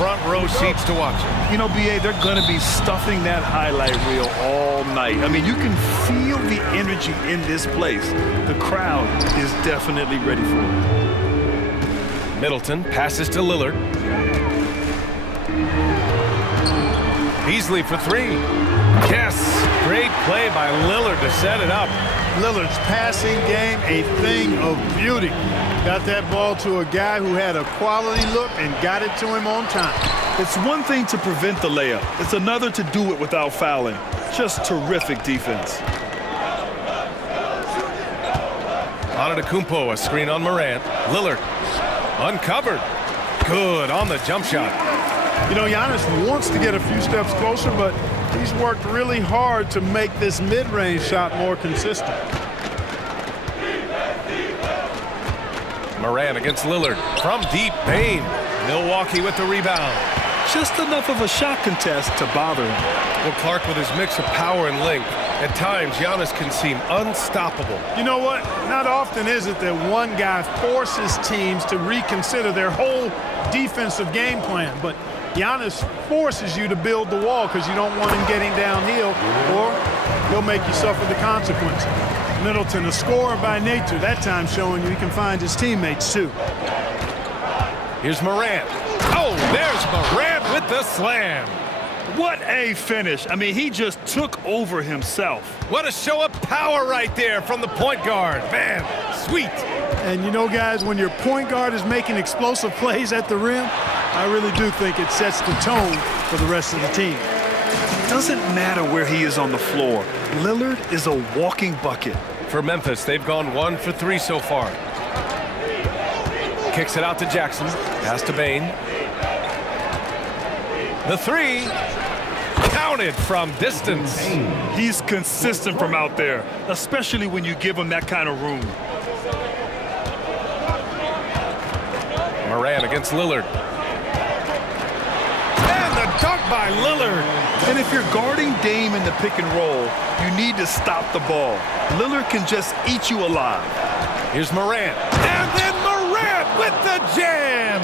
front row seats to watch it. You know, BA, they're going to be stuffing that highlight reel all night. I mean, you can feel the energy in this place. The crowd is definitely ready for it. Middleton passes to Lillard. Beasley for three. Yes, great play by Lillard to set it up. Lillard's passing game, a thing of beauty. Got that ball to a guy who had a quality look and got it to him on time. It's one thing to prevent the layup. It's another to do it without fouling. Just terrific defense. Antetokounmpo, a screen on Morant. Lillard uncovered. Good on the jump shot. You know, Giannis wants to get a few steps closer, but he's worked really hard to make this mid-range shot more consistent. Morant against Lillard from deep. Bain. Milwaukee with the rebound. Just enough of a shot contest to bother him. Well, Clark with his mix of power and length. At times, Giannis can seem unstoppable. You know what? Not often is it that one guy forces teams to reconsider their whole defensive game plan, but Giannis forces you to build the wall because you don't want him getting downhill, or he'll make you suffer the consequences. Middleton, a scorer by nature, that time showing you he can find his teammates too. Here's Morant. Oh, there's Morant with the slam. What a finish. I mean, he just took over himself. What a show of power right there from the point guard. Man, sweet. And you know, guys, when your point guard is making explosive plays at the rim, I really do think it sets the tone for the rest of the team. Doesn't matter where he is on the floor. Lillard is a walking bucket. For Memphis, they've gone 1 for 3 so far. Kicks it out to Jackson. Pass to Bain. The three. Counted from distance. He's consistent from out there, especially when you give him that kind of room. Morant against Lillard. And the dunk by Lillard. And if you're guarding Dame in the pick and roll, you need to stop the ball. Lillard can just eat you alive. Here's Morant. And then Morant with the jam.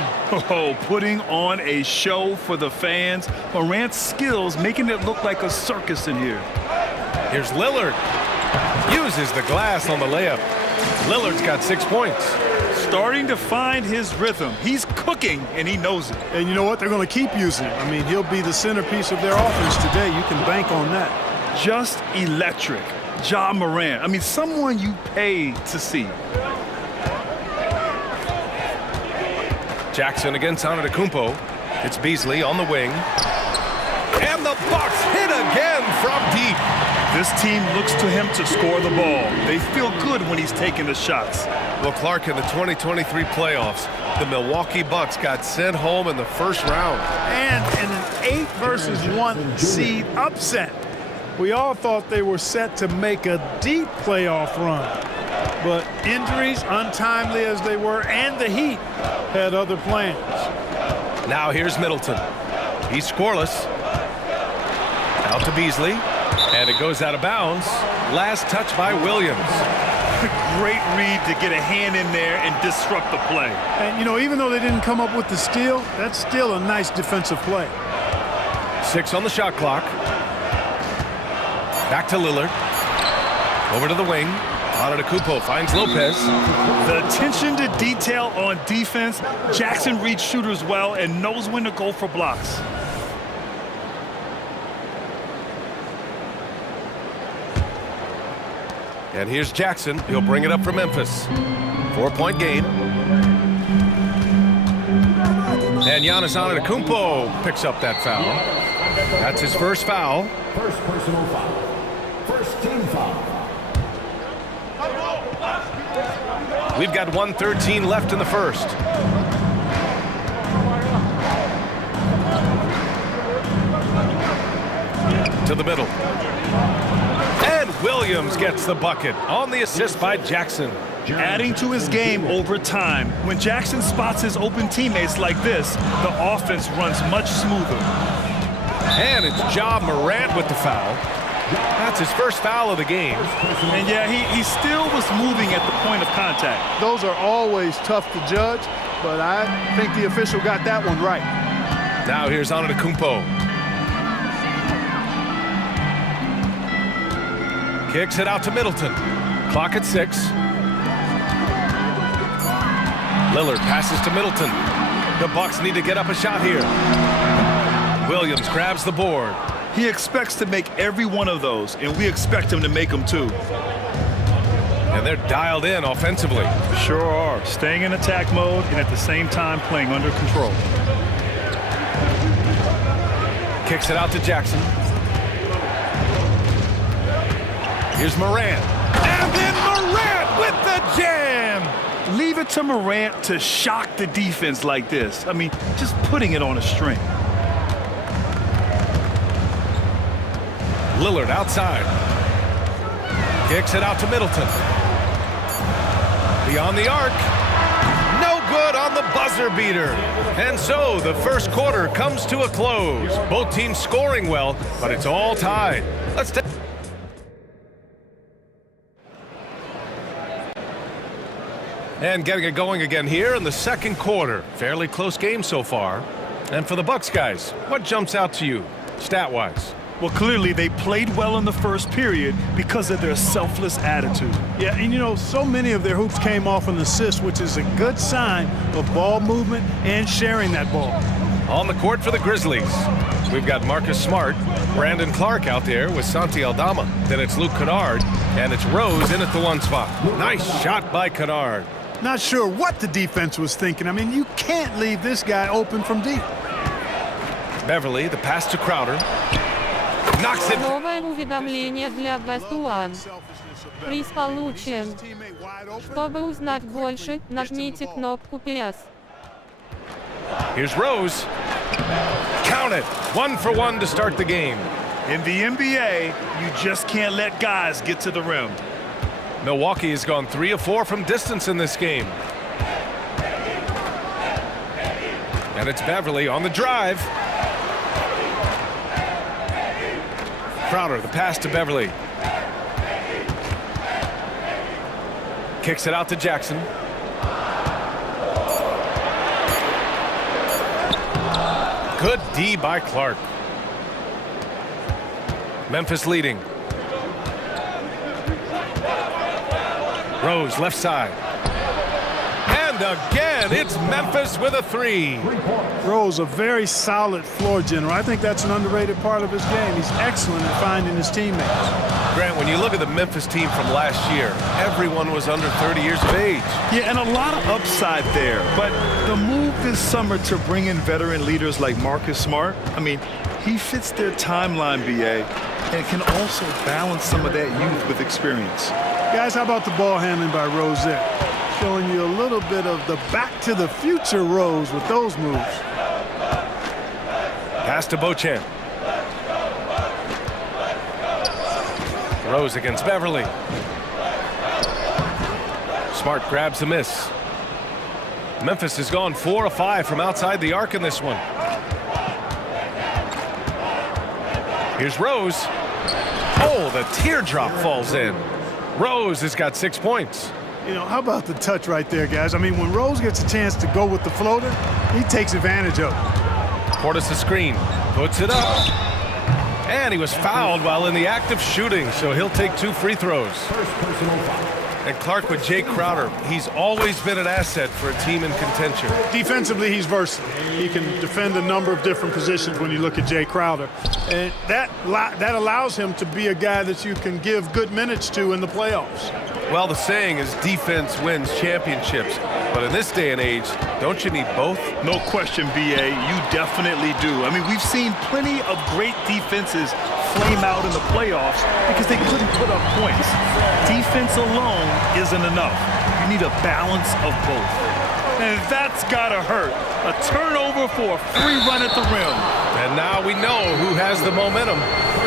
Oh, putting on a show for the fans. Morant's skills making it look like a circus in here. Here's Lillard. Uses the glass on the layup. Lillard's got 6 points. Starting to find his rhythm. He's cooking, and he knows it. And you know what? They're going to keep using him. I mean, he'll be the centerpiece of their offense today. You can bank on that. Just electric. Ja Morant. I mean, someone you pay to see. Jackson against Antetokounmpo. It's Beasley on the wing. And the Bucks hit again from deep. This team looks to him to score the ball. They feel good when he's taking the shots. Well, Clark, in the 2023 playoffs, the Milwaukee Bucks got sent home in the first round. And in an 8 versus 1 seed upset. We all thought they were set to make a deep playoff run. But injuries, untimely as they were, and the Heat had other plans. Now here's Middleton. He's scoreless. Out to Beasley. And it goes out of bounds. Last touch by Williams. Great read to get a hand in there and disrupt the play. And, you know, even though they didn't come up with the steal, that's still a nice defensive play. 6 on the shot clock. Back to Lillard. Over to the wing. Antetokounmpo finds Lopez. The attention to detail on defense. Jackson reads shooters well and knows when to go for blocks. And here's Jackson. He'll bring it up for Memphis. 4-point game. And Giannis Antetokounmpo picks up that foul. That's his first foul. First personal foul. First team foul. We've got 1:13 left in the first. To the middle. And Williams gets the bucket on the assist by Jackson. Adding to his game over time. When Jackson spots his open teammates like this, the offense runs much smoother. And it's Ja Morant with the foul. That's his first foul of the game. And yeah, he still was moving at the point of contact. Those are always tough to judge, but I think the official got that one right. Now here's Antetokounmpo. Kicks it out to Middleton. Clock at 6. Lillard passes to Middleton. The Bucks need to get up a shot here. Williams grabs the board. He expects to make every one of those, and we expect him to make them too. And they're dialed in offensively. Sure are. Staying in attack mode and at the same time playing under control. Kicks it out to Jackson. Here's Morant. And then Morant with the jam! Leave it to Morant to shock the defense like this. I mean, just putting it on a string. Lillard outside. Kicks it out to Middleton. Beyond the arc. No good on the buzzer beater. And so the first quarter comes to a close. Both teams scoring well, but it's all tied. Let's take... And getting it going again here in the second quarter. Fairly close game so far. And for the Bucks guys, what jumps out to you, stat-wise? Well, clearly they played well in the first period because of their selfless attitude. Yeah, and you know, so many of their hoops came off an assist, which is a good sign of ball movement and sharing that ball. On the court for the Grizzlies, we've got Marcus Smart, Brandon Clark out there with Santi Aldama. Then it's Luke Kennard, and it's Rose in at the 1 spot. Nice shot by Kennard. Not sure what the defense was thinking. I mean, you can't leave this guy open from deep. Beverly, the pass to Crowder. Knocks it. Новое уведомление для Best One. Приз получен. Чтобы узнать больше, нажмите кнопку «Перес». Here's Rose. Count it. 1 for 1 to start the game. In the NBA, you just can't let guys get to the rim. Milwaukee has gone 3 of 4 from distance in this game. And it's Beverly on the drive. Crowder, the pass to Beverly. Kicks it out to Jackson. Good D by Clark. Memphis leading. Rose, left side. And again, it's Memphis with a 3. Rose, a very solid floor general. I think that's an underrated part of his game. He's excellent at finding his teammates. Grant, when you look at the Memphis team from last year, everyone was under 30 years of age. Yeah, and a lot of upside there. But the move this summer to bring in veteran leaders like Marcus Smart, I mean, he fits their timeline, BA, and can also balance some of that youth with experience. Guys, how about the ball handling by Rose there? Showing you a little bit of the back-to-the-future Rose with those moves. Pass to Beauchamp. Rose against Beverly. Smart grabs the miss. Memphis has gone 4 of 5 from outside the arc in this one. Here's Rose. Oh, the teardrop falls in. Rose has got 6 points. You know, how about the touch right there, guys? I mean, when Rose gets a chance to go with the floater, he takes advantage of it. Portis the screen, puts it up. And he was fouled while in the act of shooting, so he'll take 2 free throws. And Clark with Jay Crowder, he's always been an asset for a team in contention. Defensively, he's versatile. He can defend a number of different positions when you look at Jay Crowder. And that allows him to be a guy that you can give good minutes to in the playoffs. Well, the saying is defense wins championships. But in this day and age, don't you need both? No question, BA. You definitely do. I mean, we've seen plenty of great defenses flame out in the playoffs because they couldn't put up points. Defense alone isn't enough. You need a balance of both. And that's gotta hurt. A turnover for a free run at the rim. And now we know who has the momentum.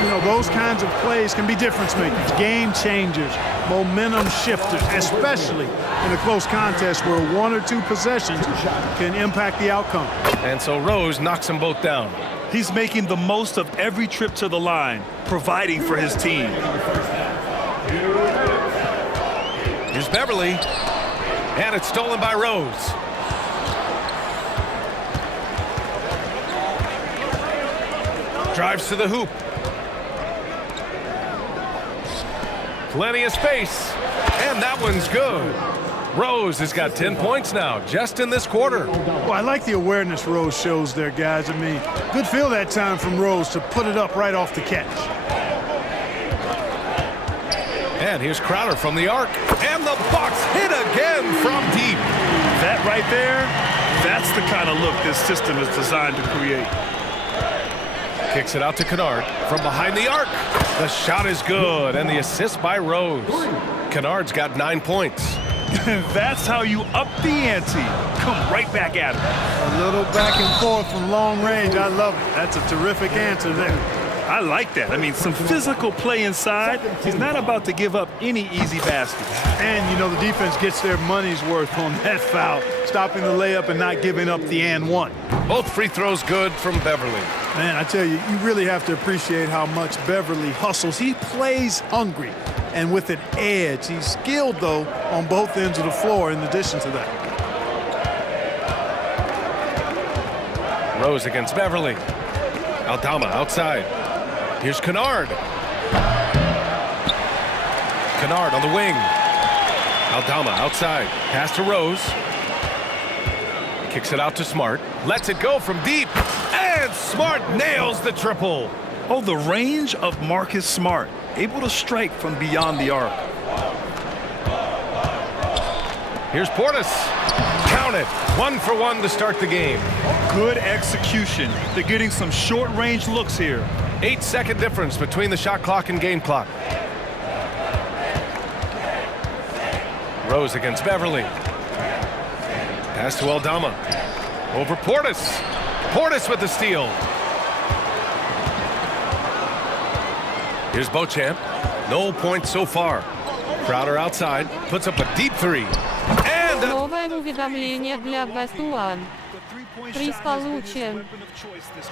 You know, those kinds of plays can be difference makers, game changers, momentum shifters, especially in a close contest where 1 or 2 possessions can impact the outcome. And so Rose knocks them both down. He's making the most of every trip to the line, providing for his team. Here's Beverly. And it's stolen by Rose. Drives to the hoop. Plenty of space. And that one's good. Rose has got 10 points now, just in this quarter. Well, I like the awareness Rose shows there, guys. I mean, good feel that time from Rose to put it up right off the catch. And here's Crowder from the arc. And the Bucks hit again from deep. That right there, that's the kind of look this system is designed to create. Kicks it out to Kennard from behind the arc. The shot is good, and the assist by Rose. Kennard's got 9 points. That's how you up the ante. Come right back at him. A little back and forth from long range. I love it. That's a terrific answer there. I like that. I mean, some physical play inside. He's not about to give up any easy baskets. And, you know, the defense gets their money's worth on that foul, stopping the layup and not giving up the and one. Both free throws good from Beverly. Man, I tell you, you really have to appreciate how much Beverly hustles. He plays hungry and with an edge. He's skilled, though, on both ends of the floor in addition to that. Rose against Beverly. Aldama outside. Here's Kennard. Kennard on the wing. Aldama outside. Pass to Rose. Kicks it out to Smart. Lets it go from deep. And Smart nails the triple. Oh, the range of Marcus Smart. Able to strike from beyond the arc. Here's Portis. Count it. 1 for 1 to start the game. Good execution. They're getting some short-range looks here. 8-second difference between the shot clock and game clock. Rose against Beverly. Pass to Aldama. Over Portis. Portis with the steal. Here's Beauchamp. No points so far. Crowder outside. Puts up a deep three. And Новое уведомление для Best One. Приз получен.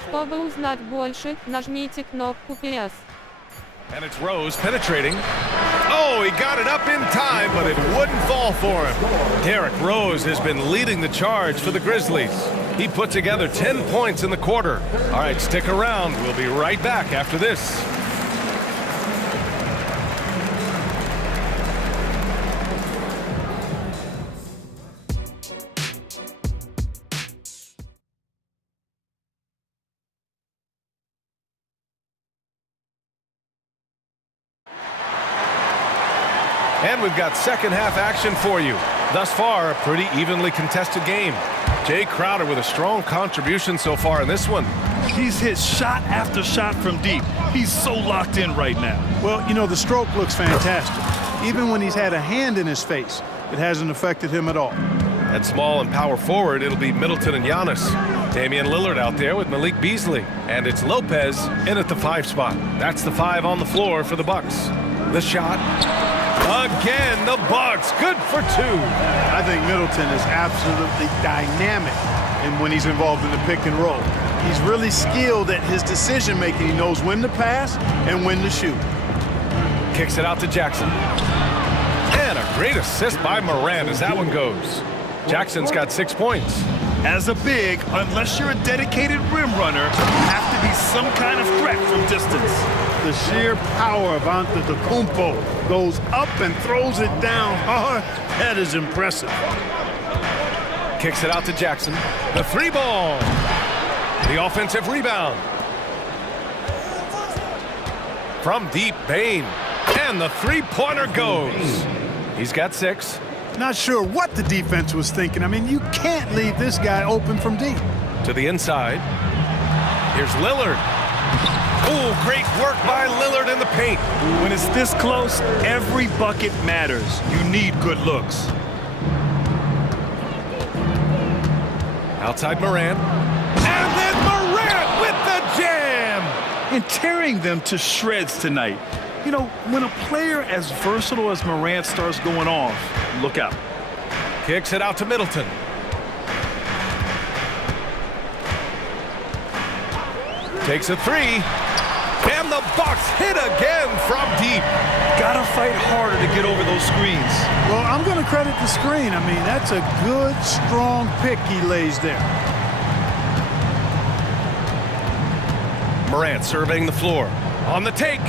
Чтобы узнать больше, нажмите кнопку «Плюс». And it's Rose penetrating. Oh, he got it up in time, but it wouldn't fall for him. Derrick Rose has been leading the charge for the Grizzlies. He put together 10 points in the quarter. All right, stick around. We'll be right back after this. And we've got second half action for you. Thus far, a pretty evenly contested game. Jay Crowder with a strong contribution so far in this one. He's hit shot after shot from deep. He's so locked in right now. Well, you know, the stroke looks fantastic. Even when he's had a hand in his face, it hasn't affected him at all. At small and power forward, it'll be Middleton and Giannis. Damian Lillard out there with Malik Beasley. And it's Lopez in at the 5 spot. That's the 5 on the floor for the Bucks. The shot. Again, the Bucks, good for 2. I think Middleton is absolutely dynamic when he's involved in the pick and roll. He's really skilled at his decision making. He knows when to pass and when to shoot. Kicks it out to Jackson. And a great assist by Moran as that one goes. Jackson's got 6 points. As a big, unless you're a dedicated rim runner, you have to be some kind of threat from distance. The sheer power of Antetokounmpo goes up and throws it down hard. That is impressive. Kicks it out to Jackson. The 3 ball. The offensive rebound. From deep, Bain. And the 3-pointer goes. He's got 6. Not sure what the defense was thinking. I mean, you can't leave this guy open from deep. To the inside. Here's Lillard. Oh, great work by Lillard in the paint. When it's this close, every bucket matters. You need good looks. Outside Moran. And then Moran with the jam! And tearing them to shreds tonight. You know, when a player as versatile as Morant starts going off, look out. Kicks it out to Middleton. Takes a 3. And the Bucks hit again from deep. Gotta fight harder to get over those screens. Well, I'm going to credit the screen. I mean, that's a good, strong pick he lays there. Morant surveying the floor. On the take.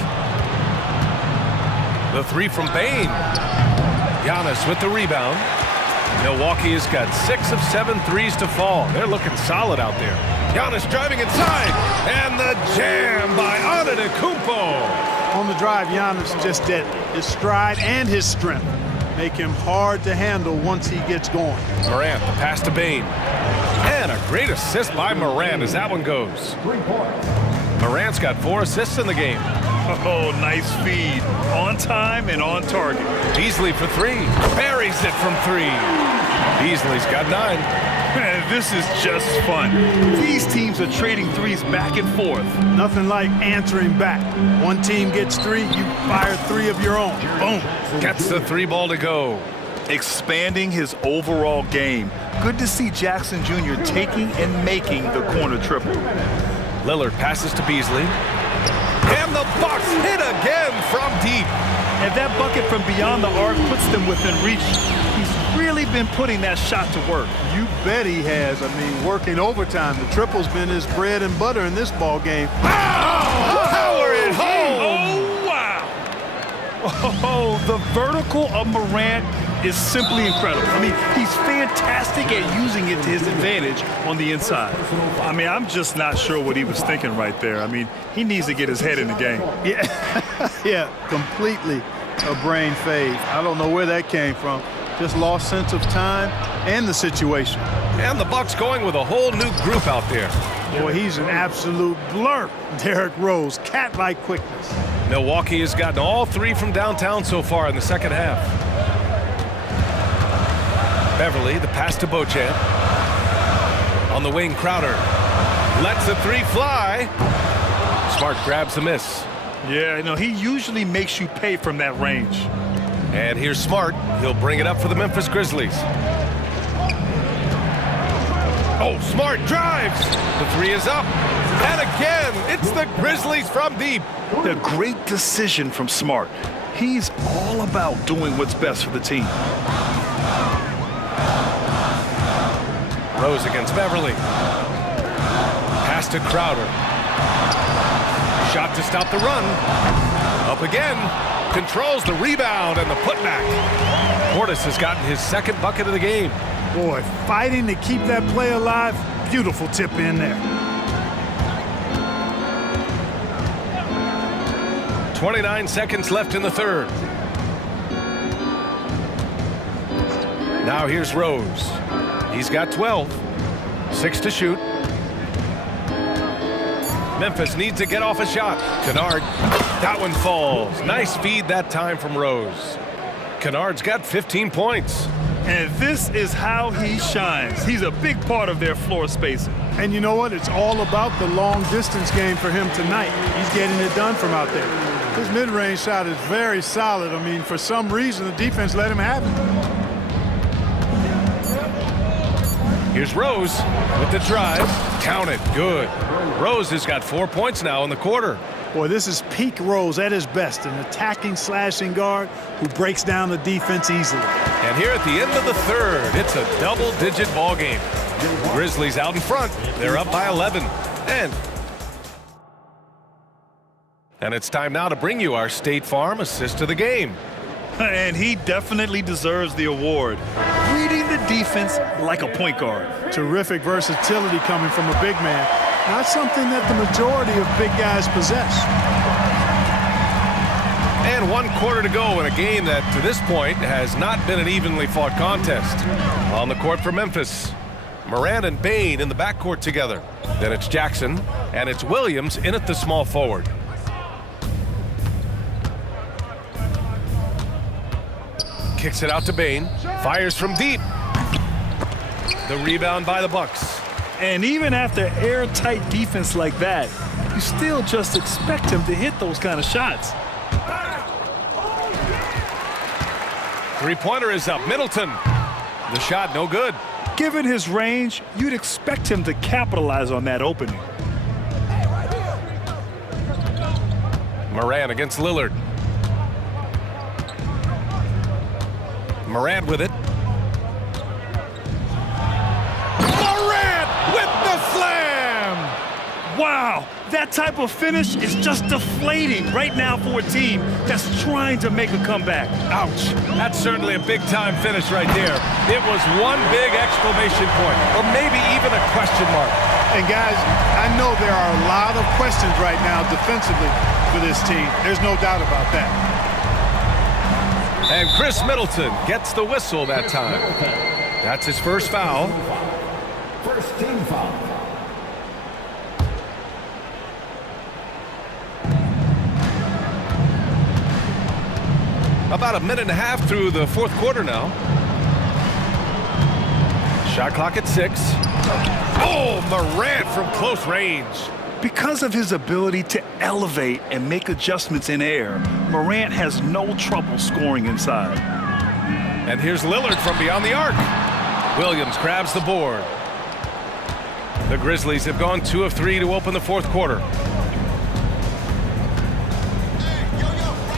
The three from Bane. Giannis with the rebound. Milwaukee has got 6 of 7 threes to fall. They're looking solid out there. Giannis driving inside. And the jam by Antetokounmpo. On the drive, Giannis just deadly. His stride and his strength make him hard to handle once he gets going. Morant, the pass to Bane. And a great assist by Morant as that one goes. Morant's got 4 assists in the game. Oh, nice feed. On time and on target. Beasley for 3. Buries it from 3. Beasley's got 9. Man, this is just fun. These teams are trading threes back and forth. Nothing like answering back. One team gets 3, you fire 3 of your own. Boom. Gets the 3 ball to go. Expanding his overall game. Good to see Jackson Jr. taking and making the corner triple. Lillard passes to Beasley. And the Bucks hit again from deep. And that bucket from beyond the arc puts them within reach. He's really been putting that shot to work. You bet he has. I mean, working overtime. The triple's been his bread and butter in this ball game. Power it home! Oh, wow! Oh, the vertical of Morant is simply incredible. I mean, he's fantastic at using it to his advantage on the inside. I mean, I'm just not sure what he was thinking right there. I mean, he needs to get his head in the game. Yeah, yeah, completely a brain fade. I don't know where that came from. Just lost sense of time and the situation. And the Bucks going with a whole new group out there. Boy, he's an absolute blur. Derrick Rose, cat-like quickness. Milwaukee has gotten all 3 from downtown so far in the second half. Beverly, the pass to Beauchamp. On the wing, Crowder lets the 3 fly. Smart grabs the miss. Yeah, no, he usually makes you pay from that range. And here's Smart. He'll bring it up for the Memphis Grizzlies. Oh, Smart drives. The 3 is up. And again, it's the Grizzlies from deep. A great decision from Smart. He's all about doing what's best for the team. Rose against Beverly. Pass to Crowder. Shot to stop the run. Up again. Controls the rebound and the putback. Portis has gotten his 2nd bucket of the game. Boy, fighting to keep that play alive. Beautiful tip in there. 29 seconds left in the 3rd. Now here's Rose. He's got 12. 6 to shoot. Memphis needs to get off a shot. Kennard. That one falls. Nice feed that time from Rose. Kennard's got 15 points. And this is how he shines. He's a big part of their floor spacing. And you know what? It's all about the long distance game for him tonight. He's getting it done from out there. His mid-range shot is very solid. I mean, for some reason, the defense let him have it. Here's Rose with the drive. Count it. Good. Rose has got 4 points now in the quarter. Boy, this is peak Rose at his best, an attacking, slashing guard who breaks down the defense easily. And here at the end of the 3rd, it's a double-digit ball game. Grizzlies out in front. They're up by 11. And it's time now to bring you our State Farm assist of the game. And he definitely deserves the award. Reading the defense like a point guard. Terrific versatility coming from a big man. Not something that the majority of big guys possess. And 1 quarter to go in a game that, to this point, has not been an evenly fought contest. On the court for Memphis, Morant and Bane in the backcourt together. Then it's Jackson, and it's Williams in at the small forward. Kicks it out to Bane. Fires from deep. The rebound by the Bucks. And even after airtight defense like that, you still just expect him to hit those kind of shots. 3-pointer is up. Middleton. The shot no good. Given his range, you'd expect him to capitalize on that opening. Morant against Lillard. Morant with it. Morant with the slam! Wow, That type of finish is just deflating right now for a team that's trying to make a comeback. Ouch. That's certainly a big-time finish right there. It was one big exclamation point, or maybe even a question mark. And guys, I know there are a lot of questions right now defensively for this team. There's no doubt about that. And Chris Middleton gets the whistle that time. That's his first foul. First team foul. About a minute and a half through the fourth quarter now. Shot clock at 6. Oh, Morant from close range. Because of his ability to elevate and make adjustments in air, Morant has no trouble scoring inside. And here's Lillard from beyond the arc. Williams grabs the board. The Grizzlies have gone 2 of 3 to open the fourth quarter.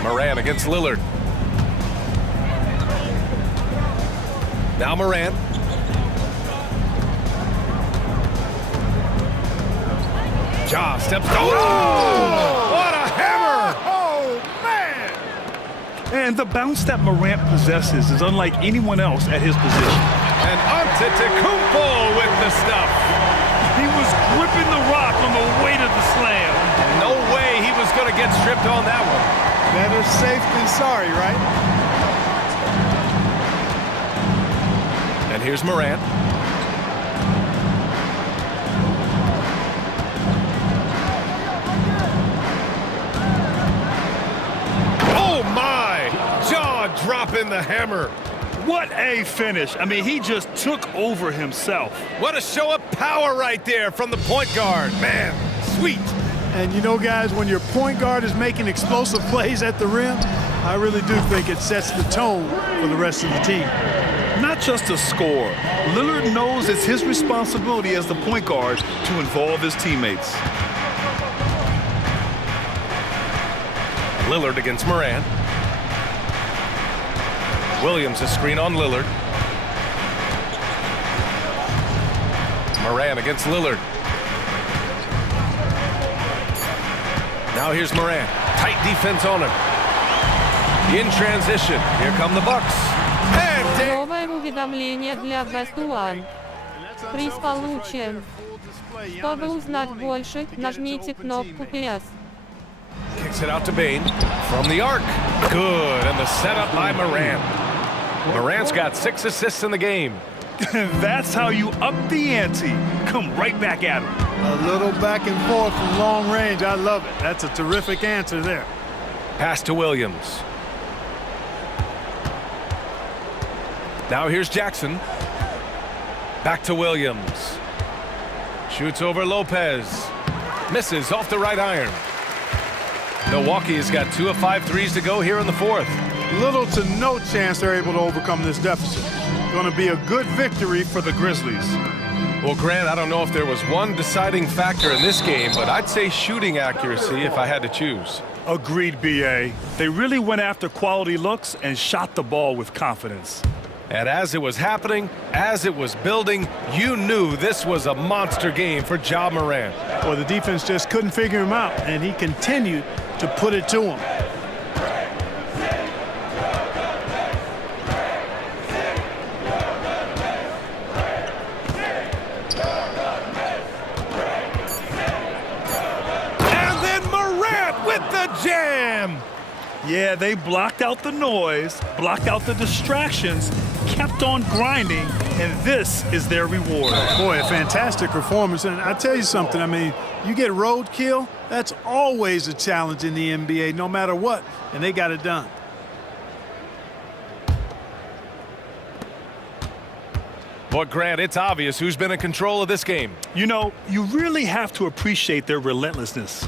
Morant against Lillard. Now Morant. Ja steps down. Oh! What a hammer! Oh, man! And the bounce that Morant possesses is unlike anyone else at his position. And Antetokounmpo with the stuff. He was gripping the rock on the weight of the slam. No way he was going to get stripped on that one. Better safe than sorry, right? And here's Morant. Oh my! Jaw dropping the hammer. What a finish. I mean, he just took over himself. What a show of power right there from the point guard. Man, sweet. And you know, guys, when your point guard is making explosive plays at the rim, I really do think it sets the tone for the rest of the team. Not just a score. Lillard knows it's his responsibility as the point guard to involve his teammates. Lillard against Morant. Williams a screen on Lillard. Morant against Lillard. Now here's Morant. Tight defense on him. In transition. Here come the Bucks. And Новое уведомление для Best One. Приз получен. Чтобы узнать больше, нажмите кнопку «Плюс». kicks it out to Bane. From the arc. Good. And the setup by Morant. Morant's got 6 assists in the game. That's how you up the ante. Come right back at him. A little back and forth from long range. I love it. That's a terrific answer there. Pass to Williams. Now here's Jackson. Back to Williams. Shoots over Lopez. Misses off the right iron. Milwaukee has got 2 of 5 threes to go here in the fourth. Little to no chance they're able to overcome this deficit. Going to be a good victory for the Grizzlies. Well, Grant, I don't know if there was one deciding factor in this game, but I'd say shooting accuracy if I had to choose. Agreed, B.A. They really went after quality looks and shot the ball with confidence. And as it was happening, as it was building, you knew this was a monster game for Ja Morant. Well, the defense just couldn't figure him out, and he continued to put it to him. And then Morant with the jam! Yeah, they blocked out the noise, blocked out the distractions, kept on grinding, and this is their reward. Boy, a fantastic performance. And I tell you something, I mean, you get roadkill, that's always a challenge in the NBA, no matter what, and they got it done. But Grant, it's obvious who's been in control of this game. You know, you really have to appreciate their relentlessness.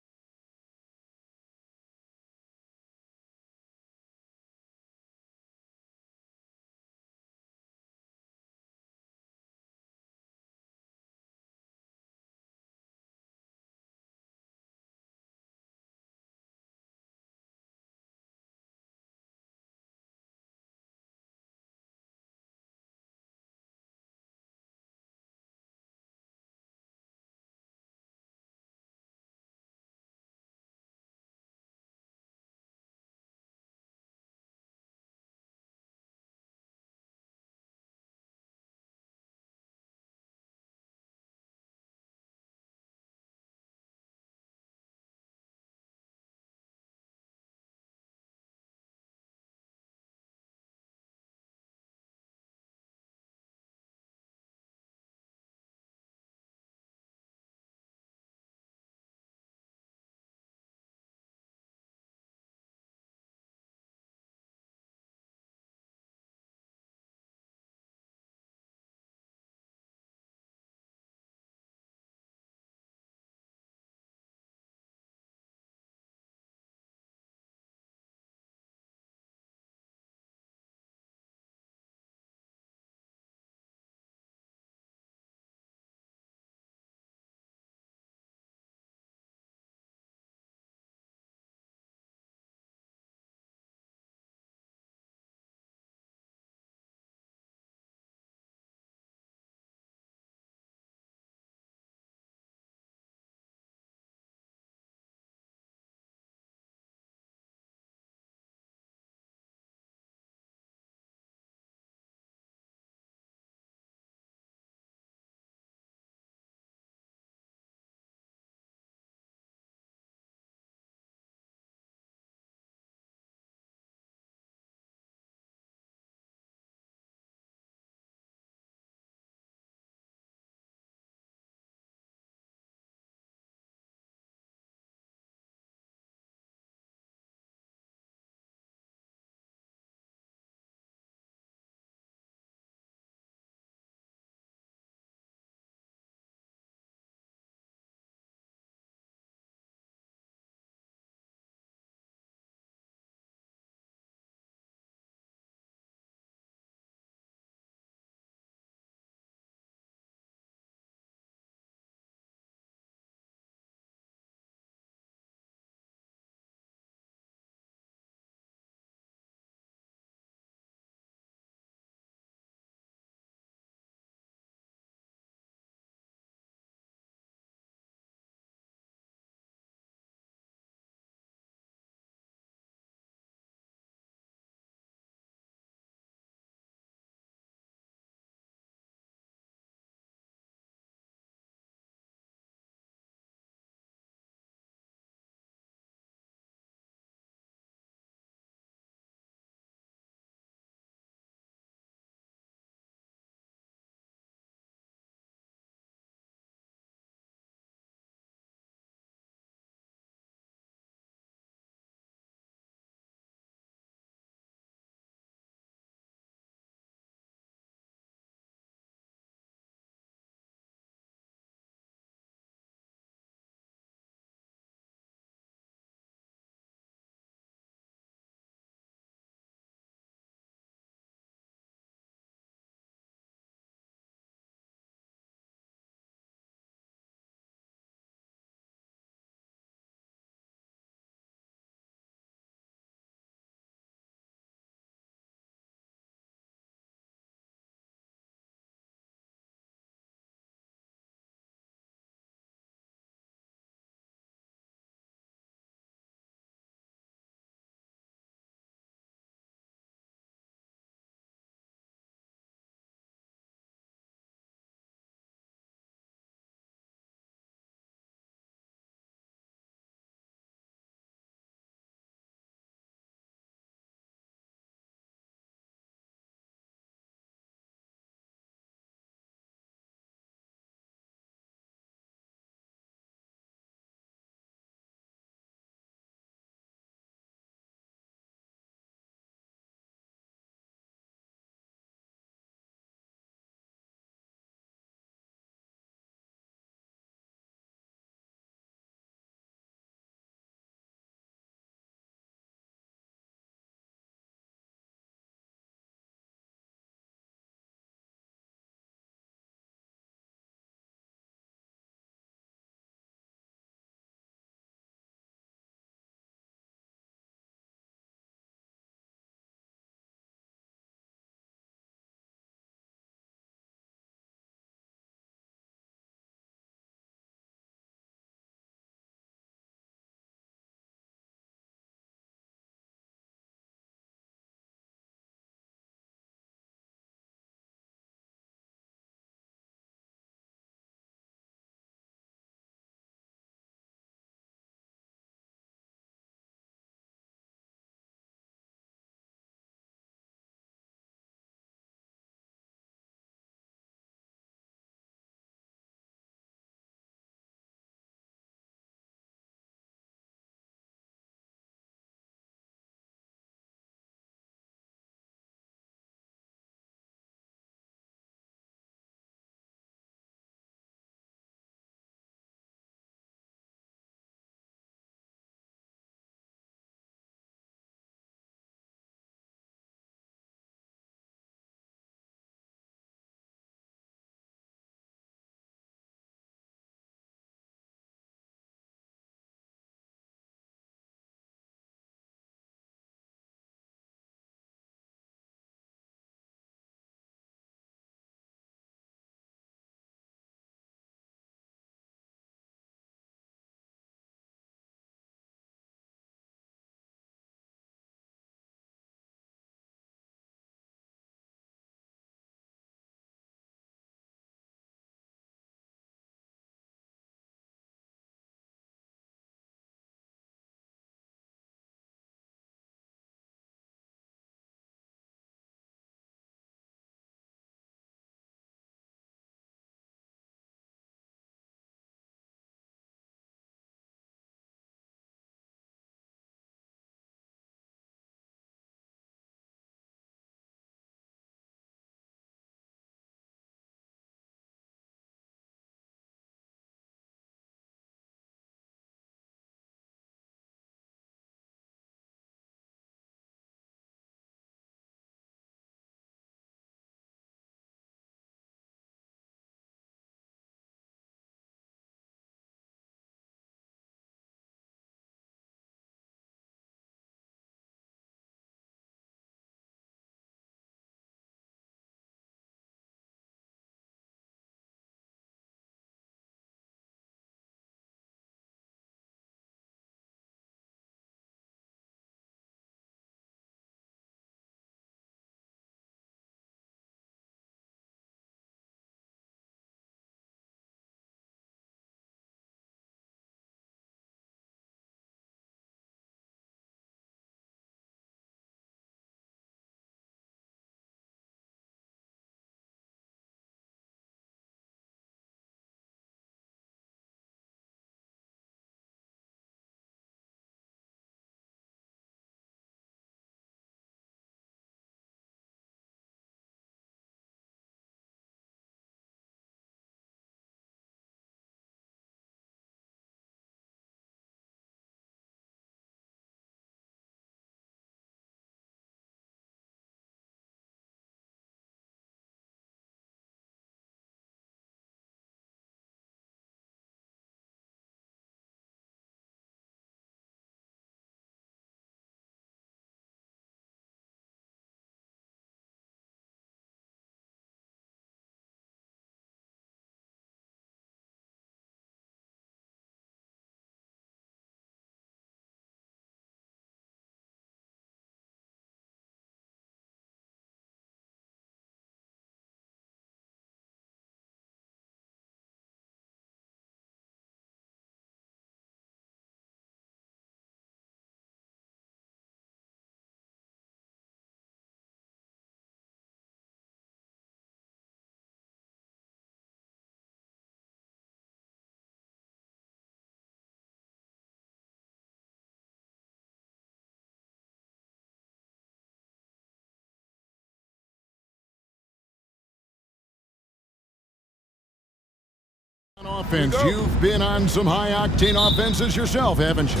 Offense, you've been on some high-octane offenses yourself, haven't you?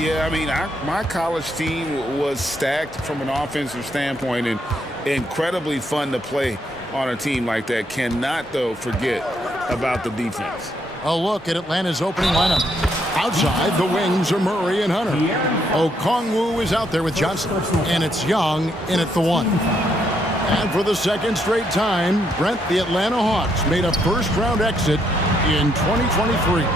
Yeah, I mean, my college team was stacked from an offensive standpoint and incredibly fun to play on a team like that. Cannot, though, forget about the defense. A look at Atlanta's opening lineup. Outside, the wings are Murray and Hunter. Okongwu is out there with Johnson, and it's Young in at the one. And for the second straight time, Brent, the Atlanta Hawks made a first-round exit in 2023. You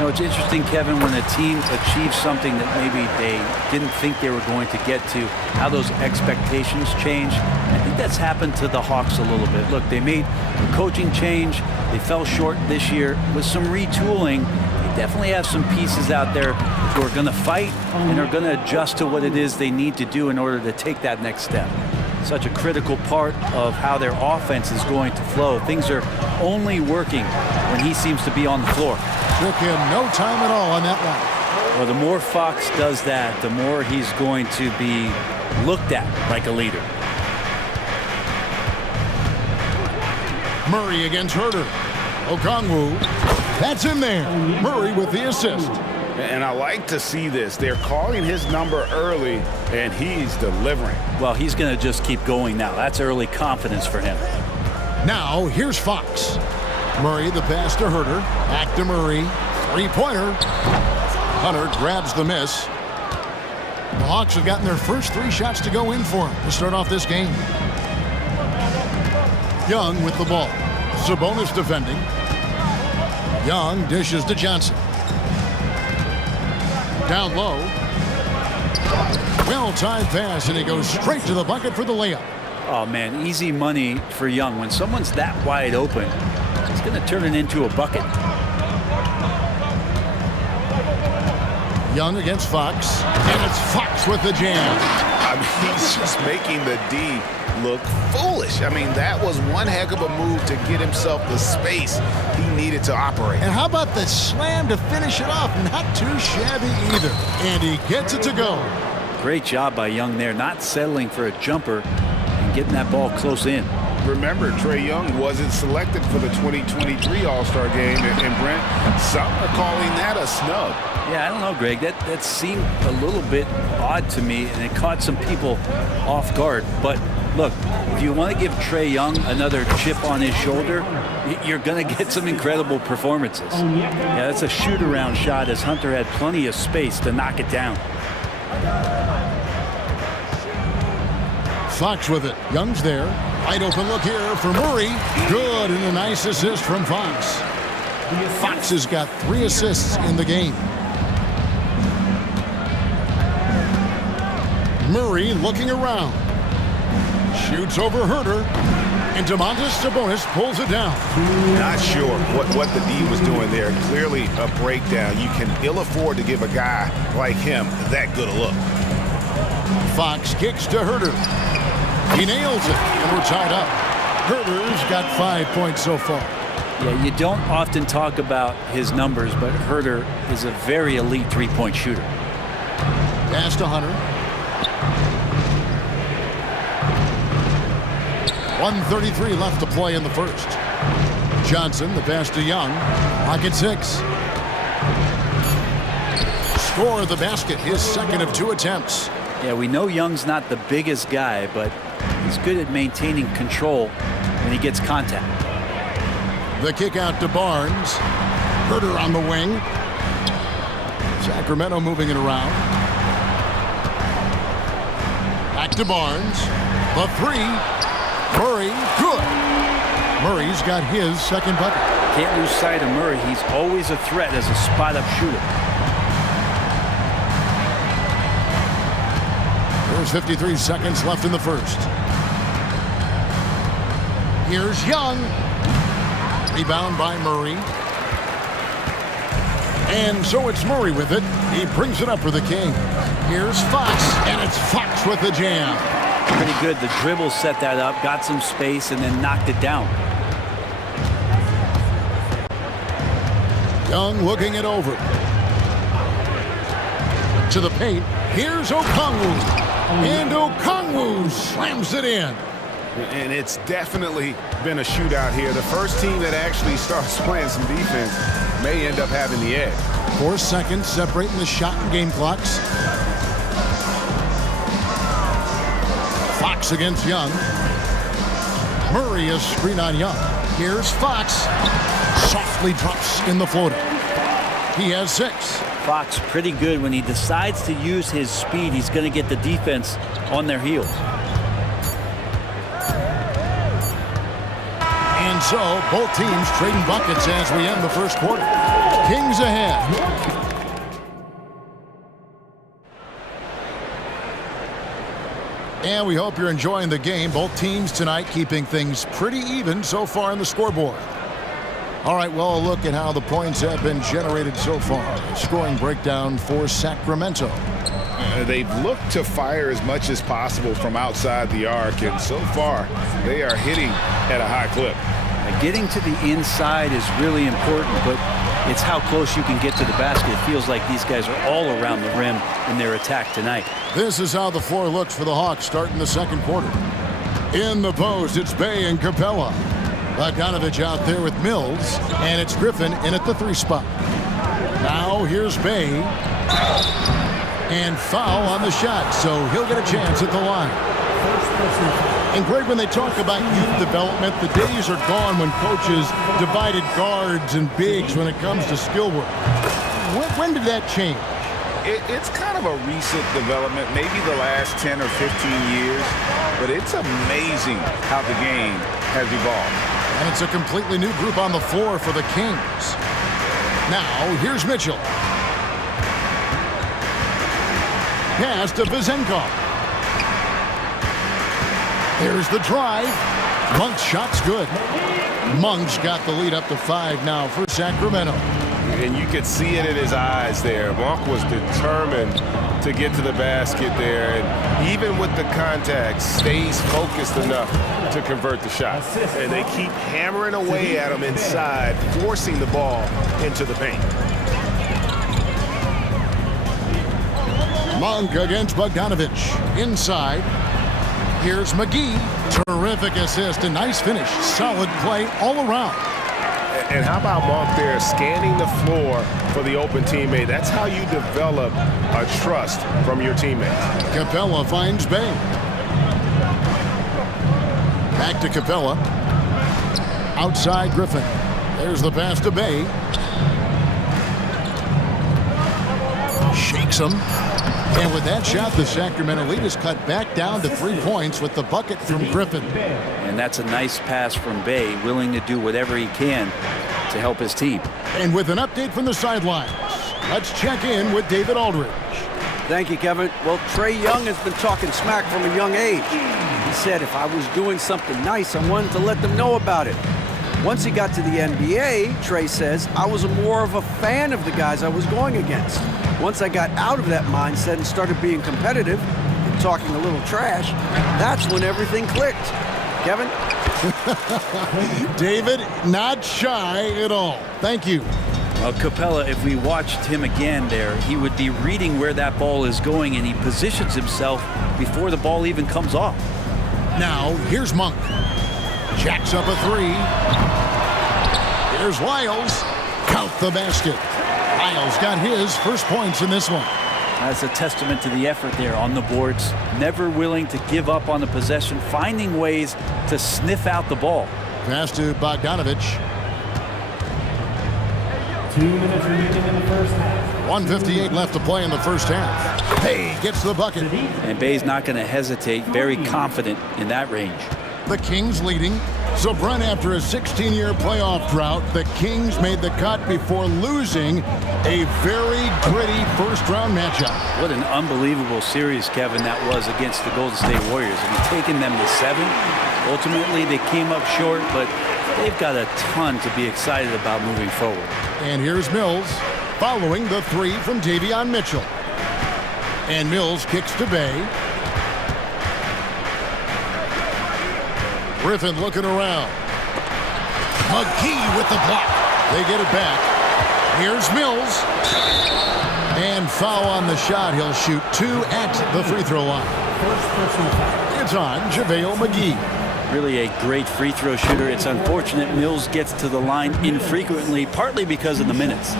know, it's interesting, Kevin, when a team achieves something that maybe they didn't think they were going to get to, how those expectations change. I think that's happened to the Hawks a little bit. Look, they made a coaching change. They fell short this year. With some retooling, they definitely have some pieces out there who are going to fight and are going to adjust to what it is they need to do in order to take that next step. Such a critical part of how their offense is going to flow. Things are only working when he seems to be on the floor. Took him no time at all on that one. Well, the more Fox does that, the more he's going to be looked at like a leader. Murray against Herter. Okongwu. That's in there. Murray with the assist. And I like to see this. They're calling his number early, and he's delivering. Well, he's going to just keep going now. That's early confidence for him. Now, here's Fox. Murray, the pass to Herter. Back to Murray. Three-pointer. Hunter grabs the miss. The Hawks have gotten their first 3 shots to go in for him to start off this game. Young with the ball. Sabonis defending. Young dishes to Johnson. Down low. Well-timed pass, and he goes straight to the bucket for the layup. Oh, man, easy money for Young. When someone's that wide open, it's going to turn it into a bucket. Young against Fox, and it's Fox with the jam. I mean, he's just making the D look foolish. I mean, that was one heck of a move to get himself the space he needed to operate. And how about the slam to finish it off? Not too shabby either. And he gets it to go. Great job by Young there, not settling for a jumper and getting that ball close in. Remember, Trae Young wasn't selected for the 2023 All-Star game, and Brent, some are calling that a snub. Yeah, I don't know, Greg. That seemed a little bit odd to me, and it caught some people off guard. But look, if you want to give Trae Young another chip on his shoulder, you're going to get some incredible performances. Yeah, that's a shoot-around shot, as Hunter had plenty of space to knock it down. Fox with it. Young's there. Wide open look here for Murray. Good, and a nice assist from Fox. Fox has got 3 assists in the game. Murray looking around. Shoots over Herter. And Domantas Sabonis pulls it down. Not sure what the D was doing there. Clearly a breakdown. You can ill afford to give a guy like him that good a look. Fox kicks to Herter. He nails it, and we're tied up. Herter's got 5 points so far. Yeah, you don't often talk about his numbers, but Herter is a very elite three-point shooter. Pass to Hunter. 1:33 left to play in the first. Johnson, the pass to Young. Pocket 6. Score the basket, his second of 2 attempts. Yeah, we know Young's not the biggest guy, but he's good at maintaining control when he gets contact. The kick out to Barnes. Herter on the wing. Sacramento moving it around. Back to Barnes. The 3. Murray, good. Murray's got his second bucket. Can't lose sight of Murray. He's always a threat as a spot-up shooter. There's 53 seconds left in the first. Here's Young. Rebound by Murray. And so it's Murray with it. He brings it up for the King. Here's Fox, and it's Fox with the jam. Pretty good. The dribble set that up, got some space, and then knocked it down. Young looking it over. To the paint. Here's Okongwu. And Okongwu slams it in. And it's definitely been a shootout here. The first team that actually starts playing some defense may end up having the edge. 4 seconds separating the shot and game clocks. Fox against Young. Murray is screen on Young. Here's Fox. Softly drops in the floater. He has 6. Fox pretty good when he decides to use his speed. He's going to get the defense on their heels. And so both teams trading buckets as we end the first quarter. Kings ahead. And we hope you're enjoying the game. Both teams tonight keeping things pretty even so far on the scoreboard. All right, well, a look at how the points have been generated so far. Scoring breakdown for Sacramento. They've looked to fire as much as possible from outside the arc, and so far they are hitting at a high clip. Getting to the inside is really important, but it's how close you can get to the basket. It feels like these guys are all around the rim in their attack tonight. This is how the floor looks for the Hawks starting the second quarter. In the post, it's Bay and Capella. Bogdanovich out there with Mills, and it's Griffin in at the 3 spot. Now here's Bay, and foul on the shot, so he'll get a chance at the line. And Greg, when they talk about youth development, the days are gone when coaches divided guards and bigs when it comes to skill work. When did that change? It's kind of a recent development, maybe the last 10 or 15 years, but it's amazing how the game has evolved. And it's a completely new group on the floor for the Kings. Now, here's Mitchell. Pass to Vizenkov. There's the drive. Monk's shot's good. Monk's got the lead up to 5 now for Sacramento. And you could see it in his eyes there. Monk was determined to get to the basket there, and even with the contact, stays focused enough to convert the shot. And they keep hammering away at him inside, forcing the ball into the paint. Monk against Bogdanovich. Inside. Here's McGee. Terrific assist, a nice finish. Solid play all around. And how about Monk there scanning the floor for the open teammate? That's how you develop a trust from your teammates. Capella finds Bay. Back to Capella. Outside Griffin. There's the pass to Bay. Shakes him. And with that shot, the Sacramento lead is cut back down to 3 points with the bucket from Griffin. And that's a nice pass from Bay, willing to do whatever he can to help his team. And with an update from the sidelines, let's check in with David Aldridge. Thank you, Kevin. Well, Trae Young has been talking smack from a young age. He said if I was doing something nice, I wanted to let them know about it. Once he got to the NBA, Trae says, I was more of a fan of the guys I was going against. Once I got out of that mindset and started being competitive and talking a little trash, that's when everything clicked. Kevin? David, not shy at all. Thank you. Well, Capella, if we watched him again there, he would be reading where that ball is going, and he positions himself before the ball even comes off. Now, here's Monk. Jacks up a 3. Here's Lyles. Count the basket. Lyles got his first points in this one. That's a testament to the effort there on the boards. Never willing to give up on the possession, finding ways to sniff out the ball. Pass to Bogdanovich. 2 minutes remaining in the first half. 1:58 left to play in the first half. Bay gets the bucket. And Bay's not going to hesitate, very confident in that range. The Kings leading. So, Brent, after a 16-year playoff drought, the Kings made the cut before losing a very gritty first-round matchup. What an unbelievable series, Kevin, that was against the Golden State Warriors. I mean, taking them to 7. Ultimately, they came up short, but they've got a ton to be excited about moving forward. And here's Mills following the 3 from Davion Mitchell. And Mills kicks to Bay. Griffin looking around. McGee with the block. They get it back. Here's Mills. And foul on the shot. He'll shoot 2 at the free throw line. It's on JaVale McGee. Really a great free throw shooter. It's unfortunate Mills gets to the line infrequently, partly because of the minutes.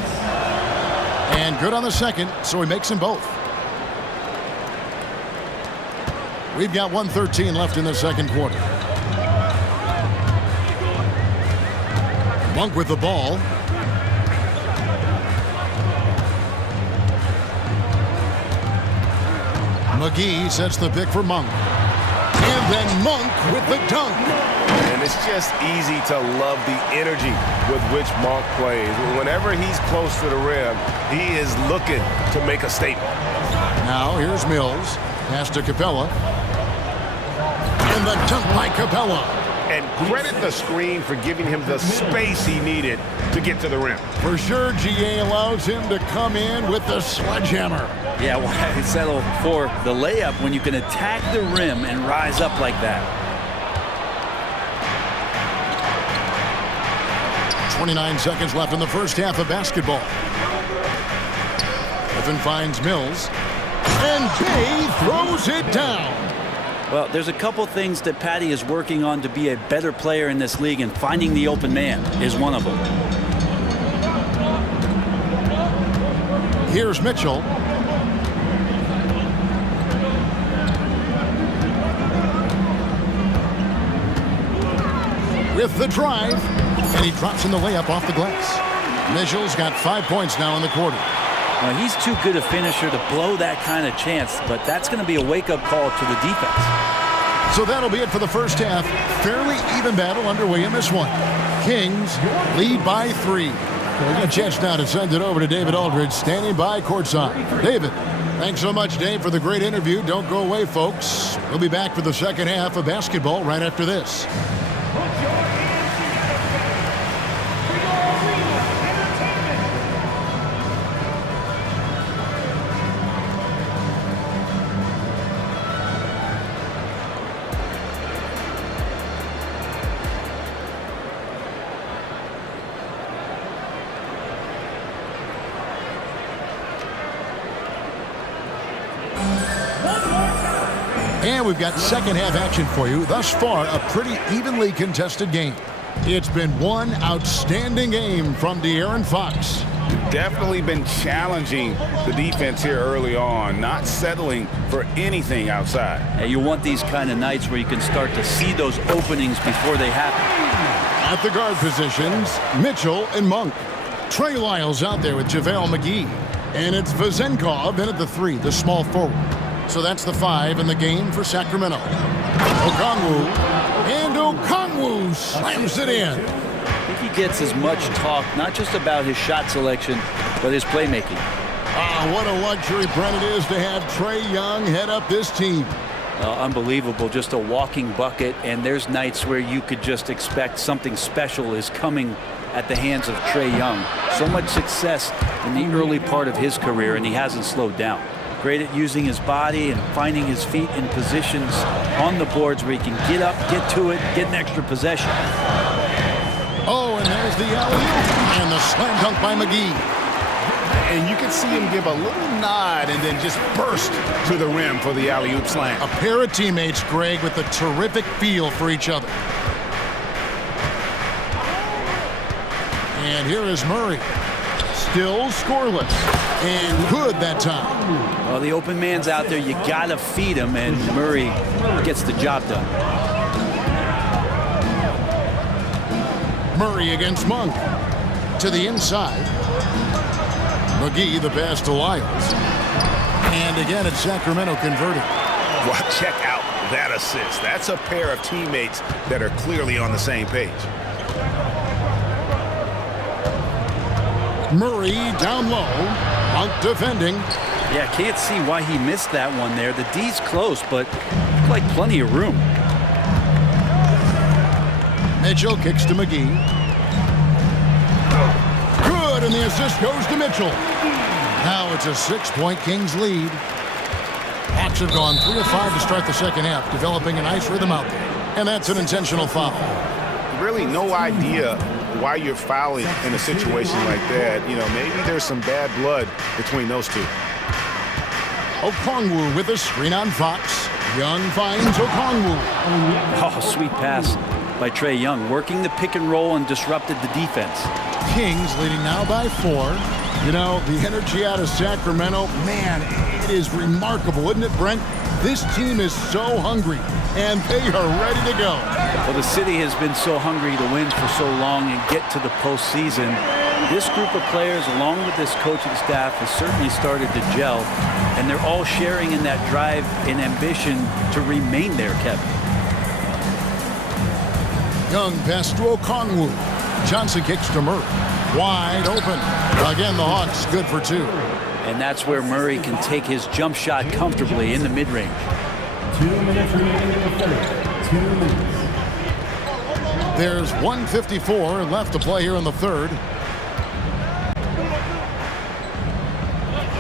And good on the second, so he makes them both. We've got 1:13 left in the second quarter. Monk with the ball. McGee sets the pick for Monk. And then Monk with the dunk. And it's just easy to love the energy with which Monk plays. Whenever he's close to the rim, he is looking to make a statement. Now here's Mills. Pass to Capella. And the dunk by Capella. And credit the screen for giving him the space he needed to get to the rim. For sure, GA allows him to come in with the sledgehammer. Yeah, why settle for the layup when you can attack the rim and rise up like that? 29 seconds left in the first half of basketball. Griffin finds Mills. And Bay throws it down. Well, there's a couple things that Patty is working on to be a better player in this league, and finding the open man is one of them. Here's Mitchell. With the drive, and he drops in the layup off the glass. Mitchell's got 5 points now in the quarter. Well, he's too good a finisher to blow that kind of chance, but that's going to be a wake-up call to the defense. So that'll be it for the first half. Fairly even battle underway in this one. Kings lead by 3. A chance now to send it over to David Aldridge, standing by courtside. David, thanks so much, Dave, for the great interview. Don't go away, folks. We'll be back for the second half of basketball right after this. And we've got second half action for you. Thus far, a pretty evenly contested game. It's been one outstanding game from De'Aaron Fox. Definitely been challenging the defense here early on, not settling for anything outside. And you want these kind of nights where you can start to see those openings before they happen. At the guard positions, Mitchell and Monk. Trey Lyles out there with JaVale McGee. And it's Vezenkov in at the 3, the small forward. So that's the 5 in the game for Sacramento. Okongwu. And Okongwu slams it in. I think he gets as much talk, not just about his shot selection, but his playmaking. What a luxury, Brent, it is to have Trae Young head up this team. Unbelievable, just a walking bucket, and there's nights where you could just expect something special is coming at the hands of Trae Young. So much success in the early part of his career, and he hasn't slowed down. Great at using his body and finding his feet in positions on the boards where he can get up, get to it, get an extra possession. Oh, and there's the alley-oop and the slam dunk by McGee. And you can see him give a little nod and then just burst to the rim for the alley-oop slam. A pair of teammates, Greg, with a terrific feel for each other. And here is Murray. Still scoreless. And good that time. Well, the open man's out there. You got to feed him, and Murray gets the job done. Murray against Monk. To the inside. McGee, the pass to Lyles. And again, it's Sacramento converted. Well, check out that assist. That's a pair of teammates that are clearly on the same page. Murray down low. Monk defending. Yeah, can't see why he missed that one there. The D's close, but like plenty of room. Mitchell kicks to McGee. Good, and the assist goes to Mitchell. Now it's a 6-point Kings lead. Hawks have gone 3 of 5 to start the second half, developing a nice rhythm out there. And that's an intentional foul. Really no idea why you're fouling in a situation like that. You know, maybe there's some bad blood between those two. Okongwu with a screen on Fox. Young finds Okongwu. Oh, sweet pass by Trey Young, working the pick and roll and disrupted the defense. Kings leading now by 4. You know, the energy out of Sacramento, man, it is remarkable, isn't it, Brent? This team is so hungry, and they are ready to go. Well, the city has been so hungry to win for so long and get to the postseason. This group of players, along with this coaching staff, has certainly started to gel, and they're all sharing in that drive and ambition to remain there, Kevin. Young pass to Okongwu. Johnson kicks to Murray. Wide open. Again, the Hawks good for 2. And that's where Murray can take his jump shot comfortably in the mid-range. 2 minutes remaining in the third. 2 minutes. There's 1:54 left to play here in the third.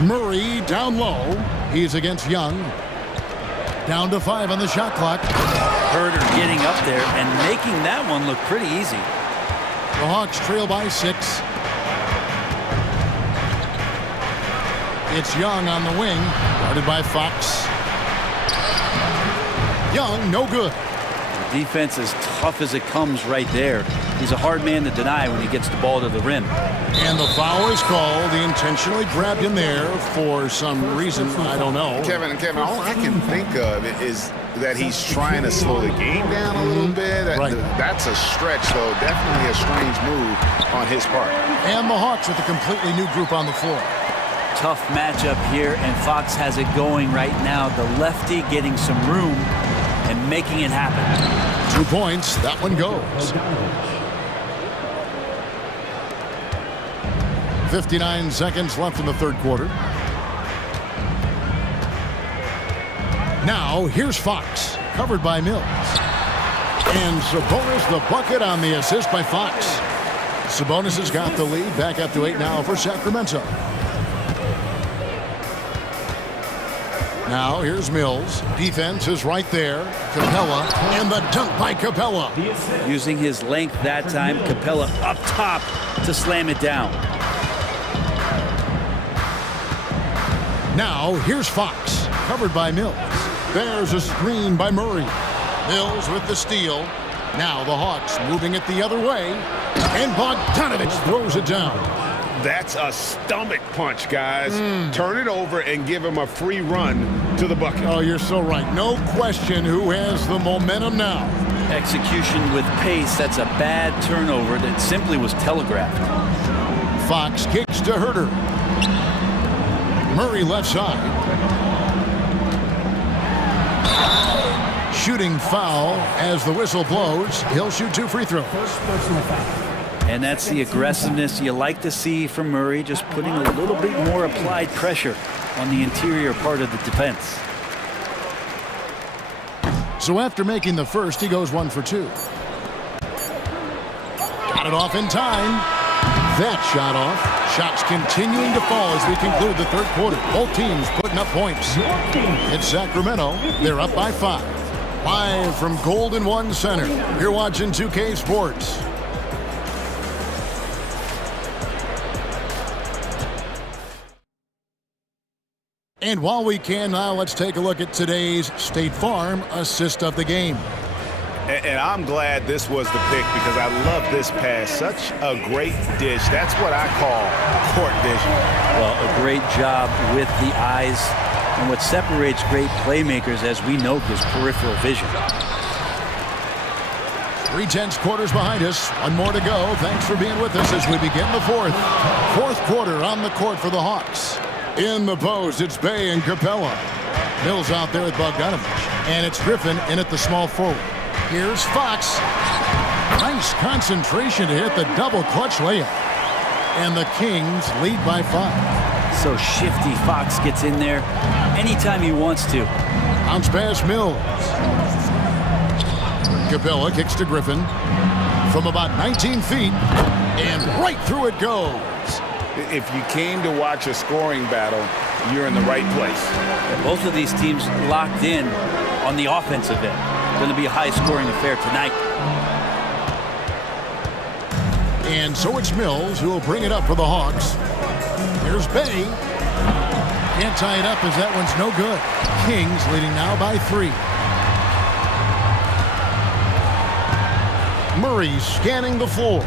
Murray down low. He's against Young. Down to 5 on the shot clock. Herder getting up there and making that one look pretty easy. The Hawks trail by 6. It's Young on the wing, guarded by Fox. Young, no good. The defense is tough as it comes right there. He's a hard man to deny when he gets the ball to the rim. And the foul is called. He intentionally grabbed him there for some reason, I don't know. Kevin, all I can think of is that he's trying to slow the game down a little bit. Right. That's a stretch, though. Definitely a strange move on his part. And the Hawks with a completely new group on the floor. Tough matchup here, and Fox has it going right now. The lefty getting some room and making it happen. 2 points. That one goes. 59 seconds left in the third quarter. Now, here's Fox, covered by Mills. And Sabonis the bucket on the assist by Fox. Sabonis has got the lead, back up to 8 now for Sacramento. Now, here's Mills. Defense is right there. Capella, and the dunk by Capella. Using his length that time, Capella up top to slam it down. Now, here's Fox, covered by Mills. There's a screen by Murray. Mills with the steal. Now the Hawks moving it the other way. And Bogdanovich throws it down. That's a stomach punch, guys. Turn it over and give him a free run to the bucket. Oh, you're so right. No question who has the momentum now. Execution with pace. That's a bad turnover that simply was telegraphed. Fox kicks to Herder. Murray left side. Shooting foul as the whistle blows. He'll shoot 2 free throws. First personal foul. And that's the aggressiveness you like to see from Murray, just putting a little bit more applied pressure on the interior part of the defense. So after making the first, he goes 1 for 2. Got it off in time. That shot off. Shots continuing to fall as we conclude the third quarter. Both teams putting up points. It's Sacramento. They're up by 5. Live from Golden One Center. You're watching 2K Sports. And while we can now, let's take a look at today's State Farm assist of the game. And I'm glad this was the pick because I love this pass. Such a great dish. That's what I call court vision. Well, a great job with the eyes. And what separates great playmakers, as we know, is peripheral vision. 3/10 quarters behind us. 1 more to go. Thanks for being with us as we begin the fourth. Fourth quarter on the court for the Hawks. In the post, it's Bay and Capella. Mills out there with Bogdanovich. And it's Griffin in at the small forward. Here's Fox. Nice concentration to hit the double clutch layup. And the Kings lead by 5. So shifty. Fox gets in there anytime he wants to. Bounce pass Mills. Capella kicks to Griffin from about 19 feet. And right through it goes. If you came to watch a scoring battle, you're in the right place. Both of these teams locked in on the offensive end. Going to be a high-scoring affair tonight. And so it's Mills who will bring it up for the Hawks. Here's Bay. Can't tie it up as that one's no good. Kings leading now by 3. Murray scanning the floor.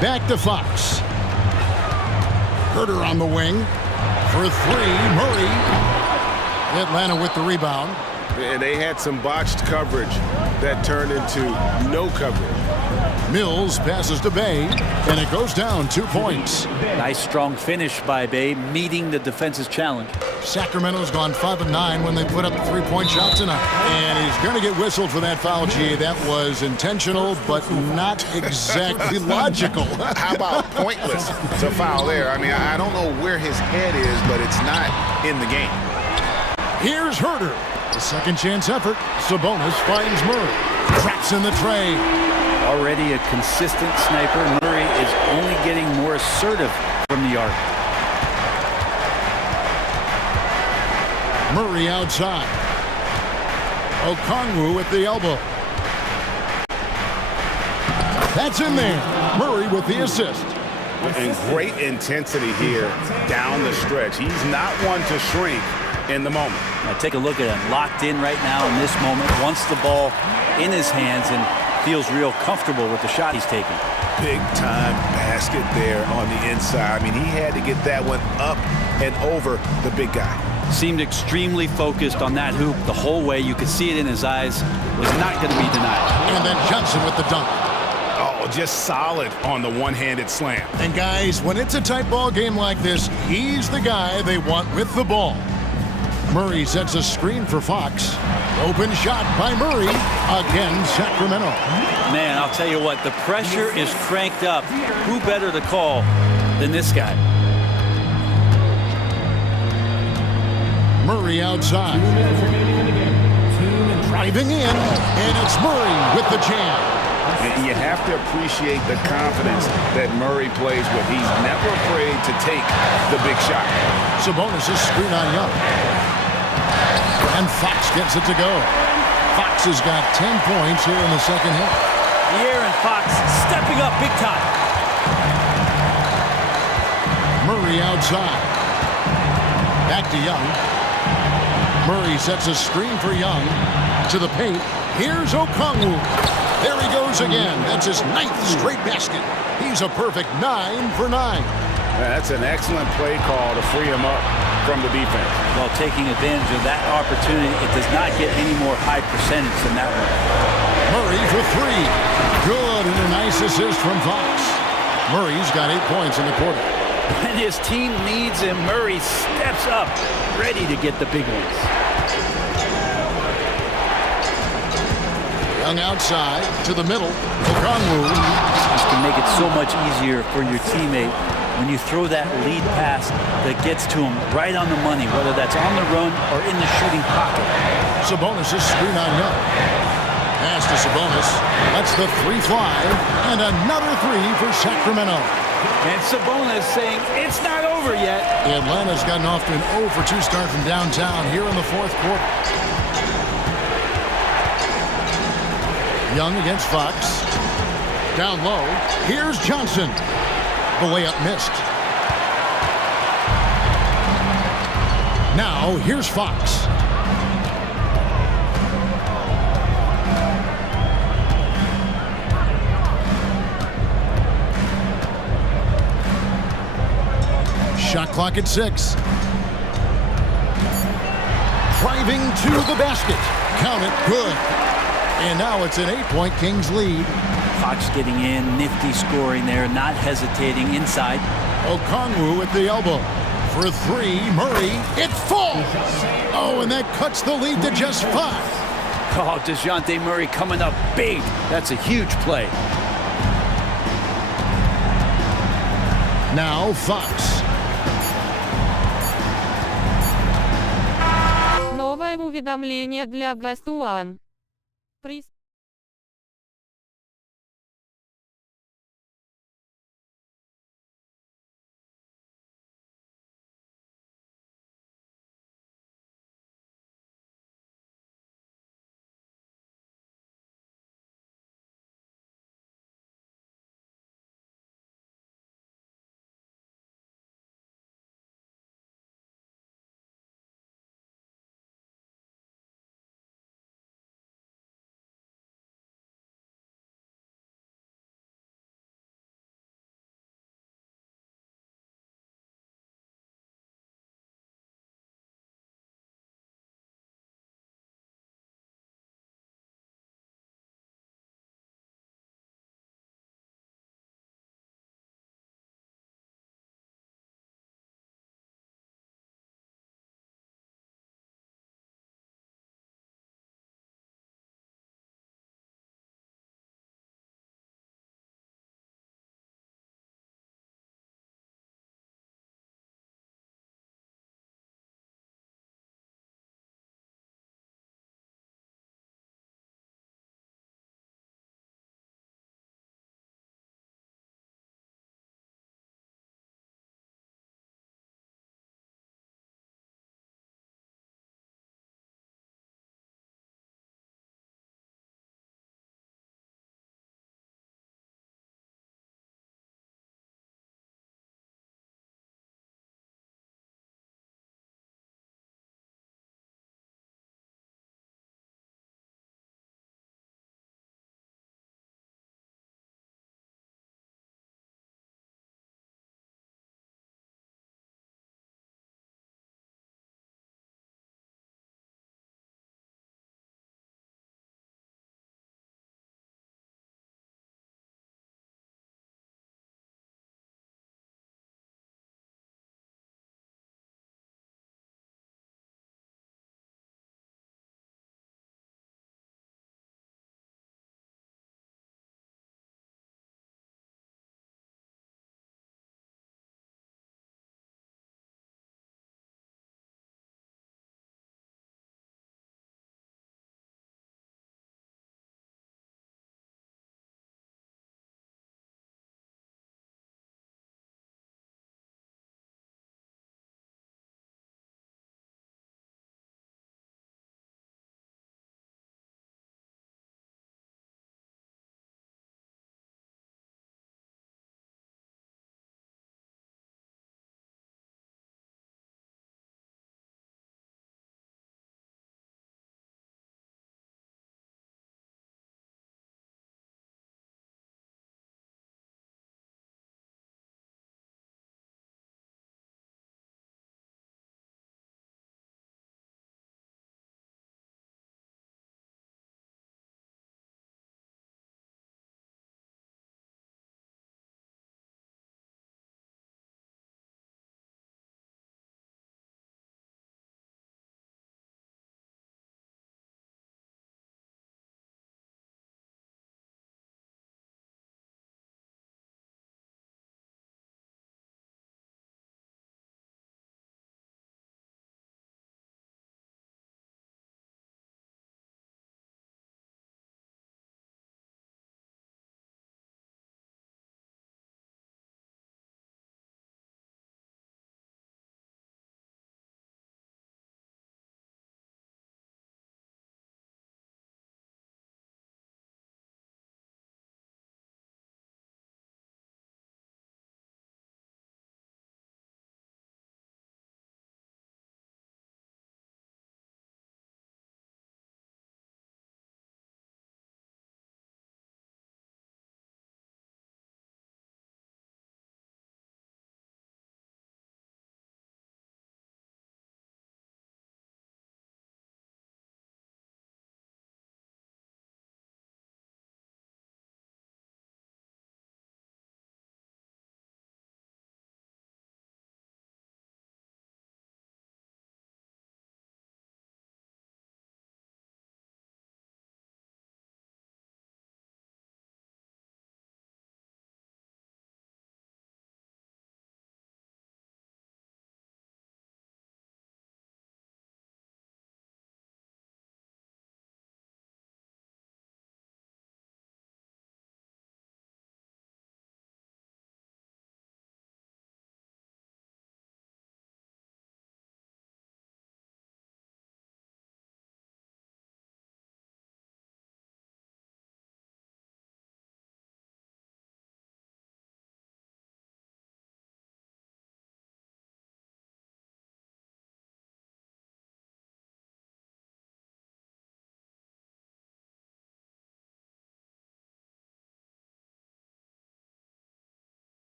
Back to Fox. Herter on the wing. For 3, Murray. Atlanta with the rebound. And they had some botched coverage that turned into no coverage. Mills passes to Bay, and it goes down 2 points. Nice strong finish by Bay, meeting the defense's challenge. Sacramento's gone 5 of 9 when they put up the 3-point shot tonight. And he's going to get whistled for that foul, G. That was intentional, but not exactly logical. How about pointless to foul there? I mean, I don't know where his head is, but it's not in the game. Here's Herter. The second chance effort. Sabonis finds Murray. Traps in the tray. Already a consistent sniper, Murray is only getting more assertive from the arc. Murray outside. Okongwu at the elbow. That's in there. Murray with the assist. And great intensity here down the stretch. He's not one to shrink in the moment. Now take a look at him, locked in right now in this moment, wants the ball in his hands and feels real comfortable with the shot he's taking. Big time basket there on the inside. I mean, he had to get that one up and over the big guy. Seemed extremely focused on that hoop the whole way. You could see it in his eyes. Was not going to be denied. And then Johnson with the dunk. Oh, just solid on the one-handed slam. And guys, when it's a tight ball game like this, he's the guy they want with the ball. Murray sets a screen for Fox. Open shot by Murray. Again, Sacramento. Man, I'll tell you what, the pressure is cranked up. Who better to call than this guy? Murray outside. Driving in, and it's Murray with the jam. And you have to appreciate the confidence that Murray plays with. He's never afraid to take the big shot. Sabonis is screen on Young. And Fox gets it to go. Fox has got 10 points here in the second half. De'Aaron Fox stepping up big time. Murray outside. Back to Young. Murray sets a screen for Young. To the paint. Here's Okongwu. There he goes again. That's his 9th straight basket. He's a perfect 9 for 9. That's an excellent play call to free him up from the defense. While taking advantage of that opportunity, it does not get any more high percentage than that one. Murray for 3. Good, and a nice assist from Fox. Murray's got 8 points in the quarter. When his team needs him, Murray steps up, ready to get the big ones. Young outside to the middle. Okongwu. This can make it so much easier for your teammate when you throw that lead pass that gets to him right on the money, whether that's on the run or in the shooting pocket. Sabonis is screen on Young. Pass to Sabonis. That's the 3 fly. And another 3 for Sacramento. And Sabonis saying it's not over yet. Atlanta's gotten off to an 0 for 2 start from downtown here in the 4th quarter. Young against Fox. Down low. Here's Johnson. The layup missed. Now, here's Fox. Shot clock at 6. Driving to the basket. Count it. Good. And now it's an 8-point Kings lead. Fox getting in, nifty scoring there, not hesitating inside. Okongwu at the elbow. For 3, Murray. It falls! Oh, and that cuts the lead to just 5. Oh, DeJounte Murray coming up big. That's a huge play. Now Fox. Новое уведомление для Best One.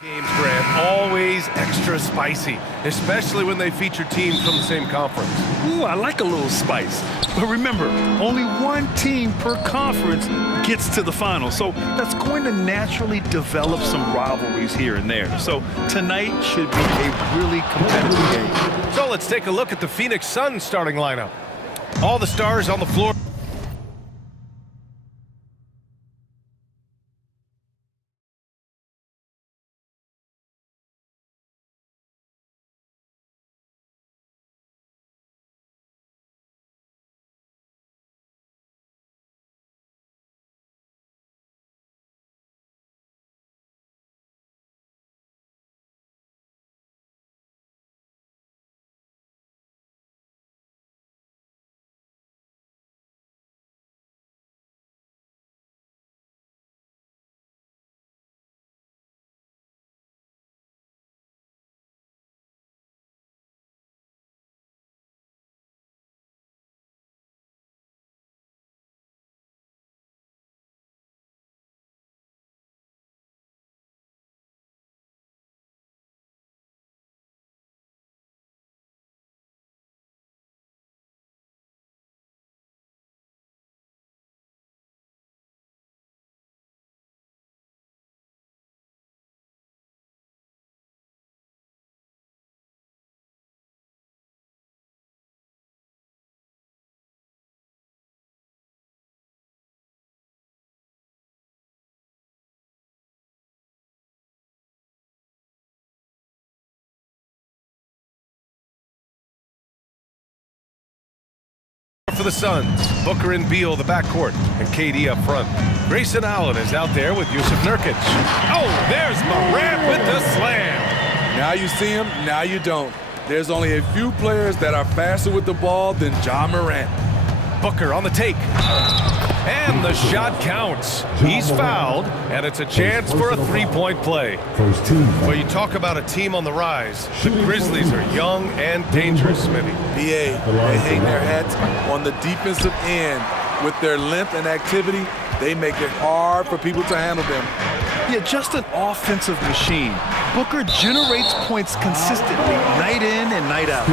Games, Grant, always extra spicy, especially when they feature teams from the same conference. Ooh, I like a little spice. But remember, only one team per conference gets to the final. So that's going to naturally develop some rivalries here and there. So tonight should be a really competitive game. So let's take a look at the Phoenix Suns starting lineup. All the stars on the floor. For the Suns, Booker and Beal the backcourt, and KD up front. Grayson Allen is out there with Yusuf Nurkic. Oh, there's Morant with the slam. Now you see him, now you don't. There's only a few players that are faster with the ball than Ja Morant. Booker on the take. And the shot counts. He's fouled, and it's a chance for a three-point play. First team. Well, you talk about a team on the rise. The Grizzlies are young and dangerous, Smitty. they hang their hats on the defensive end. With their length and activity, they make it hard for people to handle them. Yeah, just an offensive machine. Booker generates points consistently, night in and night out.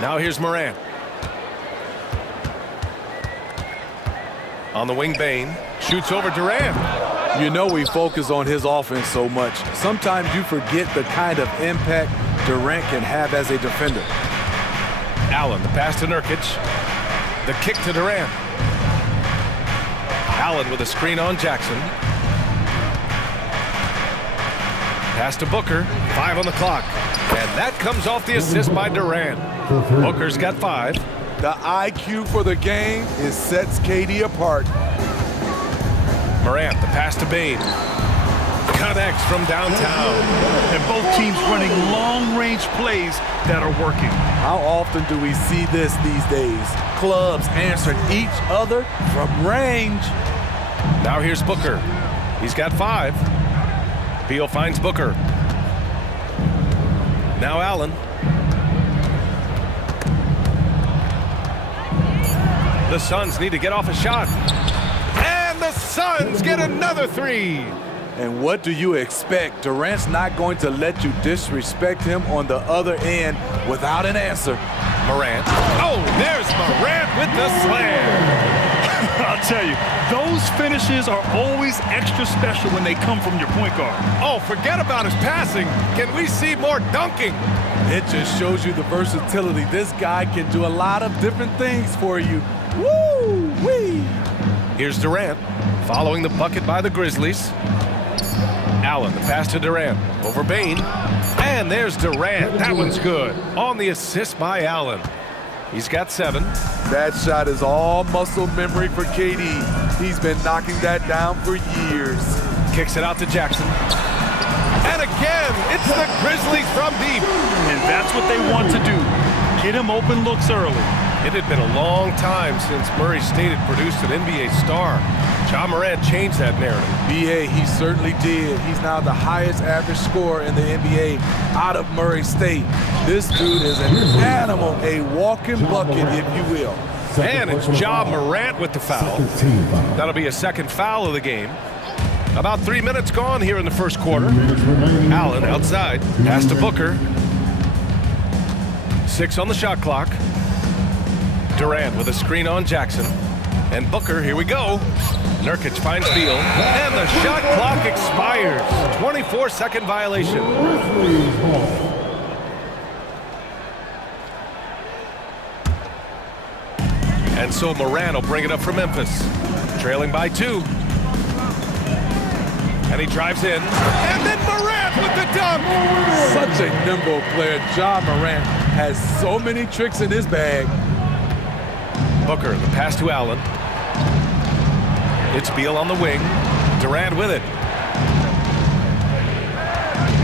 Now here's Morant. On the wing, Bane shoots over Durant. You know we focus on his offense so much. Sometimes you forget the kind of impact Durant can have as a defender. Allen, the pass to Nurkic. The kick to Durant. Allen with a screen on Jackson. Pass to Booker. 5 on the clock. And that comes off the assist by Durant. Booker's got 5. The IQ for the game sets KD apart. Morant, the pass to Bane. Connects from downtown. And both teams running long-range plays that are working. How often do we see this these days? Clubs answering each other from range. Now here's Booker. He's got 5. Beal finds Booker. Now Allen. The Suns need to get off a shot. And the Suns get another 3. And what do you expect? Durant's not going to let you disrespect him on the other end without an answer. Morant. Oh, there's Morant with the slam. I'll tell you, those finishes are always extra special when they come from your point guard. Oh, forget about his passing. Can we see more dunking? It just shows you the versatility. This guy can do a lot of different things for you. Woo-wee! Here's Durant, following the bucket by the Grizzlies. Allen, the pass to Durant, over Bane. And there's Durant. That one's good. On the assist by Allen. He's got 7. That shot is all muscle memory for KD. He's been knocking that down for years. Kicks it out to Jackson. And again, it's the Grizzlies from deep. And that's what they want to do. Get him open looks early. It had been a long time since Murray State had produced an NBA star. Ja Morant changed that narrative. BA, he certainly did. He's now the highest average scorer in the NBA out of Murray State. This dude is an animal, a walking bucket, if you will. And it's Ja Morant with the foul. That'll be a second foul of the game. About 3 minutes gone here in the first quarter. Allen outside, pass to Booker. 6 on the shot clock. Durant with a screen on Jackson. And Booker, here we go. Nurkic finds Beal. And the shot clock expires. 24-second violation. And so Morant will bring it up for Memphis. Trailing by 2. And he drives in. And then Morant with the dunk. Such a nimble player. Ja Morant has so many tricks in his bag. Booker, the pass to Allen. It's Beal on the wing. Durant with it.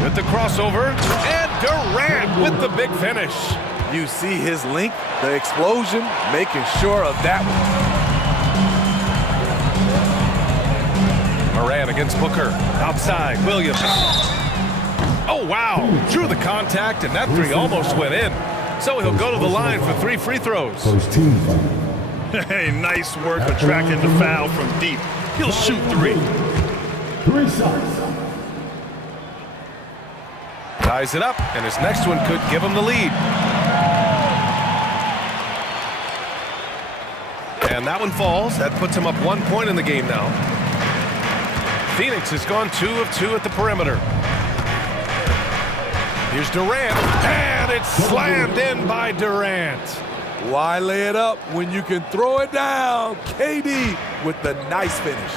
With the crossover. And Durant with the big finish. You see his length, the explosion, making sure of that one. Morant against Booker. Outside, Williams. Oh, wow. Drew the contact, and that three almost went in. So he'll go to the line for 3 free throws. Hey, nice work attracting the foul from deep. He'll shoot 3. 3 shots. Ties it up, and his next one could give him the lead. And that one falls. That puts him up 1 point in the game now. Phoenix has gone 2 of 2 at the perimeter. Here's Durant, and it's slammed in by Durant. Why lay it up when you can throw it down? KD with the nice finish.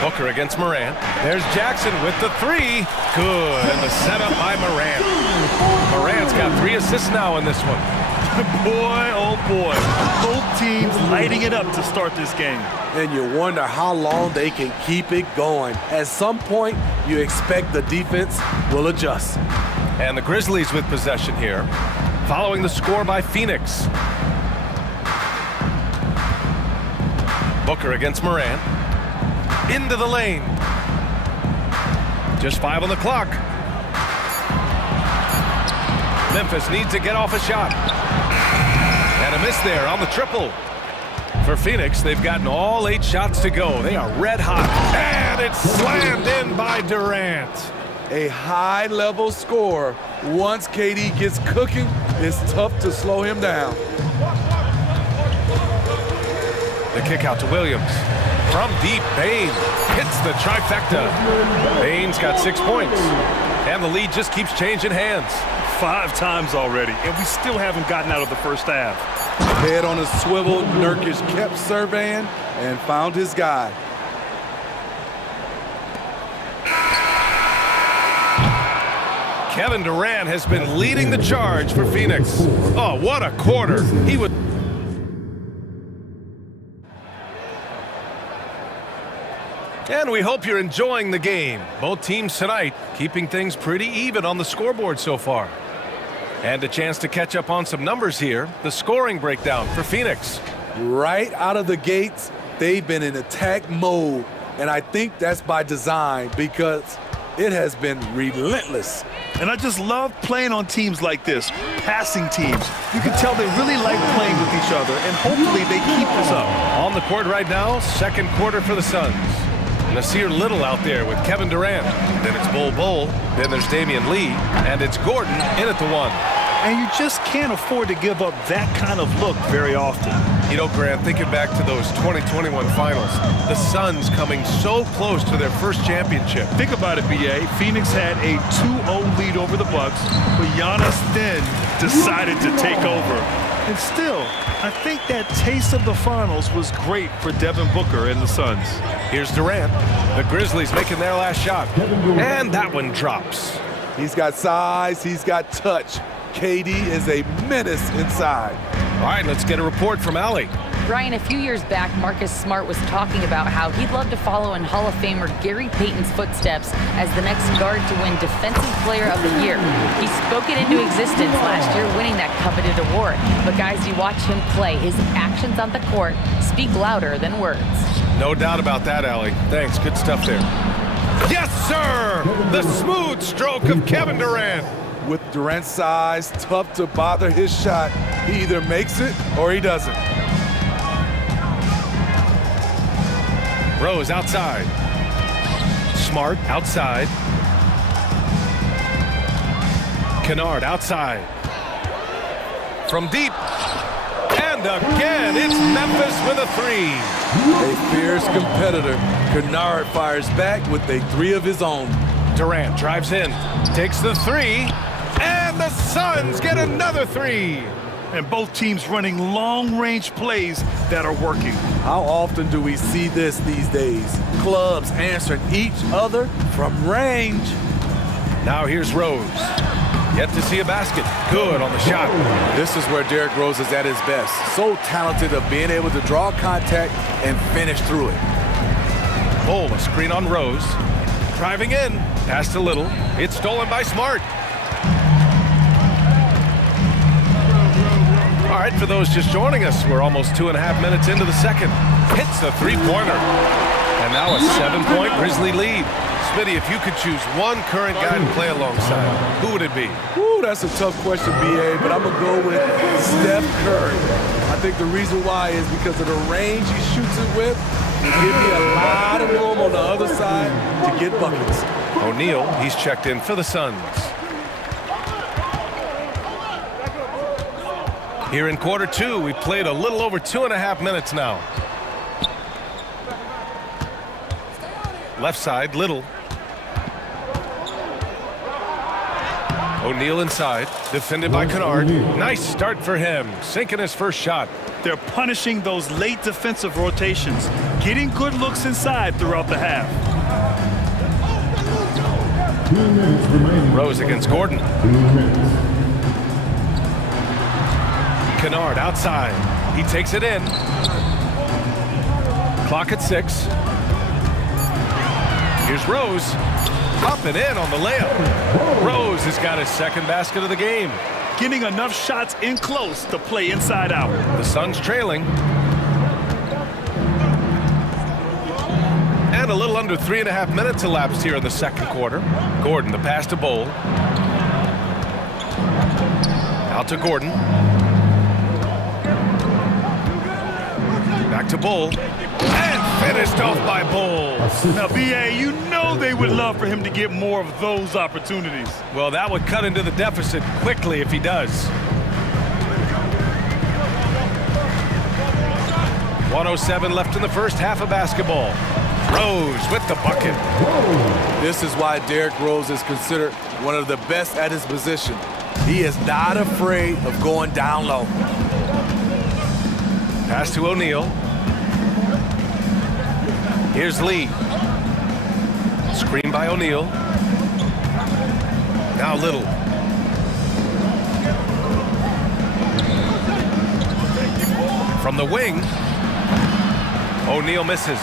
Booker against Morant. There's Jackson with the 3. Good, and the setup by Morant. Morant's got 3 assists now in this one. Boy, oh boy. Both teams lighting it up to start this game. And you wonder how long they can keep it going. At some point, you expect the defense will adjust. And the Grizzlies with possession here, following the score by Phoenix. Booker against Morant. Into the lane. Just 5 on the clock. Memphis needs to get off a shot. And a miss there on the triple. For Phoenix, they've gotten all 8 shots to go. They are red hot. And it's slammed in by Durant. A high-level score. Once KD gets cooking, it's tough to slow him down. The kick out to Williams. From deep, Bain hits the trifecta. Bain's got 6 points. And the lead just keeps changing hands. 5 times already, and we still haven't gotten out of the first half. Head on a swivel, Nurkic kept surveying and found his guy. Kevin Durant has been leading the charge for Phoenix. Oh, what a quarter. He would. And we hope you're enjoying the game. Both teams tonight keeping things pretty even on the scoreboard so far. And a chance to catch up on some numbers here. The scoring breakdown for Phoenix. Right out of the gates, they've been in attack mode. And I think that's by design because it has been relentless. And I just love playing on teams like this, passing teams. You can tell they really like playing with each other, and hopefully they keep this up. On the court right now, second quarter for the Suns. Nasir Little out there with Kevin Durant. Then it's Bol, then there's Damian Lee, and it's Gordon in at the 1. And you just can't afford to give up that kind of look very often. You know, Grant, thinking back to those 2021 finals, the Suns coming so close to their first championship. Think about it, B.A. Phoenix had a 2-0 lead over the Bucks, but Giannis then decided to take over. And still, I think that taste of the finals was great for Devin Booker and the Suns. Here's Durant. The Grizzlies making their last shot. And that one drops. He's got size, he's got touch. KD is a menace inside. All right, let's get a report from Allie. Brian, a few years back, Marcus Smart was talking about how he'd love to follow in Hall of Famer Gary Payton's footsteps as the next guard to win Defensive Player of the Year. He spoke it into existence last year, winning that coveted award. But guys, you watch him play, his actions on the court speak louder than words. No doubt about that, Allie. Thanks, good stuff there. Yes, sir! The smooth stroke of Kevin Durant. with Durant's size, tough to bother his shot. He either makes it or he doesn't. Rose outside. Smart outside. Kennard outside. From deep. And again, it's Memphis with a three. A fierce competitor. Kennard fires back with a three of his own. Durant drives in, takes the three, and the Suns get another three. And both teams running long-range plays that are working. How often do we see this these days? Clubs answering each other from range. Now here's Rose. Yet to see a basket. Good on the shot. This is where Derrick Rose is at his best. So talented of being able to draw contact and finish through it. Bull, a screen on Rose. Driving in. Passed a little. It's stolen by Smart. All right, for those just joining us, we're almost 2.5 minutes into the second. Hits the three-pointer. And now a 7-point Grizzly lead. Smitty, if you could choose one current guy to play alongside, who would it be? Ooh, that's a tough question, B.A., but I'm going to go with Steph Curry. I think the reason why is because of the range he shoots it with. It gives me a lot of room on the other side to get buckets. O'Neal, he's checked in for the Suns. Here in quarter two, we played a little over 2.5 minutes now. Left side, Little. O'Neal inside, defended by Kennard. Nice start for him, sinking his first shot. They're punishing those late defensive rotations, getting good looks inside throughout the half. 2 minutes remaining. Rose against Gordon. 2 minutes. Kennard outside. He takes it in. Clock at 6. Here's Rose. Up and in on the layup. Rose has got his second basket of the game. Getting enough shots in close to play inside out. The Suns trailing. And a little under 3.5 minutes elapsed here in the second quarter. Gordon, the pass to Bull. Out to Gordon. Back to Bull. And finished off by Bull. Now, B.A., you know they would love for him to get more of those opportunities. Well, that would cut into the deficit quickly if he does. 1:07 left in the first half of basketball. Rose with the bucket. This is why Derrick Rose is considered one of the best at his position. He is not afraid of going down low. Pass to O'Neal. Here's Lee. Screen by O'Neal. Now Little. From the wing. O'Neal misses.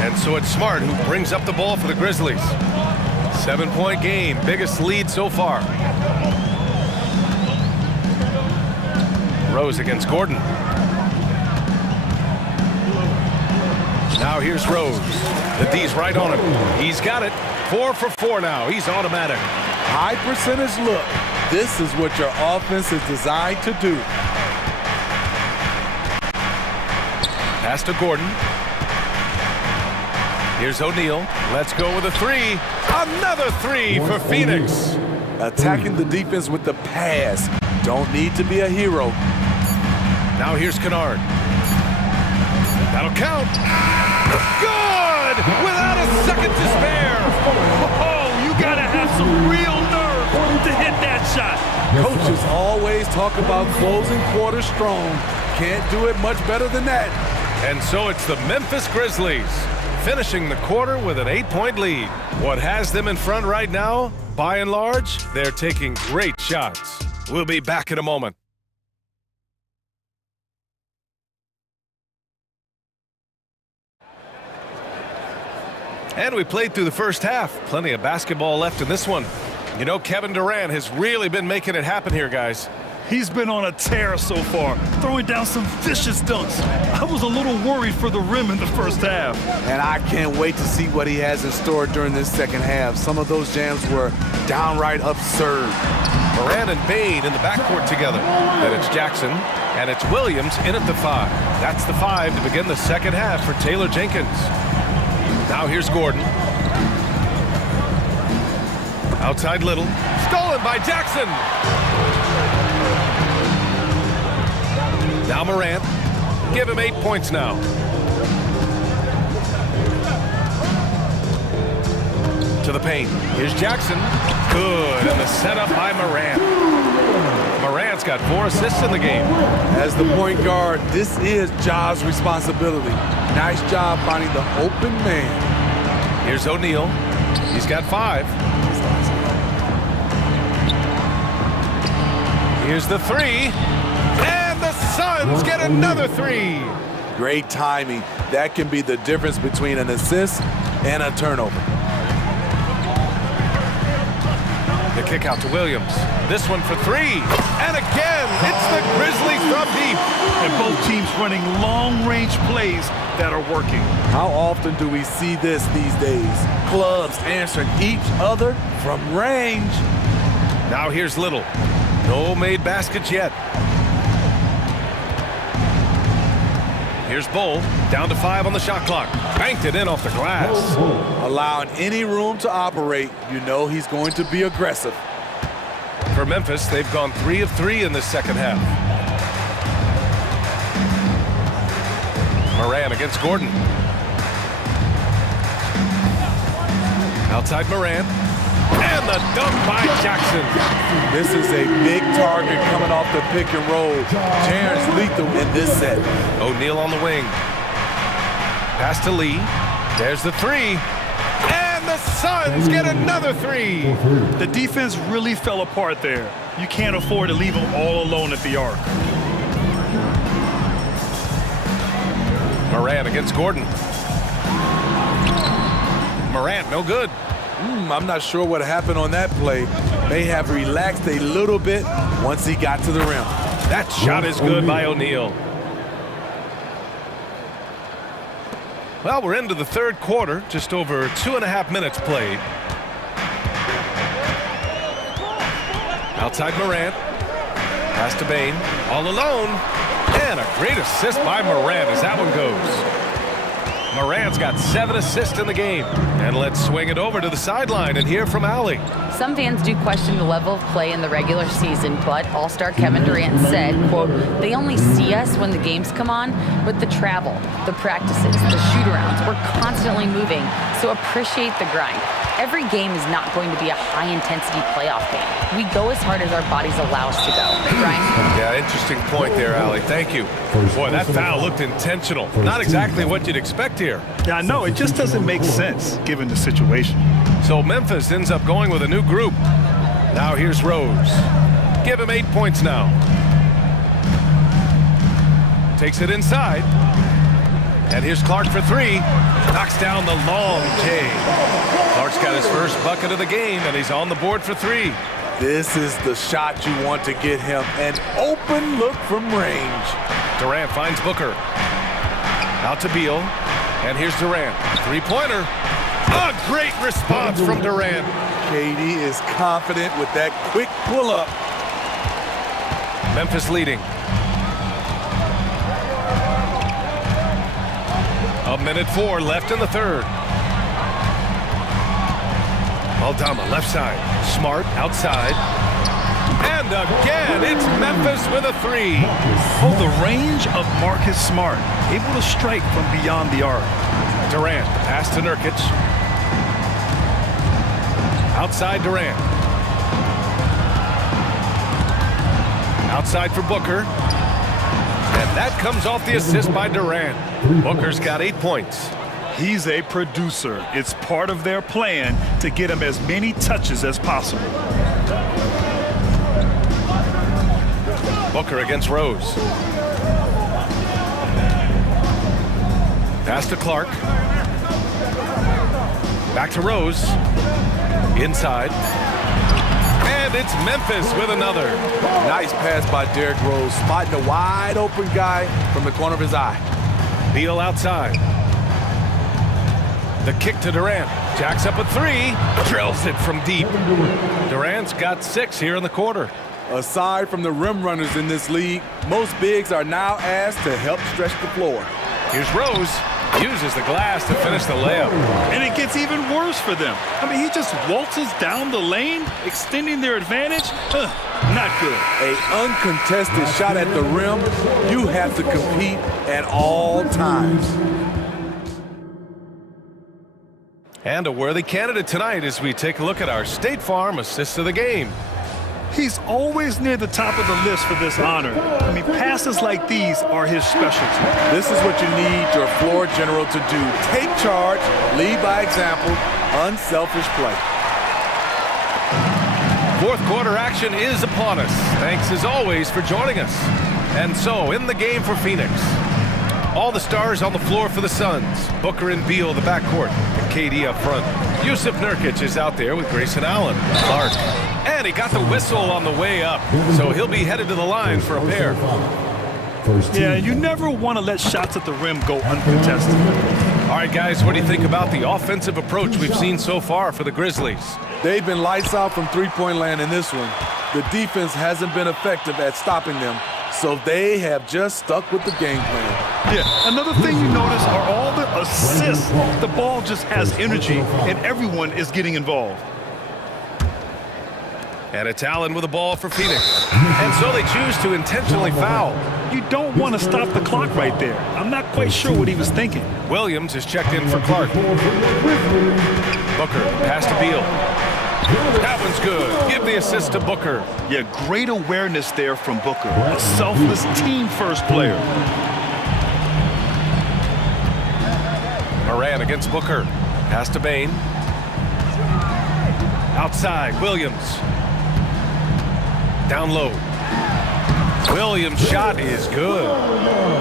And so it's Smart who brings up the ball for the Grizzlies. 7-point game, biggest lead so far. Rose against Gordon. Now here's Rose. The D's right on him. He's got it. 4 for 4 now. He's automatic. High percentage look. This is what your offense is designed to do. Pass to Gordon. Here's O'Neal. Let's go with a three. Another three for Phoenix. Attacking the defense with the pass. Don't need to be a hero. Now here's Kennard. That'll count. Good! Without a second to spare. Oh, you gotta have some real nerve to hit that shot. Coaches always talk about closing quarters strong. Can't do it much better than that. And so it's the Memphis Grizzlies finishing the quarter with an 8-point lead. What has them in front right now, by and large, they're taking great shots. We'll be back in a moment. And we played through the first half. Plenty of basketball left in this one. You know, Kevin Durant has really been making it happen here, guys. He's been on a tear so far, throwing down some vicious dunks. I was a little worried for the rim in the first half. And I can't wait to see what he has in store during this second half. Some of those jams were downright absurd. Moran and Bade in the backcourt together. Then it's Jackson, and it's Williams in at the 5. That's the 5 to begin the second half for Taylor Jenkins. Now here's Gordon. Outside Little. Stolen by Jackson. Now Morant. Give him 8 points now. To the paint. Here's Jackson. Good. And the setup by Morant. Morant's got 4 assists in the game. As the point guard, this is Ja's responsibility. Nice job finding the open man. Here's O'Neal. He's got 5. Here's the 3. And the Suns get another 3. Great timing. That can be the difference between an assist and a turnover. The kick out to Williams. This one for 3. And again, it's the Grizzlies from deep. And both teams running long-range plays that are working. How often do we see this these days? Clubs answering each other from range. Now here's Little. No made baskets yet. Here's Bull, down to 5 on the shot clock. Banked it in off the glass. Allowing any room to operate, you know he's going to be aggressive. For Memphis, they've gone 3 of 3 in this second half. Moran against Gordon. Outside Moran. And the dunk by Jackson. This is a big target coming off the pick and roll. Terrence lethal in this set. O'Neal on the wing. Pass to Lee. There's the 3. And the Suns get another 3. The defense really fell apart there. You can't afford to leave them all alone at the arc. Moran against Gordon. Morant, no good. I'm not sure what happened on that play. May have relaxed a little bit once he got to the rim. That shot is good by O'Neal. Well, we're into the third quarter, just over 2.5 minutes played. Outside Morant. Pass to Bane. All alone. And a great assist by Morant as that one goes. Morant's got 7 assists in the game. And let's swing it over to the sideline and hear from Allie. Some fans do question the level of play in the regular season, but All-Star Kevin Durant said, quote, they only see us when the games come on, but the travel, the practices, the shoot-arounds, we're constantly moving, so appreciate the grind. Every game is not going to be a high-intensity playoff game. We go as hard as our bodies allow us to go. Brian? Yeah, interesting point there, Allie. Thank you. Boy, that foul looked intentional. Not exactly what you'd expect here. Yeah, I know. It just doesn't make sense given the situation. So Memphis ends up going with a new group. Now here's Rose. Give him 8 points now. Takes it inside. And here's Clark for 3. Knocks down the long J. Clark's got his first bucket of the game, and he's on the board for 3. This is the shot you want to get him. An open look from range. Durant finds Booker. Out to Beal. And here's Durant. 3-pointer. A great response from Durant. KD is confident with that quick pull-up. Memphis leading. 1:04 left in the third. Aldama left side. Smart outside. And again, it's Memphis with a 3. Oh, the range of Marcus Smart. Able to strike from beyond the arc. Durant, the pass to Nurkic. Outside Durant. Outside for Booker. And that comes off the assist by Durant. Booker's got 8 points. He's a producer. It's part of their plan to get him as many touches as possible. Booker against Rose. Pass to Clark. Back to Rose. Inside. And it's Memphis with another. Nice pass by Derrick Rose, spotting a wide open guy from the corner of his eye. Beal outside. The kick to Durant. Jacks up a three. Drills it from deep. Durant's got 6 here in the quarter. Aside from the rim runners in this league, most bigs are now asked to help stretch the floor. Here's Rose. Uses the glass to finish the layup. And it gets even worse for them. I mean, he just waltzes down the lane, extending their advantage. Not good. An uncontested shot at the rim, you have to compete at all times. And a worthy candidate tonight as we take a look at our State Farm assist of the game. He's always near the top of the list for this honor. I mean, passes like these are his specialty. This is what you need your floor general to do. Take charge, lead by example, unselfish play. Fourth quarter action is upon us. Thanks as always for joining us. And so, in the game for Phoenix, all the stars on the floor for the Suns. Booker and Beal, the backcourt, and KD up front. Yusuf Nurkic is out there with Grayson Allen. Clark. And he got the whistle on the way up, so he'll be headed to the line for a pair. Yeah, you never want to let shots at the rim go uncontested. All right, guys, what do you think about the offensive approach we've seen so far for the Grizzlies? They've been lights out from three-point land in this one. The defense hasn't been effective at stopping them, so they have just stuck with the game plan. Yeah, another thing you notice are all the assists. The ball just has energy, and everyone is getting involved. And it's Allen with the ball for Phoenix. And so they choose to intentionally foul. You don't want to stop the clock right there. I'm not quite sure what he was thinking. Williams is checked in for Clark. Booker, pass to Beal. That one's good. Give the assist to Booker. Yeah, great awareness there from Booker. A selfless team-first player. Moran against Booker. Pass to Bane. Outside, Williams. Down low. Williams' shot is good.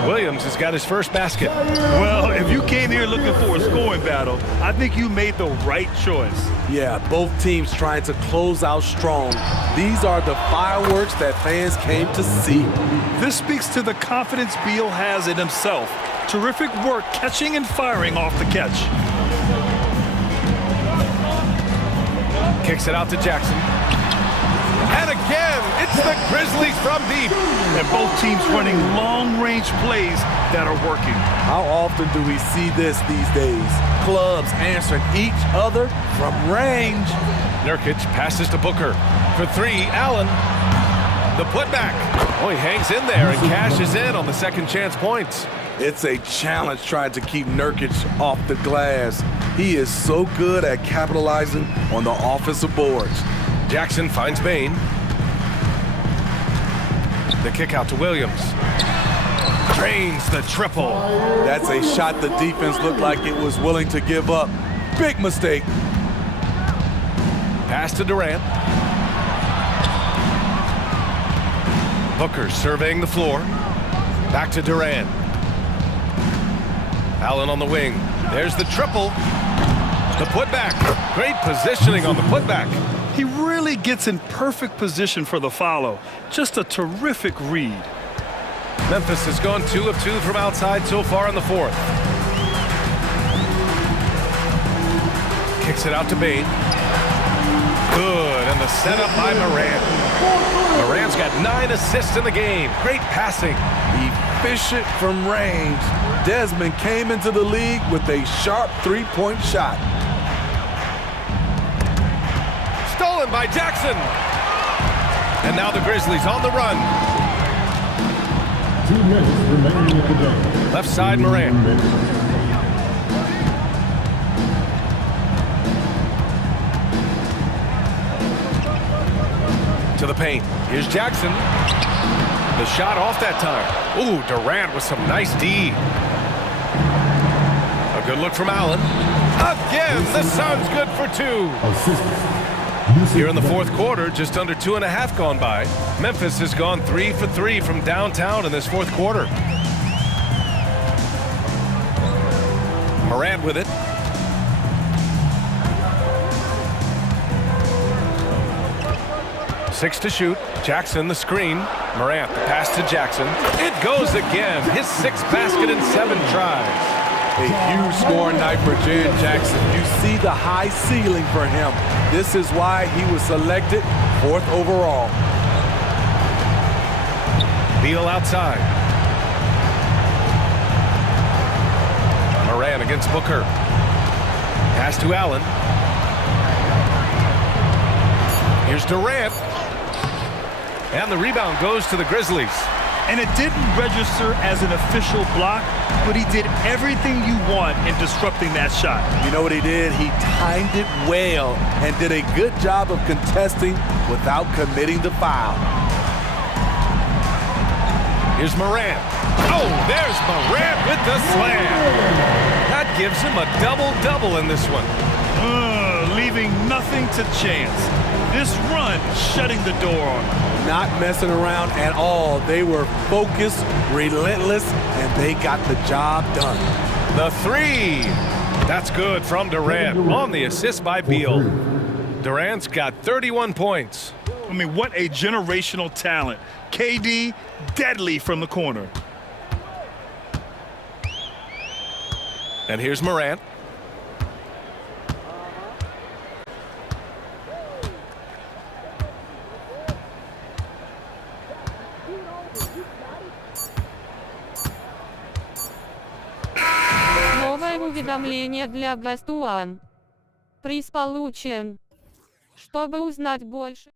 Williams has got his first basket. Well, if you came here looking for a scoring battle, I think you made the right choice. Yeah, both teams trying to close out strong. These are the fireworks that fans came to see. This speaks to the confidence Beal has in himself. Terrific work catching and firing off the catch. Kicks it out to Jackson. And again, it's the Grizzlies from deep. And both teams running long-range plays that are working. How often do we see this these days? Clubs answering each other from range. Nurkic passes to Booker. For three, Allen. The putback. Oh, he hangs in there and cashes in on the second chance points. It's a challenge trying to keep Nurkic off the glass. He is so good at capitalizing on the offensive boards. Jackson finds Bane. The kick out to Williams. Drains the triple. That's a shot the defense looked like it was willing to give up. Big mistake. Pass to Durant. Booker surveying the floor. Back to Durant. Allen on the wing. There's the triple. The putback. Great positioning on the putback. He really gets in perfect position for the follow. Just a terrific read. Memphis has gone 2 of 2 from outside so far in the fourth. Kicks it out to Bane. Good, and the setup by Moran. Moran's got 9 assists in the game. Great passing. Efficient from range. Desmond came into the league with a sharp three-point shot. Stolen by Jackson. And now the Grizzlies on the run. 2 minutes remaining in the game. Left side, Moran. To the paint. Here's Jackson. The shot off that time. Ooh, Durant with some nice D. A good look from Allen. Again, the Suns good for 2. Here in the fourth quarter, just under 2.5 gone by. Memphis has gone 3 for 3 from downtown in this fourth quarter. Morant with it. 6 to shoot. Jackson the screen. Morant the pass to Jackson. It goes again. His 6th basket in 7 tries. A huge scoring night for Jaren Jackson. You see the high ceiling for him. This is why he was selected 4th overall. Beal outside. Morant against Booker. Pass to Allen. Here's Durant. And the rebound goes to the Grizzlies. And it didn't register as an official block, but he did everything you want in disrupting that shot. You know what he did? He timed it well and did a good job of contesting without committing the foul. Here's Morant. Oh, there's Morant with the slam. That gives him a double-double in this one. Leaving nothing to chance. This run shutting the door on him. Not messing around at all. They were focused, relentless, and they got the job done. The 3. That's good from Durant on the assist by Beal. Durant's got 31 points. I mean, what a generational talent. KD, deadly from the corner. And here's Morant. Новое уведомление для Best One. Приз получен. Чтобы узнать больше.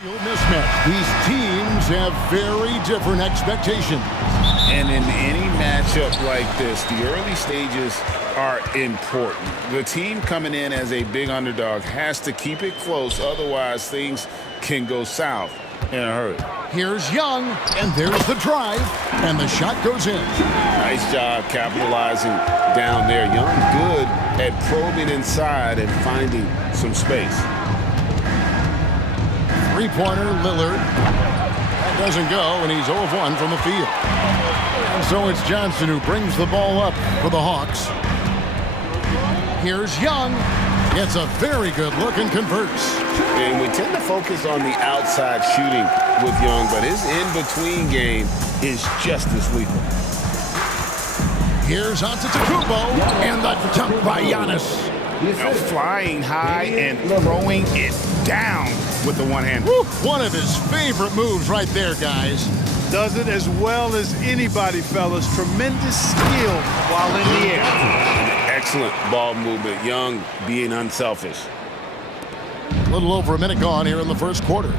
Mismatch. These teams have very different expectations. And in any matchup like this, the early stages are important. The team coming in as a big underdog has to keep it close, otherwise things can go south in a hurry. Here's Young, and there's the drive, and the shot goes in. Nice job capitalizing down there. Young good at probing inside and finding some space. Three-pointer, Lillard. That doesn't go, and he's 0 of 1 from the field. And so it's Johnson who brings the ball up for the Hawks. Here's Young. Gets a very good look and converts. And we tend to focus on the outside shooting with Young, but his in-between game is just as lethal. Here's Antetokounmpo, and the dunk by Giannis. Now flying high and throwing it down with the one hand. Woo, one of his favorite moves right there, guys. Does it as well as anybody, fellas. Tremendous skill while in the air. Excellent ball movement. Young being unselfish. A little over a minute gone here in the first quarter.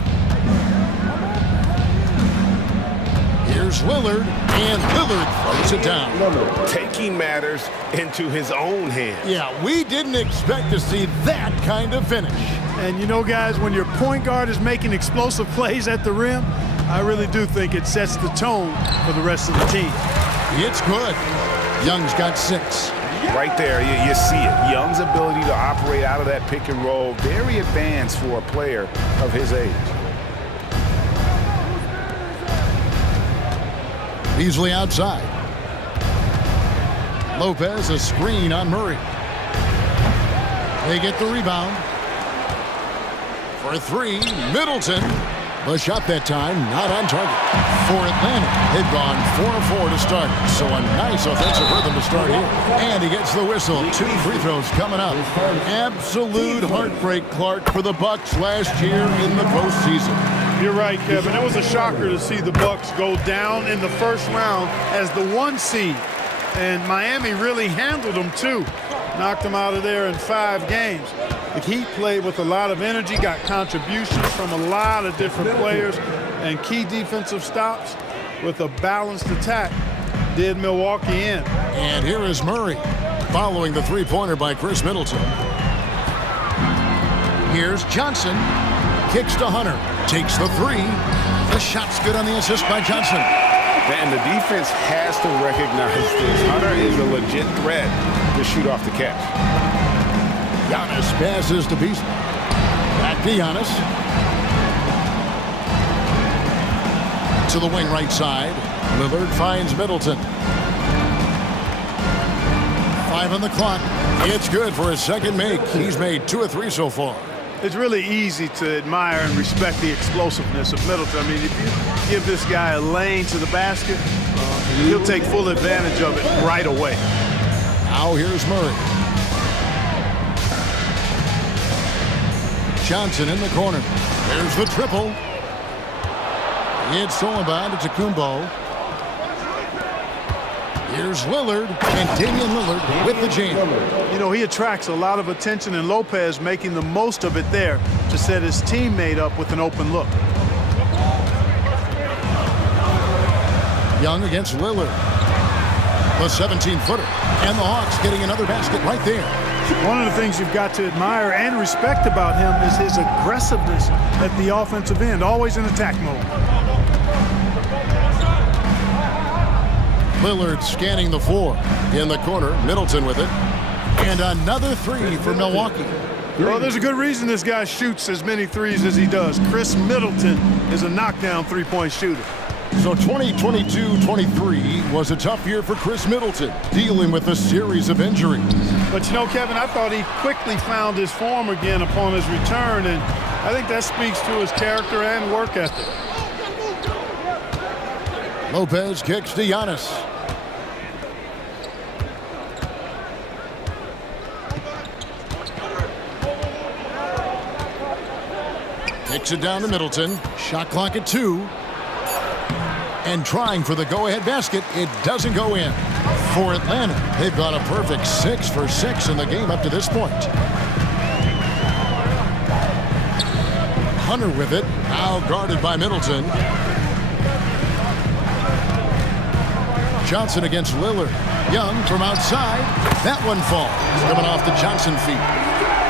Here's Lillard, and Lillard throws it down. Taking matters into his own hands. Yeah, we didn't expect to see that kind of finish. And you know, guys, when your point guard is making explosive plays at the rim, I really do think it sets the tone for the rest of the team. It's good. Young's got 6. Right there, you see it. Young's ability to operate out of that pick and roll, very advanced for a player of his age. Beasley outside. Lopez, a screen on Murray. They get the rebound. For 3, Middleton. The shot that time, not on target. For Atlanta, they've gone 4-4 to start. So a nice offensive rhythm to start here. And he gets the whistle. 2 free throws coming up. Absolute heartbreak, Clark, for the Bucks last year in the postseason. You're right, Kevin. It was a shocker to see the Bucks go down in the first round as the 1 seed. And Miami really handled them, too. Knocked them out of there in 5 games. The Heat played with a lot of energy, got contributions from a lot of different players, and key defensive stops with a balanced attack did Milwaukee in. And here is Murray following the three-pointer by Chris Middleton. Here's Johnson. Kicks to Hunter. Takes the 3. The shot's good on the assist by Johnson. And the defense has to recognize this. Hunter is a legit threat to shoot off the catch. Giannis passes to Beasley. Back to Giannis. To the wing right side. Lillard finds Middleton. 5 on the clock. It's good for his second make. He's made 2 of 3 so far. It's really easy to admire and respect the explosiveness of Middleton. I mean, if you give this guy a lane to the basket, he'll take full advantage of it right away. Now here's Murray. Johnson in the corner. There's the triple. It's stolen by Antetokounmpo. Here's Lillard, and Damian Lillard with the jam. You know, he attracts a lot of attention, and Lopez making the most of it there to set his teammate up with an open look. Young against Lillard. The 17-footer. And the Hawks getting another basket right there. One of the things you've got to admire and respect about him is his aggressiveness at the offensive end, always in attack mode. Lillard scanning the floor. In the corner, Middleton with it. And another 3 for Milwaukee. Well, there's a good reason this guy shoots as many threes as he does. Chris Middleton is a knockdown three-point shooter. So 2022-23 was a tough year for Chris Middleton, dealing with a series of injuries. But you know, Kevin, I thought he quickly found his form again upon his return, and I think that speaks to his character and work ethic. Lopez kicks to Giannis. Kicks it down to Middleton. Shot clock at 2. And trying for the go-ahead basket. It doesn't go in. For Atlanta, they've got a perfect 6 for 6 in the game up to this point. Hunter with it. Now guarded by Middleton. Johnson against Lillard. Young from outside. That one falls. Coming off the Johnson feet.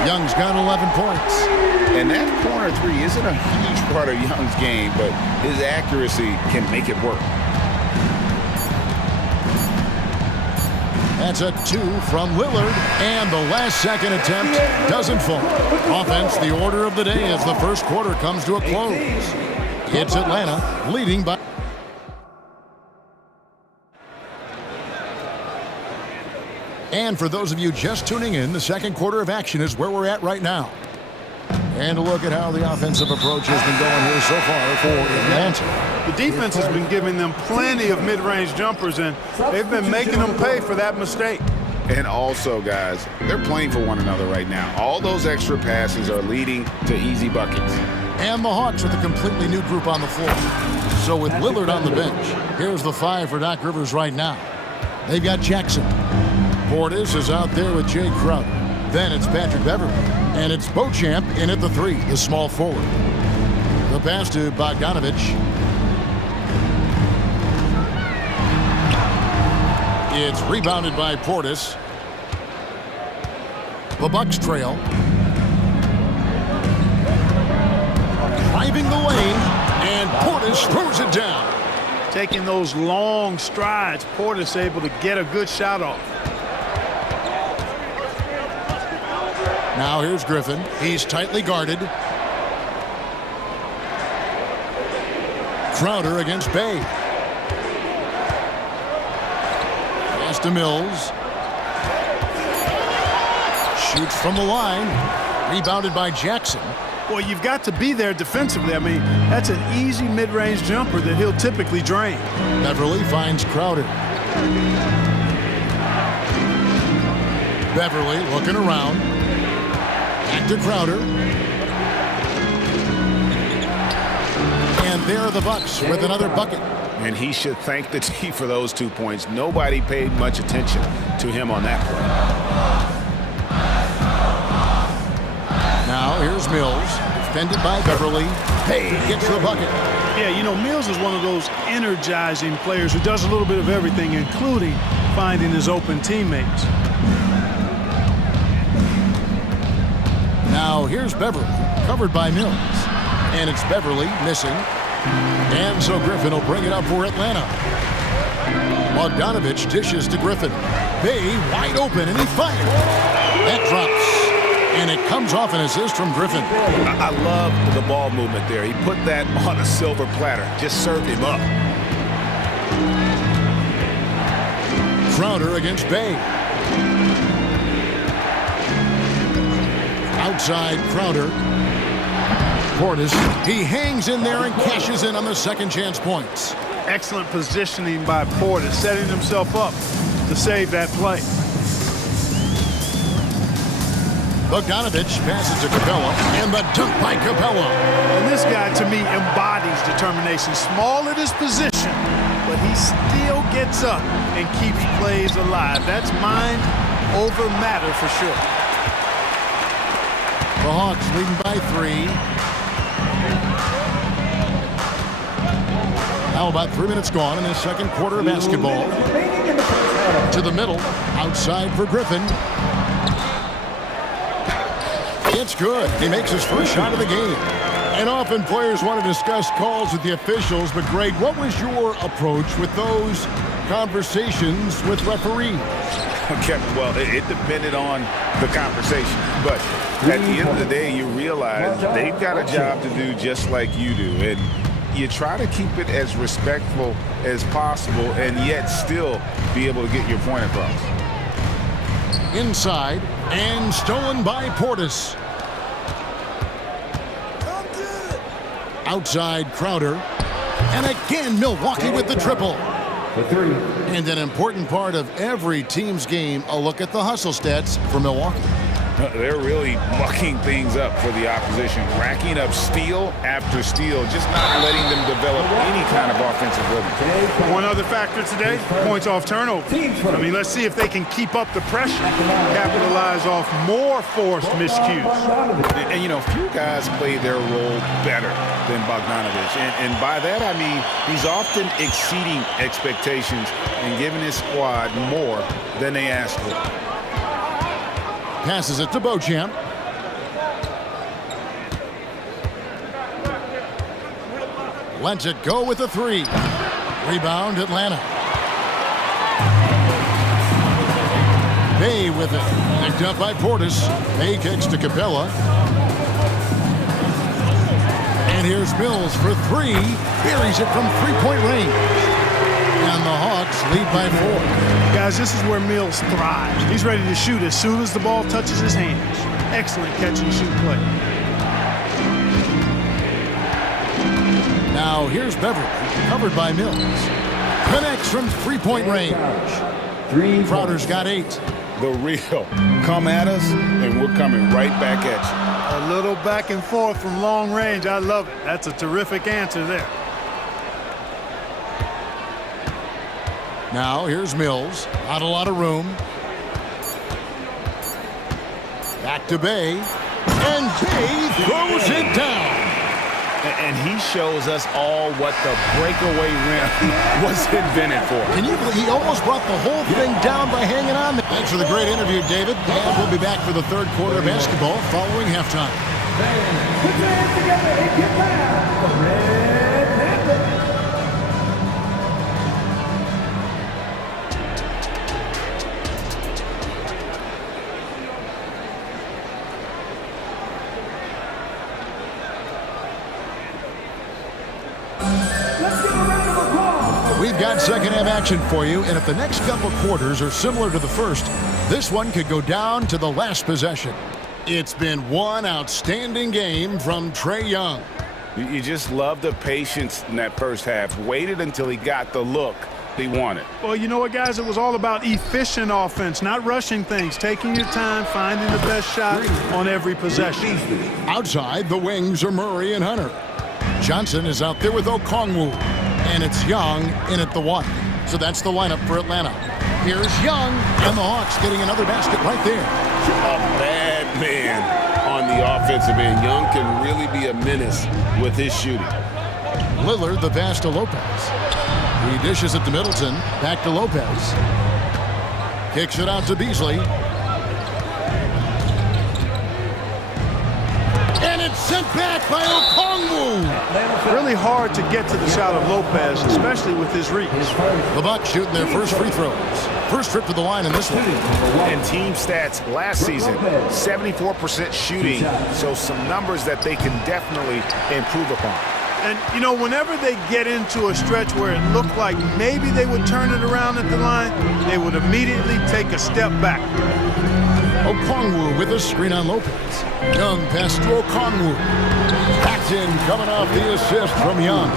Young's got 11 points. And that corner three isn't a huge part of Young's game, but his accuracy can make it work. That's a 2 from Lillard, and the last second attempt doesn't fall. Offense, the order of the day as the first quarter comes to a close. It's Atlanta leading by... And for those of you just tuning in, the second quarter of action is where we're at right now. And a look at how the offensive approach has been going here so far for Atlanta. The defense has been giving them plenty of mid-range jumpers, and they've been making them pay for that mistake. And also, guys, they're playing for one another right now. All those extra passes are leading to easy buckets. And the Hawks with a completely new group on the floor. So with Lillard on the bench, here's the 5 for Doc Rivers right now. They've got Jackson. Portis is out there with Jay Crowder. Then it's Patrick Beverly. And it's Beauchamp in at the 3, the small forward. The pass to Bogdanovich. It's rebounded by Portis. The Bucks trail. Driving the lane, and Portis throws it down. Taking those long strides, Portis able to get a good shot off. Now here's Griffin. He's tightly guarded. Crowder against Bay. Pass to Mills. Shoots from the line. Rebounded by Jackson. Well, you've got to be there defensively. I mean, that's an easy mid-range jumper that he'll typically drain. Beverly finds Crowder. Beverly looking around. Back to Crowder. And there are the Bucks with another bucket. And he should thank the team for those 2 points. Nobody paid much attention to him on that play. Now here's Mills, defended by Beverly. Hey, gets the bucket. Yeah, you know, Mills is one of those energizing players who does a little bit of everything, including finding his open teammates. Now here's Beverly, covered by Mills. And it's Beverly missing. And so Griffin will bring it up for Atlanta. Bogdanovich dishes to Griffin. Bay wide open, and he fires. That drops. And it comes off an assist from Griffin. I love the ball movement there. He put that on a silver platter. Just served him up. Crowder against Bay. Outside Crowder. Portis, he hangs in there and cashes in on the second chance points. Excellent positioning by Portis, setting himself up to save that play. Bogdanovich passes to Capella, and the dunk by Capella. And this guy, to me, embodies determination. Small at his position, but he still gets up and keeps plays alive. That's mind over matter for sure. The Hawks leading by 3. Now about 3 minutes gone in the second quarter of basketball. To the middle, outside for Griffin. It's good. He makes his first shot of the game. And often players want to discuss calls with the officials, but Greg, what was your approach with those conversations with referees? Okay, well, it depended on the conversation. But at the end of the day, you realize they've got a job to do just like you do. And you try to keep it as respectful as possible and yet still be able to get your point across. Inside, and stolen by Portis. Outside Crowder. And again, Milwaukee with the triple. And an important part of every team's game, a look at the hustle stats for Milwaukee. They're really mucking things up for the opposition, racking up steal after steal, just not letting them develop any kind of offensive rhythm. One other factor today, points off turnover. I mean, let's see if they can keep up the pressure, capitalize off more forced miscues. And you know, few guys play their role better than Bogdanovich. And by that, I mean, he's often exceeding expectations and giving his squad more than they asked for. Passes it to Beauchamp. Lets it go with a three. Rebound, Atlanta. Bay with it. Picked up by Portis. Bay kicks to Capella. And here's Mills for three. Buries it from three-point range. And the Hawks lead by 4. Guys, this is where Mills thrives. He's ready to shoot as soon as the ball touches his hands. Excellent catch-and-shoot play. Now here's Beverly, covered by Mills. Connects from three-point range. Crowder's got 8. The real. Come at us, and we're coming right back at you. A little back and forth from long range. I love it. That's a terrific answer there. Now here's Mills. Not a lot of room. Back to Bay. And Bay throws it down. And he shows us all what the breakaway rim was invented for. Can you believe he almost brought the whole thing down by hanging on? Thanks for the great interview, David. And we'll be back for the third quarter of basketball following halftime. Put your hands together and get loud. The Red Panther. We've got second half action for you, and if the next couple quarters are similar to the first, this one could go down to the last possession. It's been one outstanding game from Trae Young. You just love the patience in that first half. Waited until he got the look he wanted. Well, you know what, guys? It was all about efficient offense, not rushing things, taking your time, finding the best shot on every possession. Outside, the wings are Murray and Hunter. Johnson is out there with Okongwu. And it's Young in at the 1. So that's the lineup for Atlanta. Here's Young, and the Hawks getting another basket right there. A bad man on the offensive end. Young can really be a menace with his shooting. Lillard, the pass to Lopez. He dishes it to Middleton. Back to Lopez. Kicks it out to Beasley. And it's sent back by Okongwu. Really hard to get to the shot of Lopez, especially with his reach. The Bucks shooting their first free throws. First trip to the line in this one. And team stats last season, 74% shooting. So some numbers that they can definitely improve upon. And, you know, whenever they get into a stretch where it looked like maybe they would turn it around at the line, they would immediately take a step back. Okongwu with a screen on Lopez. Young pass to Okongwu. Backed in, coming off the assist from Young.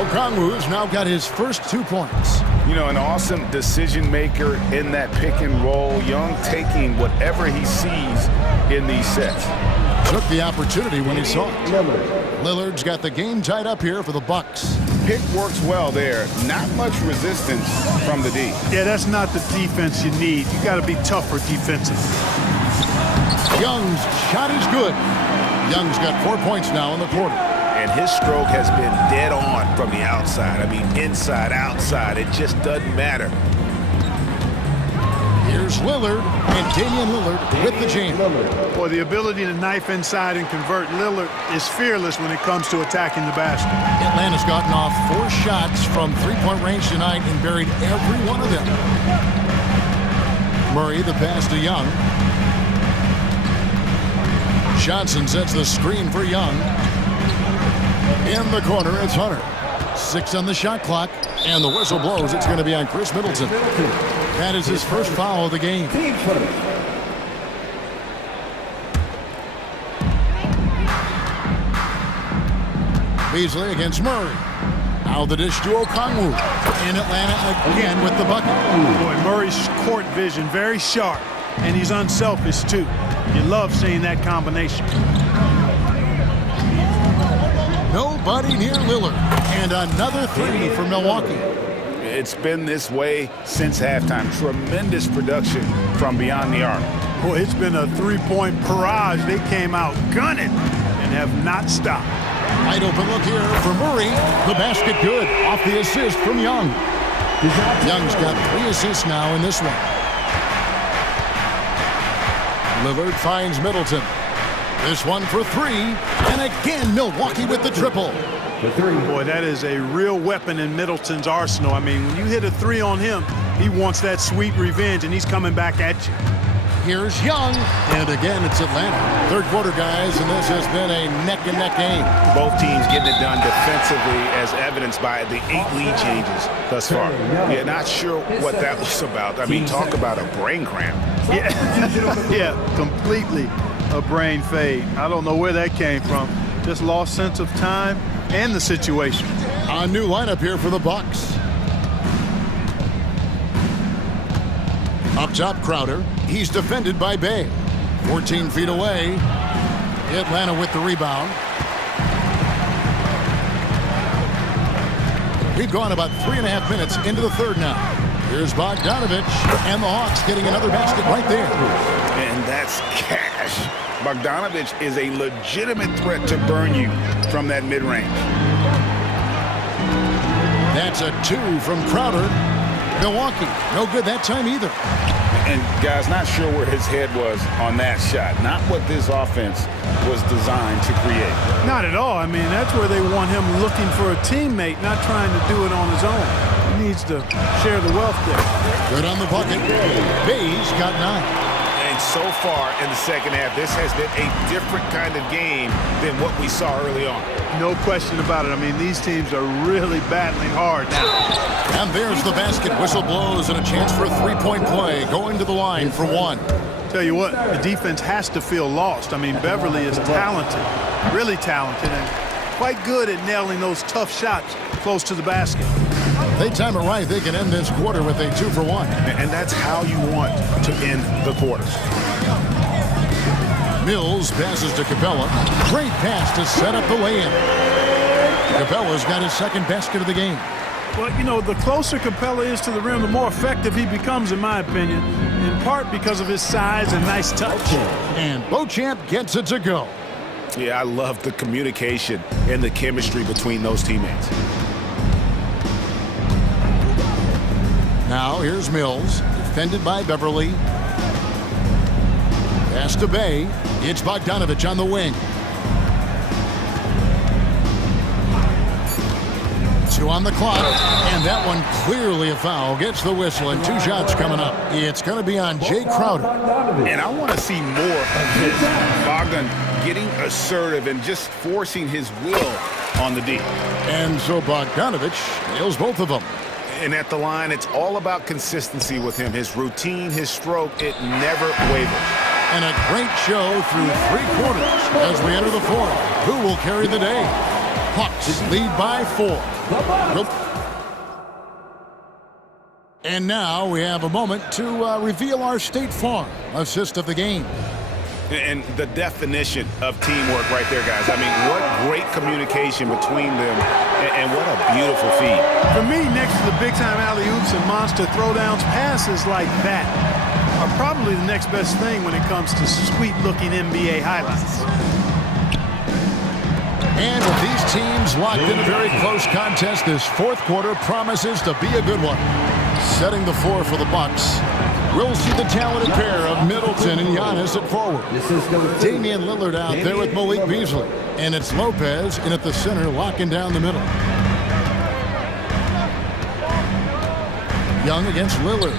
Okongwu's now got his first 2 points. You know, an awesome decision maker in that pick and roll. Young taking whatever he sees in these sets. Took the opportunity when he saw it. Lillard's got the game tied up here for the Bucks. Pick works well there. Not much resistance from the D. Yeah, that's not the defense you need. You got to be tougher defensively. Young's shot is good. Young's got 4 points now in the quarter. And his stroke has been dead on from the outside. I mean, inside, outside, it just doesn't matter. Here's Lillard, and Damian Lillard with the jam. Boy, the ability to knife inside and convert. Lillard is fearless when it comes to attacking the basket. Atlanta's gotten off 4 shots from three-point range tonight and buried every one of them. Murray, the pass to Young. Johnson sets the screen for Young. In the corner, it's Hunter. 6 on the shot clock, and the whistle blows. It's going to be on Chris Middleton. That is his first foul of the game. Beasley against Murray. Now the dish to Okongwu. In Atlanta again with the bucket. Boy, Murray's court vision very sharp, and he's unselfish too. You love seeing that combination. Nobody near Lillard. And another three for Milwaukee. It's been this way since halftime. Tremendous production from beyond the arc. Boy, it's been a three-point barrage. They came out gunning and have not stopped. Wide open look here for Murray. The basket good off the assist from Young. Young's got 3 assists now in this one. Lillard finds Middleton. This one for 3. And again, Milwaukee with the triple. Boy, that is a real weapon in Middleton's arsenal. I mean, when you hit a 3 on him, he wants that sweet revenge, and he's coming back at you. Here's Young, and again it's Atlanta. Third quarter, guys, and this has been a neck-and-neck game. Both teams getting it done defensively, as evidenced by the 8 lead changes thus far. Yeah, not sure what that was about. I mean, talk about a brain cramp. Yeah, yeah, completely a brain fade. I don't know where that came from. Just lost sense of time and the situation. A new lineup here for the Bucks. Up top, Crowder. He's defended by Bay. 14 feet away. Atlanta with the rebound. We've gone about 3.5 minutes into the third now. Here's Bogdanovich, and the Hawks getting another basket right there. And that's cash. Bogdanovich is a legitimate threat to burn you from that mid-range. That's a 2 from Crowder. Milwaukee, no good that time either. And guys, not sure where his head was on that shot. Not what this offense was designed to create. Not at all. I mean, that's where they want him looking for a teammate, not trying to do it on his own. He needs to share the wealth there. Good on the bucket. Bay's got 9. And so far in the second half, this has been a different kind of game than what we saw early on. No question about it. I mean, these teams are really battling hard now. And there's the basket. Whistle blows and a chance for a 3-point play. Going to the line for 1. Tell you what, the defense has to feel lost. I mean, Beverly is talented, really talented, and quite good at nailing those tough shots close to the basket. They time it right, they can end this quarter with a 2 for 1. And that's how you want to end the quarters. Mills passes to Capella. Great pass to set up the lay-in. Capella's got his second basket of the game. Well, you know, the closer Capella is to the rim, the more effective he becomes, in my opinion, in part because of his size and nice touch. And Beauchamp gets it to go. Yeah, I love the communication and the chemistry between those teammates. Now here's Mills, defended by Beverly. Pass to Bay. It's Bogdanovich on the wing. 2 on the clock, and that one clearly a foul. Gets the whistle, and 2 shots coming up. It's going to be on Jay Crowder. And I want to see more of this. Bogdan getting assertive and just forcing his will on the D. And so Bogdanovich nails both of them. And at the line, it's all about consistency with him. His routine, his stroke, it never wavers. And a great show through 3 quarters as we enter the fourth. Who will carry the day? Hawks lead by 4. And now we have a moment to reveal our State Farm assist of the game. And the definition of teamwork right there, guys. I mean, what great communication between them, and what a beautiful feed. For me, next to the big-time alley-oops and monster throwdowns, passes like that are probably the next best thing when it comes to sweet-looking NBA highlights. And with these teams locked in a very close contest, this fourth quarter promises to be a good one. Setting the floor for the Bucks, we'll see the talented pair of Middleton and Giannis at forward. Damian Lillard out there with Malik Beasley. And it's Lopez in at the center, locking down the middle. Young against Lillard.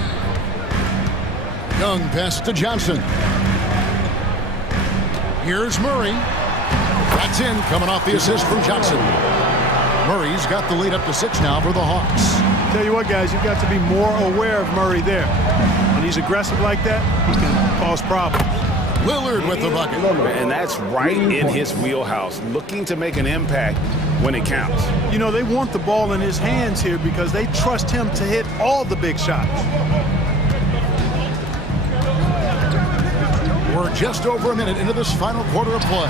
Young passes to Johnson. Here's Murray. That's in, coming off the assist from Johnson. Murray's got the lead up to 6 now for the Hawks. Tell you what, guys, you've got to be more aware of Murray there. When he's aggressive like that, he can cause problems. Lillard with the bucket. And that's right in his wheelhouse, looking to make an impact when it counts. You know, they want the ball in his hands here because they trust him to hit all the big shots. We're just over a minute into this final quarter of play.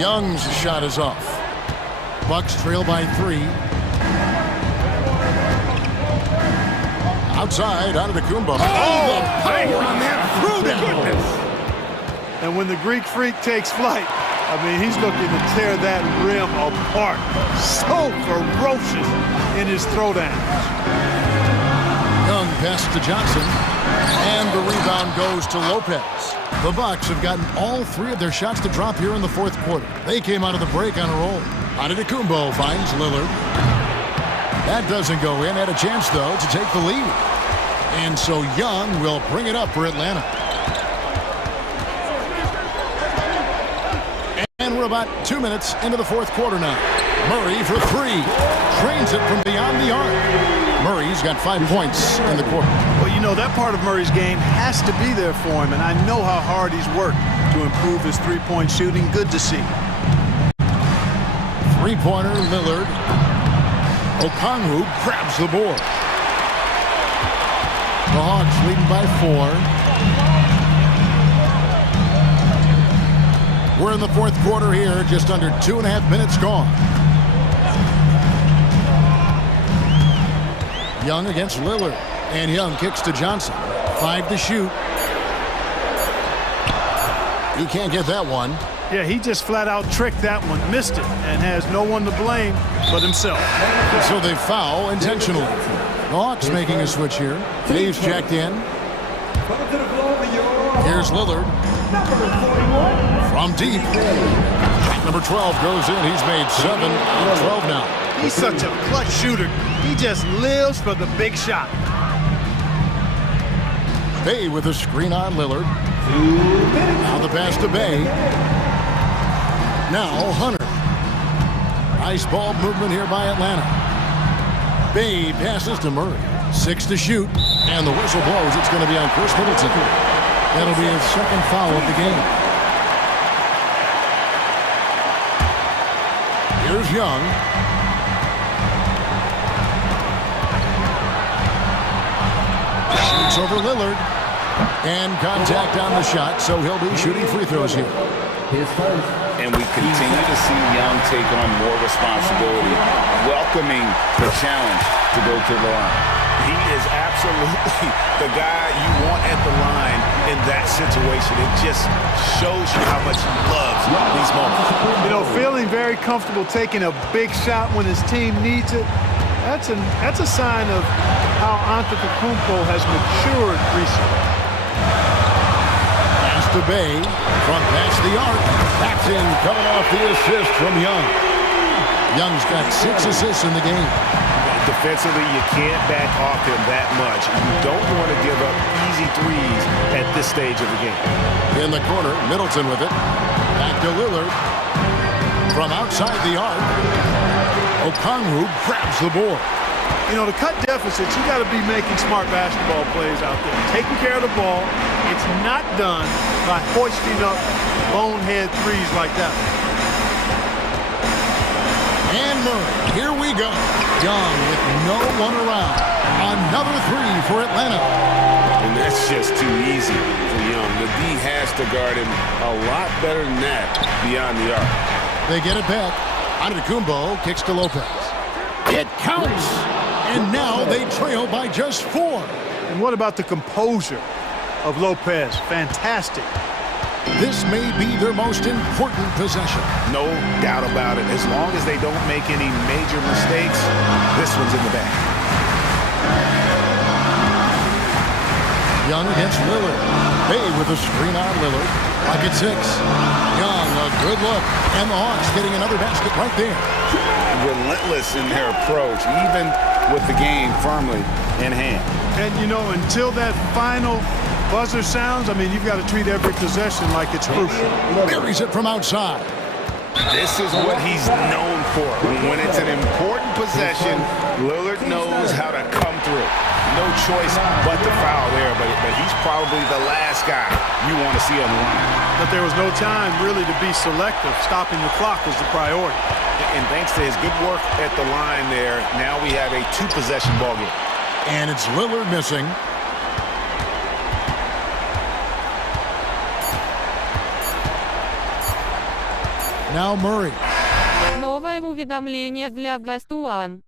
Young's shot is off. Bucks trail by 3. Outside, out of the Kumbo. Oh, the power on that threw down. And when the Greek Freak takes flight, I mean, he's looking to tear that rim apart. So ferocious in his throwdowns. Young passes to Johnson, and the rebound goes to Lopez. The Bucks have gotten all 3 of their shots to drop here in the fourth quarter. They came out of the break on a roll. Antetokounmpo finds Lillard. That doesn't go in. Had a chance, though, to take the lead. And so Young will bring it up for Atlanta. And we're about 2 minutes into the fourth quarter now. Murray for 3. Trains it from beyond the arc. Murray's got 5 points in the quarter. Well, you know, that part of Murray's game has to be there for him, and I know how hard he's worked to improve his three-point shooting. Good to see. Three-pointer, Lillard. Okongwu grabs the board. The Hawks leading by 4. We're in the fourth quarter here, just under 2.5 minutes gone. Young against Lillard, and Young kicks to Johnson. 5 to shoot. He can't get that one. Yeah, he just flat out tricked that one, missed it, and has no one to blame but himself. So they foul intentionally. The Hawks making a switch here. Dave's checked in. Here's Lillard. From deep. Number 12 goes in. He's made 7 out of 12 now. He's such a clutch shooter. He just lives for the big shot. Bay with a screen on Lillard. Now the pass to Bay. Now Hunter. Nice ball movement here by Atlanta. Bay passes to Murray. 6 to shoot. And the whistle blows. It's going to be on Chris Middleton. That'll be his second foul of the game. Here's Young. Shoots over Lillard. And contact on the shot, so he'll be shooting free throws here. And we continue to see Young take on more responsibility, welcoming the challenge to go to the line. He is absolutely the guy you want at the line in that situation. It just shows you how much he loves these moments. You know, feeling very comfortable taking a big shot when his team needs it, that's a sign of how Antetokounmpo has matured recently. Pass to Bay from past the arc. That's in, coming off the assist from Young. Young's got 6 assists in the game. Defensively, you can't back off him that much. You don't want to give up easy threes at this stage of the game. In the corner, Middleton with it. Back to Lillard. From outside the arc, Okongwu grabs the board. You know, to cut deficits, you got to be making smart basketball plays out there. Taking care of the ball. It's not done by hoisting up bonehead threes like that. And Murray, here we go. Young with no one around. Another 3 for Atlanta. And that's just too easy for Young. The D has to guard him a lot better than that beyond the arc. They get it back. Antetokounmpo kicks to Lopez. It counts. And now they trail by just 4. And what about the composure of Lopez? Fantastic. This may be their most important possession. No doubt about it. As long as they don't make any major mistakes, this one's in the bag. Young against Lillard. Bay with a screen on Lillard. Like at 6. Young, a good look. And the Hawks getting another basket right there. Relentless in their approach, even with the game firmly in hand. And, you know, until that final buzzer sounds, I mean, you've got to treat every possession like it's crucial. Buries it from outside. This is what he's known for. When it's an important possession, Lillard knows how to come through. No choice but to foul there, but he's probably the last guy you want to see on the line. But there was no time really to be selective. Stopping the clock was the priority. And thanks to his good work at the line there, now we have a 2-possession ball game. And it's Lillard missing. Now Murray. Новое уведомление для Best One.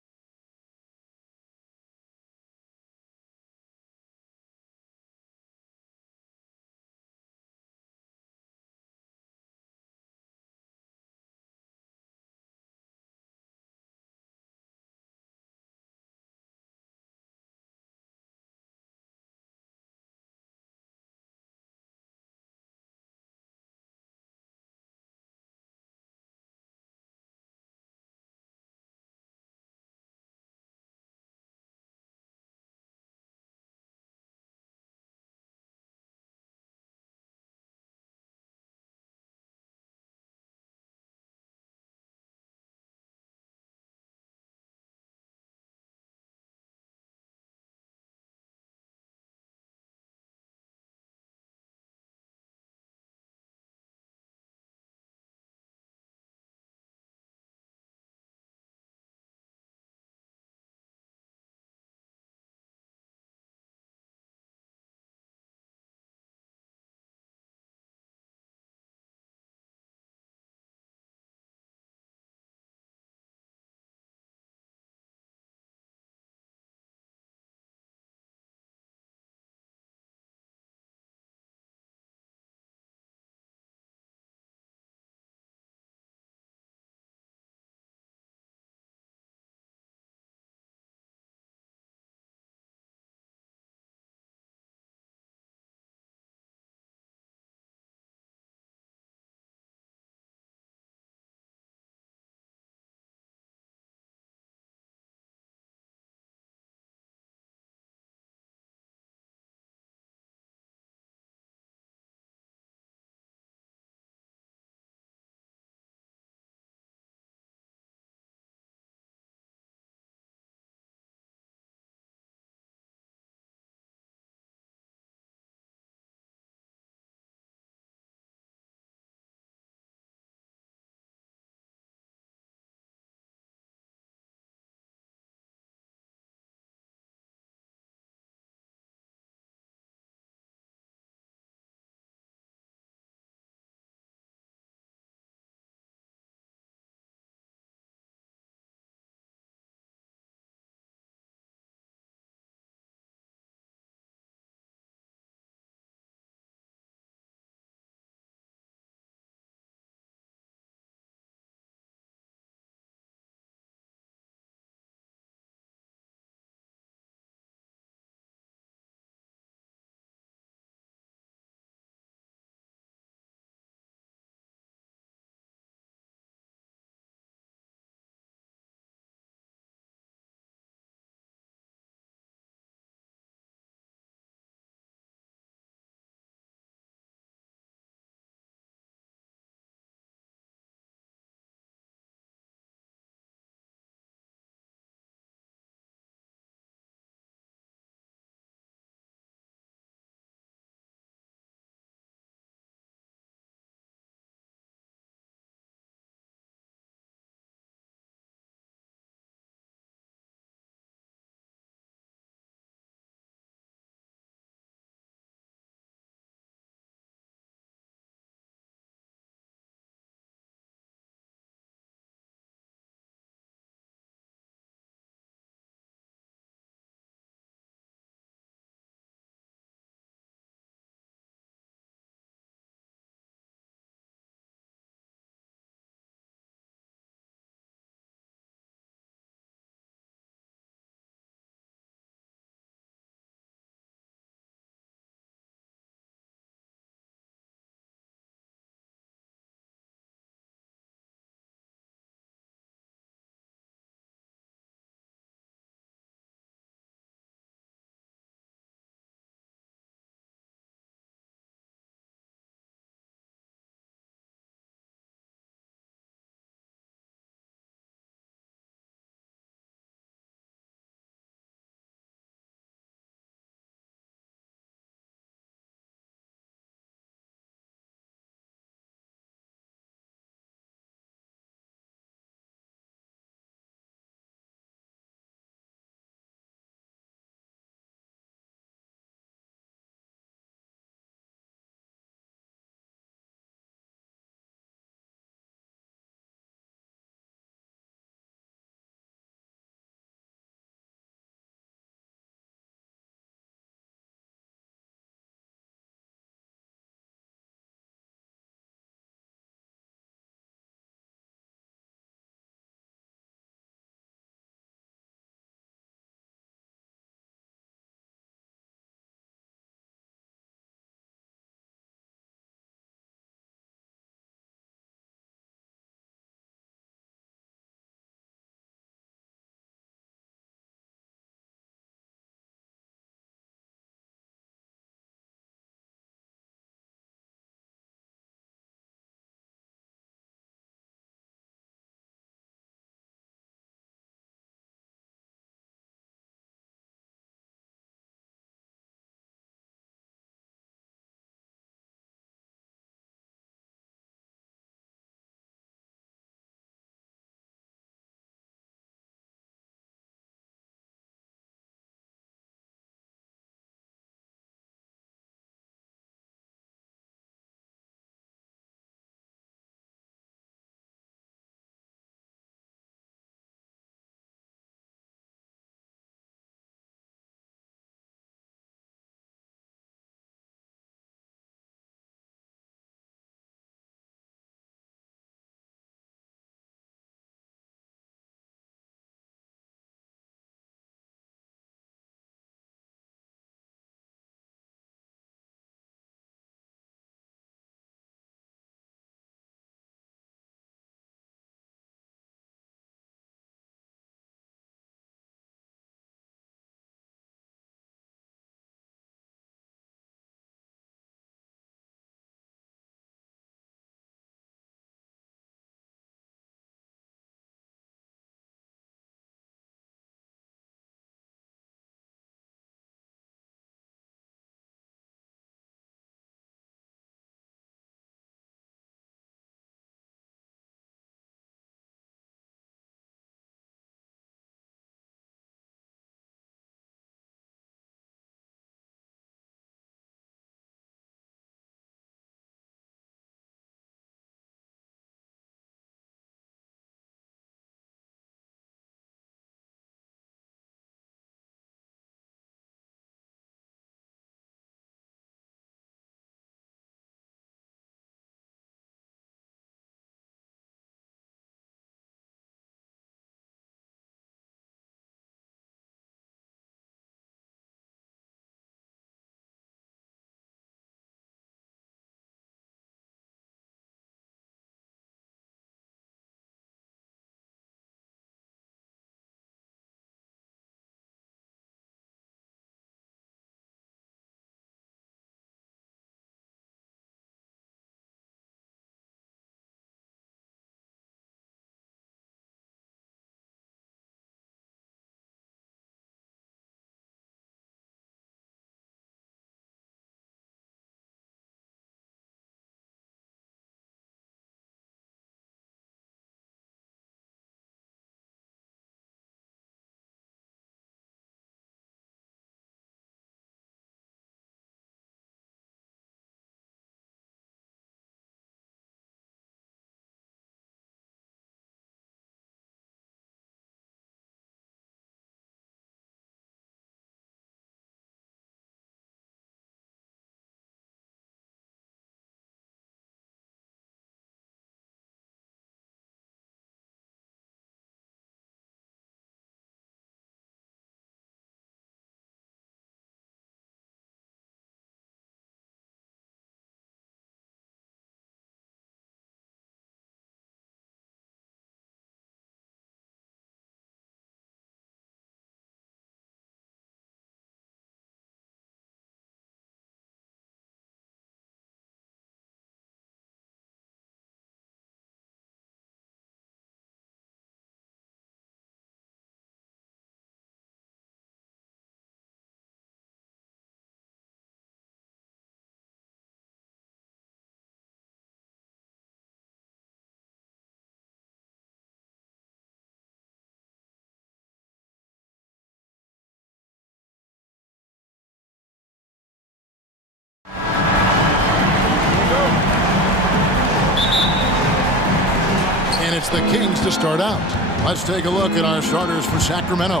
the Kings to start out. Let's take a look at our starters for Sacramento.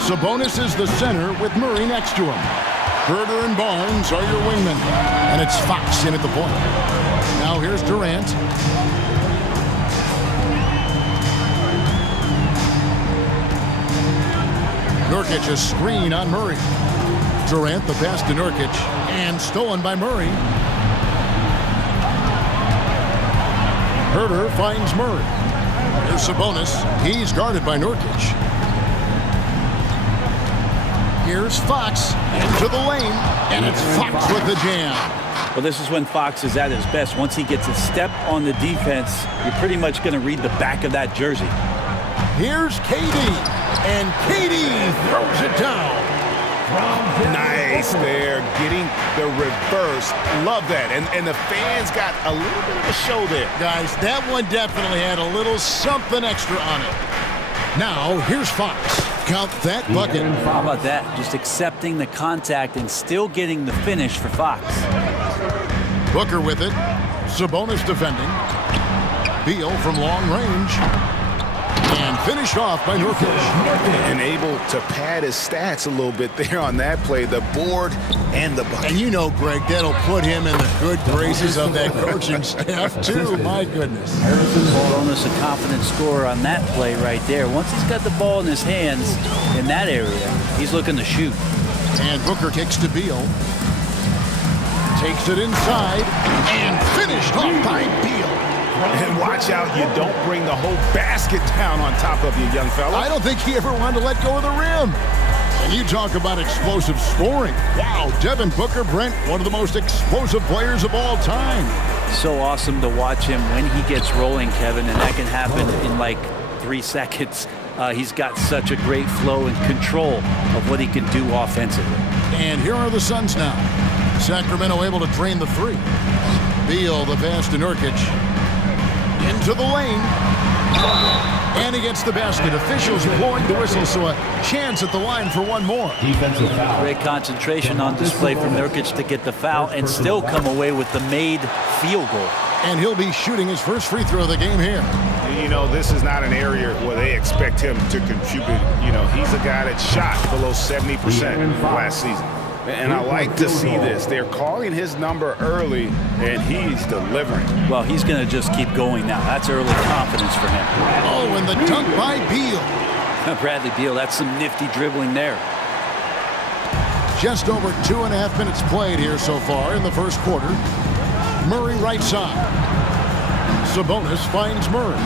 Sabonis is the center with Murray next to him. Herder and Barnes are your wingmen. And it's Fox in at the point. Now here's Durant. Nurkic a screen on Murray. Durant the pass to Nurkic and stolen by Murray. Herder finds Murray. Here's Sabonis. He's guarded by Nurkic. Here's Fox into the lane, and it's Fox with the jam. Well, this is when Fox is at his best. Once he gets a step on the defense, you're pretty much going to read the back of that jersey. Here's KD, and KD throws it down. Nice there, getting the reverse. Love that. And the fans got a little bit of a show there. Guys, that one definitely had a little something extra on it. Now, here's Fox. Count that bucket. How about that? Just accepting the contact and still getting the finish for Fox. Booker with it. Sabonis defending. Beal from long range. And finished off by Nurkic. And able to pad his stats a little bit there on that play. The board and the bucket. And you know, Greg, that'll put him in the good graces of that coaching staff, too. My goodness. Almost a confident scorer on that play right there. Once he's got the ball in his hands in that area, he's looking to shoot. And Booker kicks to Beal. Takes it inside. And finished off by Beal. And watch out, you don't bring the whole basket down on top of you, young fella. I don't think he ever wanted to let go of the rim. And you talk about explosive scoring. Wow, Devin Booker, Brent, one of the most explosive players of all time. So awesome to watch him when he gets rolling, Kevin, and that can happen in like 3 seconds. He's got such a great flow and control of what he can do offensively. And here are the Suns now. Sacramento able to drain the three. Beal, the pass to Nurkic. Into the lane. And he gets the basket. Officials blowing the whistle, so a chance at the line for one more. Defensive foul. Great concentration on display from Nurkic to get the foul and still come away with the made field goal. And he'll be shooting his first free throw of the game here. You know, this is not an area where they expect him to contribute. You know, he's a guy that shot below 70% last season. And I like to see this. They're calling his number early, and he's delivering. Well, he's going to just keep going now. That's early confidence for him. Oh, and the dunk by Beal. Bradley Beal, that's some nifty dribbling there. Just over 2.5 minutes played here so far in the first quarter. Murray right side. Sabonis finds Murray.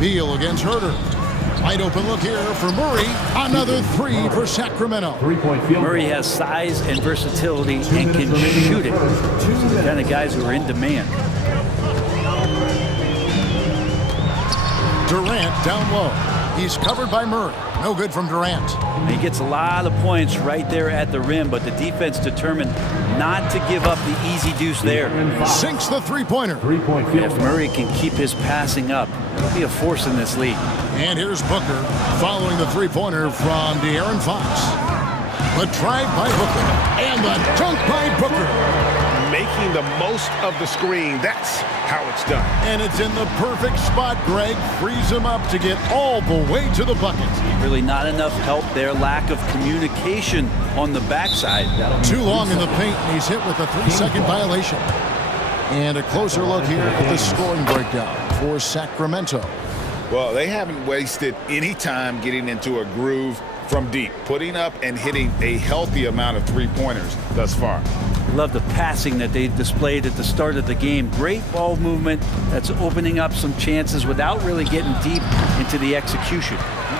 Beal against Herder. Wide open look here for Murray. Another three for Sacramento. Murray has size and versatility and can shoot it. The kind of guys who are in demand. Durant down low. He's covered by Murray. No good from Durant. He gets a lot of points right there at the rim, but the defense determined not to give up the easy deuce there. Sinks the three-pointer. If Murray can keep his passing up, he'll be a force in this league. And here's Booker following the three-pointer from De'Aaron Fox. The drive by Booker and the dunk by Booker. Making the most of the screen. That's how it's done. And it's in the perfect spot, Greg. Frees him up to get all the way to the bucket. Really not enough help there. Lack of communication on the backside. Too long in the paint, and he's hit with a 3-second violation. And a closer look here at the scoring breakdown for Sacramento. Well, they haven't wasted any time getting into a groove from deep, putting up and hitting a healthy amount of three-pointers thus far. Love the passing that they displayed at the start of the game. Great ball movement that's opening up some chances without really getting deep into the execution.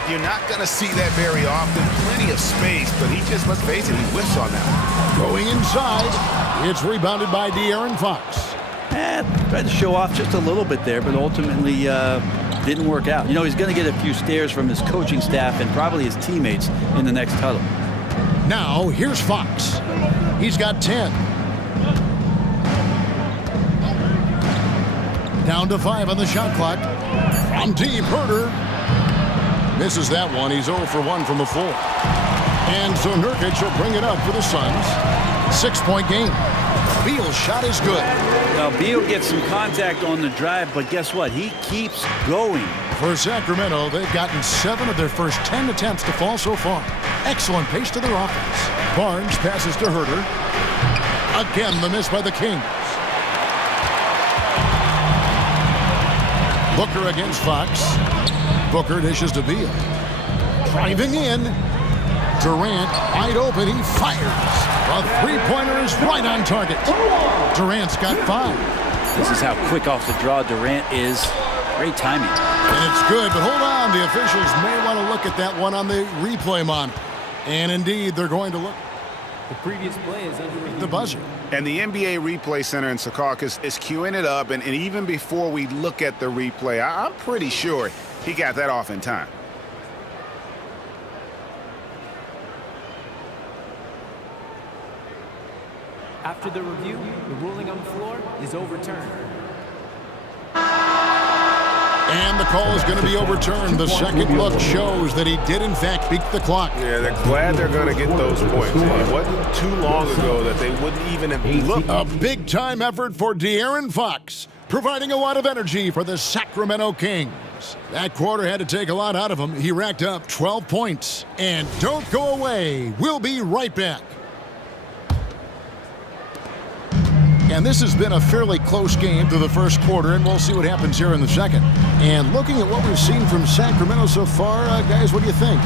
You're not going to see that very often. Plenty of space, but he just, let's face it, he whiffs on that. Going inside, it's rebounded by De'Aaron Fox. Tried to show off just a little bit there, but ultimately didn't work out. You know, he's going to get a few stares from his coaching staff and probably his teammates in the next huddle. Now, here's Fox. He's got 10. Down to 5 on the shot clock. From deep, Herder. Misses that one. He's 0 for 1 from the floor. And so Nurkic will bring it up for the Suns. 6-point game. Beal's shot is good. Well, Beal gets some contact on the drive, but guess what? He keeps going. For Sacramento, they've gotten 7 of their first 10 attempts to fall so far. Excellent pace to their offense. Barnes passes to Herter. Again, the miss by the Kings. Booker against Fox. Booker dishes to Beal. Driving in. Durant wide open. He fires. A three-pointer is right on target. Durant's got 5. This is how quick off the draw Durant is. Great timing. And it's good, but hold on. The officials may want to look at that one on the replay monitor. And indeed, they're going to look. The previous play is under The buzzer. And the NBA Replay Center in Secaucus is queuing it up, and even before we look at the replay, I'm pretty sure he got that off in time. After the review, the ruling on the floor is overturned. And the call is going to be overturned. The second look shows that he did, in fact, beat the clock. Yeah, they're glad they're going to get those points. It wasn't too long ago that they wouldn't even have looked. A big-time effort for De'Aaron Fox, providing a lot of energy for the Sacramento Kings. That quarter had to take a lot out of him. He racked up 12 points. And don't go away. We'll be right back. And this has been a fairly close game through the first quarter, and we'll see what happens here in the second. And looking at what we've seen from Sacramento so far, guys, what do you think?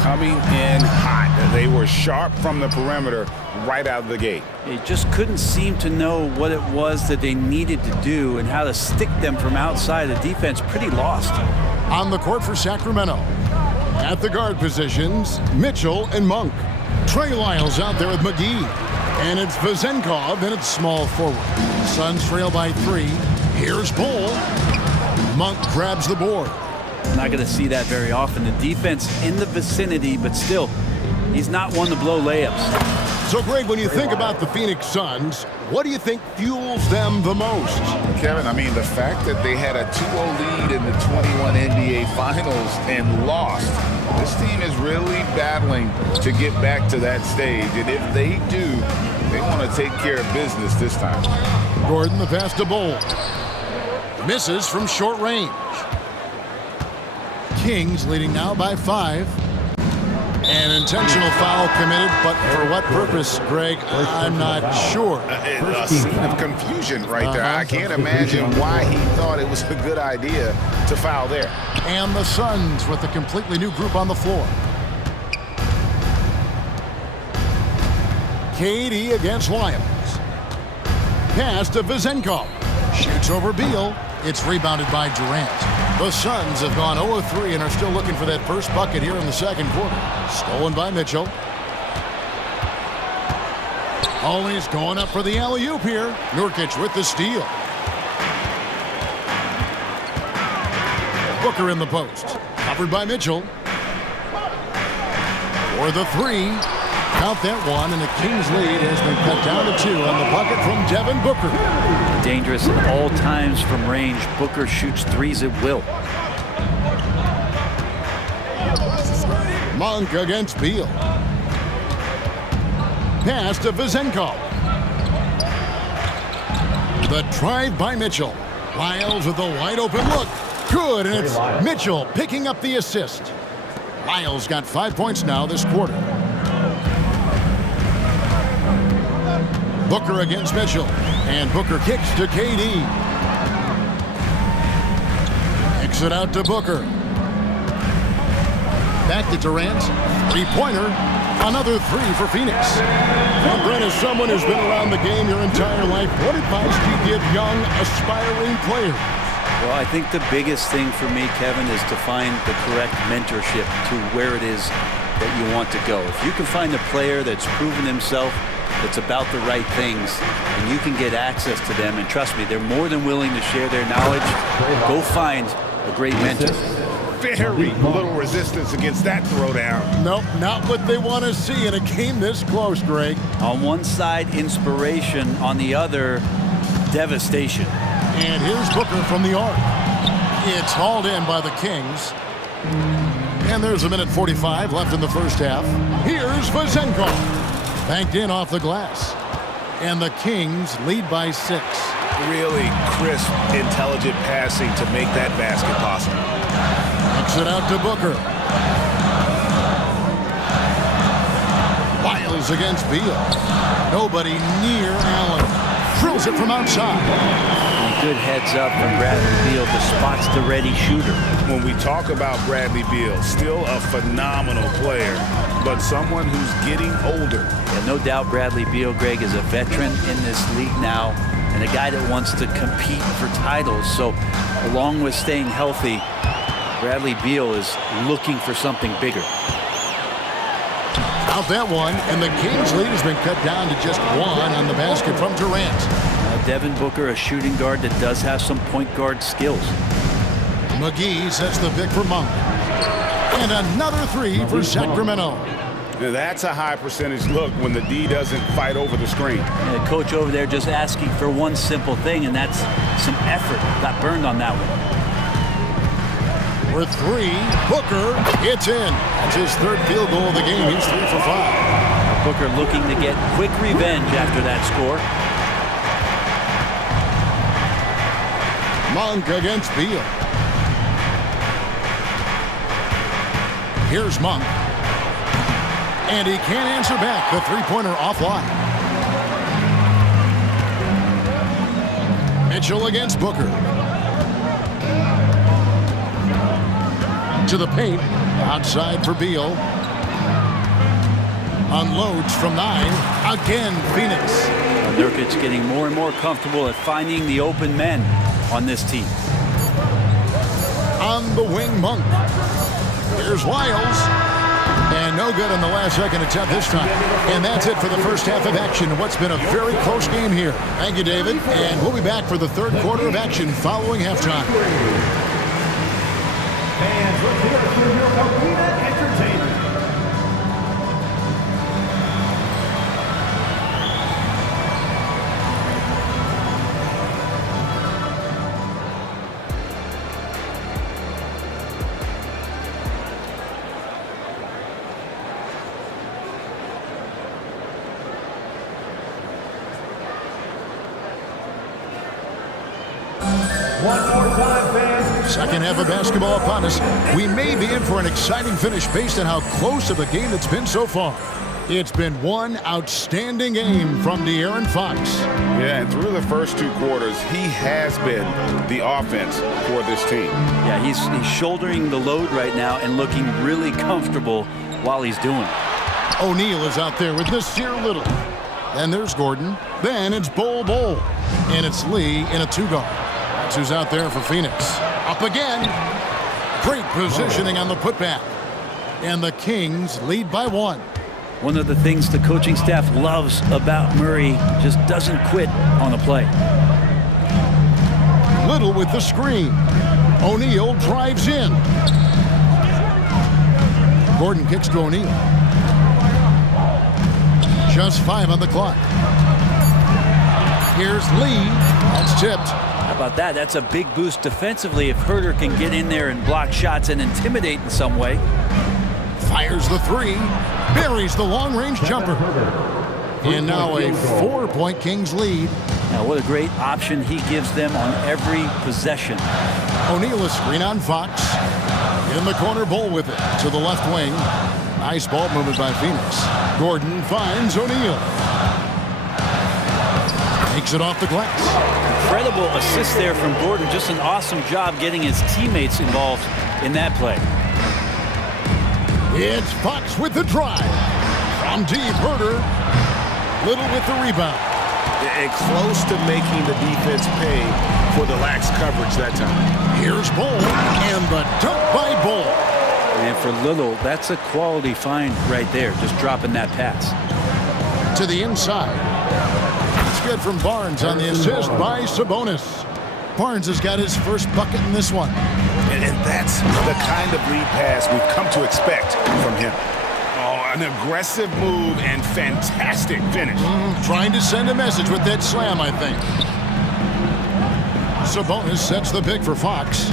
Coming in hot. They were sharp from the perimeter right out of the gate. They just couldn't seem to know what it was that they needed to do and how to stick them from outside. The defense pretty lost. On the court for Sacramento. At the guard positions, Mitchell and Monk. Trey Lyles out there with McGee. And it's Vezenkov, and it's small forward. Suns trail by 3. Here's Bull. Monk grabs the board. Not going to see that very often. The defense in the vicinity, but still, he's not one to blow layups. So, Greg, when you think about the Phoenix Suns, what do you think fuels them the most? Kevin, I mean, the fact that they had a 2-0 lead in the 21 NBA Finals and lost. This team is really battling to get back to that stage. And if they do, they want to take care of business this time. Gordon, the pass to Bull. Misses from short range. Kings leading now by 5. An intentional foul committed, but for what purpose, Greg, I'm not sure. A scene of confusion right there. I can't imagine why he thought it was a good idea to foul there. And the Suns with a completely new group on the floor. KD against Lyons. Pass to Vezenkov. Shoots over Beal. It's rebounded by Durant. The Suns have gone 0-3 and are still looking for that first bucket here in the second quarter. Stolen by Mitchell. Always going up for the alley-oop here. Nurkic with the steal. Booker in the post. Covered by Mitchell. For the 3. Count that one, and the Kings lead has been cut down to 2 on the bucket from Devin Booker. Dangerous at all times from range. Booker shoots threes at will. Monk against Beal. Pass to Vezenkov. The drive by Mitchell. Lyles with a wide open look. Good, and it's Mitchell picking up the assist. Lyles got 5 points now this quarter. Booker against Mitchell. And Booker kicks to KD. Kicks it out to Booker. Back to Durant. Three-pointer. Another 3 for Phoenix. Well, Brent, as someone who's been around the game your entire life, what advice do you give young, aspiring players? Well, I think the biggest thing for me, Kevin, is to find the correct mentorship to where it is that you want to go. If you can find a player that's proven himself, that's about the right things, and you can get access to them, and trust me, they're more than willing to share their knowledge. Go find a great mentor. Very little resistance against that throwdown. Nope, not what they want to see in a game this close, Greg. On one side, inspiration. On the other, devastation. And here's Booker from the arc. It's hauled in by the Kings. And there's 1:45 left in the first half. Here's Vezenkov. Banked in off the glass. And the Kings lead by 6. Really crisp, intelligent passing to make that basket possible. Kicks it out to Booker. Wiles against Beal. Nobody near Allen. Drills it from outside. Good heads up from Bradley Beal. The spot's the ready shooter. When we talk about Bradley Beal, still a phenomenal player, but someone who's getting older. Yeah, no doubt Bradley Beal, Greg, is a veteran in this league now and a guy that wants to compete for titles. So along with staying healthy, Bradley Beal is looking for something bigger. Out that one, and the Kings lead has been cut down to just one on the basket from Durant. Devin Booker, a shooting guard that does have some point guard skills. McGee sets the pick for Monk. And another three for Sacramento. Now that's a high percentage look when the D doesn't fight over the screen. And the coach over there just asking for one simple thing, and that's some effort. Got burned on that one. For three, Booker, it's in. That's his third field goal of the game. He's 3 for 5. Booker looking to get quick revenge after that score. Monk against Beal. Here's Monk. And he can't answer back. The three-pointer offline. Mitchell against Booker. To the paint. Outside for Beal. Unloads from 9. Again, Phoenix. Nurkic getting more and more comfortable at finding the open men on this team. On the wing, Monk. Here's Wiles. And no good on the last second attempt this time. And that's it for the first half of action in what's been a very close game here. Thank you, David. And we'll be back for the third quarter of action following halftime. Fans, let's hear it for your arena entertainment. One more time, fans. Second half of basketball upon us. We may be in for an exciting finish based on how close of a game it's been so far. It's been one outstanding game from De'Aaron Fox. Yeah, and through the first two quarters, he has been the offense for this team. Yeah, he's shouldering the load right now and looking really comfortable while he's doing it. O'Neal is out there with Nasir Little. Then there's Gordon. Then it's Bol. And it's Lee in a two-guard. That's who's out there for Phoenix. Up again. Great positioning on the putback. And the Kings lead by 1. One of the things the coaching staff loves about Murray, just doesn't quit on a play. Little with the screen. O'Neal drives in. Gordon kicks to O'Neal. Just 5 on the clock. Here's Lee. That's tipped. How about that? That's a big boost defensively if Herter can get in there and block shots and intimidate in some way. Fires the three. Buries the long-range jumper. And now a 4-point Kings lead. Now what a great option he gives them on every possession. O'Neal a screen on Fox. In the corner, Bol with it to the left wing. Nice ball movement by Phoenix. Gordon finds O'Neal. Takes it off the glass. Incredible assist there from Gordon. Just an awesome job getting his teammates involved in that play. It's Fox with the drive. From deep, Herter. Little with the rebound. And close to making the defense pay for the lax coverage that time. Here's Bol. And the dunk by Bol. And for Little, that's a quality find right there, just dropping that pass. To the inside. It's good from Barnes on the assist by Sabonis. Barnes has got his first bucket in this one. And that's the kind of lead pass we've come to expect from him. Oh, an aggressive move and fantastic finish. Trying to send a message with that slam, I think. Sabonis sets the pick for Fox.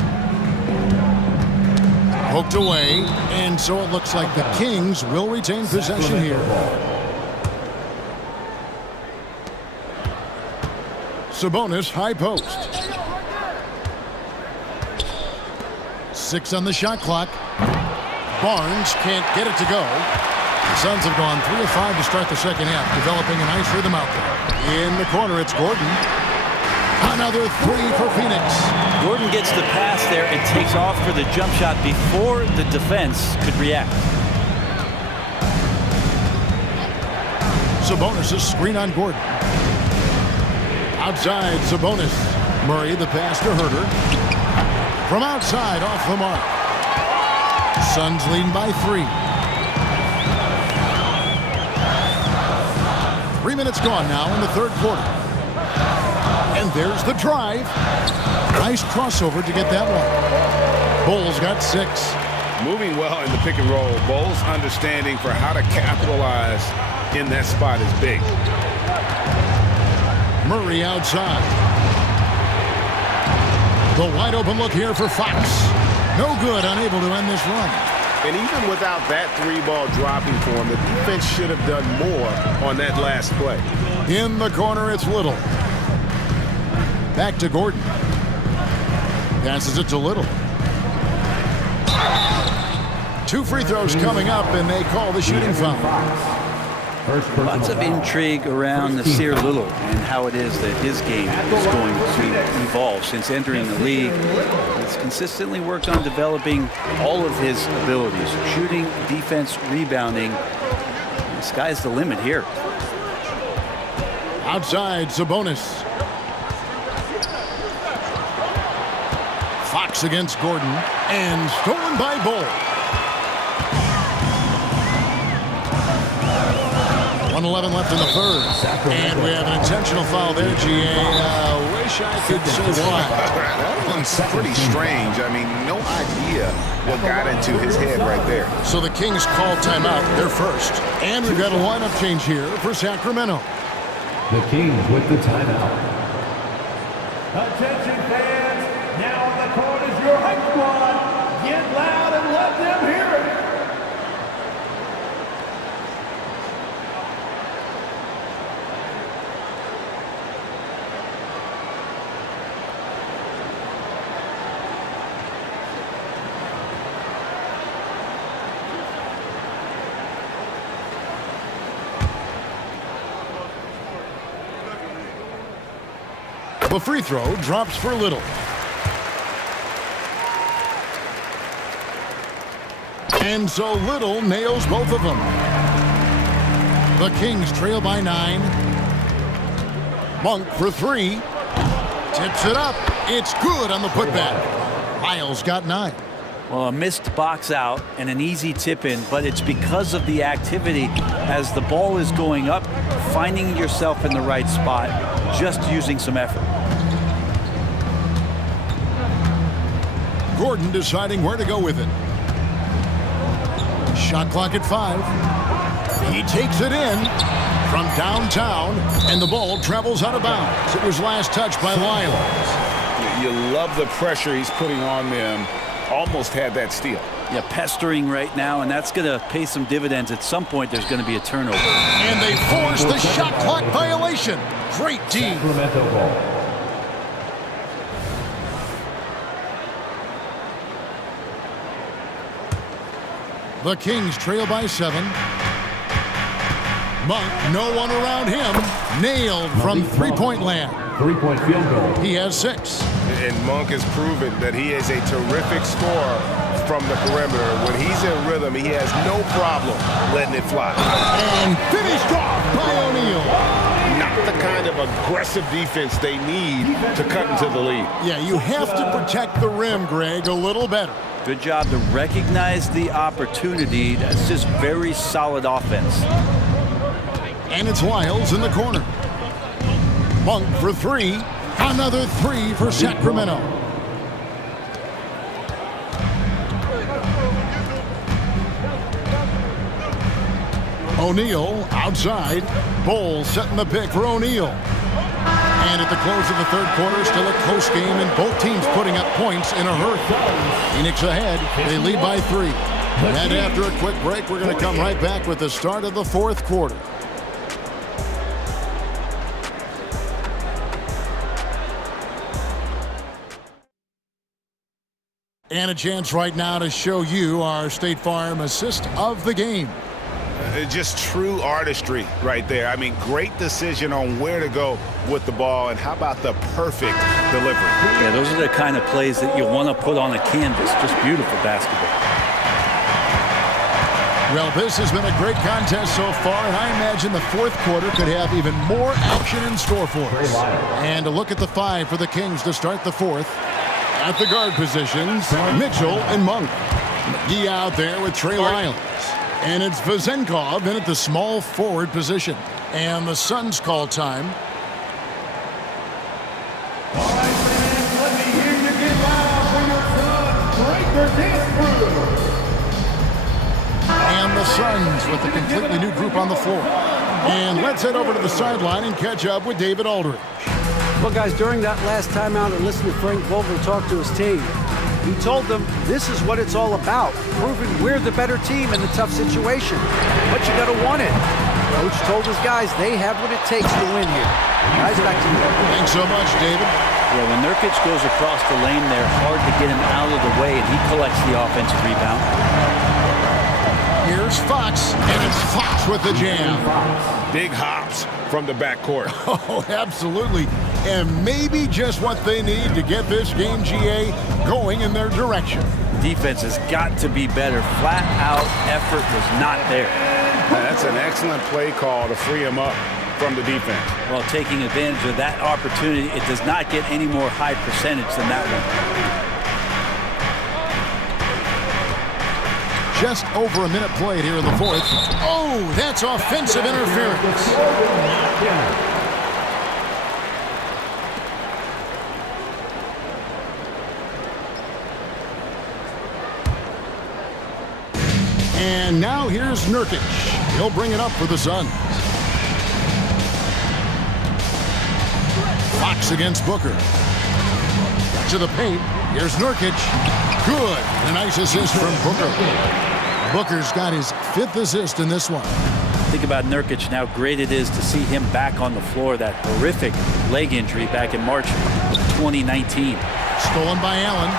Poked away, and so it looks like the Kings will retain possession here. Sabonis high post. 6 on the shot clock. Barnes can't get it to go. The Suns have gone 3 of 5 to start the second half, developing a nice rhythm out there. In the corner, it's Gordon. Another 3 for Phoenix. Gordon gets the pass there and takes off for the jump shot before the defense could react. Sabonis' screen on Gordon. Outside, Sabonis. Murray, the pass to Herter. From outside, off the mark. Suns leading by 3. 3 minutes gone now in the third quarter. And there's the drive. Nice crossover to get that one. Bulls got 6. Moving well in the pick and roll. Bulls' understanding for how to capitalize in that spot is big. Murray outside. The wide open look here for Fox. No good, unable to end this run. And even without that 3-ball dropping for him, the defense should have done more on that last play. In the corner, it's Little. Back to Gordon. Passes it to Little. 2 free throws coming up, and they call the shooting foul. Lots of intrigue around Nasir Little and how it is that his game is going to evolve since entering the league. He's consistently worked on developing all of his abilities, shooting, defense, rebounding. The sky's the limit here. Outside, Sabonis. Fox against Gordon, and stolen by Bull. 1:11 left in the third. And we have an intentional foul there, GA. Wish I could say why. That one's pretty strange. I mean, no idea what got into his head right there. So the Kings call timeout. They're first. And we've got a lineup change here for Sacramento. The Kings with the timeout. Attention fans, now on the court is your hype squad. Get loud and let them hear it. The free throw drops for Little. And so Little nails both of them. The Kings trail by 9. Monk for 3. Tips it up. It's good on the putback. Miles got 9. Well, a missed box out and an easy tip in, but it's because of the activity as the ball is going up, finding yourself in the right spot, just using some effort. Gordon deciding where to go with it. Shot clock at 5. He takes it in from downtown, and the ball travels out of bounds. It was last touched by Lyles. You love the pressure he's putting on them. Almost had that steal. Yeah, pestering right now, and that's going to pay some dividends. At some point, there's going to be a turnover. And they force the shot clock violation. Great team. Sacramento ball. The Kings trail by 7. Monk, no one around him. Nailed from three-point land. 3-point field goal. He has 6. And Monk has proven that he is a terrific scorer from the perimeter. When he's in rhythm, he has no problem letting it fly. And finished off by O'Neal. Not the kind of aggressive defense they need to cut into the lead. Yeah, you have to protect the rim, Greg, a little better. Good job to recognize the opportunity. That's just very solid offense. And it's Lyles in the corner. Monk for 3. Another 3 for Sacramento. O'Neal outside. Bull setting the pick for O'Neal. And at the close of the third quarter, still a close game, and both teams putting up points in a hurry. Phoenix ahead. They lead by 3. And after a quick break, we're going to come right back with the start of the fourth quarter. And a chance right now to show you our State Farm assist of the game. Just true artistry right there. I mean, great decision on where to go with the ball, and how about the perfect delivery? Yeah, those are the kind of plays that you want to put on a canvas. Just beautiful basketball. Well, this has been a great contest so far, and I imagine the fourth quarter could have even more action in store for us. And a look at the five for the Kings to start the fourth. At the guard positions, Mitchell and Monk. McGee out there with Trey Lyles. And it's Vazenkov in at the small forward position. And the Suns call time. All right, fans, let me hear you get loud for your son, Breaker Dance Crew. And the Suns with a completely new group on the floor. And let's head over to the sideline and catch up with David Aldridge. Well, guys, during that last timeout and listening to Frank Vogel talk to his team, he told them this is what it's all about, proving we're the better team in the tough situation. But you got to want it. Coach told his guys they have what it takes to win here. Guys, back to you. Thanks so much, David. Yeah, when Nurkic goes across the lane there, hard to get him out of the way, and he collects the offensive rebound. Here's Fox, and it's Fox with the jam. Big hops from the backcourt. Oh, absolutely. And maybe just what they need to get this game, GA, going in their direction. Defense has got to be better. Flat out effort was not there. That's an excellent play call to free him up from the defense. Well, taking advantage of that opportunity, it does not get any more high percentage than that one. Just over a minute played here in the fourth. Oh, that's offensive interference. And now here's Nurkic. He'll bring it up for the Suns. Fox against Booker. To the paint. Here's Nurkic. Good. And a nice assist from Booker. Booker's got his fifth assist in this one. Think about Nurkic and how great it is to see him back on the floor. That horrific leg injury back in March of 2019. Stolen by Allen.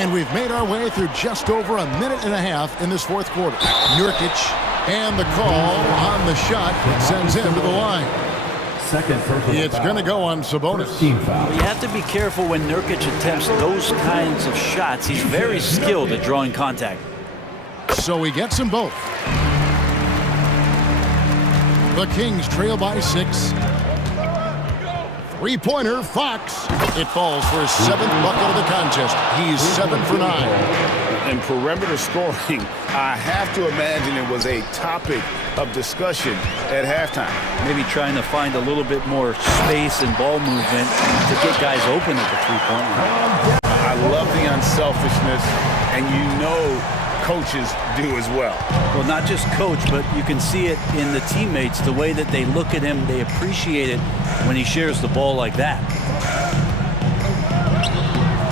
And we've made our way through just over a minute and a half in this fourth quarter. Nurkic, and the call on the shot sends him to the line. It's going to go on Sabonis. You have to be careful when Nurkic attempts those kinds of shots. He's very skilled at drawing contact. So he gets them both. The Kings trail by 6. Three-pointer, Fox. It falls for his 7th bucket of the contest. He's 7 for 9. And perimeter scoring, I have to imagine it was a topic of discussion at halftime. Maybe trying to find a little bit more space and ball movement to get guys open at the three-point line. I love the unselfishness, and you know coaches do as well. Well, not just coach, but you can see it in the teammates, the way that they look at him, they appreciate it when he shares the ball like that.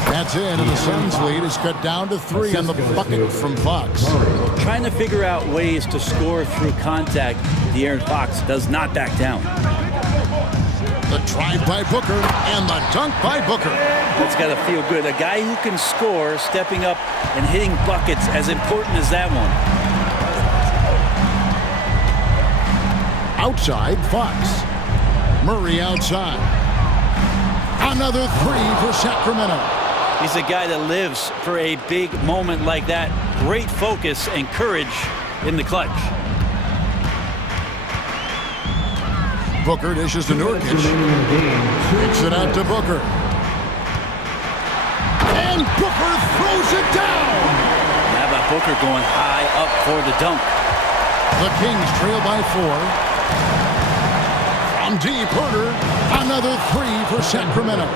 That's it, and the Suns' lead is cut down to 3 on the bucket from Fox. Trying to figure out ways to score through contact, De'Aaron Fox does not back down. The drive by Booker and the dunk by Booker. That's got to feel good. A guy who can score, stepping up and hitting buckets, as important as that one. Outside, Fox. Murray outside. Another 3 for Sacramento. He's a guy that lives for a big moment like that. Great focus and courage in the clutch. Booker dishes to Nurkic. Kicks it out to Booker. And Booker throws it down. How about Booker going high up for the dunk? The Kings trail by 4. From deep, Herter. Another 3 for Sacramento.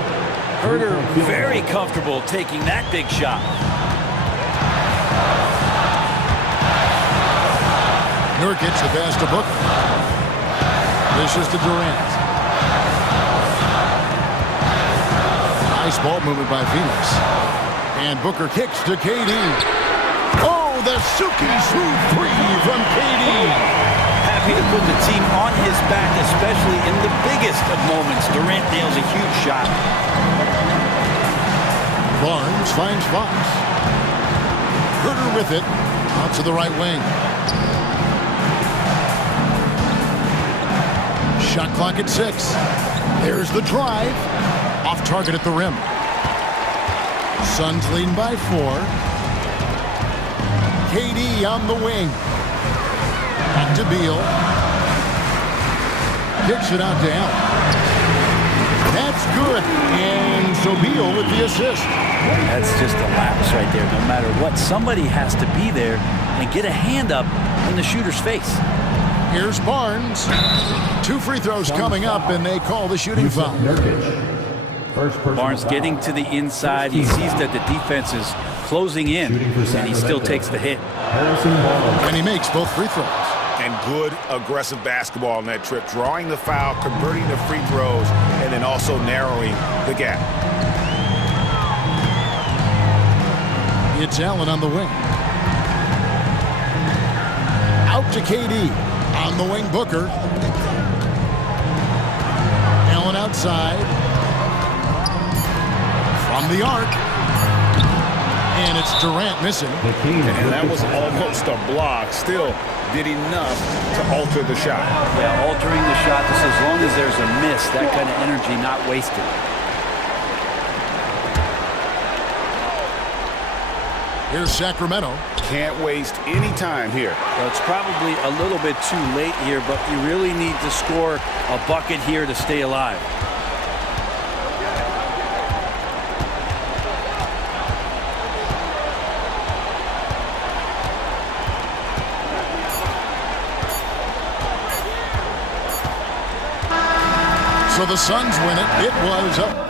Herter very comfortable taking that big shot. Nurkic the pass to Booker. This is to Durant. Nice ball movement by Phoenix. And Booker kicks to KD. Oh, the silky smooth 3 from KD. Have happy to put the team on his back, especially in the biggest of moments. Durant nails a huge shot. Barnes finds Fox. Herter with it. Out to the right wing. Shot clock at 6. There's the drive. Off target at the rim. Suns leading by 4. KD on the wing. Back to Beal. Kicks it out to Allen. That's good. And so Beal with the assist. That's just a lapse right there. No matter what, somebody has to be there and get a hand up in the shooter's face. Here's Barnes. 2 free throws coming up, and they call the shooting foul. Barnes getting to the inside. He sees that the defense is closing in, and he still takes the hit. And he makes both free throws. And good aggressive basketball on that trip, drawing the foul, converting the free throws, and then also narrowing the gap. It's Allen on the wing. Out to KD. On the wing, Booker. Allen outside. From the arc. And it's Durant missing. And that was almost a block. Still did enough to alter the shot. Yeah, altering the shot, just as long as there's a miss, that kind of energy not wasted. Here's Sacramento. Can't waste any time here. Well, it's probably a little bit too late here, but you really need to score a bucket here to stay alive. So the Suns win it. It was up.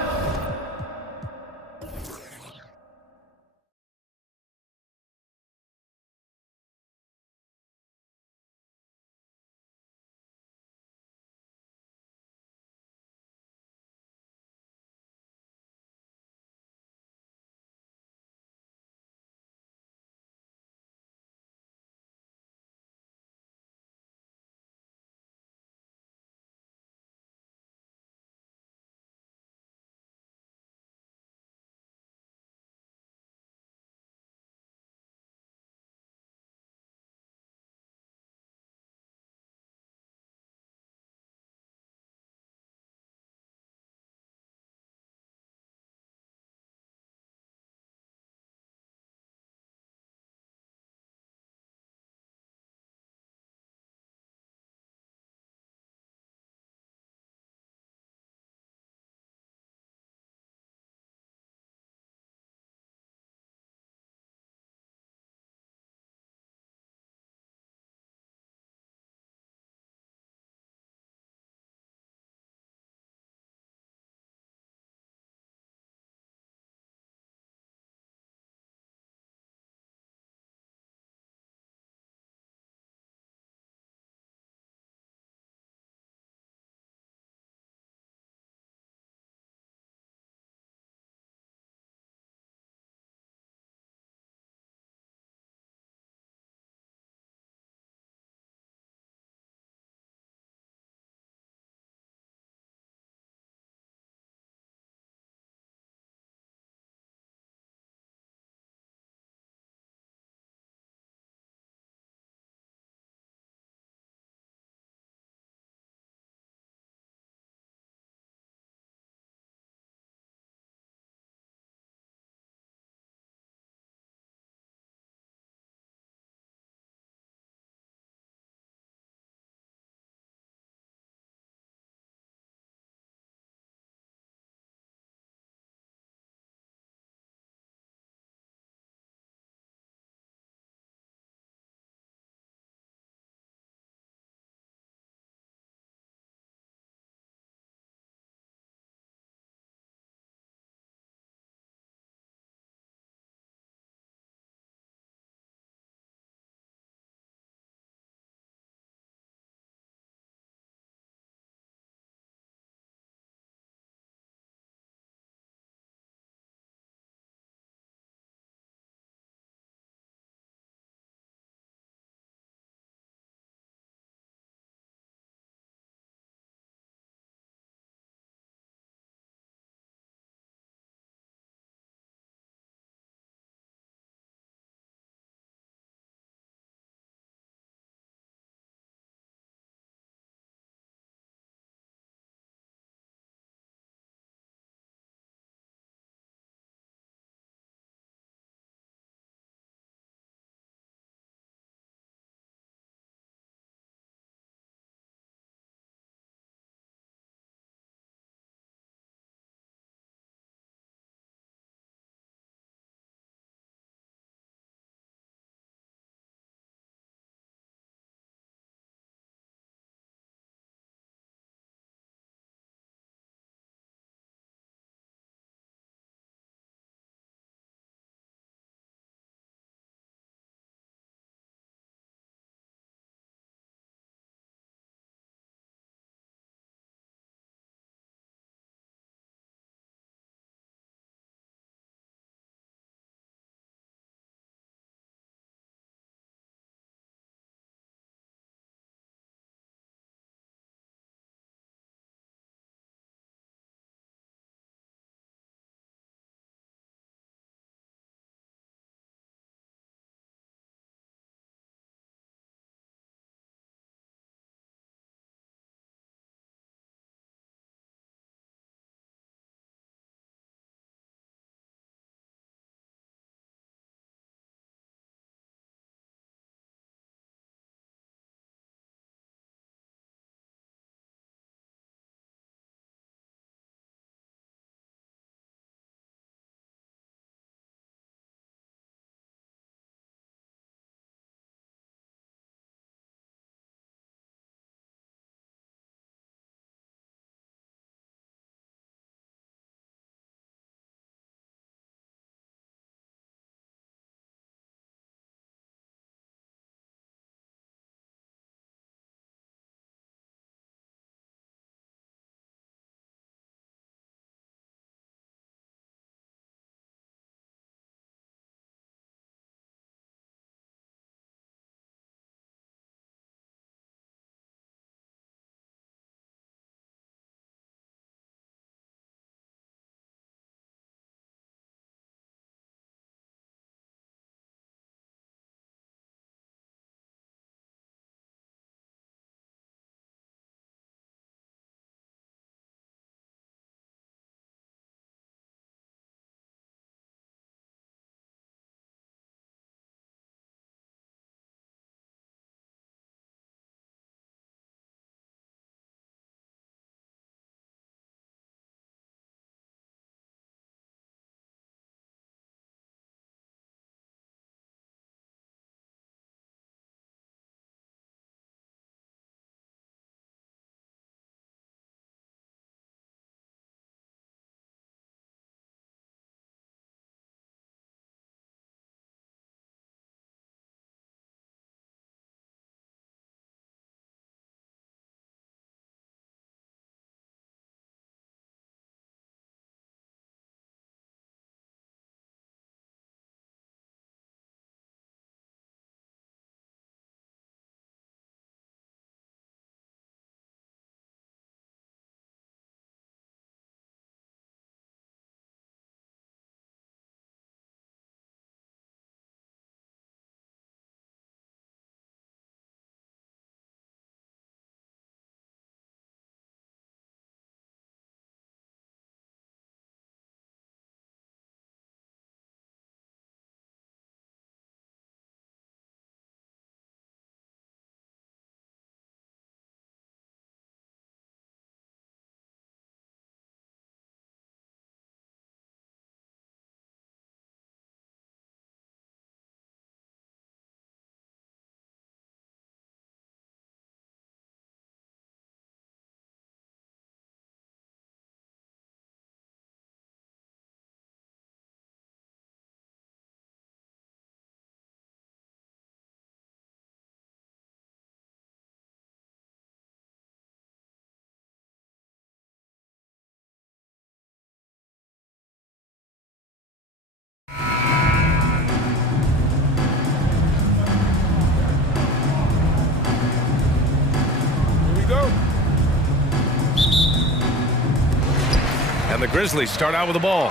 Grizzlies start out with the ball.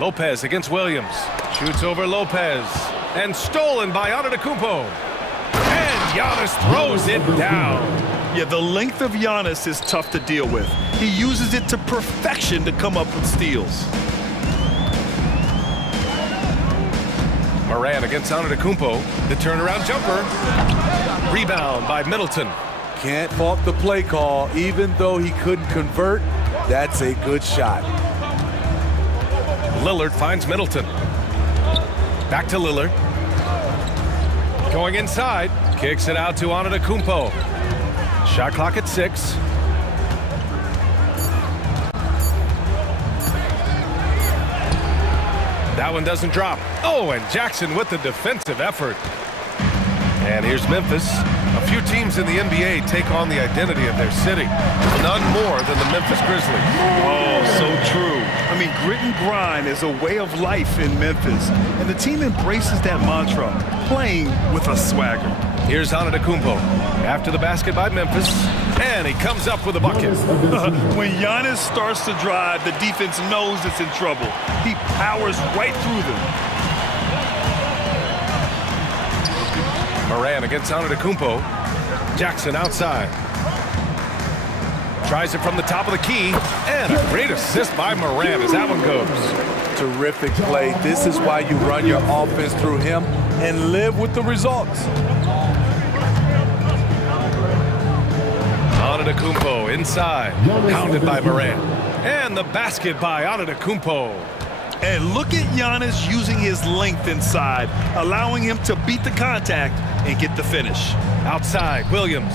Lopez against Williams. Shoots over Lopez. And stolen by Antetokounmpo. And Giannis throws it down. Yeah, the length of Giannis is tough to deal with. He uses it to perfection to come up with steals. Moran against Antetokounmpo. The turnaround jumper. Rebound by Middleton. Can't fault the play call. Even though he couldn't convert, that's a good shot. Lillard finds Middleton. Back to Lillard. Going inside. Kicks it out to Antetokounmpo. Shot clock at 6. That one doesn't drop. Oh, and Jackson with the defensive effort. And here's Memphis. A few teams in the NBA take on the identity of their city. None more than the Memphis Grizzlies. Oh, so true. I mean, grit and grind is a way of life in Memphis. And the team embraces that mantra, playing with a swagger. Here's Antetokounmpo. After the basket by Memphis. And he comes up with a bucket. When Giannis starts to drive, the defense knows it's in trouble. He powers right through them. Moran against Antetokounmpo. Jackson outside. Tries it from the top of the key. And a great assist by Moran as that one goes. Terrific play. This is why you run your offense through him and live with the results. Antetokounmpo inside. Pounded by Moran. And the basket by Antetokounmpo. And look at Giannis using his length inside, allowing him to beat the contact and get the finish. Outside, Williams.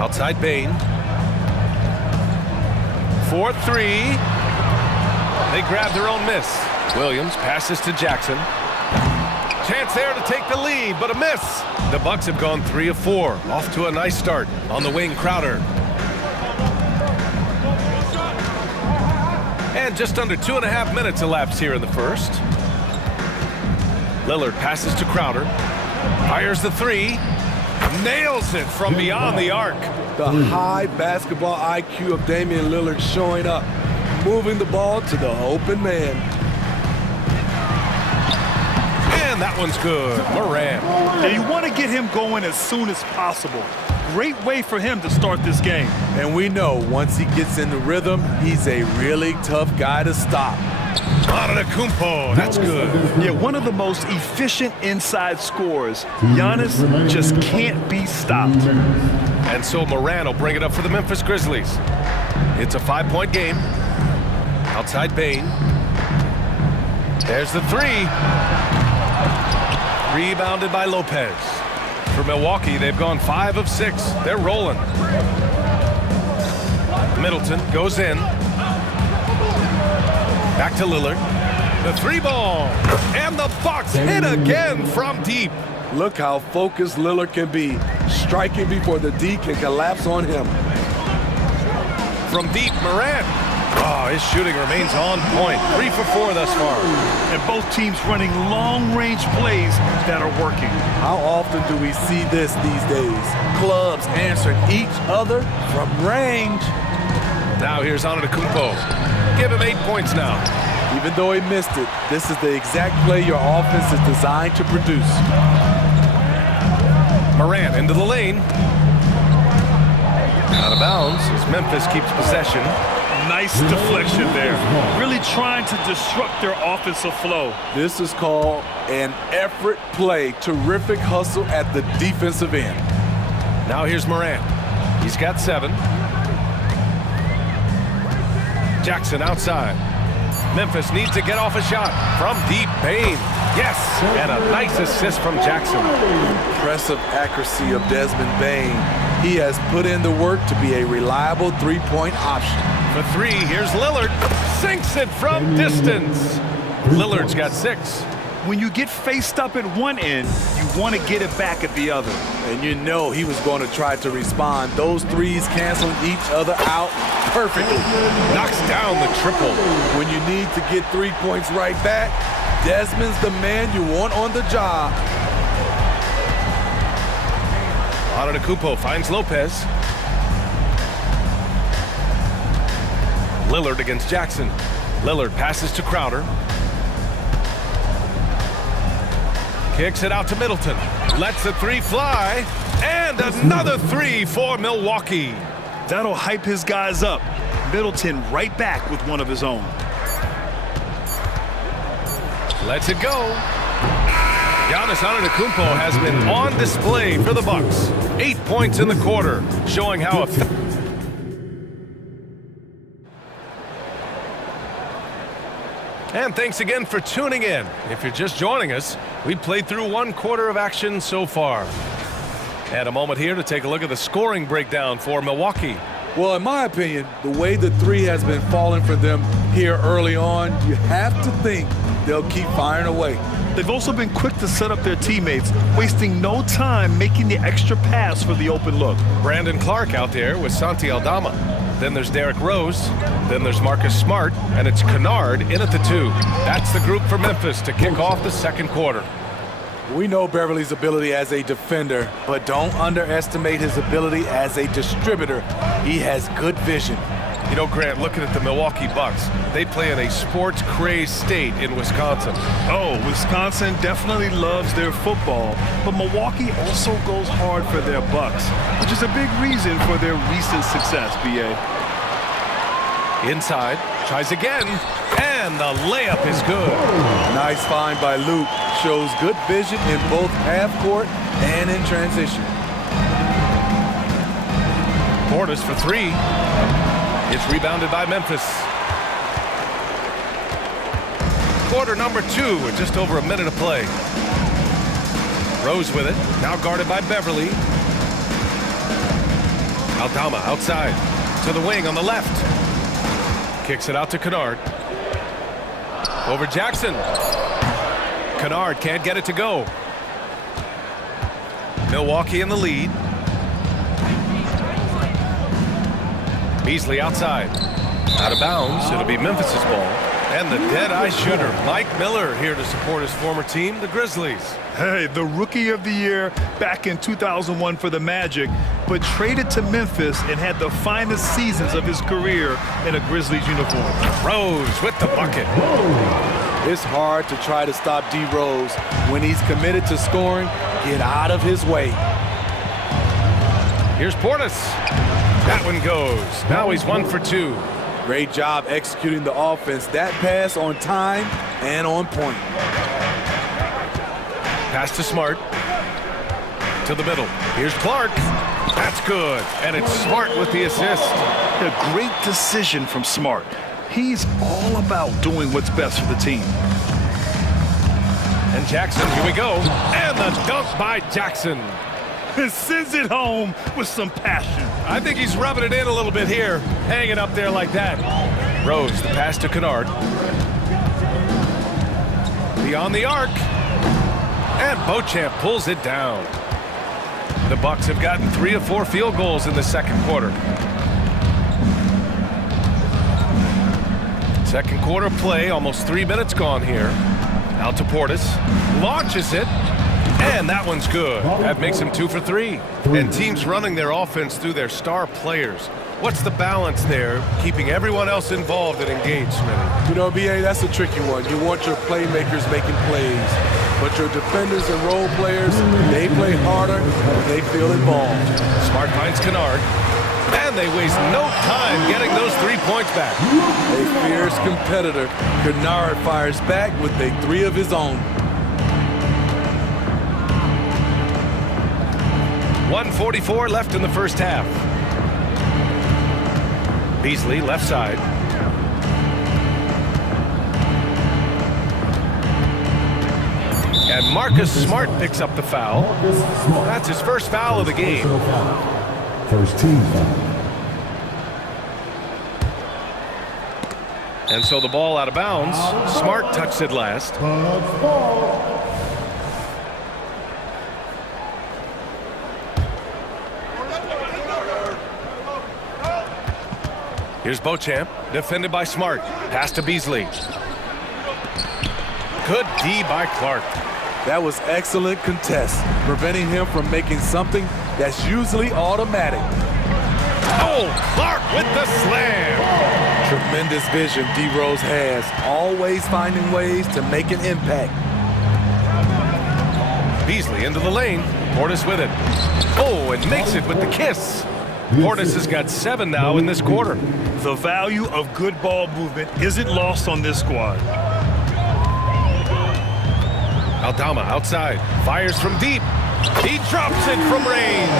Outside, Bain. 4-3. They grab their own miss. Williams passes to Jackson. Chance there to take the lead, but a miss. The Bucks have gone 3 of 4. Off to a nice start. On the wing, Crowder. And just under 2.5 minutes elapsed here in the first. Lillard passes to Crowder. Fires the 3. Nails it from beyond the arc. The high basketball IQ of Damian Lillard showing up, moving the ball to the open man. And that one's good. Moran. And you want to get him going as soon as possible. Great way for him to start this game. And we know once he gets in the rhythm, he's a really tough guy to stop. Antetokounmpo, that's good. Yeah, one of the most efficient inside scorers. Giannis just can't be stopped. And so Moran will bring it up for the Memphis Grizzlies. It's a 5-point game. Outside Bain. There's the 3. Rebounded by Lopez. For Milwaukee, they've gone 5 of 6. They're rolling. Middleton goes in. Back to Lillard. The 3-ball. And the Bucks hit again from deep. Look how focused Lillard can be. Striking before the D can collapse on him. From deep, Moran. Oh, his shooting remains on point. 3 for 4 thus far. And both teams running long-range plays that are working. How often do we see this these days? Clubs answering each other from range. Now here's Antetokounmpo. Give him 8 points now. Even though he missed it, this is the exact play your offense is designed to produce. Moran into the lane. Out of bounds as Memphis keeps possession. Nice deflection there. Really trying to disrupt their offensive flow. This is called an effort play. Terrific hustle at the defensive end. Now here's Moran. He's got 7. Jackson outside. Memphis needs to get off a shot from deep. Bain. Yes, and a nice assist from Jackson. Impressive accuracy of Desmond Bain. He has put in the work to be a reliable 3-point option. For 3, here's Lillard. Sinks it from distance. Lillard's got 6. When you get faced up at one end, you want to get it back at the other. And you know he was going to try to respond. Those 3s canceling each other out perfectly. Knocks down the triple. When you need to get 3 points right back, Desmond's the man you want on the job. Antetokounmpo finds Lopez. Lillard against Jackson. Lillard passes to Crowder. Kicks it out to Middleton. Lets the three fly. And another three for Milwaukee. That'll hype his guys up. Middleton right back with one of his own. Lets it go. Giannis Antetokounmpo has been on display for the Bucks. 8 points in the quarter, showing how effective. And thanks again for tuning in. If you're just joining us, we played through 1 quarter of action so far. And a moment here to take a look at the scoring breakdown for Milwaukee. Well, in my opinion, the way the three has been falling for them here early on, you have to think they'll keep firing away. They've also been quick to set up their teammates, wasting no time making the extra pass for the open look. Brandon Clark out there with Santi Aldama. Then there's Derrick Rose. Then there's Marcus Smart. And it's Kennard in at the 2. That's the group for Memphis to kick off the second quarter. We know Beverly's ability as a defender, but don't underestimate his ability as a distributor. He has good vision. You know, Grant, looking at the Milwaukee Bucks, they play in a sports-crazed state in Wisconsin. Oh, Wisconsin definitely loves their football, but Milwaukee also goes hard for their Bucks, which is a big reason for their recent success, B.A. Inside, tries again, and the layup is good. Nice find by Luke. Shows good vision in both half court and in transition. Portis for 3. It's rebounded by Memphis. Quarter number 2 with just over a minute of play. Rose with it, now guarded by Beverly. Aldama outside, to the wing on the left. Kicks it out to Kennard. Over Jackson. Kennard can't get it to go. Milwaukee in the lead. Beasley outside. Out of bounds. It'll be Memphis's ball. And the dead-eye shooter, Mike Miller, here to support his former team, the Grizzlies. Hey, the Rookie of the Year back in 2001 for the Magic, but traded to Memphis and had the finest seasons of his career in a Grizzlies uniform. Rose with the bucket. It's hard to try to stop D. Rose. When he's committed to scoring, get out of his way. Here's Portis. That one goes. Now he's 1 for 2. Great job executing the offense. That pass on time and on point. Pass to Smart. To the middle. Here's Clark. That's good. And it's Smart with the assist. A great decision from Smart. He's all about doing what's best for the team. And Jackson, here we go. And the dunk by Jackson. And sends it home with some passion. I think he's rubbing it in a little bit here, hanging up there like that. Rose, the pass to Kennard. Beyond the arc. And Beauchamp pulls it down. The Bucks have gotten 3 of 4 field goals in the second quarter. Second quarter play, almost 3 minutes gone here. Out to Portis. Launches it. And that one's good. That makes him 2 for 3. And teams running their offense through their star players. What's the balance there, keeping everyone else involved and engaged, Smitty? You know, B.A., that's a tricky one. You want your playmakers making plays, but your defenders and role players, they play harder when they feel involved. Smart finds Kennard. And they waste no time getting those 3 points back. A fierce competitor, Kennard fires back with a 3 of his own. 1:44 left in the first half. Beasley, left side. And Marcus Smart picks up the foul. That's his first foul of the game. First team foul. And so the ball out of bounds. Smart touched it last. Here's Beauchamp, defended by Smart. Pass to Beasley. Good D by Clark. That was excellent contest, preventing him from making something that's usually automatic. Oh, Clark with the slam. Tremendous vision D-Rose has, always finding ways to make an impact. Beasley into the lane. Portis with it. Oh, and makes it with the kiss. Portis has got 7 now in this quarter. The value of good ball movement isn't lost on this squad. Aldama outside. Fires from deep. He drops it from range.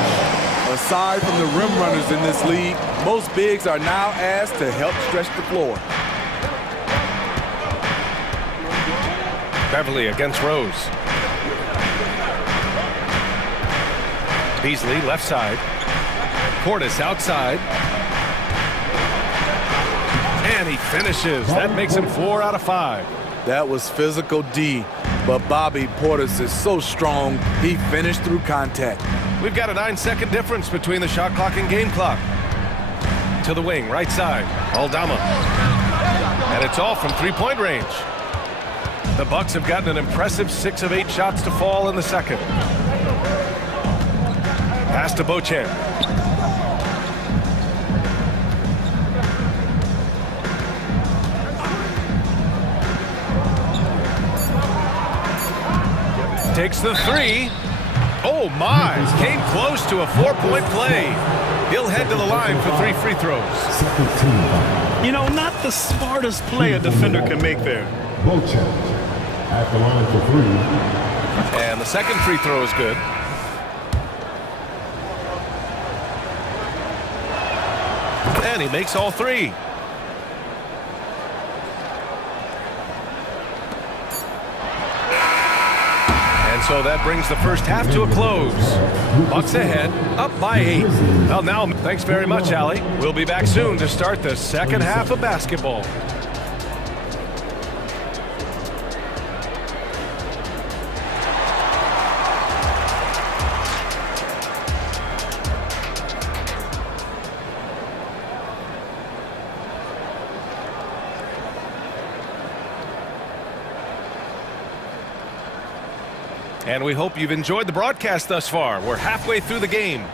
Aside from the rim runners in this league, most bigs are now asked to help stretch the floor. Beverly against Rose. Beasley left side. Portis outside. And he finishes. That makes him 4 out of 5. That was physical D, but Bobby Portis is so strong, he finished through contact. We've got a 9-second difference between the shot clock and game clock. To the wing, right side. Aldama. And it's all from three-point range. The Bucks have gotten an impressive 6 of 8 shots to fall in the second. Pass to Beauchamp. Takes the 3. Oh my, came close to a 4-point play. He'll head to the line for 3 free throws. You know, not the smartest play a defender can make there. At the line for 3. And the second free throw is good. And he makes all 3. And so that brings the first half to a close. Bucks ahead, up by 8. Well, now, thanks very much, Allie. We'll be back soon to start the second half of basketball. And we hope you've enjoyed the broadcast thus far. We're halfway through the game.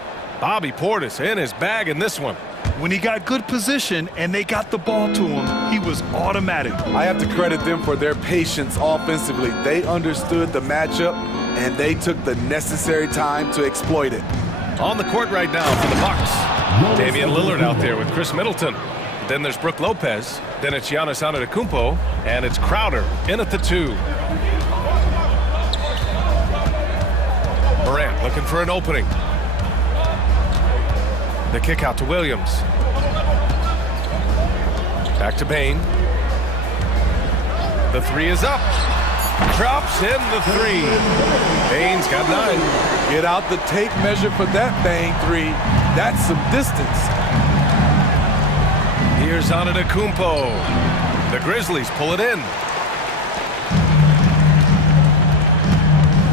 Bobby Portis in his bag in this one. When he got good position and they got the ball to him, he was automatic. I have to credit them for their patience offensively. They understood the matchup, and they took the necessary time to exploit it. On the court right now for the Bucks. Damian Lillard out there with Chris Middleton. Then there's Brook Lopez. Then it's Giannis Antetokounmpo. And it's Crowder in at the 2. Morant looking for an opening. The kick out to Williams. Back to Bain. The 3 is up. Drops in the 3. Bain's got 9. Get out the tape measure for that Bain 3. That's some distance. Here's Antetokounmpo. The Grizzlies pull it in.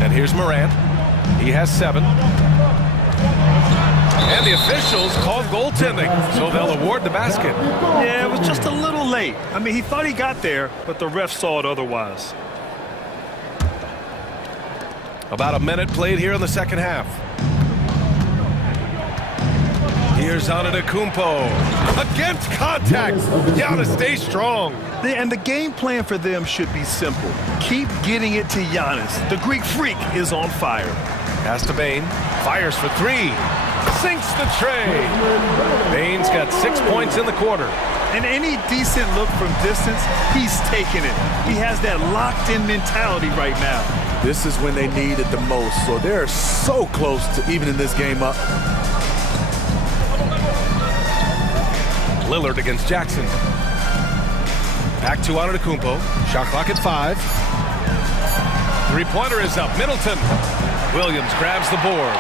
And here's Morant. He has 7. And the officials called goaltending, so they'll award the basket. Yeah, it was just a little late. I mean, he thought he got there, but the ref saw it otherwise. About a minute played here in the second half. Here's Antetokounmpo. Against contact. Giannis stays strong. And the game plan for them should be simple. Keep getting it to Giannis. The Greek freak is on fire. Pass to Bain. Fires for 3. Sinks the tray. Bain's got 6 points in the quarter. And any decent look from distance, he's taking it. He has that locked-in mentality right now. This is when they need it the most, so they're so close to evening this game up. Lillard against Jackson. Back to Antetokounmpo. Shot clock at 5. Three-pointer is up. Middleton. Williams grabs the board.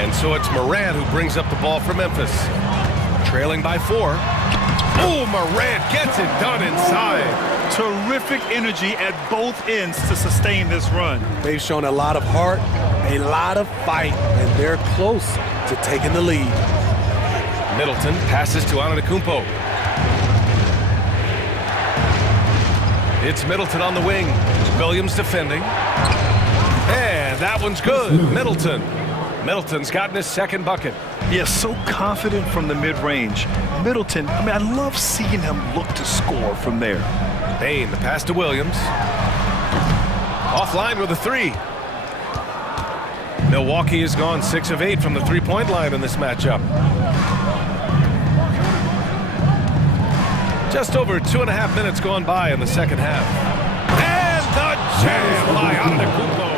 And so it's Morant who brings up the ball for Memphis. Trailing by 4. Oh, Morant gets it done inside. Terrific energy at both ends to sustain this run. They've shown a lot of heart, a lot of fight, and they're close to taking the lead. Middleton passes to Antetokounmpo. It's Middleton on the wing. Williams defending. And That one's good. Middleton's gotten his second bucket. Yeah, so confident from the mid-range. Middleton, I mean, I love seeing him look to score from there. Bain, the pass to Williams. Offline with a three. Milwaukee has gone 6 of 8 from the three-point line in this matchup. Just over 2.5 minutes gone by in the second half. And the jam by Antetokounmpo.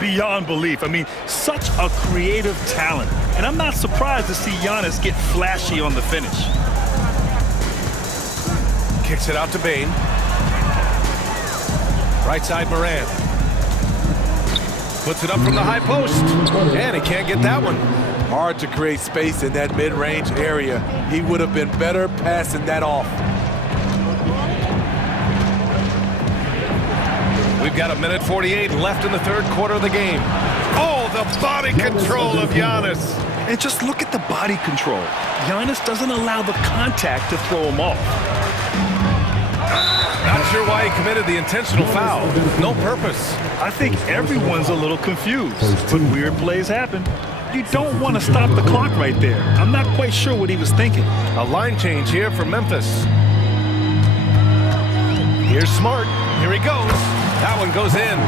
Beyond belief. I mean, such a creative talent. And I'm not surprised to see Giannis get flashy on the finish. Kicks it out to Bain. Right side Moran. Puts it up from the high post. And he can't get that one. Hard to create space in that mid-range area. He would have been better passing that off. We've got 1:48 left in the third quarter of the game. Oh, the body control of Giannis. And just look at the body control. Giannis doesn't allow the contact to throw him off. Not sure why he committed the intentional foul. No purpose. I think everyone's a little confused, but weird plays happen. You don't want to stop the clock right there. I'm not quite sure what he was thinking. A line change here for Memphis. Here's Smart. Here he goes. That one goes in.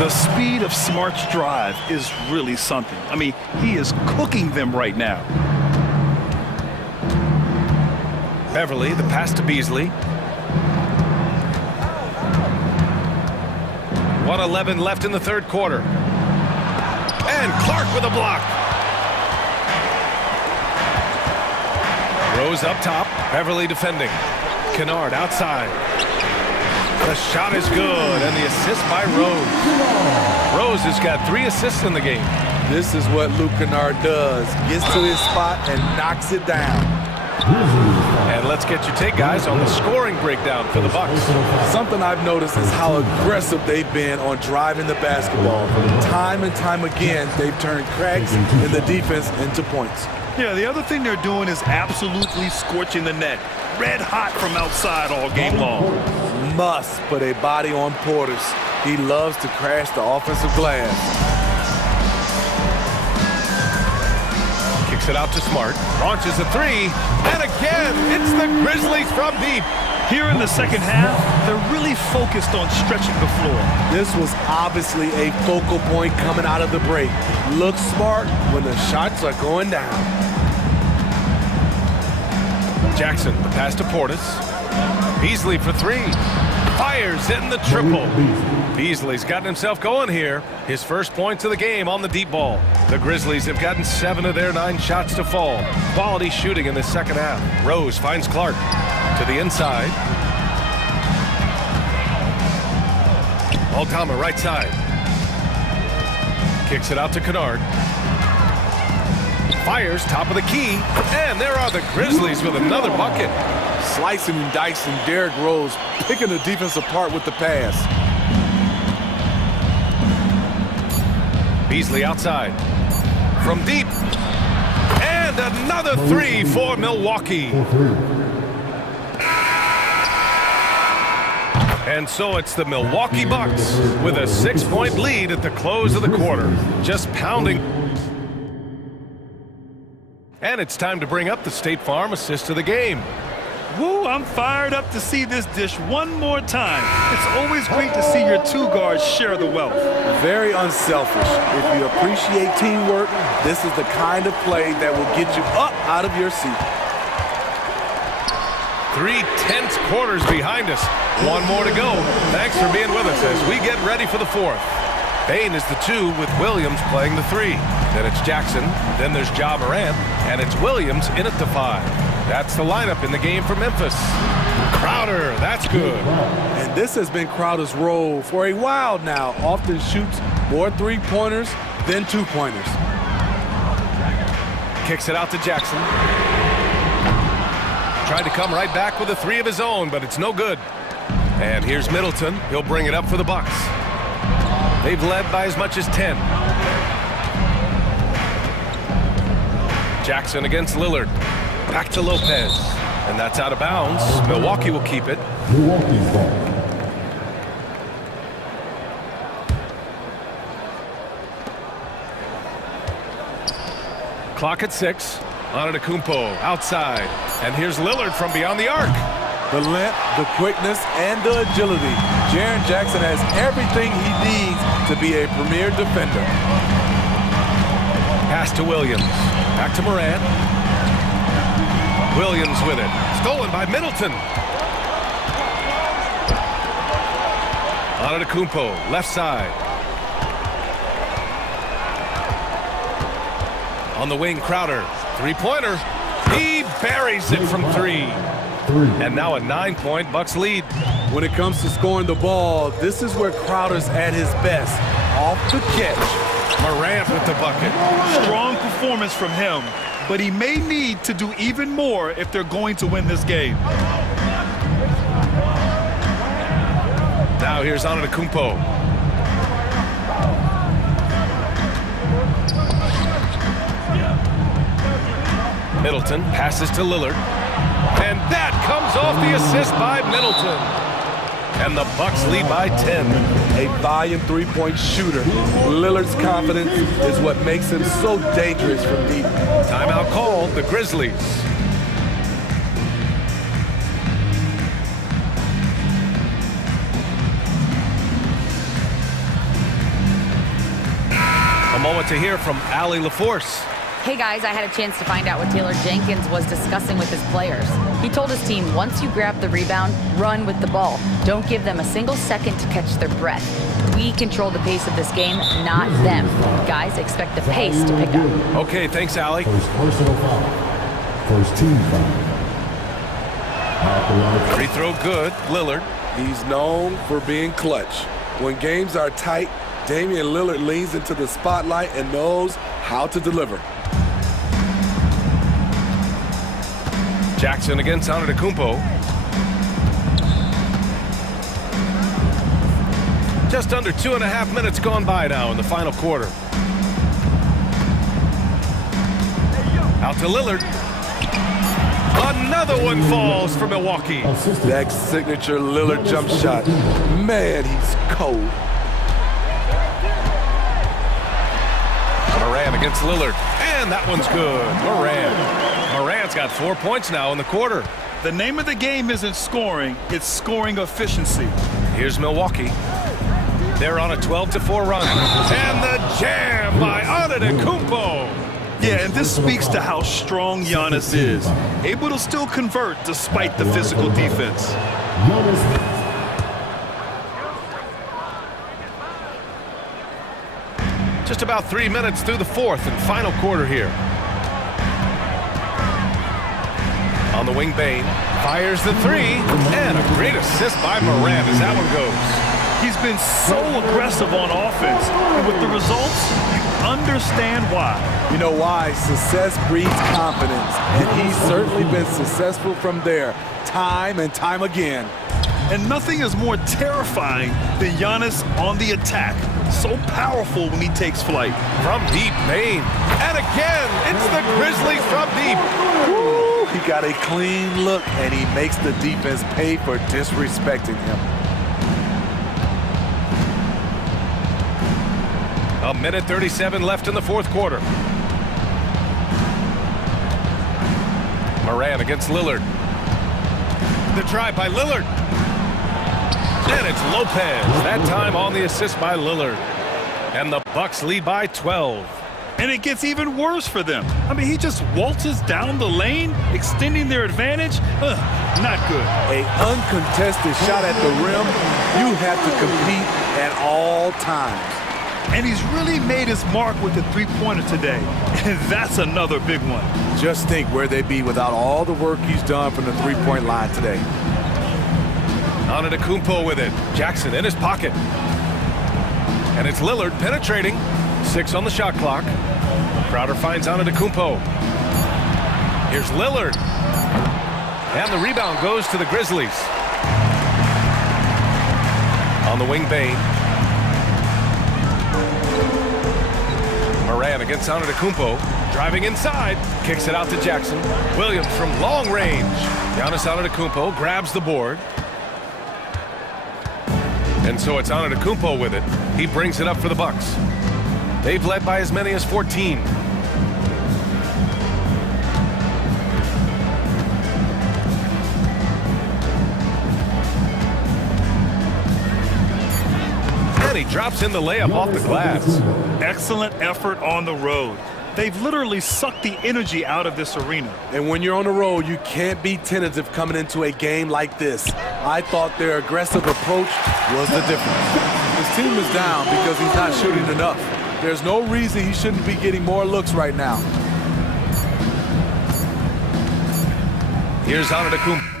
The speed of Smart's drive is really something. I mean, he is cooking them right now. Beverly, the pass to Beasley. 1:11 left in the third quarter. And Clark with a block. Rose up top. Beverly defending. Kennard outside. The shot is good, and the assist by Rose. Rose has got 3 assists in the game. This is what Luke Kennard does. Gets to his spot and knocks it down. And let's get your take, guys, on the scoring breakdown for the Bucks. Something I've noticed is how aggressive they've been on driving the basketball. Time and time again, they've turned cracks in the defense into points. Yeah, the other thing they're doing is absolutely scorching the net. Red hot from outside all game long. Must put a body on Portis. He loves to crash the offensive glass. Kicks it out to Smart. Launches a three. And again, it's the Grizzlies from deep. Here in the second half, they're really focused on stretching the floor. This was obviously a focal point coming out of the break. Look smart when the shots are going down. Jackson, the pass to Portis. Beasley for three. Fires in the triple. Beasley's gotten himself going here. His first points of the game on the deep ball. The Grizzlies have gotten 7 of their 9 shots to fall. Quality shooting in the second half. Rose finds Clark to the inside. Aldama right side. Kicks it out to Kennard. Fires top of the key. And there are the Grizzlies with another bucket. Slicing and dicing Derrick Rose, picking the defense apart with the pass. Beasley outside. From deep. And another three for Milwaukee. And so it's the Milwaukee Bucks with a 6-point lead at the close of the quarter. Just pounding. And it's time to bring up the State Farm assist of the game. Woo, I'm fired up to see this dish one more time. It's always great to see your 2 guards share the wealth. Very unselfish. If you appreciate teamwork, this is the kind of play that will get you up out of your seat. 3 tense quarters behind us. One more to go. Thanks for being with us as we get ready for the 4th. Bain is the 2 with Williams playing the 3. Then it's Jackson. Then there's Ja Morant. And it's Williams in at the 5. That's the lineup in the game for Memphis. Crowder, that's good. And this has been Crowder's role for a while now. Often shoots more 3-pointers than 2-pointers. Kicks it out to Jackson. Tried to come right back with a 3 of his own, but it's no good. And here's Middleton. He'll bring it up for the Bucks. They've led by as much as 10. Jackson against Lillard. Back to Lopez. And that's out of bounds. Milwaukee will keep it. Clock at 6. Antetokounmpo outside. And here's Lillard from beyond the arc. The length, the quickness, and the agility. Jaren Jackson has everything he needs to be a premier defender. Pass to Williams. Back to Morant. Williams with it. Stolen by Middleton. Antetokounmpo, left side. On the wing, Crowder. Three-pointer. He buries it from 3. And now a 9-point Bucks lead. When it comes to scoring the ball, this is where Crowder's at his best. Off the catch. Morant with the bucket. Strong performance from him, but he may need to do even more if they're going to win this game. Now here's Antetokounmpo. Middleton passes to Lillard. And that comes off the assist by Middleton. And the Bucks lead by 10. A volume three-point shooter. Lillard's confidence is what makes him so dangerous from deep. Timeout called, the Grizzlies. A moment to hear from Allie LaForce. Hey guys, I had a chance to find out what Taylor Jenkins was discussing with his players. He told his team, once you grab the rebound, run with the ball. Don't give them a single second to catch their breath. We control the pace of this game, not them. Guys, expect the pace to pick up. Okay, thanks, Allie. First personal foul. First team foul. Free throw good, Lillard. He's known for being clutch. When games are tight, Damian Lillard leans into the spotlight and knows how to deliver. Jackson against Antetokounmpo. Just under 2.5 minutes gone by now in the final quarter. Out to Lillard. Another one falls for Milwaukee. That signature Lillard jump shot. Man, he's cold. Morant against Lillard. And that one's good. Morant's got 4 points now in the quarter. The name of the game isn't scoring, it's scoring efficiency. Here's Milwaukee. They're on a 12-4 run. And the jam by Antetokounmpo. Yeah, and this speaks to how strong Giannis is. Able to still convert despite the physical defense. Just about 3 minutes through the fourth and final quarter here. On the wing, Bane fires the 3, and a great assist by Morant as that one goes. He's been so aggressive on offense, and with the results, you understand why. You know why? Success breeds confidence, and he's certainly been successful from there, time and time again. And nothing is more terrifying than Giannis on the attack. So powerful when he takes flight. From deep, Bane. And again, it's the Grizzlies from deep. Woo! He got a clean look, and he makes the defense pay for disrespecting him. A minute 37 left in the fourth quarter. Morant against Lillard. The drive by Lillard. And it's Lopez. That time on the assist by Lillard. And the Bucks lead by 12. And it gets even worse for them. I mean, he just waltzes down the lane, extending their advantage. Not good. An uncontested shot at the rim. You have to compete at all times. And he's really made his mark with the three-pointer today. And that's another big one. Just think where they'd be without all the work he's done from the three-point line today. Antetokounmpo with it. Jackson in his pocket. And it's Lillard penetrating. 6 on the shot clock. Crowder finds Antetokounmpo. Here's Lillard. And the rebound goes to the Grizzlies. On the wing, Bane. Morant against Antetokounmpo. Driving inside. Kicks it out to Jackson. Williams from long range. Giannis Antetokounmpo grabs the board. And so it's Antetokounmpo with it. He brings it up for the Bucks. They've led by as many as 14. he drops in the layup off the glass. Excellent effort on the road. They've literally sucked the energy out of this arena. And when you're on the road, you can't be tentative coming into a game like this. I thought their aggressive approach was the difference. His team is down because he's not shooting enough. There's no reason he shouldn't be getting more looks right now. Here's Antetokounmpo.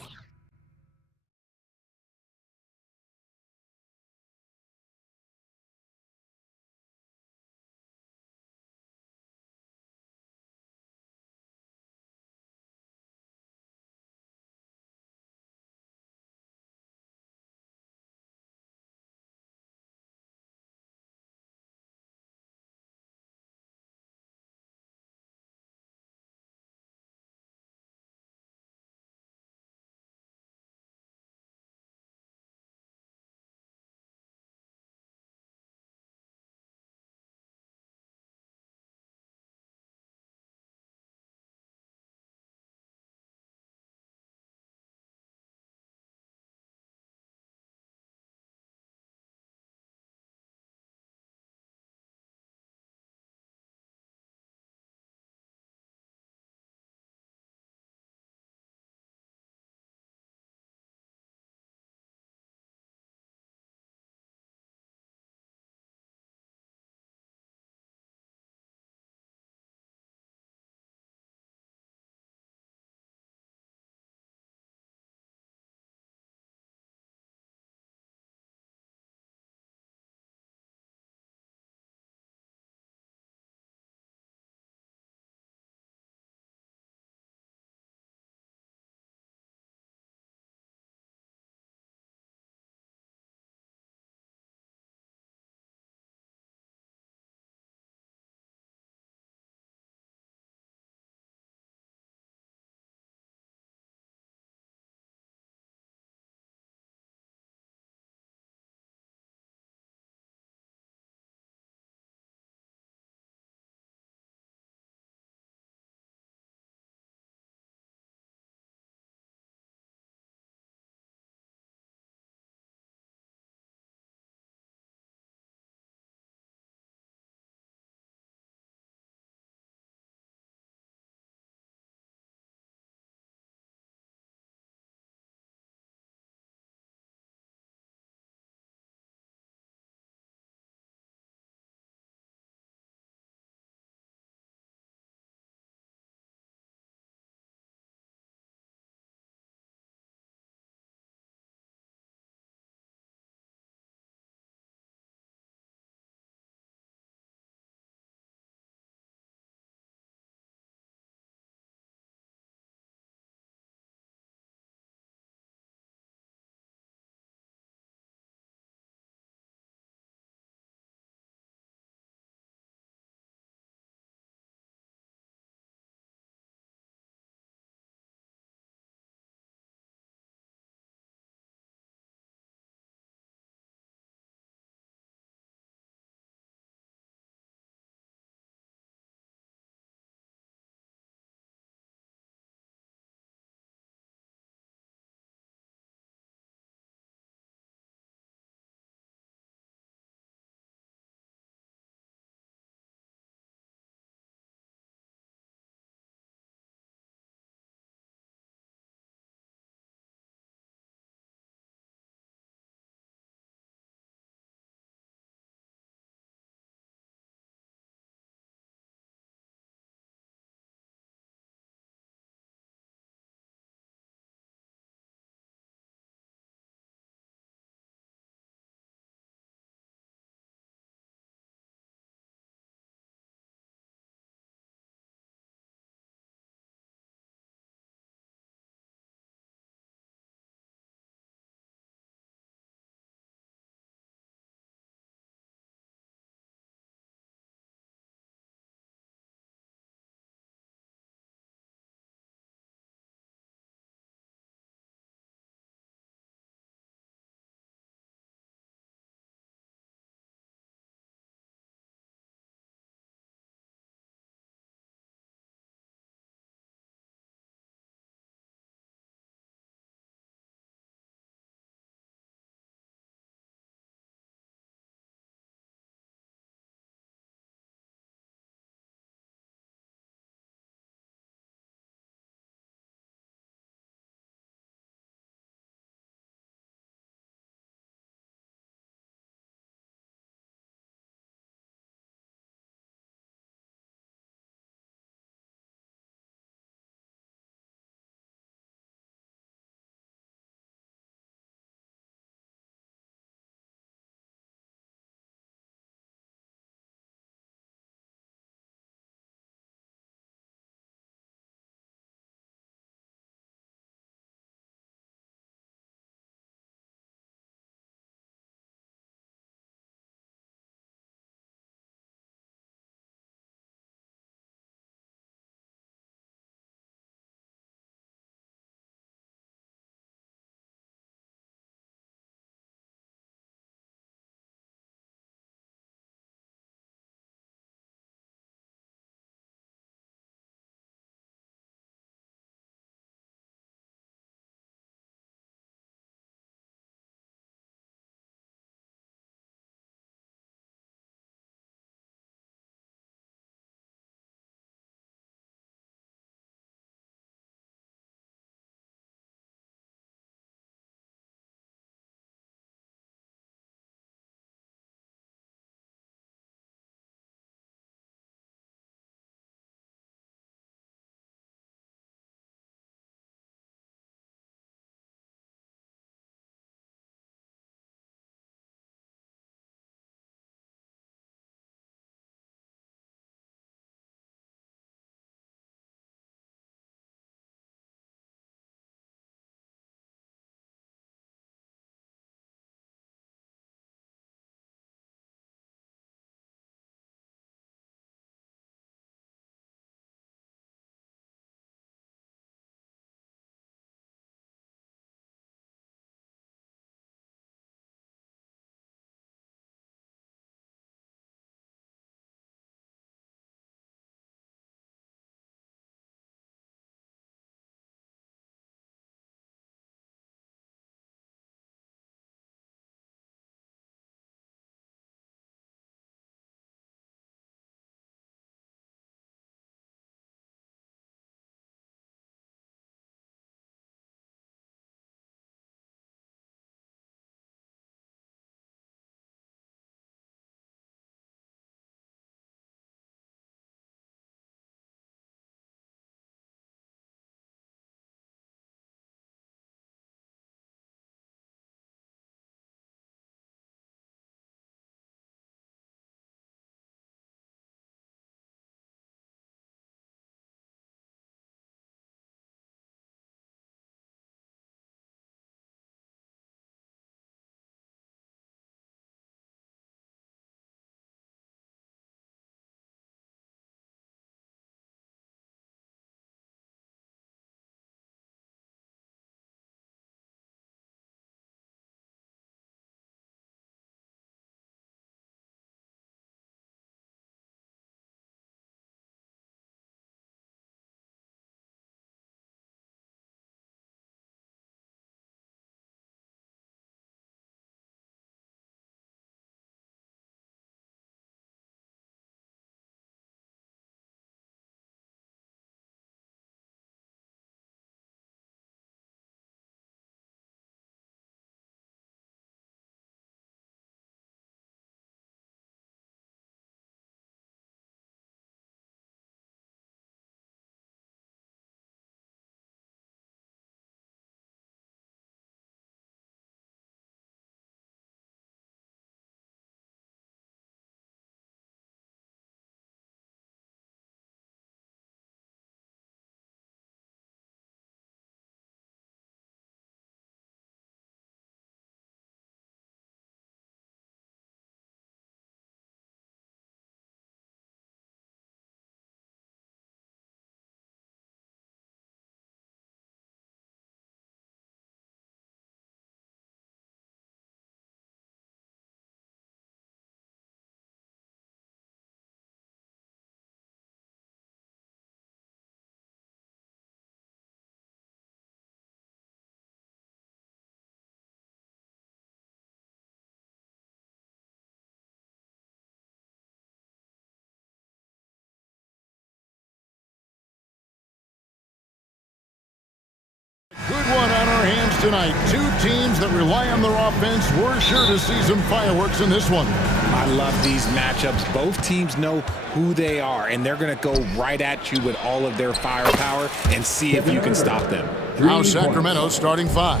tonight. Two teams that rely on their offense. We're sure to see some fireworks in this one. I love these matchups. Both teams know who they are, and they're going to go right at you with all of their firepower and see if you can stop them. Now Sacramento starting five.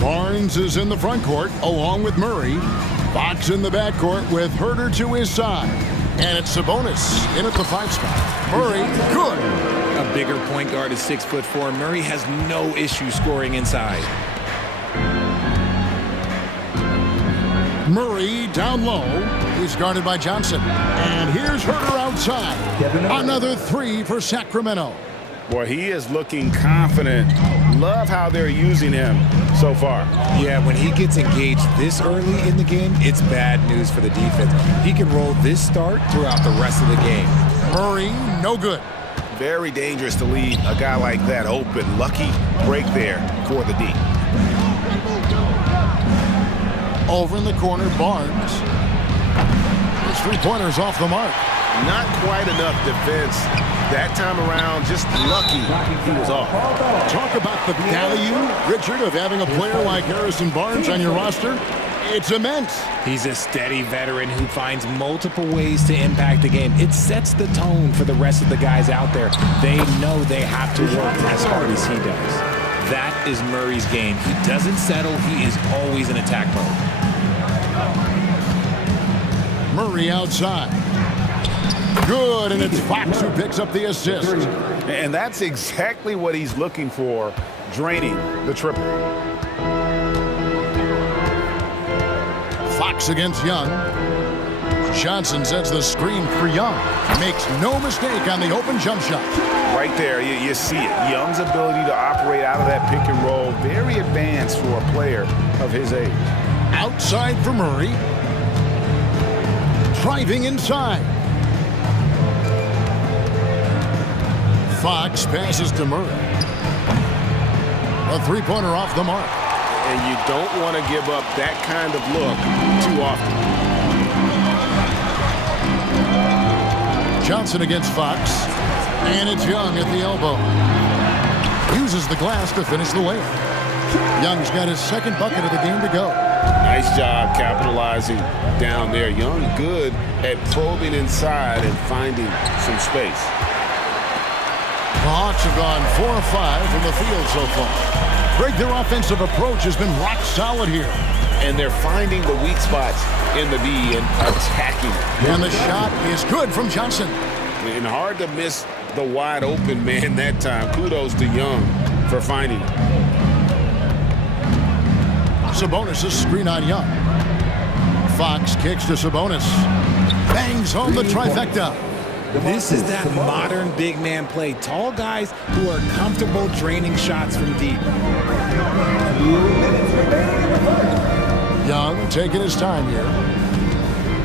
Barnes is in the front court along with Murray. Fox in the backcourt with Herter to his side. And it's Sabonis in at the 5 spot. Murray, good. A bigger point guard is 6'4". Murray has no issue scoring inside. Murray down low. He's guarded by Johnson. And here's Herter outside. Another 3 for Sacramento. Boy, he is looking confident. Love how they're using him so far. Yeah, when he gets engaged this early in the game, it's bad news for the defense. He can roll this start throughout the rest of the game. Murray, no good. Very dangerous to leave a guy like that open. Lucky break there for the D. Over in the corner, Barnes. His 3-pointer's off the mark. Not quite enough defense that time around. Just lucky he was off. Talk about the value, Richard, of having a player like Harrison Barnes on your roster. It's immense. He's a steady veteran who finds multiple ways to impact the game. It sets the tone for the rest of the guys out there. They know they have to work as hard as he does. That is Murray's game. He doesn't settle. He is always in attack mode. Murray outside. Good, and it's Fox who picks up the assist. And that's exactly what he's looking for, draining the triple. Fox against Young. Johnson sets the screen for Young. Makes no mistake on the open jump shot. Right there, you see it. Young's ability to operate out of that pick and roll, very advanced for a player of his age. Outside for Murray. Driving inside. Fox passes to Murray. A 3-pointer off the mark. And you don't want to give up that kind of look too often. Johnson against Fox. And it's Young at the elbow. Uses the glass to finish the layup. Young's got his second bucket of the game to go. Nice job capitalizing down there. Young good at probing inside and finding some space. The Hawks have gone 4 of 5 from the field so far. Greg, their offensive approach has been rock solid here. And they're finding the weak spots in the D and attacking. And the shot is good from Johnson. And hard to miss the wide open man that time. Kudos to Young for finding it. Sabonis' screen on Young. Fox kicks to Sabonis. Bangs home the trifecta. This is that modern big man play. Tall guys who are comfortable draining shots from deep. Young taking his time here.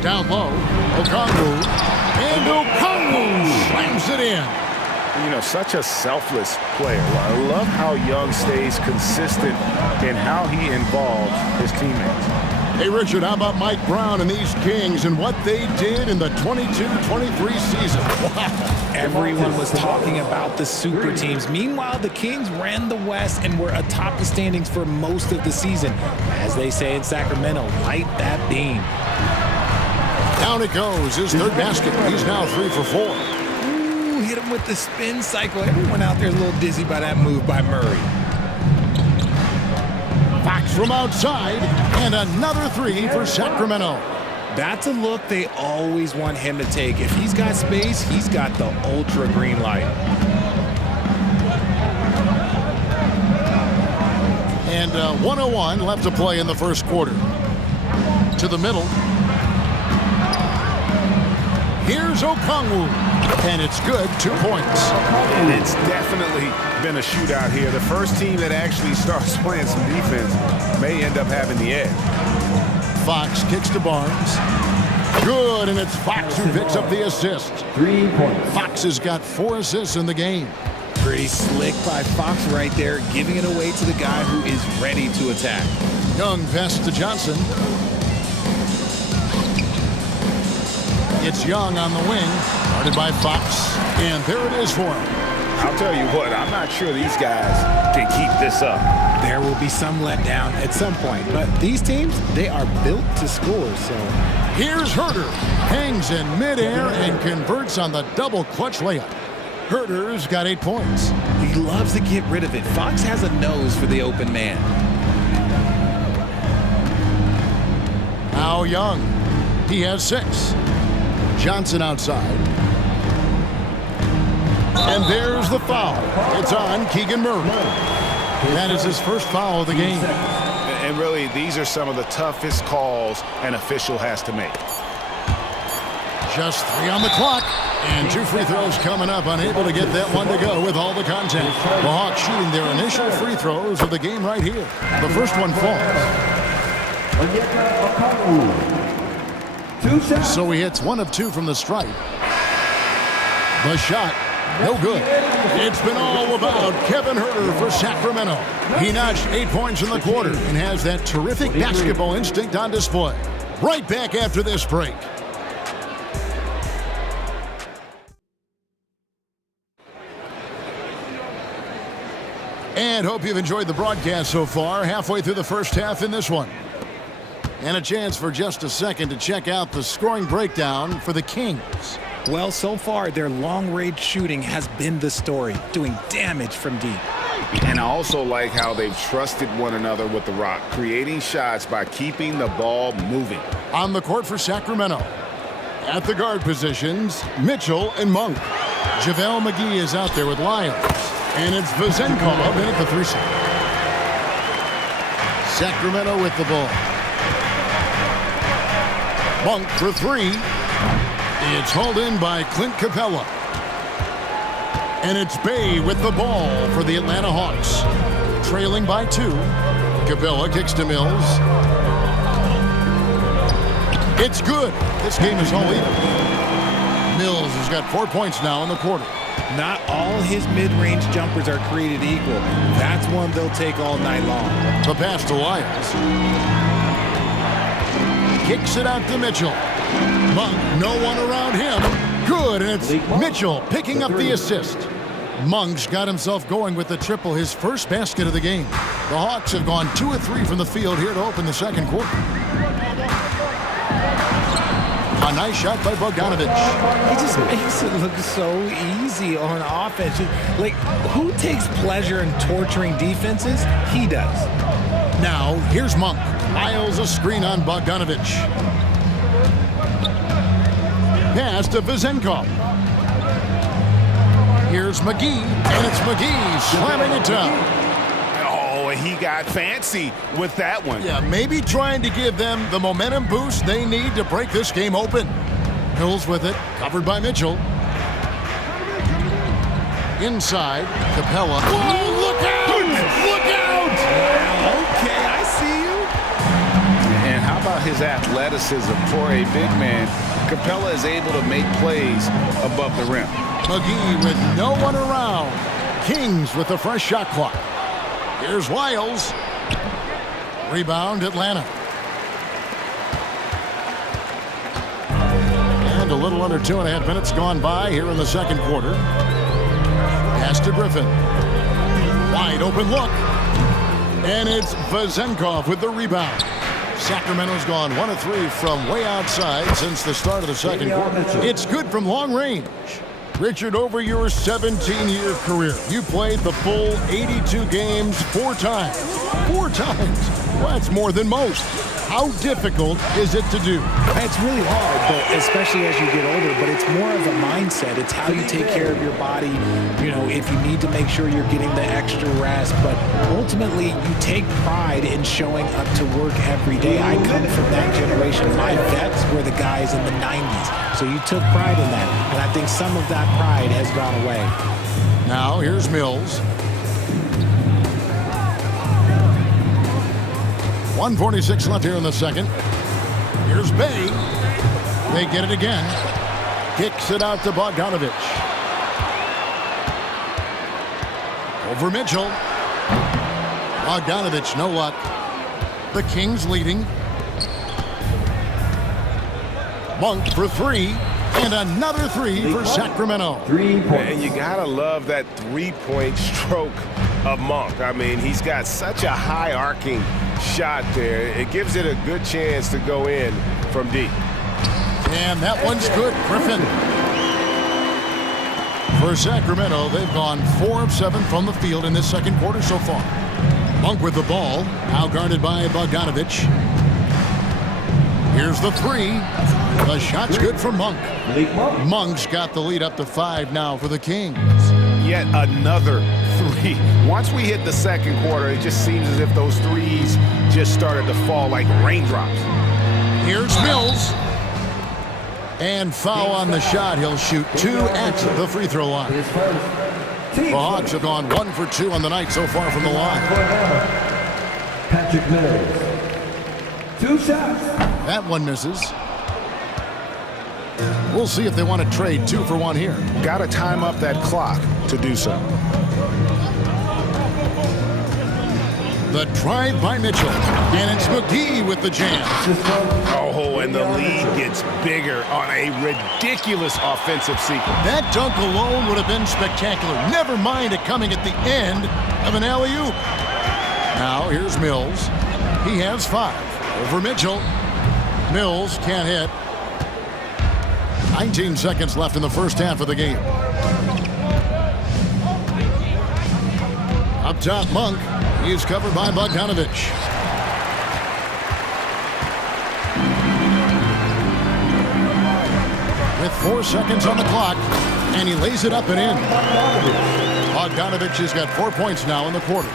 Down low, Okongwu. And Okongwu slams it in. You know, such a selfless player. I love how Young stays consistent in how he involves his teammates. Hey, Richard, how about Mike Brown and these Kings and what they did in the 22-23 season? Wow. Everyone was talking about the super teams. Meanwhile, the Kings ran the West and were atop the standings for most of the season. As they say in Sacramento, light that beam. Down it goes, his third basket. He's now 3 for 4. Ooh, hit him with the spin cycle. Everyone out there is a little dizzy by that move by Murray. Fox from outside, and another 3 for Sacramento. That's a look they always want him to take. If he's got space, he's got the ultra green light. And 101 left to play in the first quarter. To the middle. Here's Okongwu, and it's good, 2 points. And it's definitely been a shootout here. The first team that actually starts playing some defense may end up having the edge. Fox kicks to Barnes. Good, and it's Fox who picks up the assist. 3 points. Fox has got 4 assists in the game. Pretty slick by Fox right there, giving it away to the guy who is ready to attack. Young pass to Johnson. It's Young on the wing, guarded by Fox, and there it is for him. I'll tell you what, I'm not sure these guys can keep this up. There will be some letdown at some point, but these teams, they are built to score, so. Here's Herder. Hangs in midair and converts on the double clutch layup. Herder's got 8 points. He loves to get rid of it. Fox has a nose for the open man. Now Young. He has 6. Johnson outside. And there's the foul. It's on Keegan Murray. That is his first foul of the game. And really, these are some of the toughest calls an official has to make. Just 3 on the clock. And 2 free throws coming up. Unable to get that one to go with all the contact. The Hawks shooting their initial free throws of the game right here. The first one falls. So he hits 1 of 2 from the stripe. The shot, no good. It's been all about Kevin Herder for Sacramento. He notched 8 points in the quarter and has that terrific basketball instinct on display. Right back after this break. And hope you've enjoyed the broadcast so far. Halfway through the first half in this one. And a chance for just a second to check out the scoring breakdown for the Kings. Well, so far, their long-range shooting has been the story, doing damage from deep. And I also like how they've trusted one another with the rock, creating shots by keeping the ball moving. On the court for Sacramento. At the guard positions, Mitchell and Monk. JaVale McGee is out there with Lyons. And it's Vezenkov in at the 3 seat. Sacramento with the ball. Monk for 3. It's hauled in by Clint Capella. And it's Bay with the ball for the Atlanta Hawks. Trailing by 2. Capella kicks to Mills. It's good. This game is all even. Mills has got 4 points now in the quarter. Not all his mid-range jumpers are created equal. That's one they'll take all night long. The pass to Lyons. Kicks it out to Mitchell. Monk, no one around him. Good, and it's Mitchell picking up the assist. Monk's got himself going with the triple, his first basket of the game. The Hawks have gone 2 of 3 from the field here to open the second quarter. A nice shot by Bogdanovich. He just makes it look so easy on offense. Like, who takes pleasure in torturing defenses? He does. Now, here's Monk. Miles a screen on Bogdanovich. Pass to Vezenkov. Here's McGee, and it's McGee slamming it down. Oh, he got fancy with that one. Yeah, maybe trying to give them the momentum boost they need to break this game open. Mills with it, covered by Mitchell. Inside, Capella. Whoa, look out! Look out! Okay, I see you. And how about his athleticism for a big man? Capella is able to make plays above the rim. McGee with no one around. Kings with the fresh shot clock. Here's Wiles. Rebound, Atlanta. And a little under 2.5 minutes gone by here in the second quarter. Pass to Griffin. Wide open look. And it's Vezenkov with the rebound. Sacramento's gone 1 of 3 from way outside since the start of the second quarter. It's good from long range. Richard, over your 17-year career, you played the full 82 games 4 times. 4 times. Well, that's more than most. How difficult is it to do? It's really hard, but especially as you get older, but it's more of a mindset. It's how you take care of your body, you know, if you need to make sure you're getting the extra rest, but ultimately you take pride in showing up to work every day. I come from that generation. My vets were the guys in the 90s, so you took pride in that, and I think some of that pride has gone away. Now here's Mills. 1:46 left here in the second. Here's Bay. They get it again. Kicks it out to Bogdanovich. Over Mitchell. Bogdanovich, no luck. The Kings leading. Monk for 3. And another three for Sacramento. 3 points. And you got to love that three-point stroke of Monk. I mean, he's got such a high arcing shot there. It gives it a good chance to go in from deep. And that one's good. Griffin. For Sacramento, they've gone 4 of 7 from the field in this second quarter so far. Monk with the ball, now guarded by Bogdanovich. Here's the three. The shot's good for Monk. Monk's got the lead up to 5 now for the Kings. Yet another three. Once we hit the second quarter, it just seems as if those threes just started to fall like raindrops. Here's Mills. And foul on the shot. He'll shoot 2 at the free throw line. The Hawks have gone 1 for 2 on the night so far from the line. Patrick Mills. 2 shots. That one misses. We'll see if they want to trade 2 for 1 here. Got to time up that clock to do so. The drive by Mitchell. And it's McGee with the jam. Oh, and the lead gets bigger on a ridiculous offensive sequence. That dunk alone would have been spectacular. Never mind it coming at the end of an alley-oop. Now, here's Mills. He has 5. Over Mitchell. Mills can't hit. 19 seconds left in the first half of the game. Up top, Monk. He's covered by Bogdanovich. With 4 seconds on the clock, and he lays it up and in. Bogdanovich has got 4 points now in the quarter.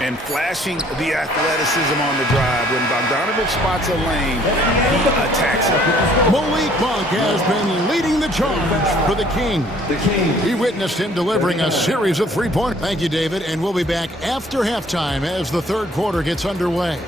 And flashing the athleticism on the drive. When Bogdanovich spots a lane, he attacks it. Malik Monk has been leading the charge for the King. He witnessed him delivering a series of three-pointers. Thank you, David, and we'll be back after halftime as the third quarter gets underway.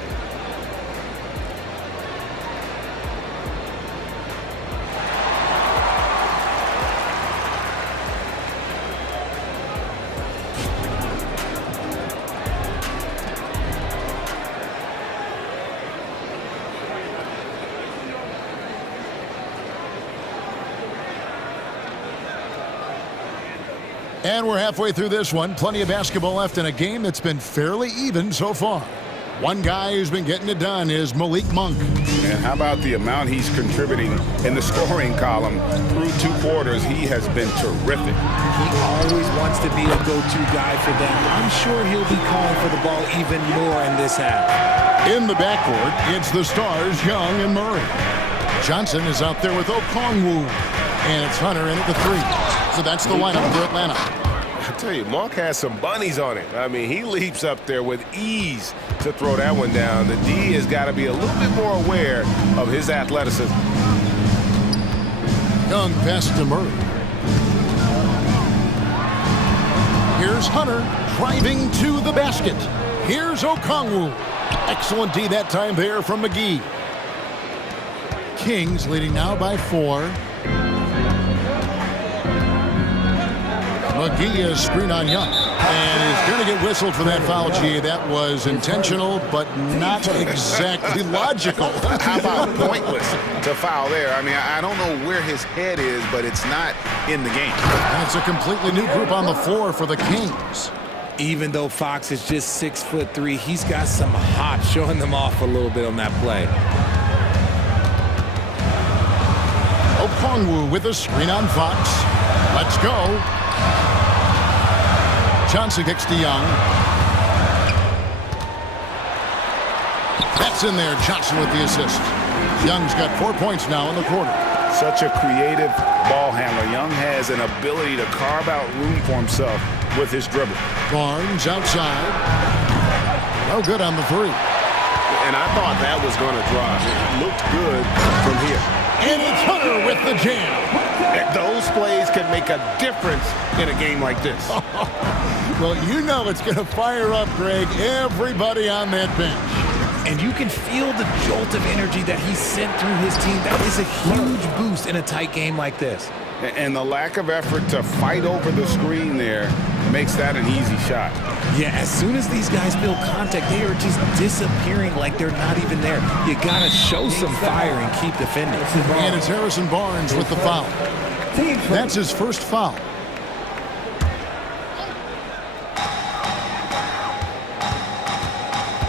And we're halfway through this one. Plenty of basketball left in a game that's been fairly even so far. One guy who's been getting it done is Malik Monk. And how about the amount he's contributing in the scoring column through 2 quarters? He has been terrific. He always wants to be a go-to guy for them. I'm sure he'll be calling for the ball even more in this half. In the backcourt, it's the stars, Young and Murray. Johnson is out there with Okongwu. And it's Hunter in at the 3. So that's the lineup for Atlanta. I tell you, Monk has some bunnies on it. I mean, he leaps up there with ease to throw that one down. The D has got to be a little bit more aware of his athleticism. Young passes to Murray. Here's Hunter driving to the basket. Here's Okongwu. Excellent D that time there from McGee. Kings leading now by 4. McGee is screen on Young. And he's going to get whistled for that foul, G. That was intentional, but not exactly logical. How about pointless to foul there? I mean, I don't know where his head is, but it's not in the game. And it's a completely new group on the floor for the Kings. Even though Fox is just 6'3", he's got some hop, showing them off a little bit on that play. Okongwu with a screen on Fox. Let's go. Johnson kicks to Young. That's in there. Johnson with the assist. Young's got 4 points now in the quarter. Such a creative ball handler. Young has an ability to carve out room for himself with his dribble. Barnes outside. No good on the 3. And I thought that was going to drop. It looked good from here. And it's Hunter with the jam. Those plays can make a difference in a game like this. Well, you know it's going to fire up, Greg, everybody on that bench. And you can feel the jolt of energy that he sent through his team. That is a huge boost in a tight game like this. And the lack of effort to fight over the screen there makes that an easy shot. Yeah, as soon as these guys feel contact, they are just disappearing like they're not even there. You got to show some fire and keep defending. And it's Harrison Barnes with the foul. That's his first foul.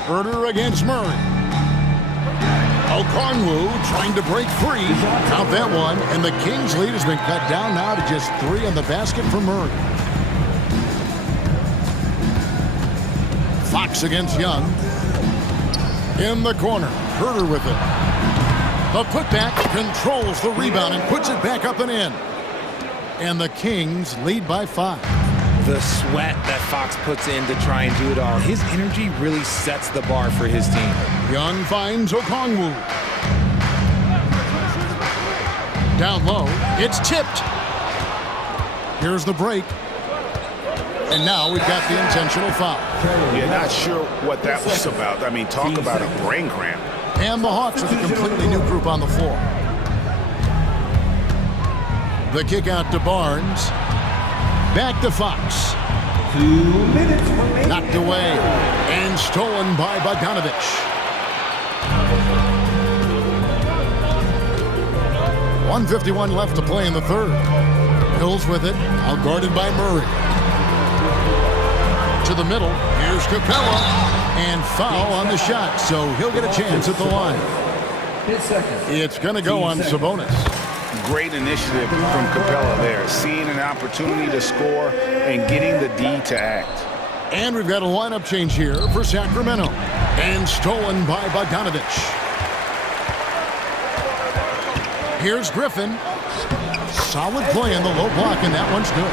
Herder against Murray. Okongwu trying to break free. Count that one. And the Kings' lead has been cut down now to just 3 on the basket for Murray. Fox against Young. In the corner. Herder with it. The putback controls the rebound and puts it back up and in. And the Kings lead by 5. The sweat that Fox puts in to try and do it all. His energy really sets the bar for his team. Young finds Okongwu. Down low. It's tipped. Here's the break. And now we've got the intentional foul. Yeah, not sure what that was about. I mean, talk about a brain cramp. And the Hawks with a completely new group on the floor. The kick out to Barnes. Back to Fox. 2 minutes remaining. Knocked away and stolen by Bogdanovich. .151 left to play in the third. Hills with it, out guarded by Murray. To the middle, here's Capella, and foul on the shot, so he'll get a chance at the line. It's going to go on Sabonis. Great initiative from Capella there, seeing an opportunity to score and getting the D to act. And we've got a lineup change here for Sacramento. And stolen by Bogdanovich. Here's Griffin. Solid play in the low block, and that one's good.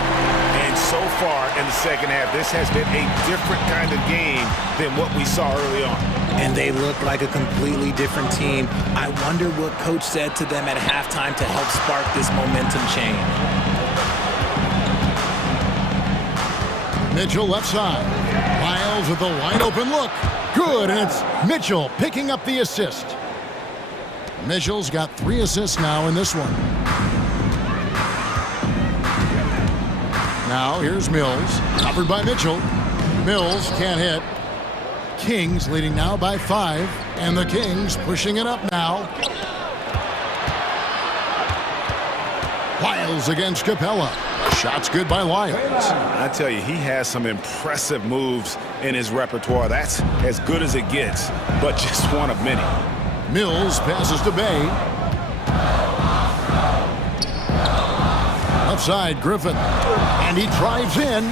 And so far in the second half, this has been a different kind of game than what we saw early on. And they look like a completely different team. I wonder what coach said to them at halftime to help spark this momentum change. Mitchell left side. Miles with a wide open look. Good, and it's Mitchell picking up the assist. Mitchell's got 3 assists now in this one. Now here's Mills, covered by Mitchell. Mills can't hit. Kings leading now by 5, and the Kings pushing it up now. Lyles against Capella. Shot's good by Lyles. I tell you, he has some impressive moves in his repertoire. That's as good as it gets, but just one of many. Mills passes to Bay. Left side, Griffin. And he drives in,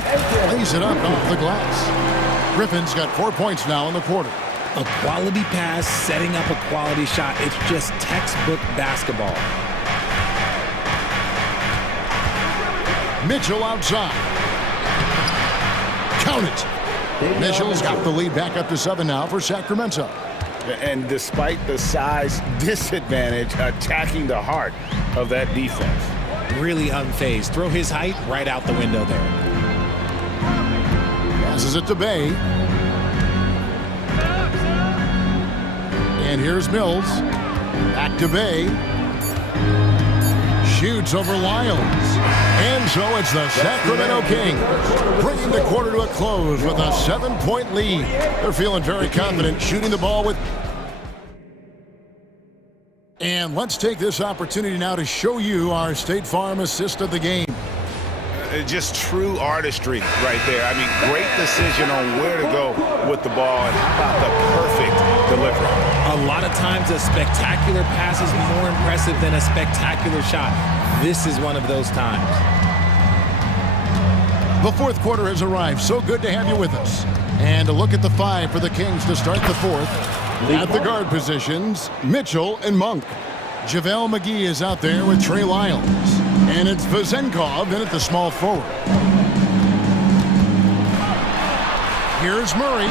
lays it up off the glass. Griffin's got 4 points now in the quarter. A quality pass, setting up a quality shot. It's just textbook basketball. Mitchell outside. Count it. Mitchell's got the lead back up to 7 now for Sacramento. And despite the size disadvantage, attacking the heart of that defense. Really unfazed. Throw his height right out the window there. Passes it to Bay. And here's Mills. Back to Bay. Shoots over Lyles. And so it's the Sacramento Kings bringing the quarter to a close with a 7-point lead. They're feeling very confident shooting the ball with... And let's take this opportunity now to show you our State Farm assist of the game. Just true artistry right there. I mean, great decision on where to go with the ball, and how about the perfect delivery. A lot of times a spectacular pass is more impressive than a spectacular shot. This is one of those times. The fourth quarter has arrived. So good to have you with us. And a look at the 5 for the Kings to start the fourth. At the guard positions, Mitchell and Monk. JaVale McGee is out there with Trey Lyles. And it's Vezenkov in at the small forward. Here's Murray.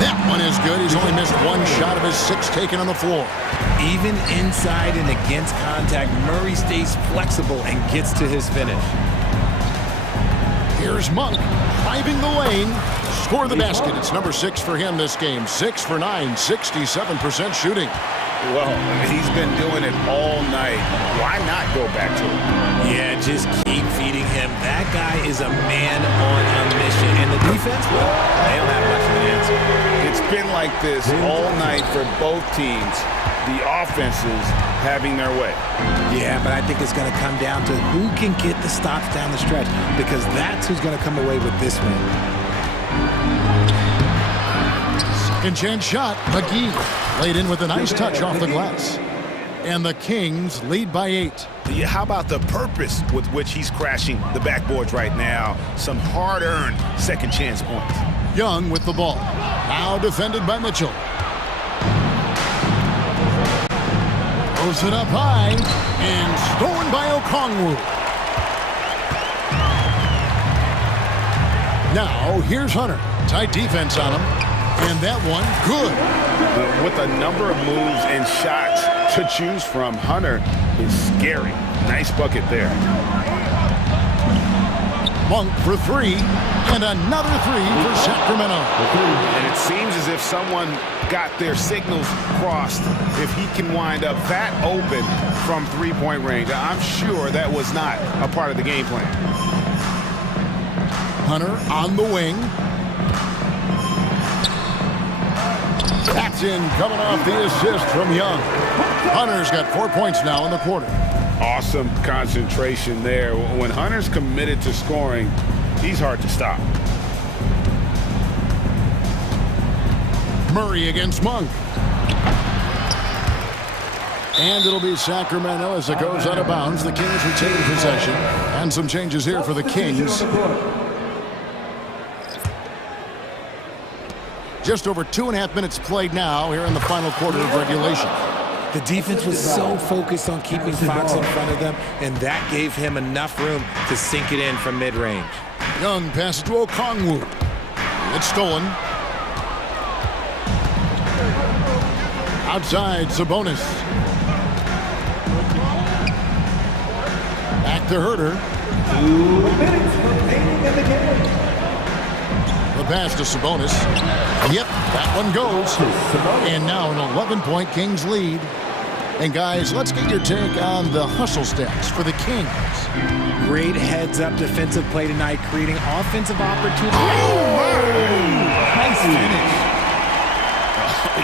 That one is good. He's only missed 1 shot of his 6 taken on the floor. Even inside and against contact, Murray stays flexible and gets to his finish. Here's Monk driving the lane. Score the basket. It's number 6 for him this game. 6 for 9, 67% shooting. Well, he's been doing it all night. Why not go back to him? Yeah, just keep feeding him. That guy is a man on a mission. And the defense, well, they don't have much of an answer. It's been like this all night for both teams. The offenses having their way. Yeah, but I think it's going to come down to who can get the stops down the stretch, because that's who's going to come away with this win. Second chance shot, McGee laid in with a nice touch off the glass. And the Kings lead by 8. How about the purpose with which he's crashing the backboards right now? Some hard-earned second chance points. Young with the ball. Now defended by Mitchell. Throws it up high and stolen by Okongwu. Now here's Hunter. Tight defense on him. And that one, good. With a number of moves and shots to choose from, Hunter is scary. Nice bucket there. Monk for 3, and another 3 for Sacramento. And it seems as if someone got their signals crossed if he can wind up that open from three-point range. I'm sure that was not a part of the game plan. Hunter on the wing. That's in, coming off the assist from Young. Hunter's got 4 points now in the quarter. Awesome concentration there. When Hunter's committed to scoring, he's hard to stop. Murray against Monk. And it'll be Sacramento as it goes out of bounds. The Kings retain possession. And some changes here for the Kings. Just over 2.5 minutes played now here in the final quarter of regulation. The defense was so focused on keeping Fox in front of them, and that gave him enough room to sink it in from mid-range. Young passes to Okongwu. It's stolen. Outside, Sabonis. Back to Herter. 2 minutes remaining in the game. The pass to Sabonis. Yep, that one goes. And now an 11-point Kings lead. And guys, let's get your take on the hustle stats for the Kings. Great heads-up defensive play tonight, creating offensive opportunities. Nice finish.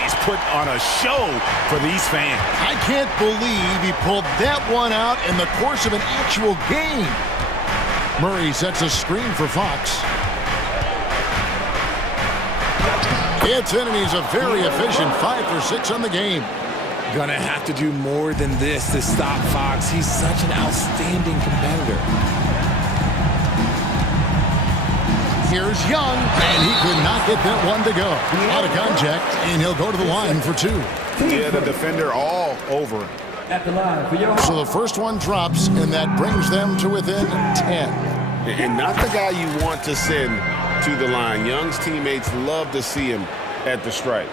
He's put on a show for these fans. I can't believe he pulled that one out in the course of an actual game. Murray sets a screen for Fox. It's in, and he's a very efficient 5 for 6 on the game. Gonna have to do more than this to stop Fox. He's such an outstanding competitor. Here's Young, and he could not get that one to go. Out of contact, and he'll go to the line for 2. Yeah, the defender all over him. At the line for your... So the first one drops, and that brings them to within 10. And not the guy you want to send to the line. Young's teammates love to see him at the stripe.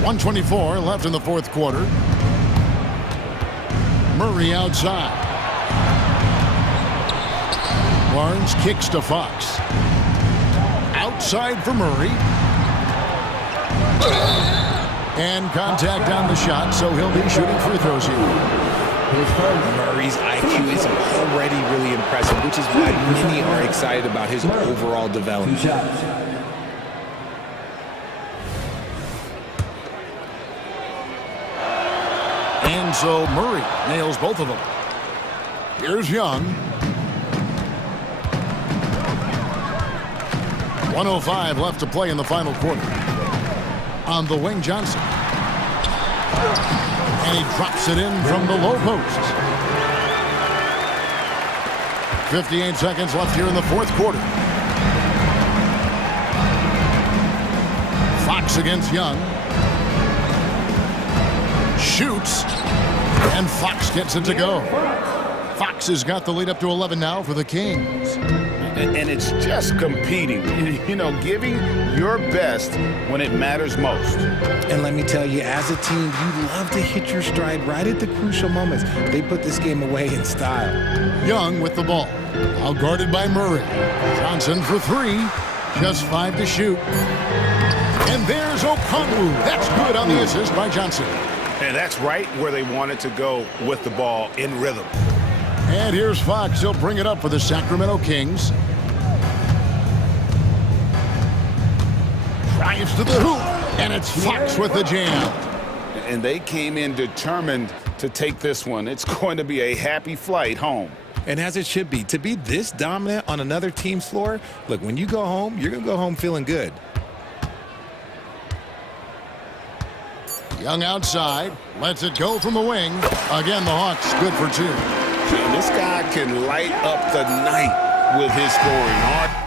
1:24 left in the fourth quarter. Murray outside. Barnes kicks to Fox. Outside for Murray. And contact on the shot, so he'll be shooting free throws here. Murray's IQ is already really impressive, which is why many are excited about his overall development. And so Murray nails both of them. Here's Young. 1:05 left to play in the final quarter. On the wing, Johnson. And he drops it in from the low post. 58 seconds left here in the fourth quarter. Fox against Young. Shoots. And Fox gets it to go. Fox has got the lead up to 11 now for the Kings. And it's just competing, you know, giving your best when it matters most. And let me tell you, as a team, you love to hit your stride right at the crucial moments. They put this game away in style. Young with the ball. Out guarded by Murray. Johnson for 3. Just 5 to shoot. And there's Okongwu. That's good on the assist by Johnson. And that's right where they wanted to go with the ball in rhythm. And here's Fox. He'll bring it up for the Sacramento Kings. Drives to the hoop. And it's Fox with the jam. And they came in determined to take this one. It's going to be a happy flight home. And as it should be, to be this dominant on another team's floor, look, when you go home, you're going to go home feeling good. Young outside, lets it go from the wing. Again, the Hawks good for two. And this guy can light up the night with his scoring.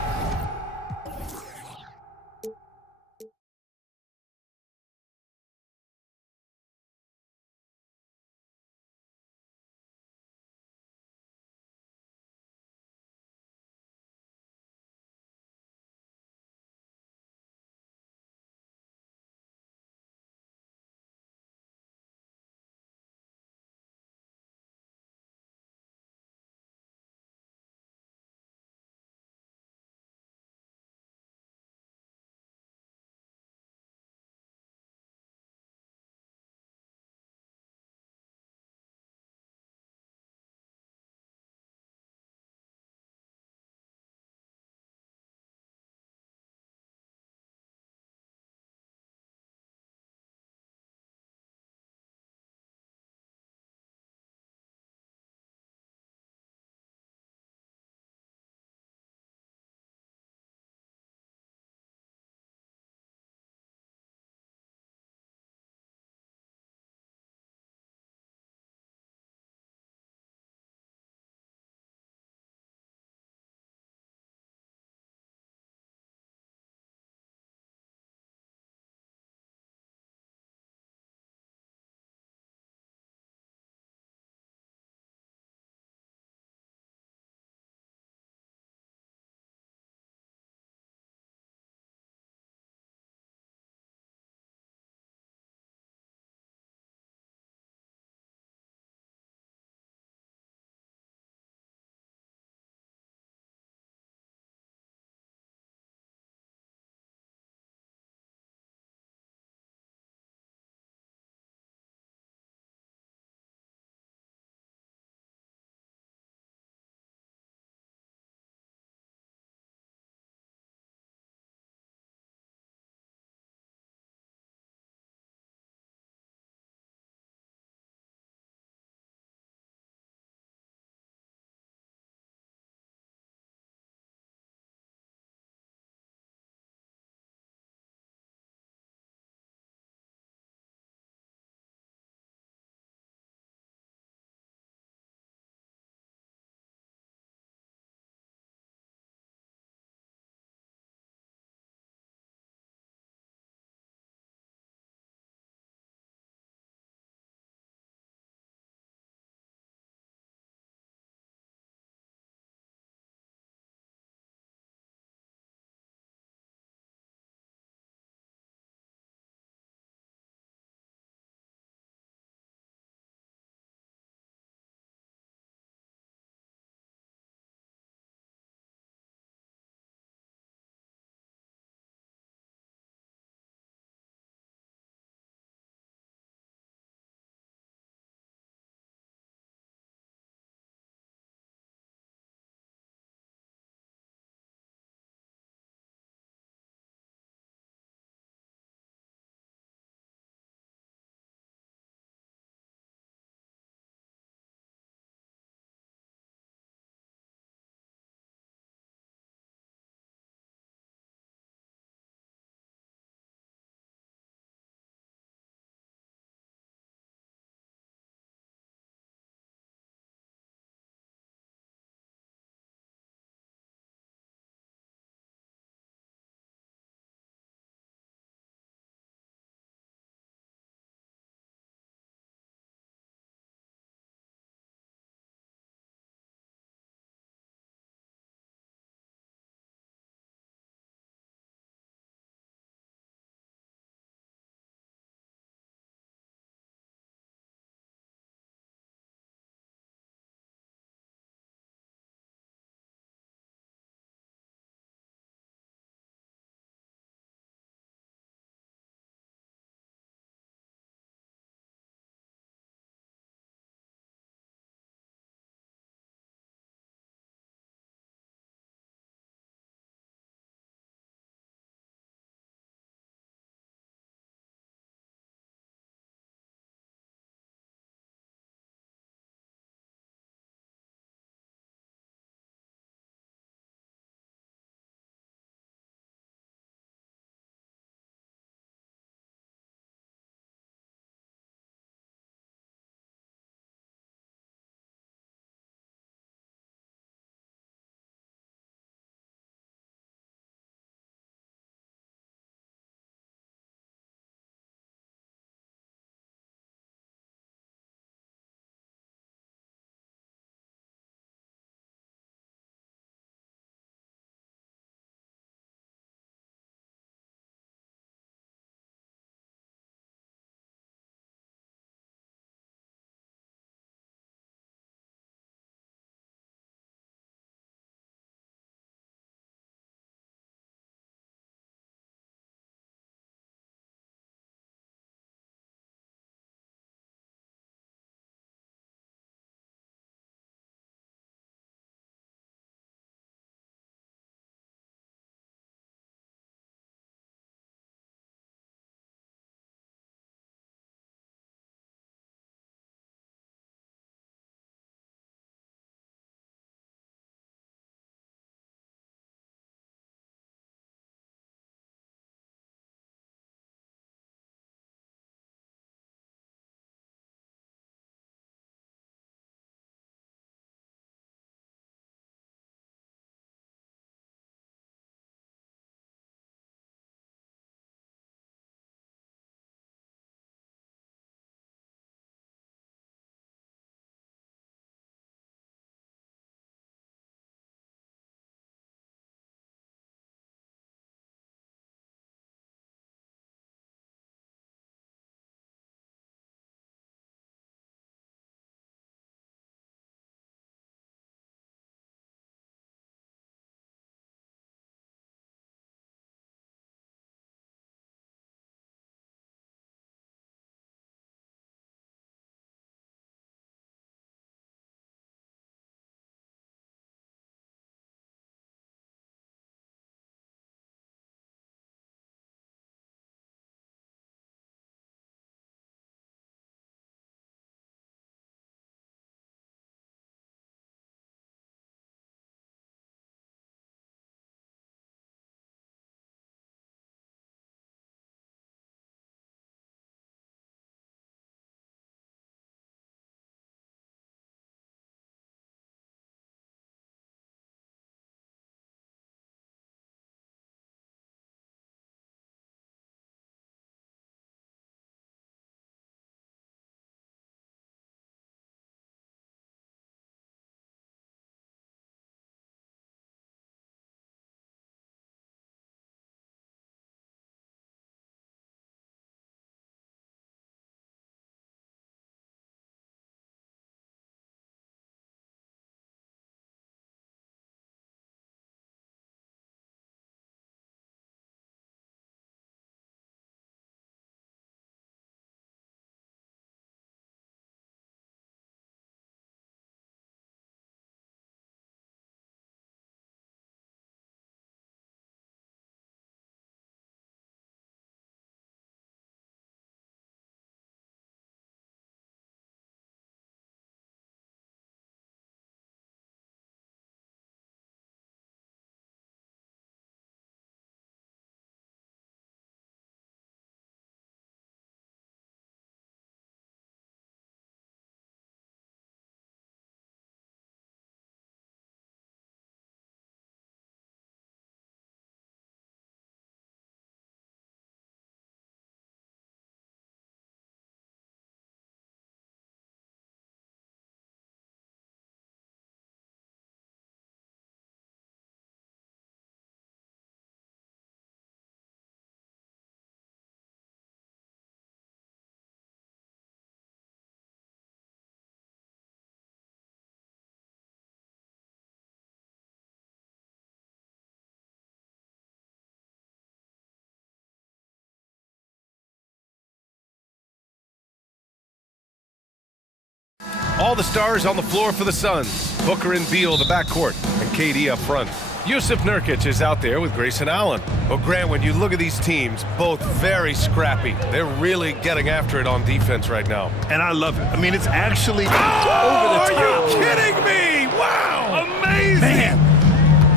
All the stars on the floor for the Suns. Booker and Beal, the backcourt, and KD up front. Yusuf Nurkic is out there with Grayson Allen. Well, Grant, when you look at these teams, both very scrappy. They're really getting after it on defense right now. And I love it. I mean, it's actually over the top. Are you kidding me? Wow! Amazing! Man.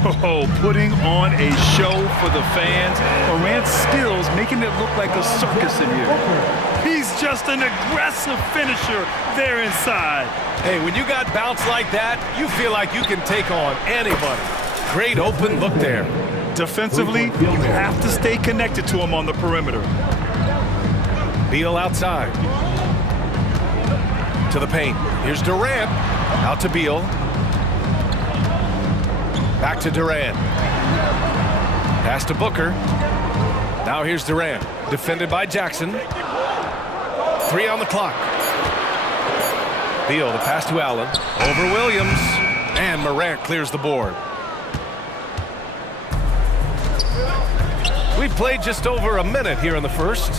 Oh, putting on a show for the fans. Morant's skills making it look like a circus in here. He's just an aggressive finisher there inside. Hey, when you got bounce like that, you feel like you can take on anybody. Great open look there. Defensively, you have to stay connected to him on the perimeter. Beal outside. To the paint. Here's Durant. Out to Beal. Back to Durant. Pass to Booker. Now here's Durant. Defended by Jackson. 3 on the clock. Beal, the pass to Allen. Over Williams. And Morant clears the board. We've played just over a minute here in the first.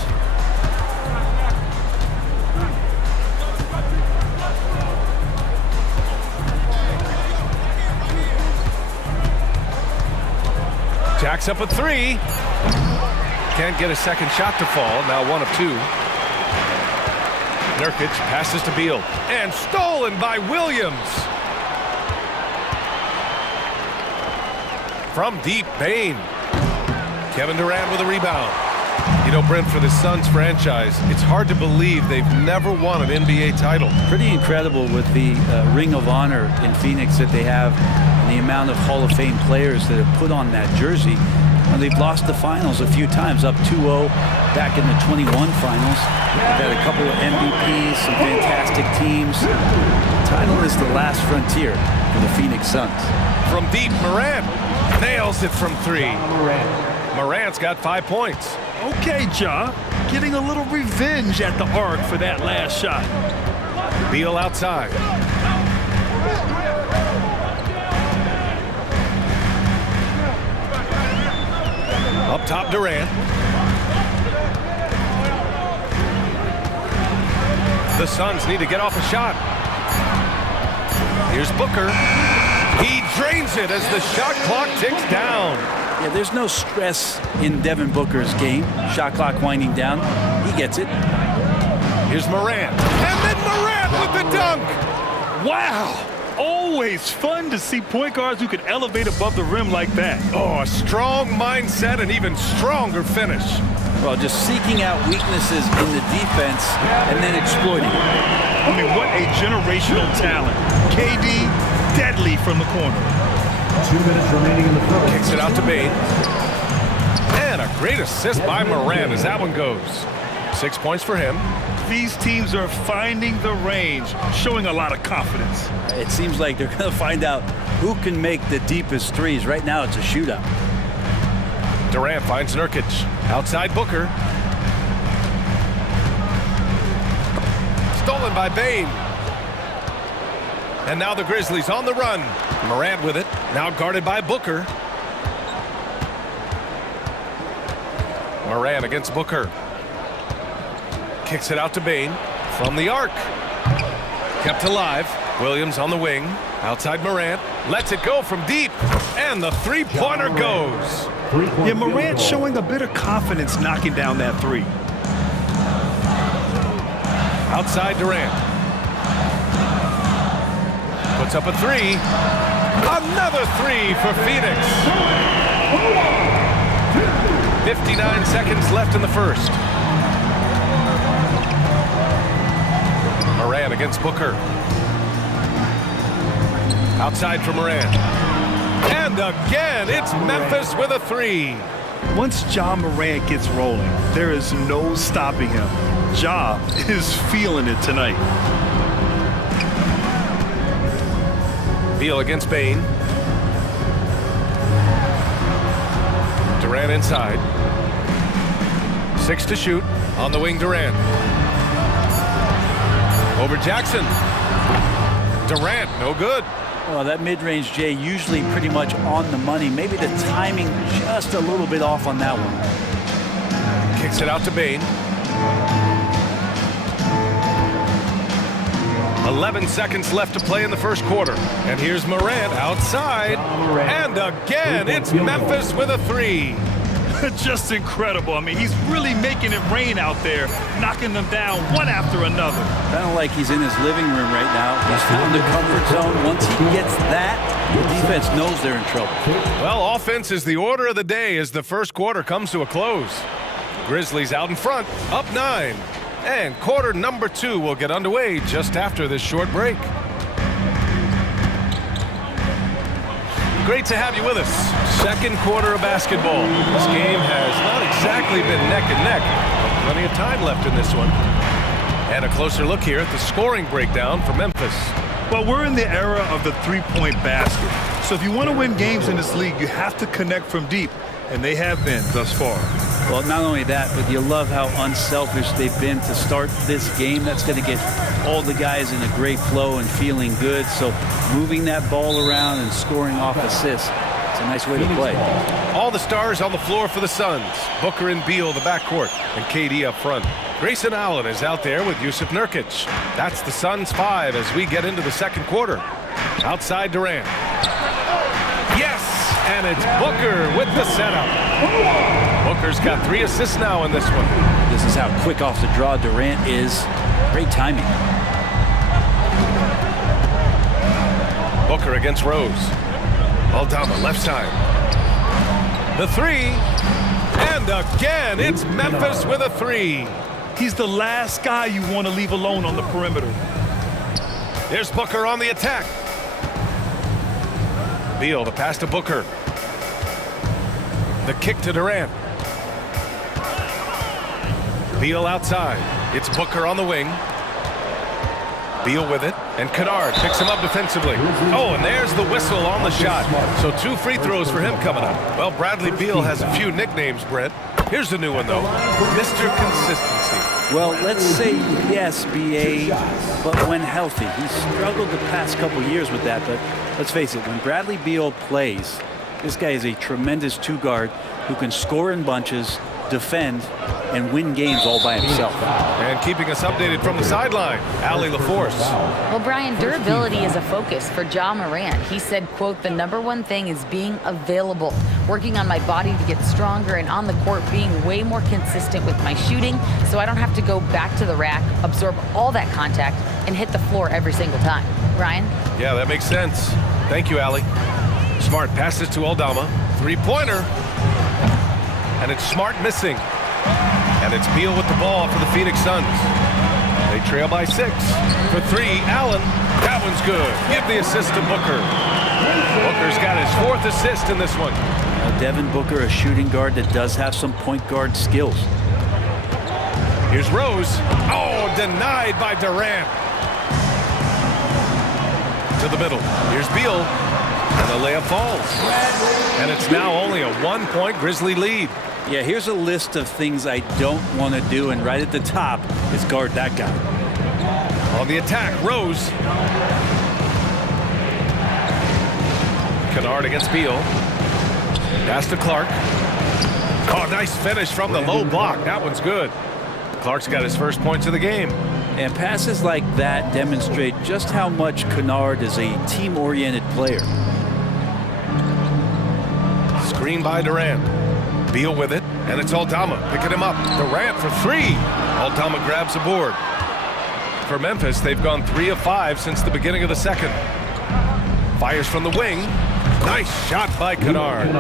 Jack's up a 3. Can't get a second shot to fall. Now 1 of 2. Nurkic passes to Beal. And stolen by Williams. From deep, Bane. Kevin Durant with a rebound. You know, Brent, for the Suns franchise, it's hard to believe they've never won an NBA title. Pretty incredible with the Ring of Honor in Phoenix that they have and the amount of Hall of Fame players that have put on that jersey. And they've lost the finals a few times, up 2-0 back in the 21 finals. They've had a couple of MVPs, some fantastic teams. The title is the last frontier for the Phoenix Suns. From deep, Morant nails it from 3. Morant's got 5 points. Okay, Ja. Getting a little revenge at the arc for that last shot. Beal outside. Up top, Durant. The Suns need to get off a shot. Here's Booker. He drains it as the shot clock ticks down. Yeah, there's no stress in Devin Booker's game. Shot clock winding down. He gets it. Here's Morant. And then Morant with the dunk. Wow. Always fun to see point guards who can elevate above the rim like that. Oh, a strong mindset and even stronger finish. Well, just seeking out weaknesses in the defense and then exploiting it. I mean, what a generational talent. KD, deadly from the corner. 2 minutes remaining in the first. Kicks it out to Bane. And a great assist by Morant as that one goes. 6 points for him. These teams are finding the range, showing a lot of confidence. It seems like they're going to find out who can make the deepest threes. Right now, it's a shootout. Durant finds Nurkic. Outside Booker. Stolen by Bane. And now the Grizzlies on the run. Morant with it. Now guarded by Booker. Morant against Booker. Kicks it out to Bane. From the arc. Kept alive. Williams on the wing. Outside Morant. Lets it go from deep. And the three-pointer goes. Yeah, Morant showing a bit of confidence knocking down that 3. Outside Durant. Puts up a 3. Another 3 for Phoenix. 59 seconds left in the first. Morant against Booker. Outside for Morant. And again, it's Memphis with a 3. Once Ja Morant gets rolling, there is no stopping him. Ja is feeling it tonight. Beal against Bane. Durant inside. 6 to shoot. On the wing, Durant. Over Jackson. Durant, no good. Well, that mid-range, Jay, usually pretty much on the money. Maybe the timing just a little bit off on that one. Kicks it out to Bane. 11 seconds left to play in the first quarter. And here's Morant outside. And again, it's Memphis with a three. Just incredible. I mean, he's really making it rain out there, knocking them down one after another. Kind of like he's in his living room right now. He's found the comfort zone. Once he gets that, the defense knows they're in trouble. Well, offense is the order of the day as the first quarter comes to a close. Grizzlies out in front, up 9. And quarter number 2 will get underway just after this short break. Great to have you with us. Second quarter of basketball. This game has not exactly been neck and neck, but plenty of time left in this one. And a closer look here at the scoring breakdown for Memphis. Well, we're in the era of the three-point basket. So if you want to win games in this league, you have to connect from deep, and they have been thus far. Well, not only that, but you love how unselfish they've been to start this game. That's going to get all the guys in a great flow and feeling good. So moving that ball around and scoring off assists, it's a nice way to play. All the stars on the floor for the Suns. Booker and Beal, the backcourt, and KD up front. Grayson Allen is out there with Yusuf Nurkic. That's the Suns 5 as we get into the second quarter. Outside Durant. Yes, and it's Booker with the setup. Booker's got 3 assists now in this one. This is how quick off the draw Durant is. Great timing. Booker against Rose. Aldama left side. The 3. And again, it's Memphis with a 3. He's the last guy you want to leave alone on the perimeter. Here's Booker on the attack. Beal, the pass to Booker. The kick to Durant. Beal outside. It's Booker on the wing. Beal with it. And Kennard picks him up defensively. Oh, and there's the whistle on the shot. So 2 free throws for him coming up. Well, Bradley Beal has a few nicknames, Brent. Here's the new one, though. Mr. Consistency. Well, let's say yes, B.A., but when healthy. He's struggled the past couple years with that, but let's face it, when Bradley Beal plays, this guy is a tremendous 2-guard who can score in bunches, defend, and win games all by himself. And keeping us updated from the sideline, Allie LaForce. Well, Brian, durability is a focus for Ja Morant. He said, quote, "The #1 thing is being available, working on my body to get stronger, and on the court being way more consistent with my shooting so I don't have to go back to the rack, absorb all that contact, and hit the floor every single time." Brian? Yeah, that makes sense. Thank you, Allie. Smart passes to Aldama. 3-pointer. And it's Smart missing. And it's Beal with the ball for the Phoenix Suns. They trail by 6. For 3, Allen. That one's good. Give the assist to Booker. Booker's got his 4th assist in this one. Devin Booker, a shooting guard that does have some point guard skills. Here's Rose. Oh, denied by Durant. To the middle. Here's Beal. And the layup falls. And it's now only a 1-point Grizzly lead. Yeah, here's a list of things I don't want to do, and right at the top is guard that guy. On the attack, Rose. Kennard against Beal. Pass to Clark. Oh, nice finish from the low block. That one's good. Clark's got his first points of the game. And passes like that demonstrate just how much Kennard is a team-oriented player. Screen by Durant. Beal with it, and it's Aldama picking him up. Durant for 3. Aldama grabs the board. For Memphis, they've gone 3 of 5 since the beginning of the second. Fires from the wing. Nice shot by Kennard.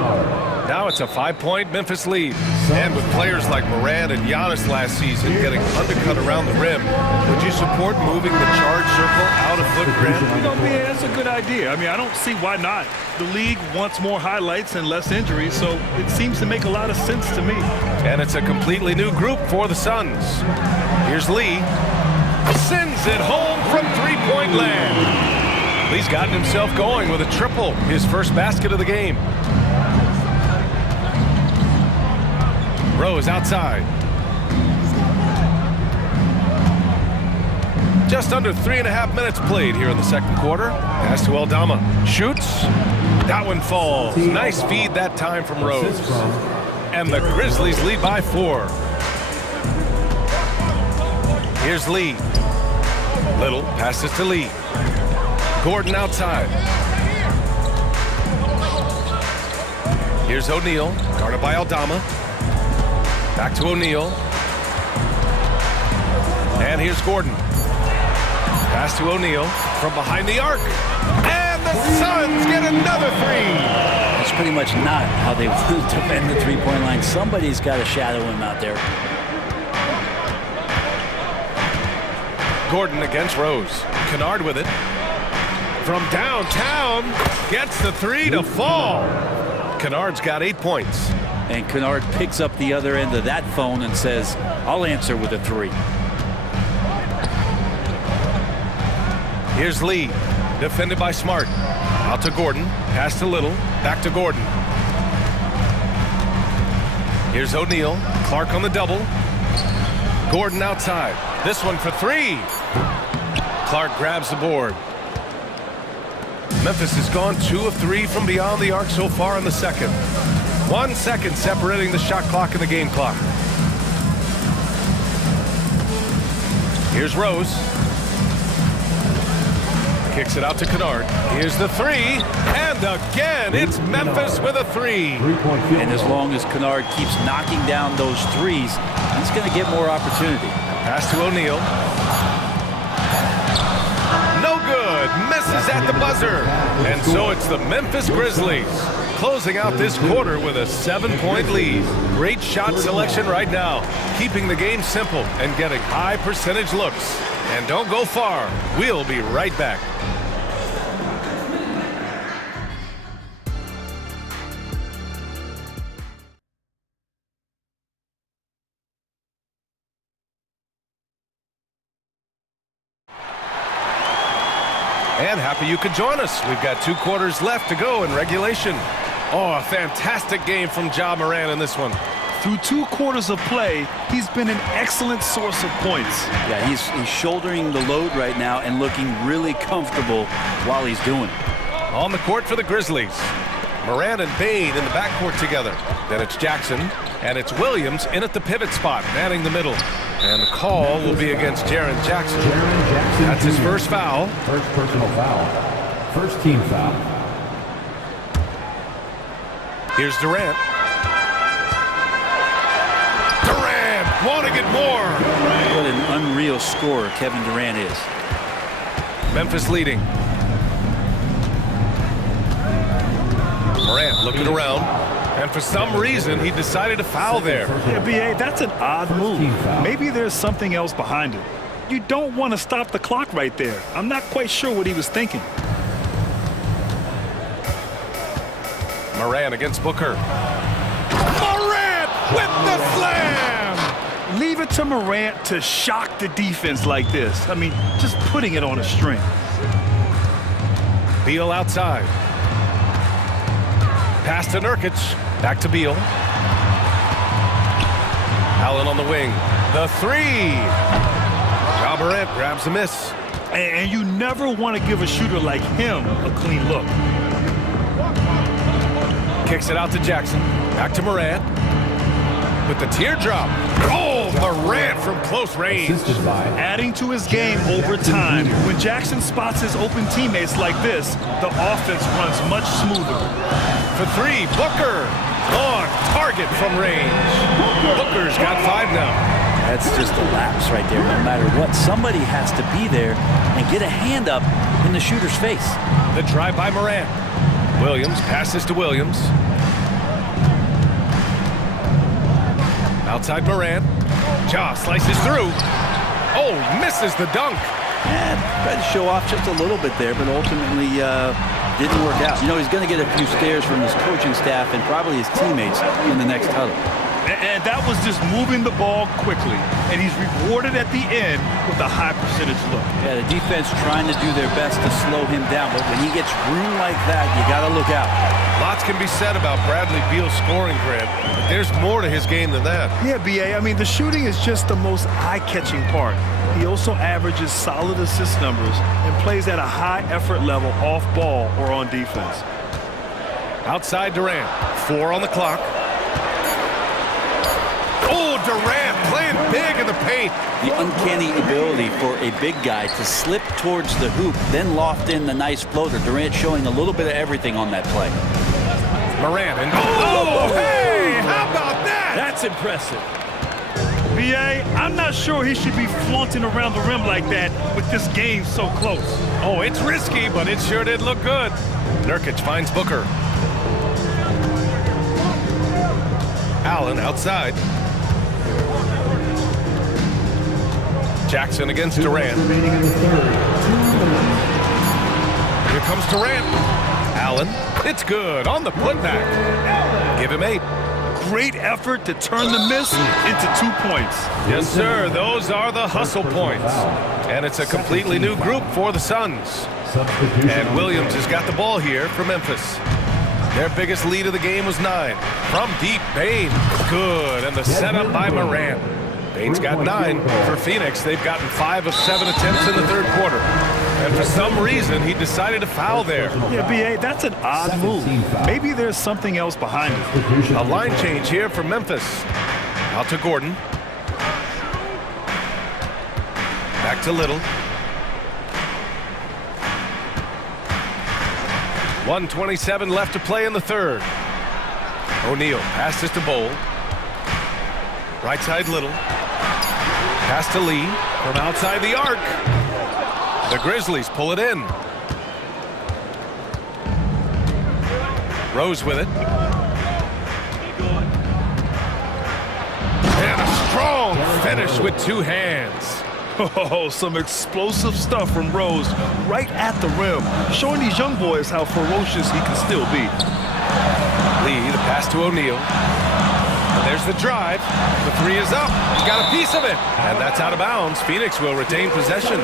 Now it's a 5-point Memphis lead. And with players like Morant and Giannis last season getting undercut around the rim, would you support moving the charge circle out of footprint? You know, man, that's a good idea. I mean, I don't see why not. The league wants more highlights and less injuries, so it seems to make a lot of sense to me. And it's a completely new group for the Suns. Here's Lee. Sends it home from 3-point land. Lee's gotten himself going with a triple, his first basket of the game. Rose outside. Just under 3.5 minutes played here in the second quarter. Pass to Aldama. Shoots. That one falls. Nice feed that time from Rose. And the Grizzlies lead by 4. Here's Lee. Little passes to Lee. Gordon outside. Here's O'Neal, guarded by Aldama. Back to O'Neal. And here's Gordon. Pass to O'Neal from behind the arc. And the Suns get another three. That's pretty much not how they want to defend the three-point line. Somebody's got to shadow him out there. Gordon against Rose. Kennard with it. From downtown, gets the three to fall. Kennard's got 8 points. And Kennard picks up the other end of that phone and says, I'll answer with a three. Here's Lee, defended by Smart. Out to Gordon, pass to Little, back to Gordon. Here's O'Neal, Clark on the double. Gordon outside, this one for three. Clark grabs the board. Memphis has gone 2 of 3 from beyond the arc so far in the second. 1 second separating the shot clock and the game clock. Here's Rose. Kicks it out to Kennard. Here's the three. And again, it's Memphis with a three. And as long as Kennard keeps knocking down those threes, he's going to get more opportunity. Pass to O'Neal. No good. Misses at the buzzer. And so it's the Memphis Grizzlies closing out this quarter with a 7-point lead. Great shot selection right now, keeping the game simple and getting high percentage looks. And don't go far. We'll be right back. And happy you could join us. We've got 2 quarters left to go in regulation. Oh, a fantastic game from Ja Morant in this one. Through 2 quarters of play, he's been an excellent source of points. Yeah, he's shouldering the load right now and looking really comfortable while he's doing it. On the court for the Grizzlies. Morant and Bane in the backcourt together. Then it's Jackson, and it's Williams in at the pivot spot, manning the middle. And the call will be against Jaren Jackson. That's his first foul. First personal foul. First team foul. Here's Durant. Durant wanting it more. What an unreal scorer Kevin Durant is. Memphis leading. Morant looking around, and for some reason he decided to foul there. Yeah, B.A., that's an odd move. Maybe there's something else behind it. You don't want to stop the clock right there. I'm not quite sure what he was thinking. Morant against Booker. Morant with the slam! Leave it to Morant to shock the defense like this. I mean, just putting it on a string. Beal outside. Pass to Nurkic. Back to Beal. Allen on the wing. The three. Ja Morant grabs the miss. And you never want to give a shooter like him a clean look. Kicks it out to Jackson. Back to Morant. With the teardrop. Oh, Morant from close range. Adding to his game over time. When Jackson spots his open teammates like this, the offense runs much smoother. For three, Booker. On target from range. Booker's got 5 now. That's just a lapse right there. No matter what, somebody has to be there and get a hand up in the shooter's face. The drive by Morant. Williams passes to Williams. Outside Morant. Ja slices through. Oh, misses the dunk. And tried to show off just a little bit there, but ultimately didn't work out. You know, he's going to get a few stares from his coaching staff and probably his teammates in the next huddle. And that was just moving the ball quickly. And he's rewarded at the end with a high percentage look. Yeah, the defense trying to do their best to slow him down. But when he gets room like that, you got to look out. Lots can be said about Bradley Beal's scoring grid, but there's more to his game than that. Yeah, B.A., I mean, the shooting is just the most eye-catching part. He also averages solid assist numbers and plays at a high effort level off ball or on defense. Outside Durant. 4 on the clock. Oh, Durant playing big in the paint. The uncanny ability for a big guy to slip towards the hoop, then loft in the nice floater. Durant showing a little bit of everything on that play. Morant and oh, hey, how about that? That's impressive. B.A., I'm not sure he should be flaunting around the rim like that with this game so close. Oh, it's risky, but it sure did look good. Nurkic finds Booker. Allen outside. Jackson against Durant. Here comes Durant. Allen, it's good on the putback. Give him 8. Great effort to turn the miss into 2 points. Yes, sir. Those are the hustle points. And it's a completely new group for the Suns. And Williams has got the ball here for Memphis. Their biggest lead of the game was 9. From deep, Bain. Good. And the setup by Morant. Bain's got 9. For Phoenix, they've gotten 5 of 7 attempts in the third quarter. And for some reason, he decided to foul there. Yeah, B.A., that's an odd move. Maybe there's something else behind it. A line change here for Memphis. Out to Gordon. Back to Little. 1:27 left to play in the third. O'Neal passes to Bowl. Right side Little. Pass to Lee from outside the arc. The Grizzlies pull it in. Rose with it. And a strong finish with 2 hands. Oh, some explosive stuff from Rose right at the rim, showing these young boys how ferocious he can still be. Lee, the pass to O'Neal. And there's the drive. The 3 is up. He's got a piece of it. And that's out of bounds. Phoenix will retain possession.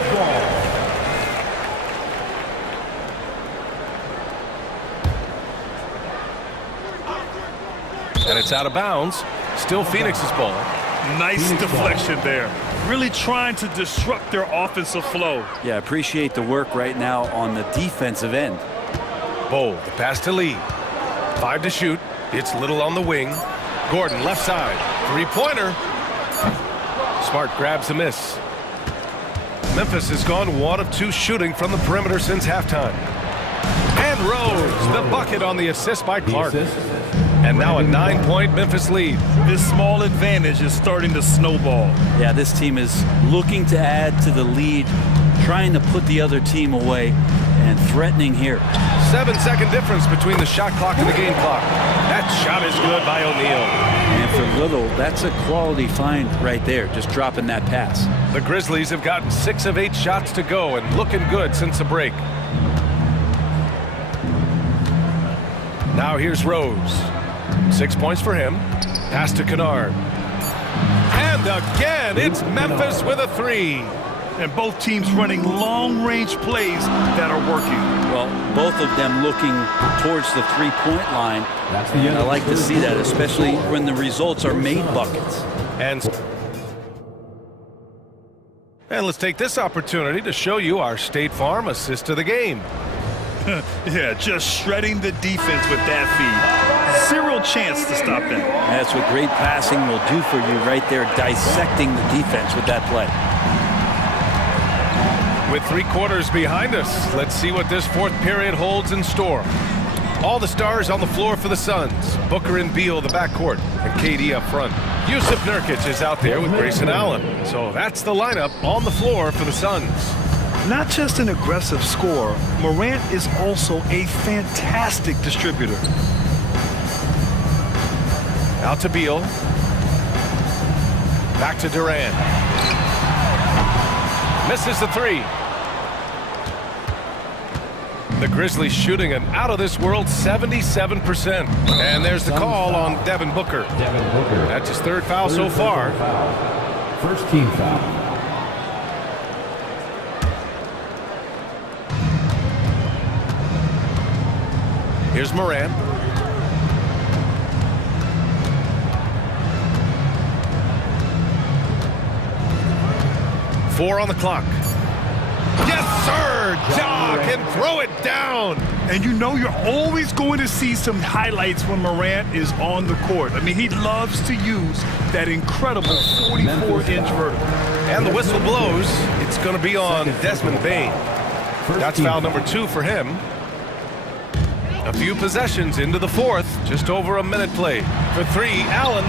And it's out of bounds. Still Phoenix's ball. Nice deflection there. Really trying to disrupt their offensive flow. Yeah, appreciate the work right now on the defensive end. Bowl, the pass to Lee. 5 to shoot. It's Little on the wing. Gordon, left side. 3-pointer. Smart grabs a miss. Memphis has gone 1 of 2 shooting from the perimeter since halftime. And Rose, the bucket on the assist by Clark. And now a 9-point Memphis lead. This small advantage is starting to snowball. Yeah, this team is looking to add to the lead, trying to put the other team away, and threatening here. 7-second difference between the shot clock and the game clock. That shot is good by O'Neal. And for Little, that's a quality find right there, just dropping that pass. The Grizzlies have gotten 6 of 8 shots to go and looking good since the break. Now here's Rose. 6 points for him. Pass to Kennard. And again, it's Memphis with a 3. And both teams running long-range plays that are working. Well, both of them looking towards the 3-point line. And I like to see that, especially when the results are made buckets. And let's take this opportunity to show you our State Farm assist of the game. Yeah, just shredding the defense with that feed. 0 chance to stop them. That's what great passing will do for you right there, dissecting the defense with that play. With 3 quarters behind us, let's see what this 4th period holds in store. All the stars on the floor for the Suns. Booker and Beal, the backcourt, and KD up front. Yusuf Nurkic is out there with Grayson Allen. So that's the lineup on the floor for the Suns. Not just an aggressive scorer, Morant is also a fantastic distributor. Out to Beal. Back to Durant. Misses the 3. The Grizzlies shooting an out-of-this-world 77%. And there's the call on Devin Booker. That's his 3rd foul so far. First team foul. Here's Morant. Four on the clock. Yes, sir! Ja can throw it down. And you know you're always going to see some highlights when Morant is on the court. I mean, he loves to use that incredible 44-inch vertical. And the whistle blows. It's going to be on Desmond Bane. That's foul number 2 for him. A few possessions into the fourth. Just over a minute played. For 3, Allen.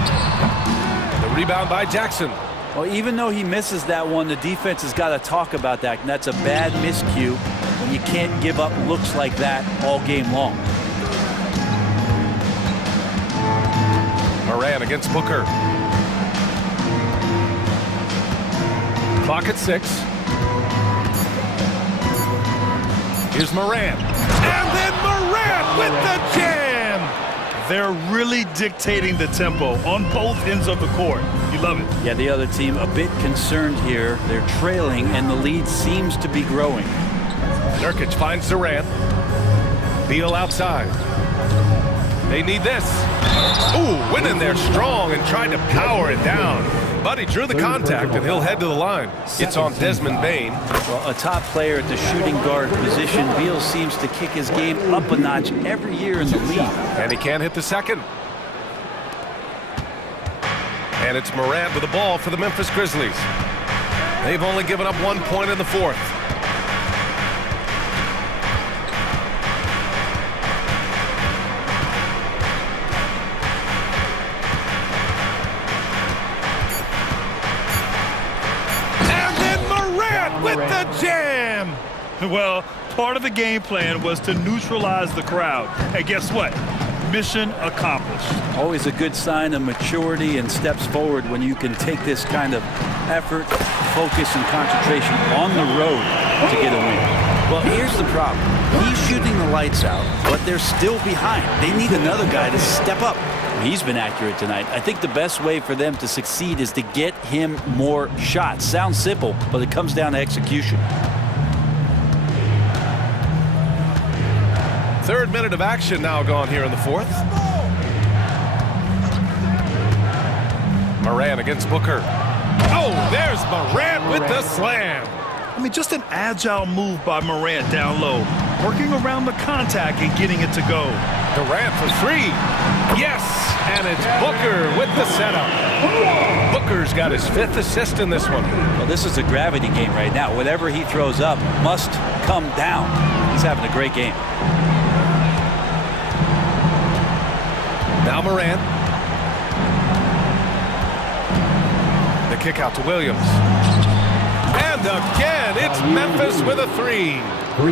The rebound by Jackson. Well, even though he misses that one, the defense has got to talk about that. And that's a bad miscue when you can't give up looks like that all game long. Moran against Booker. Clock at 6. Here's Moran. And then Morant with the jam! They're really dictating the tempo on both ends of the court. You love it. Yeah, the other team a bit concerned here. They're trailing, and the lead seems to be growing. Nurkic finds Durant. Beal outside. They need this. Ooh, went in there strong and tried to power it down. But he drew the contact, and he'll head to the line. It's on Desmond Bane. Well, a top player at the shooting guard position, Beal seems to kick his game up a notch every year in the league. And he can't hit the second. And it's Morant with the ball for the Memphis Grizzlies. They've only given up 1 point in the fourth. With the jam! Well, part of the game plan was to neutralize the crowd. And guess what? Mission accomplished. Always a good sign of maturity and steps forward when you can take this kind of effort, focus, and concentration on the road to get a win. Well, here's the problem. He's shooting the lights out, but they're still behind. They need another guy to step up. He's been accurate tonight. I think the best way for them to succeed is to get him more shots. Sounds simple, but it comes down to execution. Third minute of action now gone here in the fourth. Moran against Booker. Oh, there's Morant with the slam. I mean, just an agile move by Morant down low, working around the contact and getting it to go. Durant for 3. Yes, and it's Booker with the setup. Booker's got his 5th assist in this one. Well, this is a gravity game right now. Whatever he throws up must come down. He's having a great game. Now Morant. The kick out to Williams. And again, it's Memphis with a 3.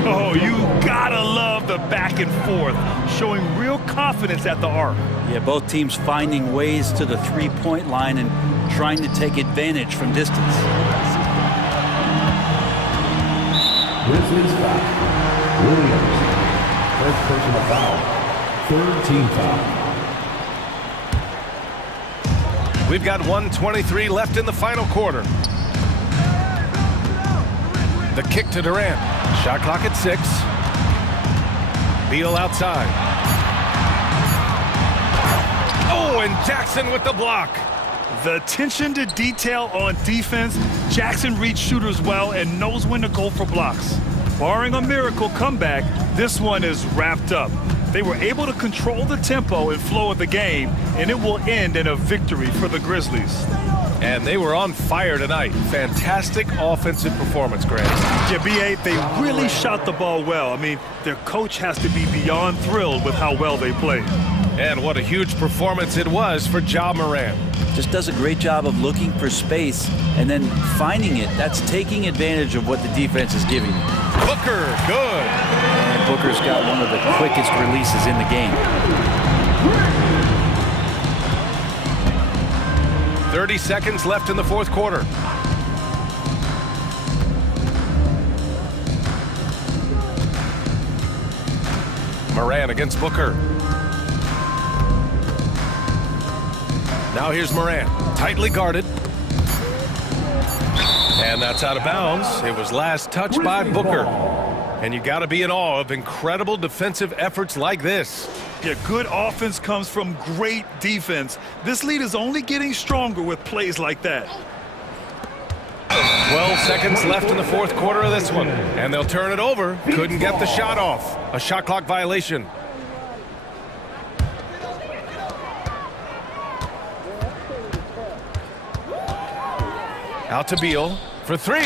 Oh, you gotta love the back and forth, showing real confidence at the arc. Yeah, both teams finding ways to the three-point line and trying to take advantage from distance. Grizzlies foul. Williams. First personal foul. Third team foul. We've got 1:23 left in the final quarter. The kick to Durant. Shot clock at 6. Beal outside. Oh, and Jackson with the block. The attention to detail on defense. Jackson reads shooters well and knows when to go for blocks. Barring a miracle comeback, this one is wrapped up. They were able to control the tempo and flow of the game, and it will end in a victory for the Grizzlies. And they were on fire tonight. Fantastic offensive performance, Grant. Yeah, B.A., they really shot the ball well. I mean, their coach has to be beyond thrilled with how well they played. And what a huge performance it was for Ja Morant. Just does a great job of looking for space and then finding it. That's taking advantage of what the defense is giving you. Booker, good. And Booker's got one of the quickest releases in the game. 30 seconds left in the fourth quarter. Moran against Booker. Now here's Moran, tightly guarded. And that's out of bounds. It was last touched by Booker. And you got to be in awe of incredible defensive efforts like this. Yeah, good offense comes from great defense. This lead is only getting stronger with plays like that. 12 seconds left in the fourth quarter of this one. And they'll turn it over. Couldn't get the shot off. A shot clock violation. Out to Beal for three.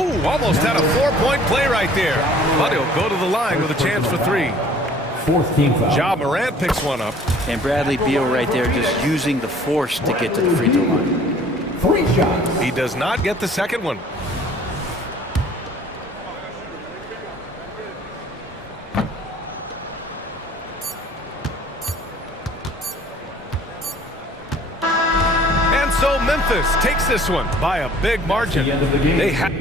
Oh, almost had a 4-point play right there. But he'll go to the line with a chance for three. Ja Morant picks one up. And Bradley Beal right there just using the force to get to the free throw line. 3 shots. He does not get the second one. And so Memphis takes this one by a big margin. They have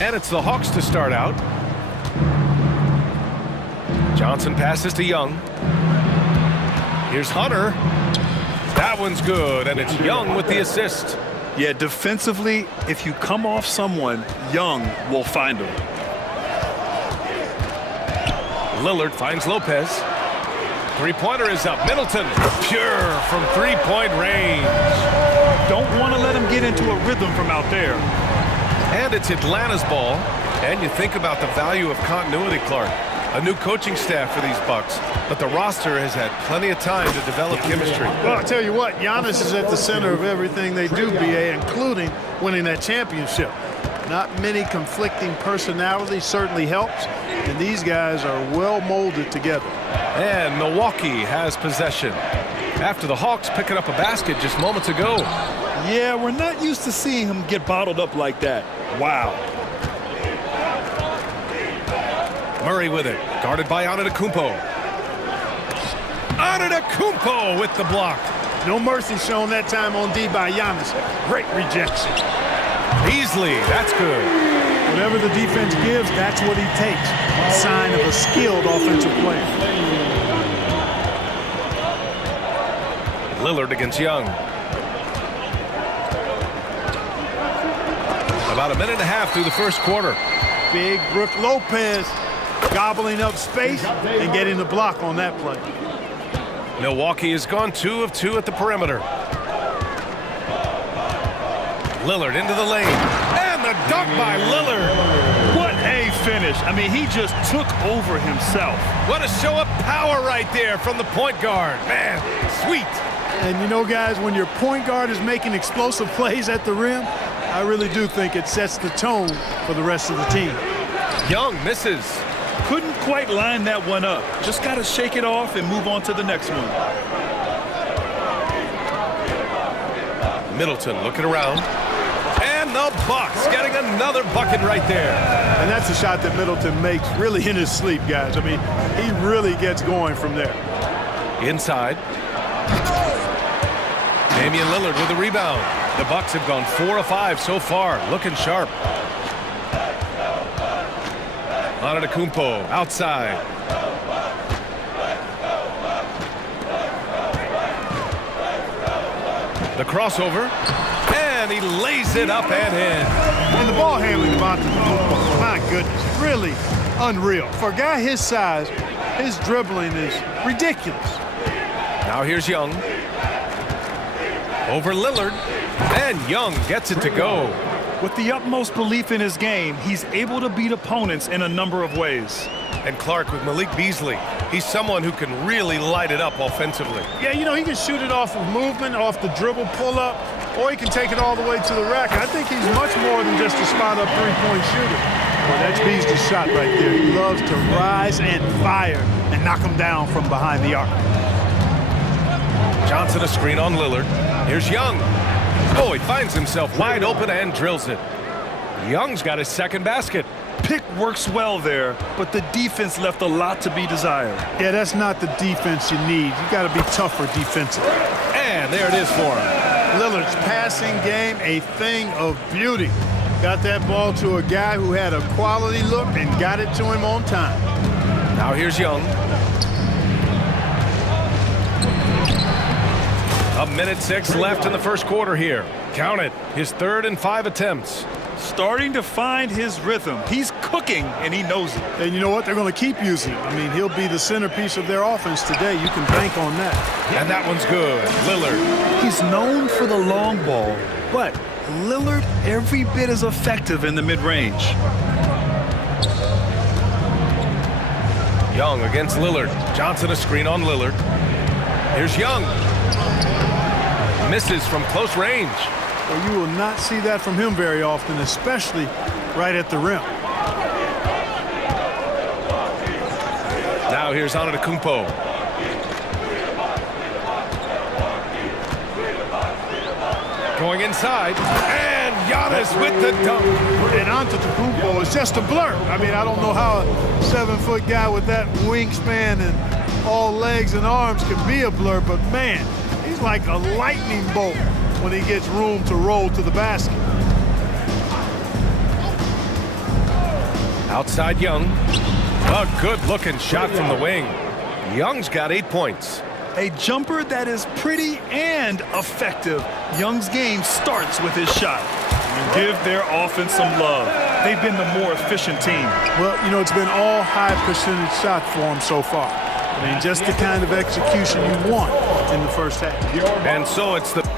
And it's the Hawks to start out. Johnson passes to Young. Here's Hunter. That one's good, and it's Young with the assist. Yeah, defensively, if you come off someone, Young will find him. Lillard finds Lopez. Three-pointer is up. Middleton, pure from three-point range. Don't want to let him get into a rhythm from out there. And it's Atlanta's ball. And you think about the value of continuity, Clark. A new coaching staff for these Bucks, but the roster has had plenty of time to develop chemistry. Well, I'll tell you what, Giannis is at the center of everything they do, BA, including winning that championship. Not many conflicting personalities certainly helps, and these guys are well molded together. And Milwaukee has possession after the Hawks picking up a basket just moments ago. Yeah, we're not used to seeing him get bottled up like that. Wow. Murray with it, guarded by Antetokounmpo. Antetokounmpo with the block. No mercy shown that time on D by Giannis. Great rejection. Beasley, that's good. Whatever the defense gives, that's what he takes. A sign of a skilled offensive player. Lillard against Young. About a minute and a half through the first quarter. Big Brook Lopez gobbling up space and getting the block on that play. Milwaukee has gone 2 of 2 at the perimeter. Lillard into the lane. And the dunk by Lillard. What a finish. I mean, he just took over himself. What a show of power right there from the point guard. Man, sweet. And you know, guys, when your point guard is making explosive plays at the rim, I really do think it sets the tone for the rest of the team. Young misses. Couldn't quite line that one up. Just got to shake it off and move on to the next one. Middleton looking around. And the Bucks getting another bucket right there. And that's a shot that Middleton makes really in his sleep, guys. I mean, he really gets going from there. Inside. Damian Lillard with the rebound. The Bucks have gone 4 of 5 so far, looking sharp. Antetokounmpo outside. The crossover, and he lays it up and in. And the ball handling of Antetokounmpo, my goodness, really unreal. For a guy his size, his dribbling is ridiculous. Now here's Young. Over Lillard, and Young gets it to go. With the utmost belief in his game, he's able to beat opponents in a number of ways. And Clark with Malik Beasley. He's someone who can really light it up offensively. Yeah, you know, he can shoot it off of movement, off the dribble pull-up, or he can take it all the way to the rack. I think he's much more than just a spot-up three-point shooter. Well, that's Beasley's shot right there. He loves to rise and fire and knock him down from behind the arc. Johnson a screen on Lillard. Here's Young. Oh, he finds himself wide open and drills it. Young's got his second basket. Pick works well there, but the defense left a lot to be desired. Yeah, that's not the defense you need. You got to be tougher defensively. And there it is for him. Lillard's passing game, a thing of beauty. Got that ball to a guy who had a quality look and got it to him on time. Now here's Young. A minute 6 left in the first quarter here. Count it. His 3rd and 5 attempts. Starting to find his rhythm. He's cooking, and he knows it. And you know what? They're going to keep using him. I mean, he'll be the centerpiece of their offense today. You can bank on that. And that one's good. Lillard. He's known for the long ball, but Lillard every bit as effective in the mid-range. Young against Lillard. Johnson a screen on Lillard. Here's Young. Misses from close range. Well, you will not see that from him very often, especially right at the rim. Now here's Antetokounmpo. Going inside, and Giannis with the dunk. And Antetokounmpo is just a blur. I mean, I don't know how a 7-foot guy with that wingspan and all legs and arms can be a blur, but man, he's like a lightning bolt when he gets room to roll to the basket. Outside Young. A good-looking shot from the wing. Young's got 8 points. A jumper that is pretty and effective. Young's game starts with his shot. And give their offense some love. They've been the more efficient team. Well, you know, it's been all high percentage shots for him so far. I mean, just the kind of execution you want in the first half. And so it's the...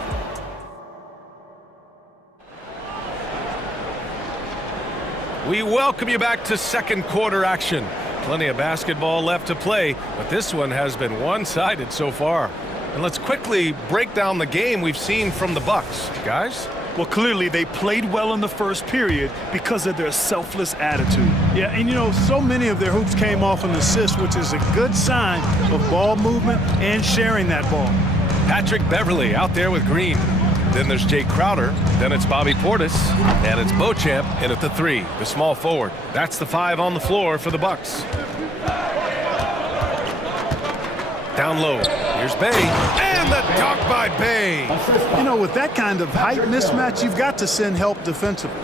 We welcome you back to second quarter action. Plenty of basketball left to play, but this one has been one-sided so far. And let's quickly break down the game we've seen from the Bucks. Guys? Well, clearly they played well in the first period because of their selfless attitude. Yeah, and you know, so many of their hoops came off an assist, which is a good sign of ball movement and sharing that ball. Patrick Beverly out there with Green. Then there's Jay Crowder. Then it's Bobby Portis. And it's Beauchamp in at the 3, the small forward. That's the 5 on the floor for the Bucks. Down low. Here's Bay. And the dunk by Bay. You know, with that kind of height mismatch, you've got to send help defensively.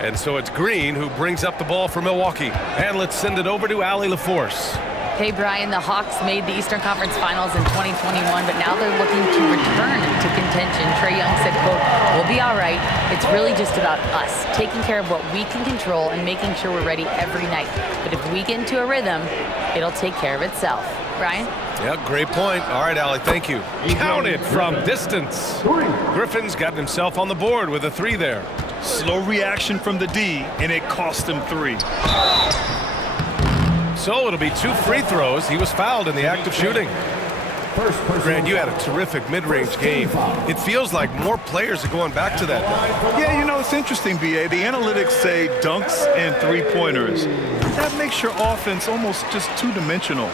And so it's Green who brings up the ball for Milwaukee. And let's send it over to Allie LaForce. Hey, Brian, the Hawks made the Eastern Conference Finals in 2021, but now they're looking to return to contention. Trae Young said, quote, "We'll be all right. It's really just about us, taking care of what we can control and making sure we're ready every night. But if we get into a rhythm, it'll take care of itself." Brian? Yeah, great point. All right, Allie, thank you. Counted from distance. Griffin's gotten himself on the board with a 3 there. Slow reaction from the D, and it cost him 3. So it'll be 2 free throws. He was fouled in the act of shooting. Grant, you had a terrific mid-range game. It feels like more players are going back to that now. Yeah, you know, it's interesting, B.A. The analytics say dunks and three-pointers. That makes your offense almost just two-dimensional.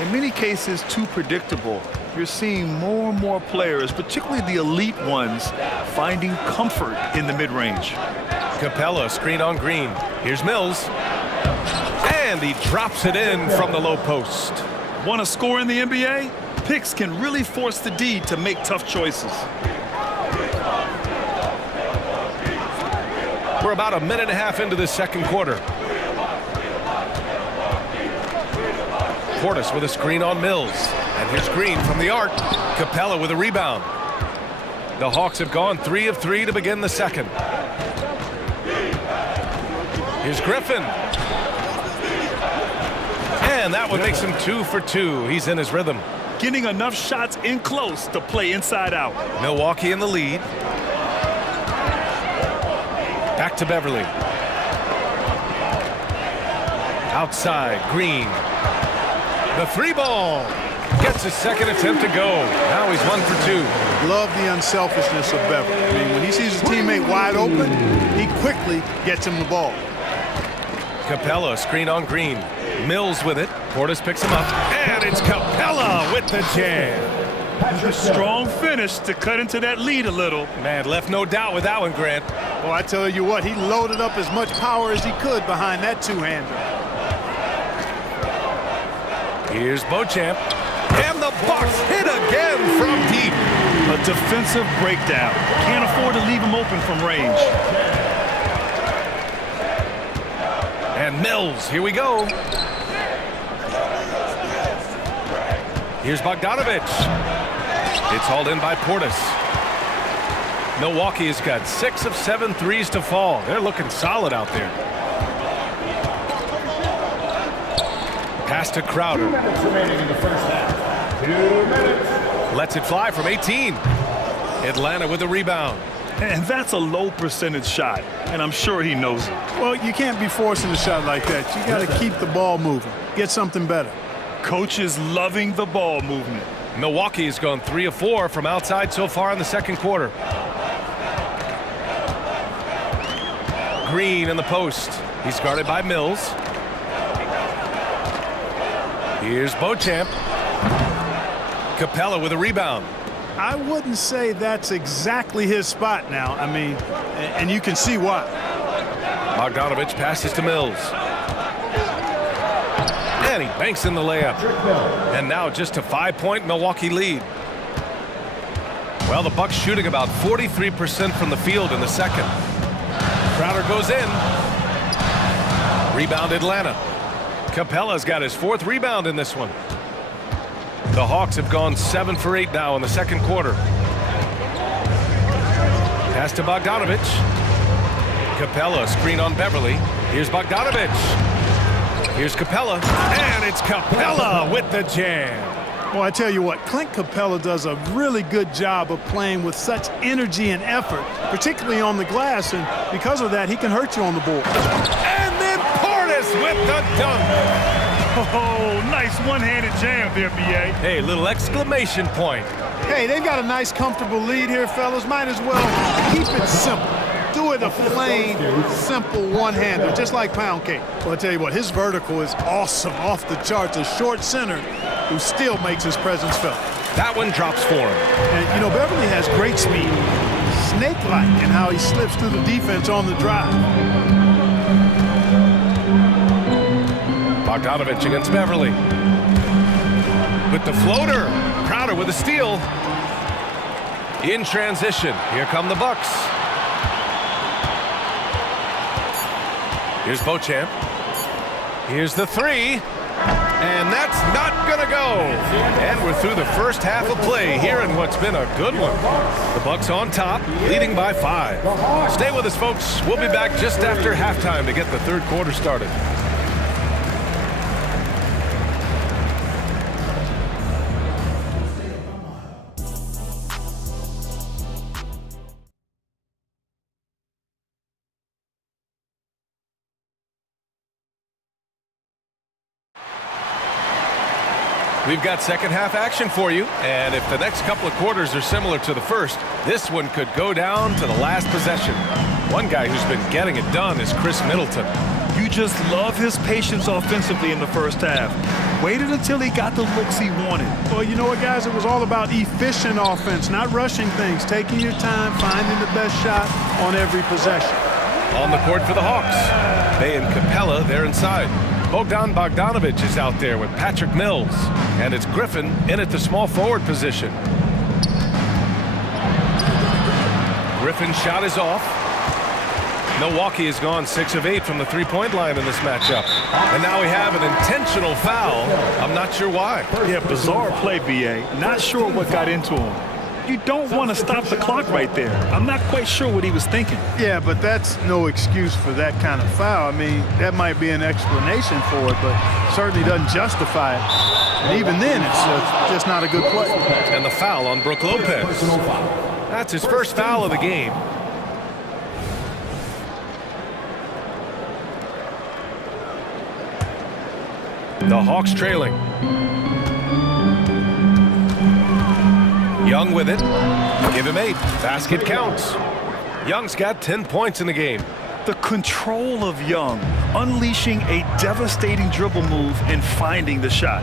In many cases, too predictable. You're seeing more and more players, particularly the elite ones, finding comfort in the mid-range. Capella, screen on Green. Here's Mills. And he drops it in from the low post. Want to score in the NBA? Picks can really force the D to make tough choices. We're about a minute and a half into this second quarter. Portis with a screen on Mills. And here's Green from the arc. Capella with a rebound. The Hawks have gone 3 of 3 to begin the second. Here's Griffin. And that one makes him 2 for 2. He's in his rhythm. Getting enough shots in close to play inside out. Milwaukee in the lead. Back to Beverly. Outside, Green. The 3 ball. Gets his second attempt to go. Now he's 1 for 2. Love the unselfishness of Beverly. I mean, when he sees his teammate wide open, he quickly gets him the ball. Capella, screen on Green. Mills with it. Portis picks him up. And it's Capella with the jam. A strong finish to cut into that lead a little. Man, left no doubt with that one, Grant. Well, I tell you what, he loaded up as much power as he could behind that two-hander. Here's Beauchamp. And the Bucks hit again from deep. A defensive breakdown. Can't afford to leave him open from range. And Mills, here we go. Here's Bogdanovich. It's hauled in by Portis. Milwaukee has got 6 of 7 threes to fall. They're looking solid out there. Pass to Crowder. 2 minutes remaining in the first half. 2 minutes. Lets it fly from 18. Atlanta with a rebound. And that's a low percentage shot, and I'm sure he knows it. Well, you can't be forcing a shot like that. You got to keep the ball moving. Get something better. Coach is loving the ball movement. Milwaukee has gone 3 of 4 from outside so far in the second quarter. Green in the post. He's guarded by Mills. Here's Beauchamp. Capella with a rebound. I wouldn't say that's exactly his spot now. I mean, and you can see why. Bogdanovich passes to Mills. And he banks in the layup. And now just a 5-point Milwaukee lead. Well, the Bucks shooting about 43% from the field in the second. Crowder goes in. Rebound Atlanta. Capella's got his 4th rebound in this one. The Hawks have gone 7 for 8 now in the second quarter. Pass to Bogdanovic. Capella, screen on Beverly. Here's Bogdanovic. Here's Capella. And it's Capella with the jam. Well, I tell you what, Clint Capella does a really good job of playing with such energy and effort, particularly on the glass, and because of that, he can hurt you on the board. And then Portis with the dunk. Oh, nice one-handed jam there, B.A. Hey, little exclamation point. Hey, they've got a nice, comfortable lead here, fellas. Might as well keep it simple. Do it a plain, simple one-hander, just like pound cake. Well, I tell you what, his vertical is awesome, off the charts. A short center who still makes his presence felt. That one drops for him. And, you know, Beverly has great speed, snake-like in how he slips through the defense on the drive. Bogdanovic against Beverly. With the floater. Crowder with a steal. In transition. Here come the Bucks. Here's Beauchamp. Here's the 3. And that's not going to go. And we're through the first half of play here in what's been a good one. The Bucks on top, leading by 5. Stay with us, folks. We'll be back just after halftime to get the third quarter started. We've got second half action for you, and if the next couple of quarters are similar to the first, this one could go down to the last possession. One guy who's been getting it done is Chris Middleton. You just love his patience offensively in the first half. Waited until he got the looks he wanted. Well, you know what, guys? It was all about efficient offense, not rushing things, taking your time, finding the best shot on every possession. On the court for the Hawks. Bay and Capella, they're inside. Bogdan Bogdanovic is out there with Patrick Mills. And it's Griffin in at the small forward position. Griffin's shot is off. Milwaukee has gone 6 of 8 from the three-point line in this matchup. And now we have an intentional foul. I'm not sure why. Yeah, bizarre play, B.A. Not sure what got into him. You don't want to stop the clock right there. I'm not quite sure what he was thinking. Yeah, but that's no excuse for that kind of foul. I mean, that might be an explanation for it, but certainly doesn't justify it. And even then, it's just not a good play. And the foul on Brook Lopez. That's his first foul of the game. The Hawks trailing. Young with it. Give him 8. Basket counts. Young's got 10 points in the game. The control of Young, unleashing a devastating dribble move and finding the shot.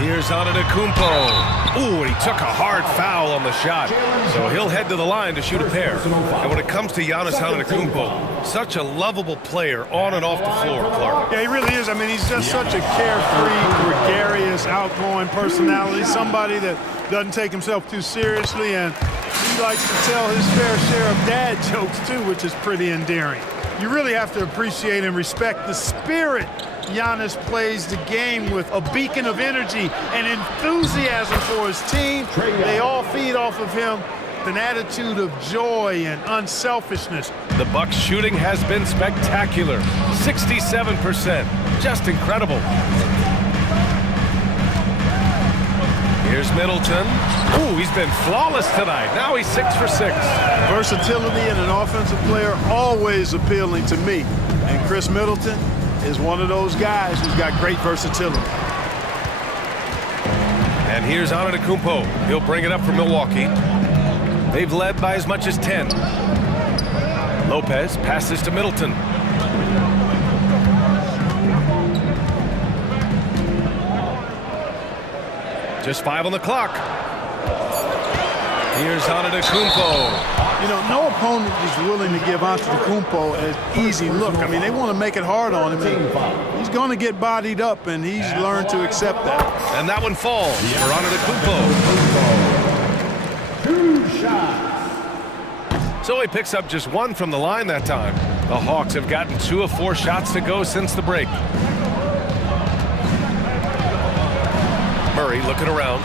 Here's Antetokounmpo. Ooh, he took a hard foul on the shot. So he'll head to the line to shoot a pair. And when it comes to Giannis Antetokounmpo, such a lovable player on and off the floor, Clark. Yeah, he really is. I mean, he's just such a carefree, gregarious, outgoing personality. Somebody that doesn't take himself too seriously. And he likes to tell his fair share of dad jokes, too, which is pretty endearing. You really have to appreciate and respect the spirit Giannis plays the game with, a beacon of energy and enthusiasm for his team. They all feed off of him, an attitude of joy and unselfishness. The Bucks' shooting has been spectacular. 67%. Just incredible. Here's Middleton. Ooh, he's been flawless tonight. Now he's 6 for 6. Versatility in an offensive player always appealing to me. And Chris Middleton is one of those guys who's got great versatility. And here's Antetokounmpo. He'll bring it up for Milwaukee. They've led by as much as 10. Lopez passes to Middleton. Just 5 on the clock. Here's Antetokounmpo. You know, no opponent is willing to give Antetokounmpo an easy look. I mean, they want to make it hard on him. He's going to get bodied up, and he's learned to accept that. And that one falls for Antetokounmpo. 2 shots. So he picks up just 1 from the line that time. The Hawks have gotten 2 of 4 shots to go since the break. Murray looking around.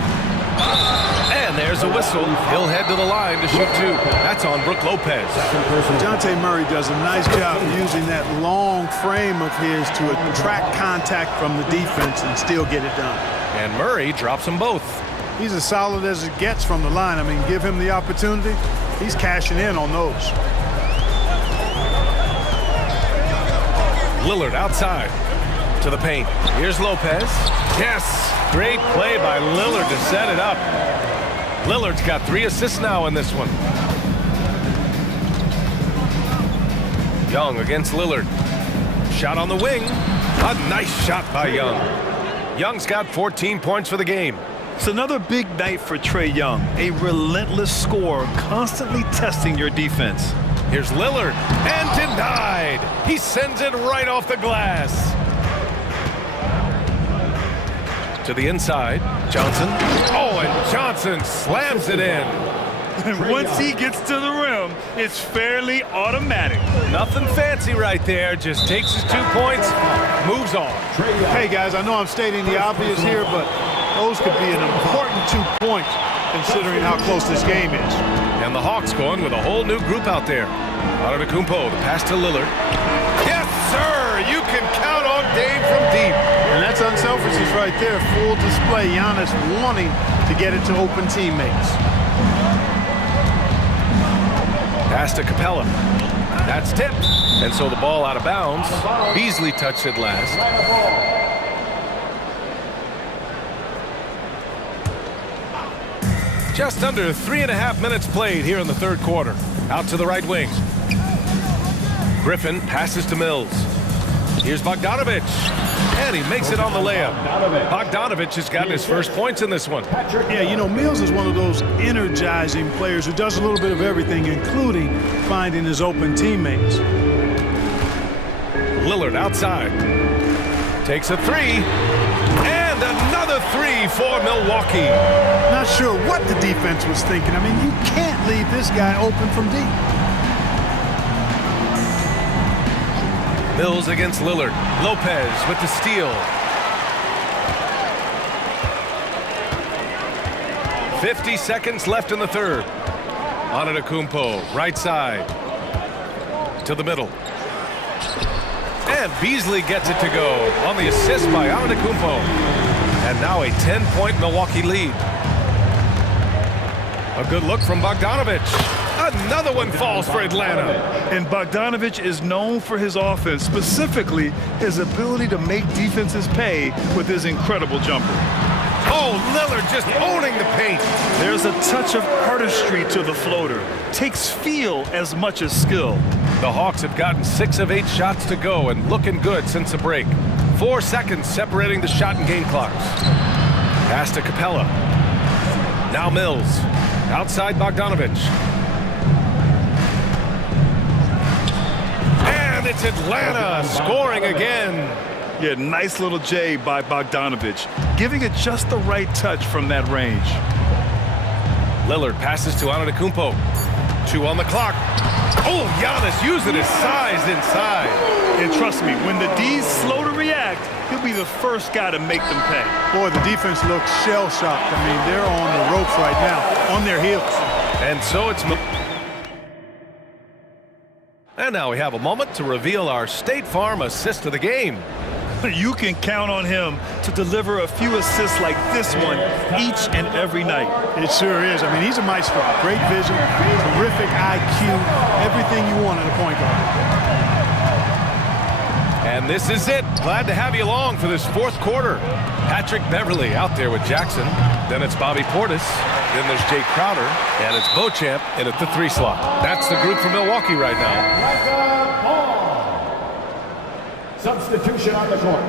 And there's a whistle. He'll head to the line to shoot 2. That's on Brook Lopez. Dejounte Murray does a nice job using that long frame of his to attract contact from the defense and still get it done. And Murray drops them both. He's as solid as it gets from the line. I mean, give him the opportunity, he's cashing in on those. Lillard outside to the paint. Here's Lopez. Yes, great play by Lillard to set it up. Lillard's got 3 assists now in this one. Young against Lillard. Shot on the wing. A nice shot by Young. Young's got 14 points for the game. It's another big night for Trae Young. A relentless scorer, constantly testing your defense. Here's Lillard, and denied. He sends it right off the glass. To the inside, Johnson. Oh, and Johnson slams it in. And once he gets to the rim, it's fairly automatic. Nothing fancy right there. Just takes his 2 points, moves on. Hey, guys, I know I'm stating the obvious here, but those could be an important 2 points considering how close this game is. And the Hawks going with a whole new group out there. Antetokounmpo, the pass to Lillard. Yes, sir! You can count on Dame from deep. And that's unselfishness right there. Full display. Giannis wanting to get it to open teammates. Pass to Capella. That's tipped. And so the ball out of bounds. Beasley touched it last. Just under 3.5 minutes played here in the 3rd quarter. Out to the right wing. Griffin passes to Mills. Here's Bogdanovic. And he makes it on the layup. Bogdanovic has gotten his first points in this one. Yeah, you know, Mills is one of those energizing players who does a little bit of everything, including finding his open teammates. Lillard outside. Takes a 3. And another 3 for Milwaukee. Not sure what the defense was thinking. I mean, you can't leave this guy open from deep. Mills against Lillard. Lopez with the steal. 50 seconds left in the 3rd. Antetokounmpo, right side. To the middle. And Beasley gets it to go on the assist by Antetokounmpo. And now a 10-point Milwaukee lead. A good look from Bogdanovic. Another one falls for Atlanta. And Bogdanovic is known for his offense, specifically his ability to make defenses pay with his incredible jumper. Oh, Lillard just owning the paint. There's a touch of artistry to the floater. Takes feel as much as skill. The Hawks have gotten 6 of 8 shots to go and looking good since the break. 4 seconds separating the shot and game clocks. Pass to Capella. Now Mills. Outside Bogdanovic. And it's Atlanta scoring again. Yeah, nice little J by Bogdanovic, giving it just the right touch from that range. Lillard passes to Antetokounmpo. 2 on the clock. Oh, Giannis using his size inside. And trust me, when the D's slow to react, he'll be the first guy to make them pay. Boy, the defense looks shell-shocked. I mean, they're on the ropes right now, on their heels. And so it's... And now we have a moment to reveal our State Farm assist of the game. You can count on him to deliver a few assists like this one each and every night. It sure is. I mean, he's a maestro. Great vision, terrific IQ, everything you want in a point guard. And this is it. Glad to have you along for this 4th quarter. Patrick Beverly out there with Jackson. Then it's Bobby Portis. Then there's Jay Crowder. And it's Beauchamp in at the 3 slot. That's the group from Milwaukee right now. Substitution on the court.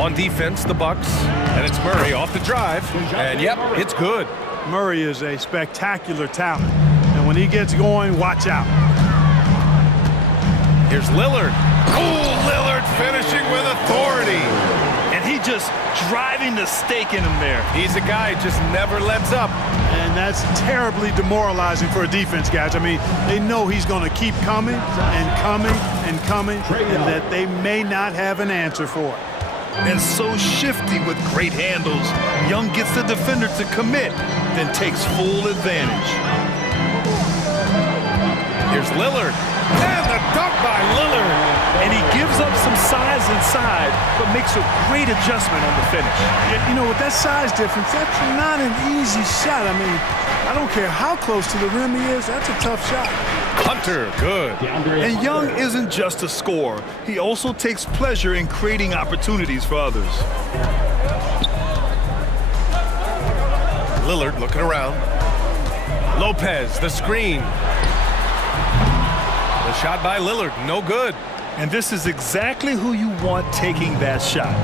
On defense, the Bucks. And it's Murray off the drive. And yep, it's good. Murray is a spectacular talent. And when he gets going, watch out. Here's Lillard. Oh, Lillard finishing with authority. And he just driving the stake in him there. He's a guy who just never lets up. And that's terribly demoralizing for a defense, guys. I mean, they know he's going to keep coming and coming and coming, and that they may not have an answer for it. And so shifty with great handles. Young gets the defender to commit, then takes full advantage. Here's Lillard. And the dunk by Lillard. And he gives up some size inside, but makes a great adjustment on the finish. You know, with that size difference, that's not an easy shot. I mean, I don't care how close to the rim he is, that's a tough shot. Hunter, good. And Young isn't just a scorer. He also takes pleasure in creating opportunities for others. Lillard looking around. Lopez, the screen. The shot by Lillard, no good. And this is exactly who you want taking that shot.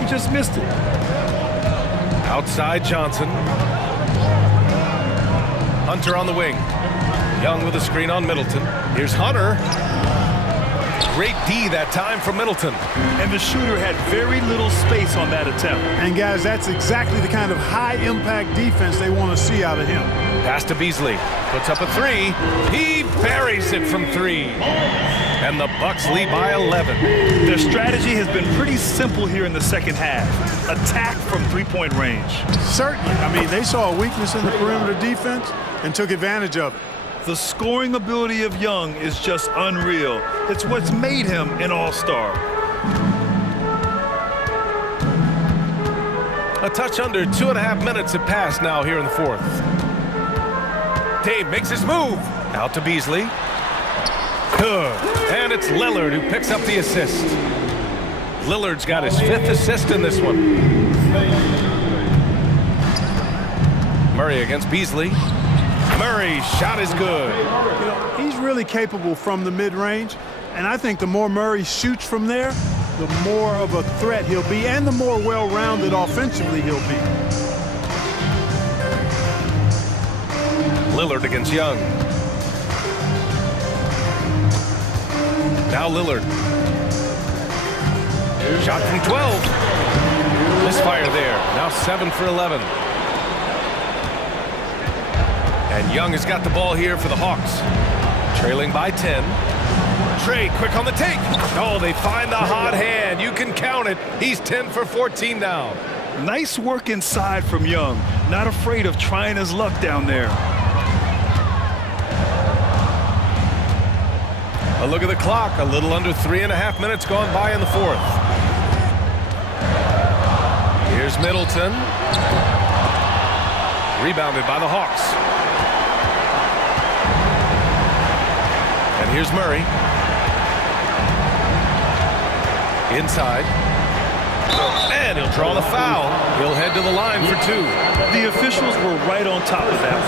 He just missed it. Outside Johnson. Hunter on the wing. Young with a screen on Middleton. Here's Hunter. Great D that time from Middleton. And the shooter had very little space on that attempt. And guys, that's exactly the kind of high-impact defense they want to see out of him. Pass to Beasley. Puts up a three. He buries it from three. And the Bucks lead by 11. Their strategy has been pretty simple here in the second half. Attack from three-point range. Certainly. I mean, they saw a weakness in the perimeter defense and took advantage of it. The scoring ability of Young is just unreal. It's what's made him an all-star. A touch under 2.5 minutes have passed now here in the fourth. Dave makes his move. Out to Beasley. Good. And it's Lillard who picks up the assist. Lillard's got his 5th assist in this one. Murray against Beasley. Murray's shot is good. You know, he's really capable from the mid-range, and I think the more Murray shoots from there, the more of a threat he'll be, and the more well-rounded offensively he'll be. Lillard against Young. Now Lillard. Shot from 12. Misfire there. Now 7 for 11. And Young has got the ball here for the Hawks. Trailing by 10. Trey quick on the take. Oh, they find the hot hand. You can count it. He's 10 for 14 now. Nice work inside from Young. Not afraid of trying his luck down there. A look at the clock. A little under 3.5 minutes gone by in the fourth. Here's Middleton. Rebounded by the Hawks. And here's Murray. Inside. And he'll draw the foul. He'll head to the line for 2. The officials were right on top of that.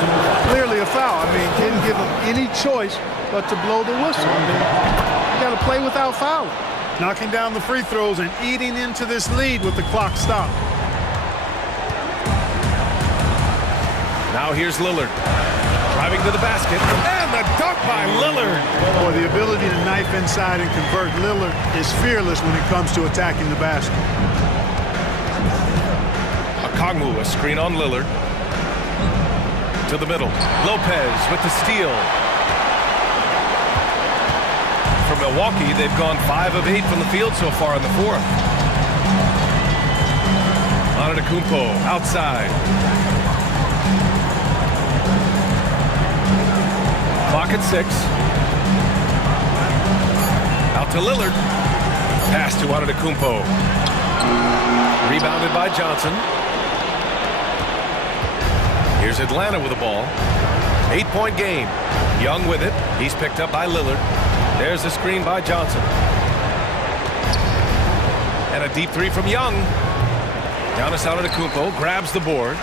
Clearly a foul. I mean, didn't give him any choice but to blow the whistle. I mean, you got to play without fouling. Knocking down the free throws and eating into this lead with the clock stopped. Now here's Lillard. Driving to the basket. And the dunk by Lillard. Boy, the ability to knife inside and convert. Lillard is fearless when it comes to attacking the basket. Okongwu, a screen on Lillard. To the middle. Lopez with the steal. For Milwaukee, they've gone 5 of 8 from the field so far in the fourth. Antetokounmpo outside. Clock at 6. Out to Lillard. Pass to Antetokounmpo. Rebounded by Johnson. Here's Atlanta with the ball. 8-point game. Young with it. He's picked up by Lillard. There's the screen by Johnson. And a deep 3 from Young. Giannis Antetokounmpo grabs the board.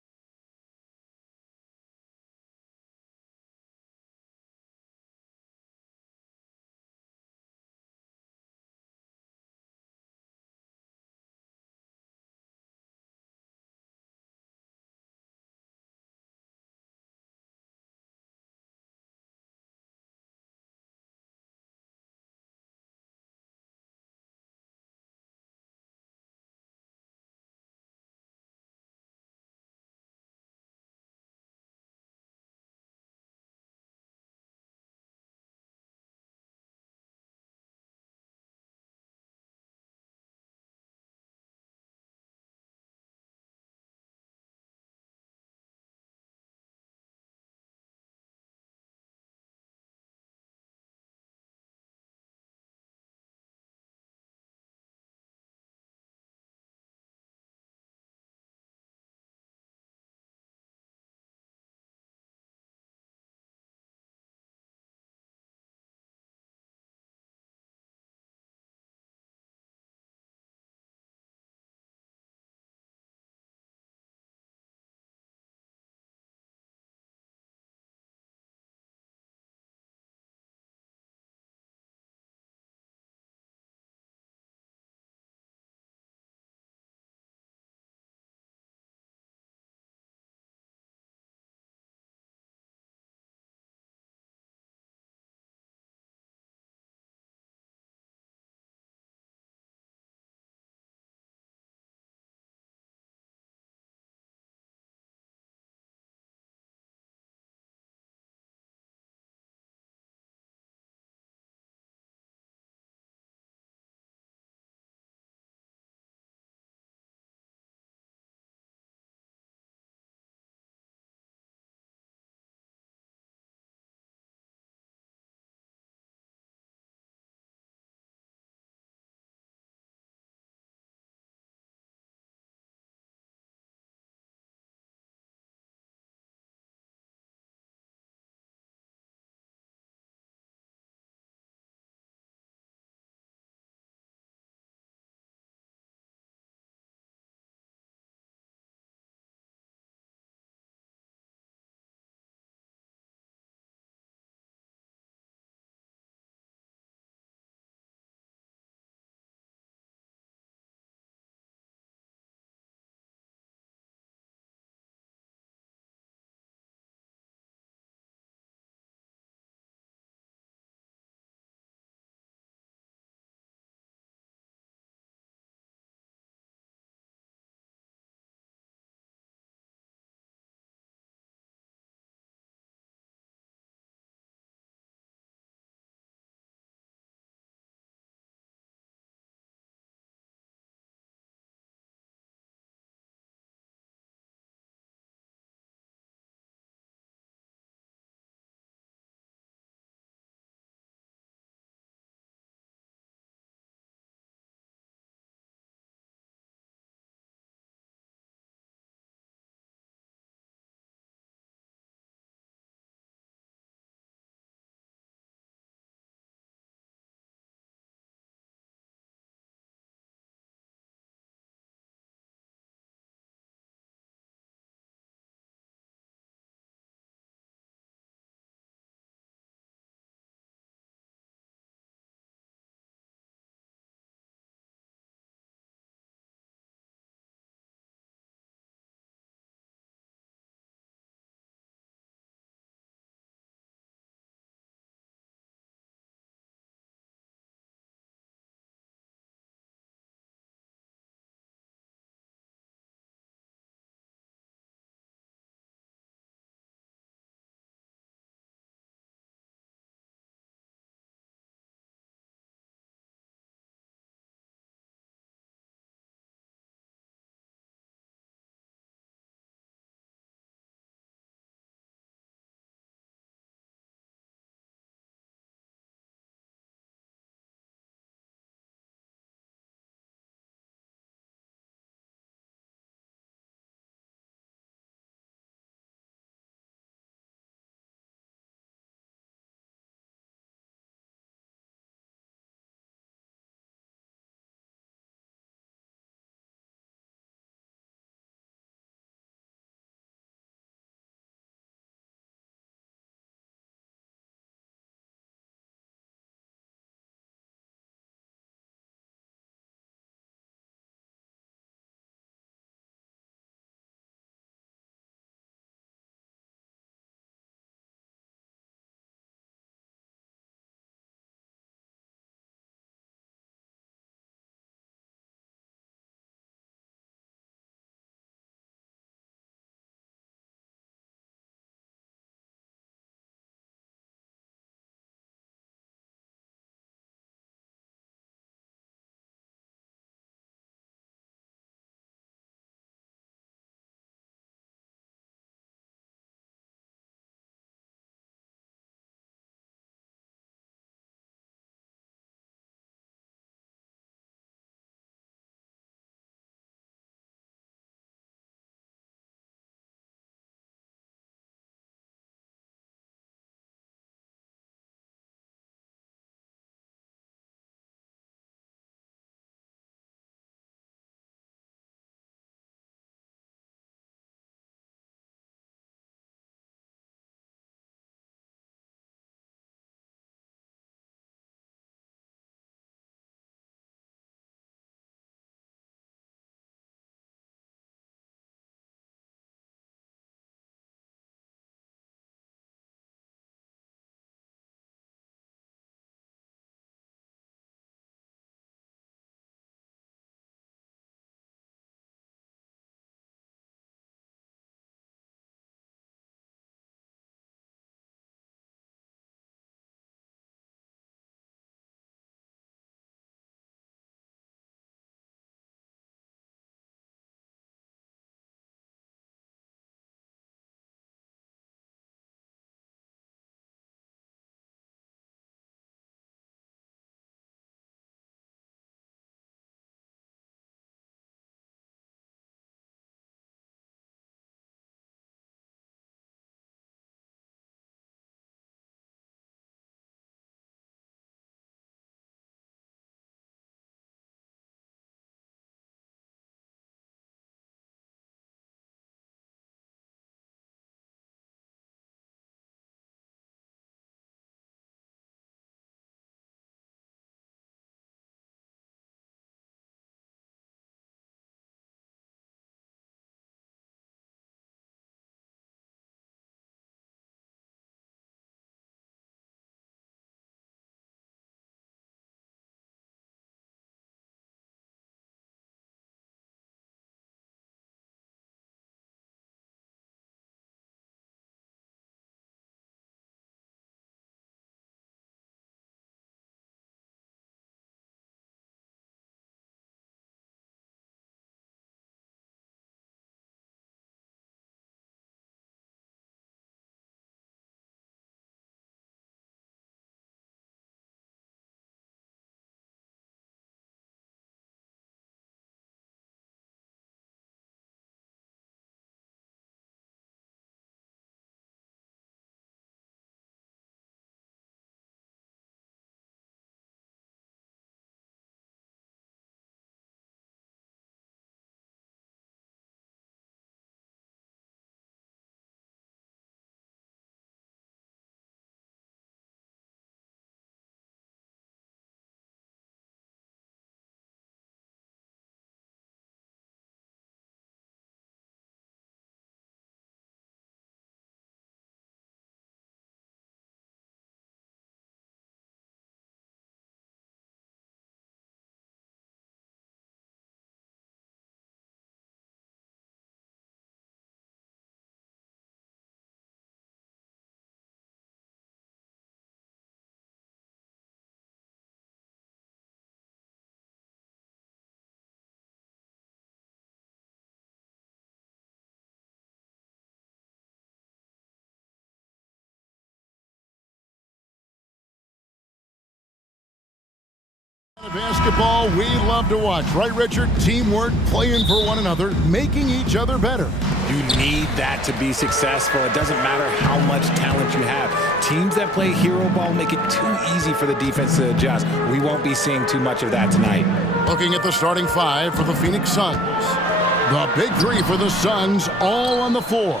Basketball we love to watch, right, Richard? Teamwork, playing for one another, making each other better. You need that to be successful. It doesn't matter how much talent you have. Teams that play hero ball make it too easy for the defense to adjust. We won't be seeing too much of that tonight. Looking at the starting five for the Phoenix Suns. The big three for the Suns all on the floor.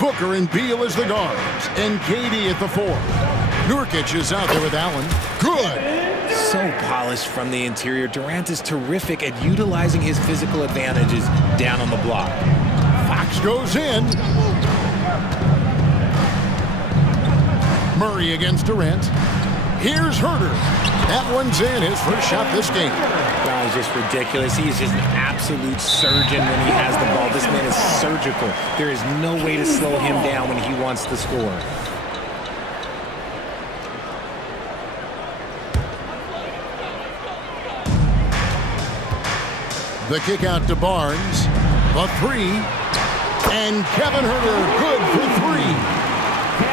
Booker and Beal as the guards, and KD at the four. Nurkic is out there with Allen. Good. So polished from the interior. Durant is terrific at utilizing his physical advantages down on the block. Fox goes in. Murray against Durant. Here's Herter. That one's in, his first shot this game. That is just ridiculous. He is just an absolute surgeon when he has the ball. This man is surgical. There is no way to slow him down when he wants to score. The kick out to Barnes. The three. And Kevin Herter, good for three.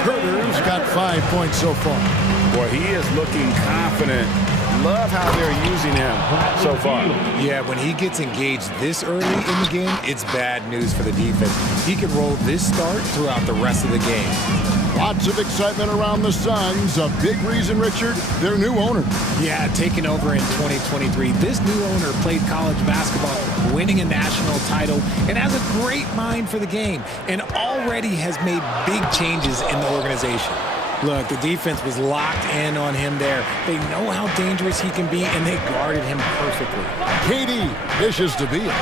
Herter's got 5 points so far. Boy, he is looking confident. Love how they're using him so far. Yeah, when he gets engaged this early in the game, it's bad news for the defense. He can roll this start throughout the rest of the game. Lots of excitement around the Suns. A big reason, Richard, their new owner. Yeah, taking over in 2023. This new owner played college basketball, winning a national title, and has a great mind for the game, and already has made big changes in the organization. Look, the defense was locked in on him there. They know how dangerous he can be, and they guarded him perfectly. KD dishes to Beal.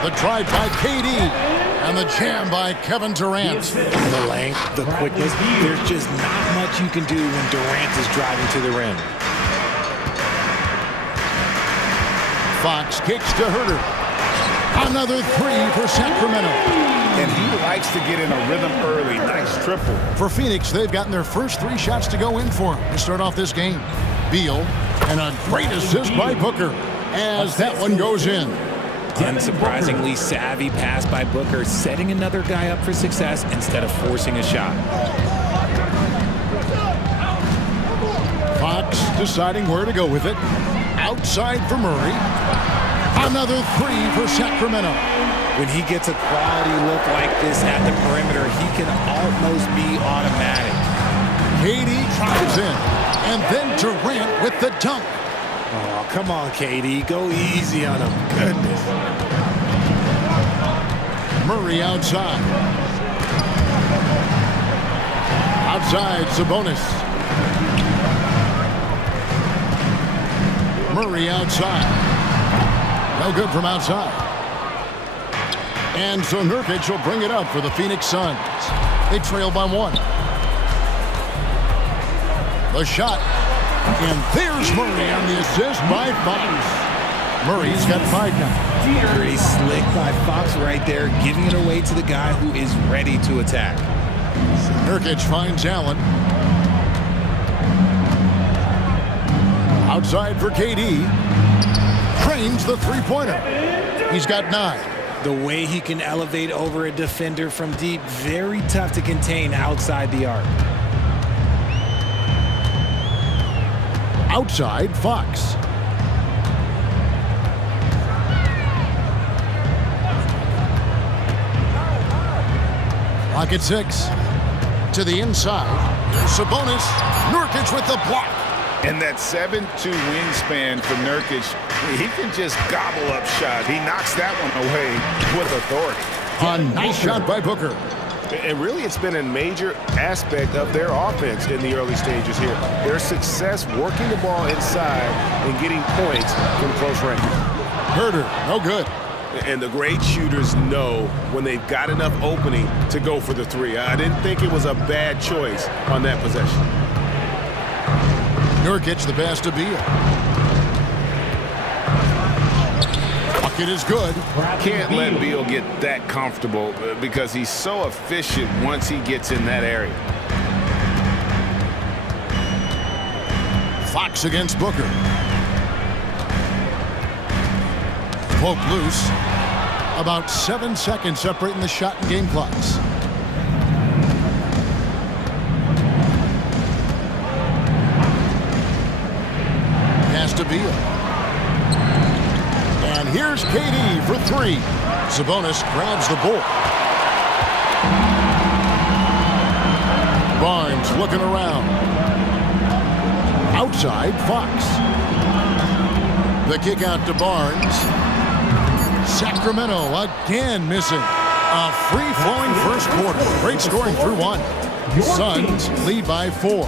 The drive by KD. And the jam by Kevin Durant. The length, the quickness, there's just not much you can do when Durant is driving to the rim. Fox kicks to Herter. Another three for Sacramento. And he likes to get in a rhythm early. Nice triple. For Phoenix, they've gotten their first 3 shots to go in for him to start off this game. Beal, and a great assist by Booker as that one goes in. Unsurprisingly savvy pass by Booker, setting another guy up for success instead of forcing a shot. Fox deciding where to go with it. Outside for Murray. Another three for Sacramento. When he gets a quality look like this at the perimeter, he can almost be automatic. KD tries in, and then Durant with the dunk. Oh, come on, KD. Go easy on him. Goodness. Murray outside. Outside, Sabonis. Murray outside. No good from outside. And so Nurkic will bring it up for the Phoenix Suns. They trail by 1. The shot. And there's Murray on the assist by Fox. Murray's got 5 now. Pretty slick by Fox right there, giving it away to the guy who is ready to attack. Nurkic finds Allen. Outside for KD. Trains the three-pointer. He's got 9. The way he can elevate over a defender from deep, very tough to contain outside the arc. Outside, Fox. Clock at 6. To the inside. Sabonis. Nurkic with the block. And that 7'2" wingspan for Nurkic, he can just gobble up shots. He knocks that one away with authority. A nice shot by Booker. And really, it's been a major aspect of their offense in the early stages here. Their success working the ball inside and getting points from close range. Herter, no good. And the great shooters know when they've got enough opening to go for the three. I didn't think it was a bad choice on that possession. Nurkic the pass to Beal. Bucket is good. Can't let Beal get that comfortable because he's so efficient once he gets in that area. Fox against Booker. Poke loose. About 7 seconds separating the shot and game clocks. for three. Sabonis grabs the board. Barnes looking around. Outside, Fox. The kick out to Barnes. Sacramento again missing. A free-flowing first quarter. Great scoring through one. Suns lead by 4.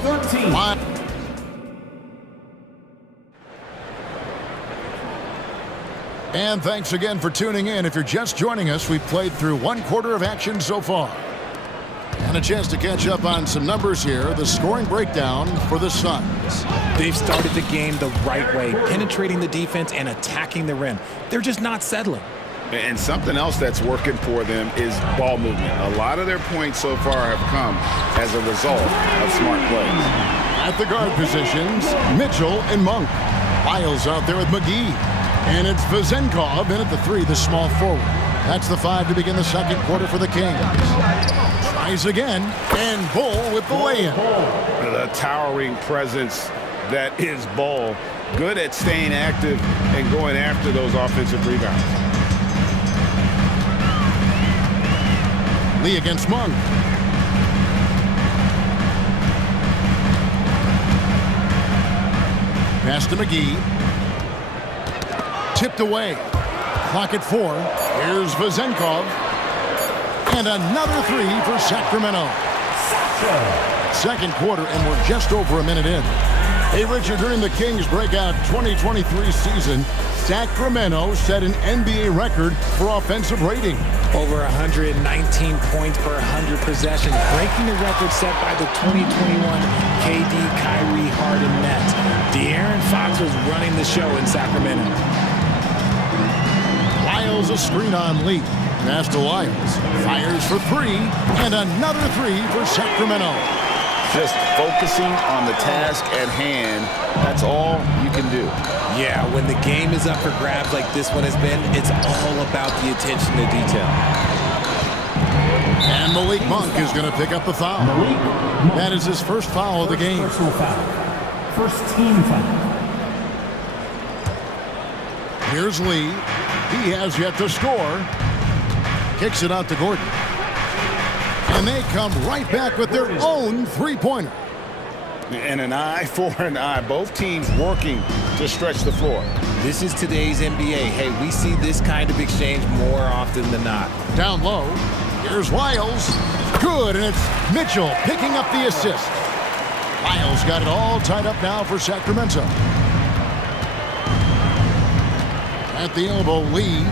And thanks again for tuning in. If you're just joining us, we've played through one quarter of action so far. And a chance to catch up on some numbers here. The scoring breakdown for the Suns. They've started the game the right way, penetrating the defense and attacking the rim. They're just not settling. And something else that's working for them is ball movement. A lot of their points so far have come as a result of smart plays. At the guard positions, Mitchell and Monk. Lyles out there with McGee. And it's Vezenkov in at the 3, the small forward. That's the 5 to begin the second quarter for the Kings. Tries again, and Bull with the lay-in. The towering presence that is Bull. Good at staying active and going after those offensive rebounds. Lee against Monk. Pass to McGee. Tipped away. Clock at 4. Here's Vezenkov. And another 3 for Sacramento. Second quarter, and we're just over a minute in. Hey, Richard, during the Kings' breakout 2023 season, Sacramento set an NBA record for offensive rating. Over 119 points per 100 possessions, breaking the record set by the 2021 KD Kyrie Harden Nets. De'Aaron Fox was running the show in Sacramento. Lyles a screen on Lee. Pass to Lyles. Fires for 3, and another 3 for Sacramento. Just focusing on the task at hand, that's all you can do. Yeah, when the game is up for grabs like this one has been, it's all about the attention to detail. And Malik Monk is going to pick up the foul. That is his first foul of the game. Personal foul. First team foul. Here's Lee. He has yet to score. Kicks it out to Gordon. And they come right back with their own three-pointer. And an eye for an eye. Both teams working to stretch the floor. This is today's NBA. Hey, we see this kind of exchange more often than not. Down low. Here's Lyles. Good, and it's Mitchell picking up the assist. Lyles got it all tied up now for Sacramento. At the elbow, Lee.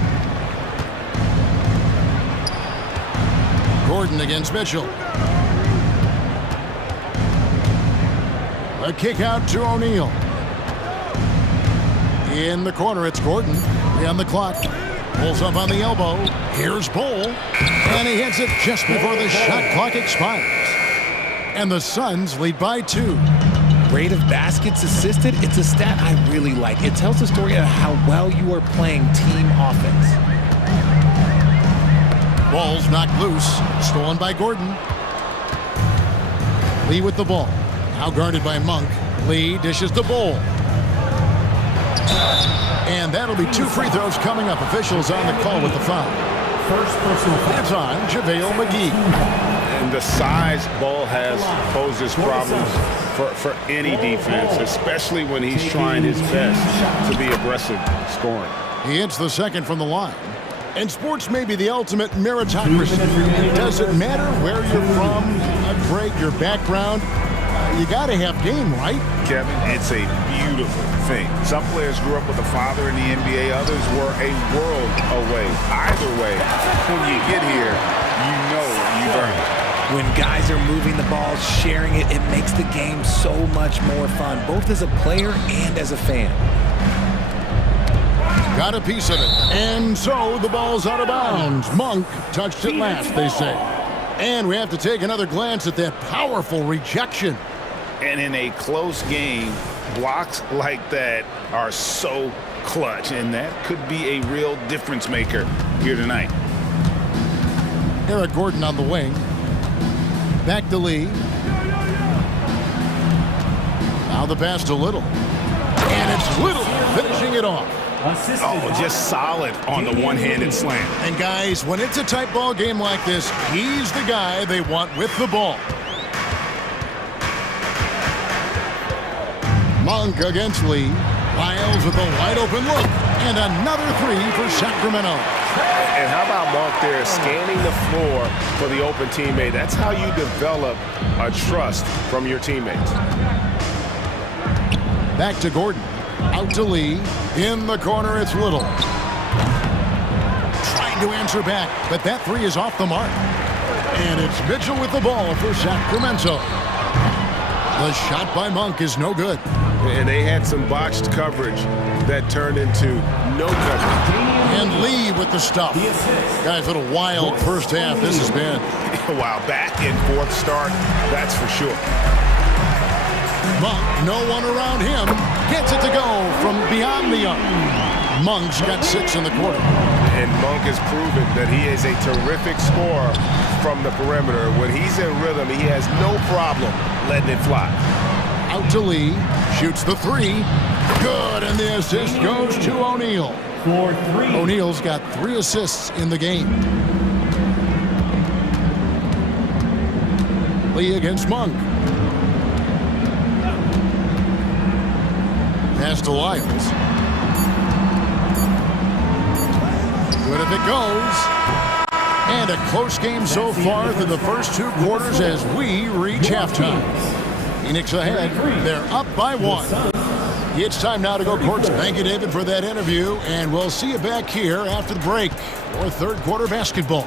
Gordon against Mitchell. A kick out to O'Neal. In the corner, it's Gordon. 3 on the clock. Pulls up on the elbow. Here's Bull. And he hits it just before the shot clock expires. And the Suns lead by 2. Rate of baskets assisted, it's a stat I really like. It tells the story of how well you are playing team offense. Ball's knocked loose. Stolen by Gordon. Lee with the ball. Now guarded by Monk. Lee dishes the Bull. And that'll be 2 free throws coming up. Officials on the call with the foul. First personal foul. That's on JaVale McGee. And the size Bull has poses problems for any defense, especially when he's trying his best to be aggressive scoring. He hits the second from the line. And sports may be the ultimate meritocracy. It doesn't matter where you're from, Greg, your background. You got to have game, right? Kevin, it's a beautiful thing. Some players grew up with a father in the NBA. Others were a world away. Either way, when you get here, you know you've earned it. When guys are moving the ball, sharing it, it makes the game so much more fun, both as a player and as a fan. Got a piece of it. And so the ball's out of bounds. Monk touched it last, they say. And we have to take another glance at that powerful rejection. And in a close game, blocks like that are so clutch, and that could be a real difference maker here tonight. Eric Gordon on the wing. Back to Lee. Now the pass to Little. And it's Little finishing it off. Oh, just solid on the one-handed slam. And guys, when it's a tight ball game like this, he's the guy they want with the ball. Monk against Lee. Wiles with a wide open look. And another three for Sacramento. And how about Monk there scanning the floor for the open teammate? That's how you develop a trust from your teammates. Back to Gordon. Out to Lee. In the corner, it's Little. Trying to answer back, but that three is off the mark. And it's Mitchell with the ball for Sacramento. The shot by Monk is no good. And they had some botched coverage that turned into no coverage. And Lee with the stuff. Guys, what a wild first half this has been. Wow, back and forth start, that's for sure. Monk, no one around him, gets it to go from beyond the arc. Monk's got 6 in the quarter. And Monk has proven that he is a terrific scorer from the perimeter. When he's in rhythm, he has no problem letting it fly. Out to Lee, shoots the three. Good, and the assist goes to O'Neal. O'Neal's got 3 assists in the game. Lee against Monk. Pass to Lyles. Good if it goes. And a close game so far through the first 2 quarters as we reach halftime. Phoenix ahead. They're up by 1. It's time now to go court. Thank you, David, for that interview, and we'll see you back here after the break for third quarter basketball.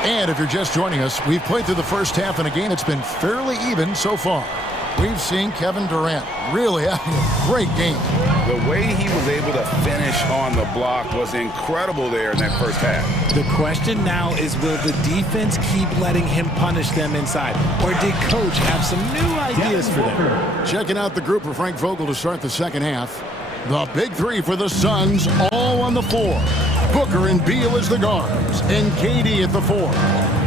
And if you're just joining us, we've played through the first half in a game that's been fairly even so far. We've seen Kevin Durant really having a great game. The way he was able to finish on the block was incredible there in that first half. The question now is, will the defense keep letting him punish them inside? Or did Coach have some new ideas for them? Checking out the group for Frank Vogel to start the second half. The big three for the Suns all on the floor. Booker and Beal as the guards, and KD at the 4.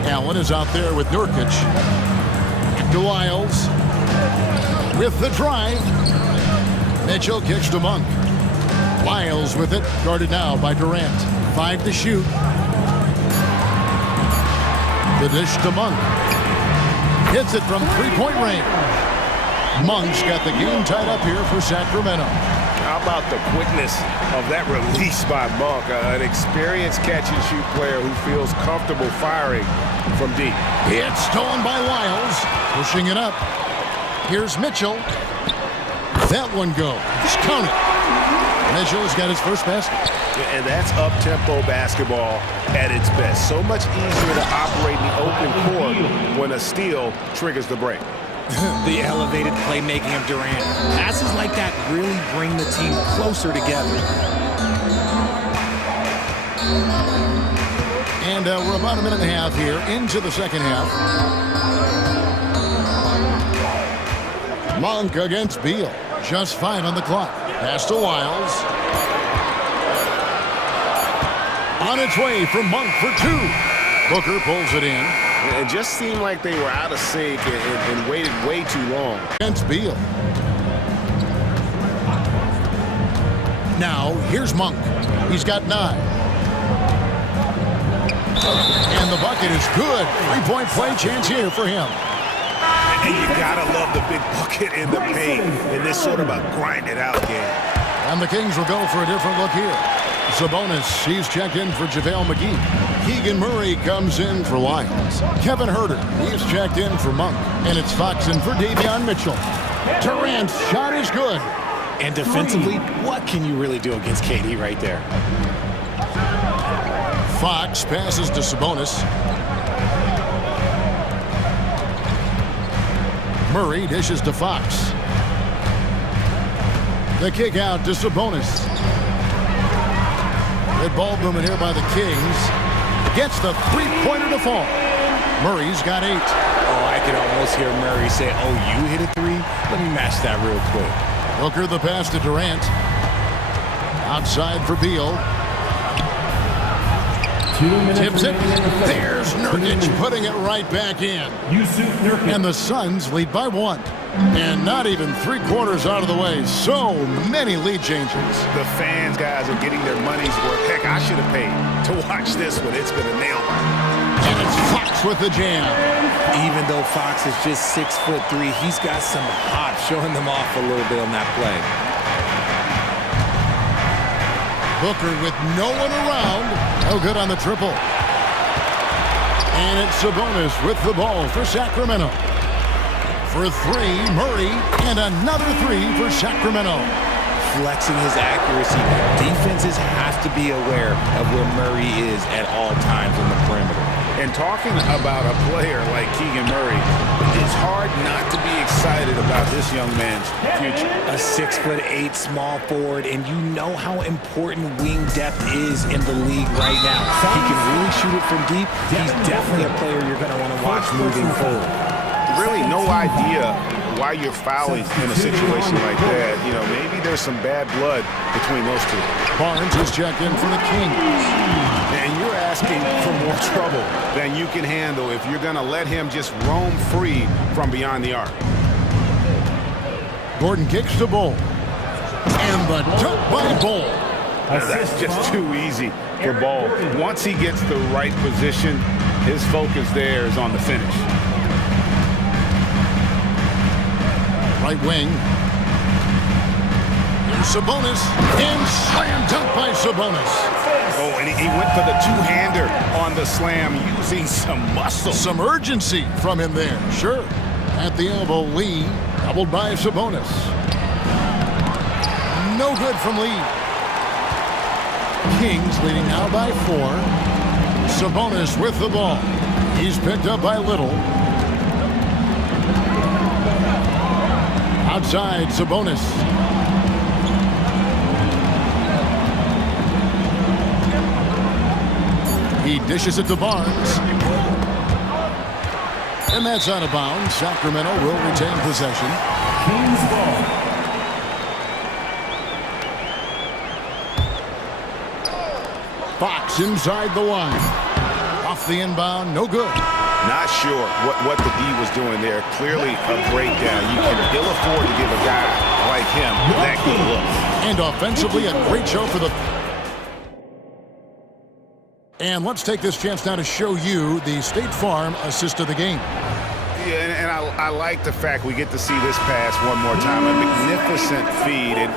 Allen is out there with Nurkic. Back to Lyles. With the drive. Mitchell kicks to Monk. Lyles with it, guarded now by Durant. 5 to shoot. The dish to Monk. Hits it from three-point range. Monk's got the game tied up here for Sacramento. How about the quickness of that release by Monk? An experienced catch-and-shoot player who feels comfortable firing from deep. It's stolen by Lyles. Pushing it up. Here's Mitchell. That one goes. Count it. Mitchell's got his first basket. And that's up-tempo basketball at its best. So much easier to operate in the open court when a steal triggers the break. The elevated playmaking of Durant. Passes like that really bring the team closer together. And we're about a minute and a half here into the second half. Monk against Beal. Just 5 on the clock. Pass to Lyles. On its way from Monk for 2. Booker pulls it in. It just seemed like they were out of sync and waited way too long. Against Beal. Now, here's Monk. He's got 9. And the bucket is good. 3-point play chance here for him. And you gotta love the big bucket in the paint in this sort of a grind-it-out game. And the Kings will go for a different look here. Sabonis, he's checked in for JaVale McGee. Keegan Murray comes in for Lyles. Kevin Huerter, he's checked in for Monk. And it's Fox in for Davion Mitchell. Durant's shot is good. And defensively, what can you really do against KD right there? Fox passes to Sabonis. Murray dishes to Fox. The kick out to Sabonis. Good ball movement here by the Kings. Gets the three-pointer to fall. Murray's got 8. could almost hear Murray say, oh, you hit a three? Let me match that real quick. Booker the pass to Durant. Outside for Beal. Tips it. There's Nurkic putting it right back in. And the Suns lead by 1. And not even 3/4 out of the way. So many lead changes. The fans, guys, are getting their money's worth. Heck, I should have paid to watch this one. It's been a nail biter. And it's Fox with the jam. Even though Fox is just 6'3", he's got some hop, showing them off a little bit on that play. Booker with no one around. No good on the triple. And it's Sabonis with the ball for Sacramento. For 3, Murray, and another 3 for Sacramento. Flexing his accuracy. Defenses have to be aware of where Murray is at all times on the perimeter. And talking about a player like Keegan Murray, it's hard not to be excited about this young man's future. A 6'8" small forward, and you know how important wing depth is in the league right now. He can really shoot it from deep. He's definitely a player you're going to want to watch moving forward. Really no idea why you're fouling in a situation like that. You know, maybe there's some bad blood between those two. Barnes is checked in for the Kings. And you're asking for more trouble than you can handle if you're going to let him just roam free from beyond the arc. Gordon kicks to Bull. And the dunk by Bull. That's just too easy for Ball. Once he gets the right position, his focus there is on the finish. Right wing. Here's Sabonis. And slam dunk by Sabonis. Oh, and he went for the two-hander on the slam, using some muscle. Some urgency from him there, sure. At the elbow, Lee, doubled by Sabonis. No good from Lee. Kings leading now by 4. Sabonis with the ball. He's picked up by Little. Outside, Sabonis. He dishes it to Barnes. And that's out of bounds. Sacramento will retain possession. Kings ball. Fox inside the line. Off the inbound, no good. Not sure what the D was doing there. Clearly a breakdown. You can ill afford to give a guy like him that good look. And offensively, a great show for the... And let's take this chance now to show you the State Farm assist of the game. Yeah, and I like the fact we get to see this pass one more time. A magnificent feed, and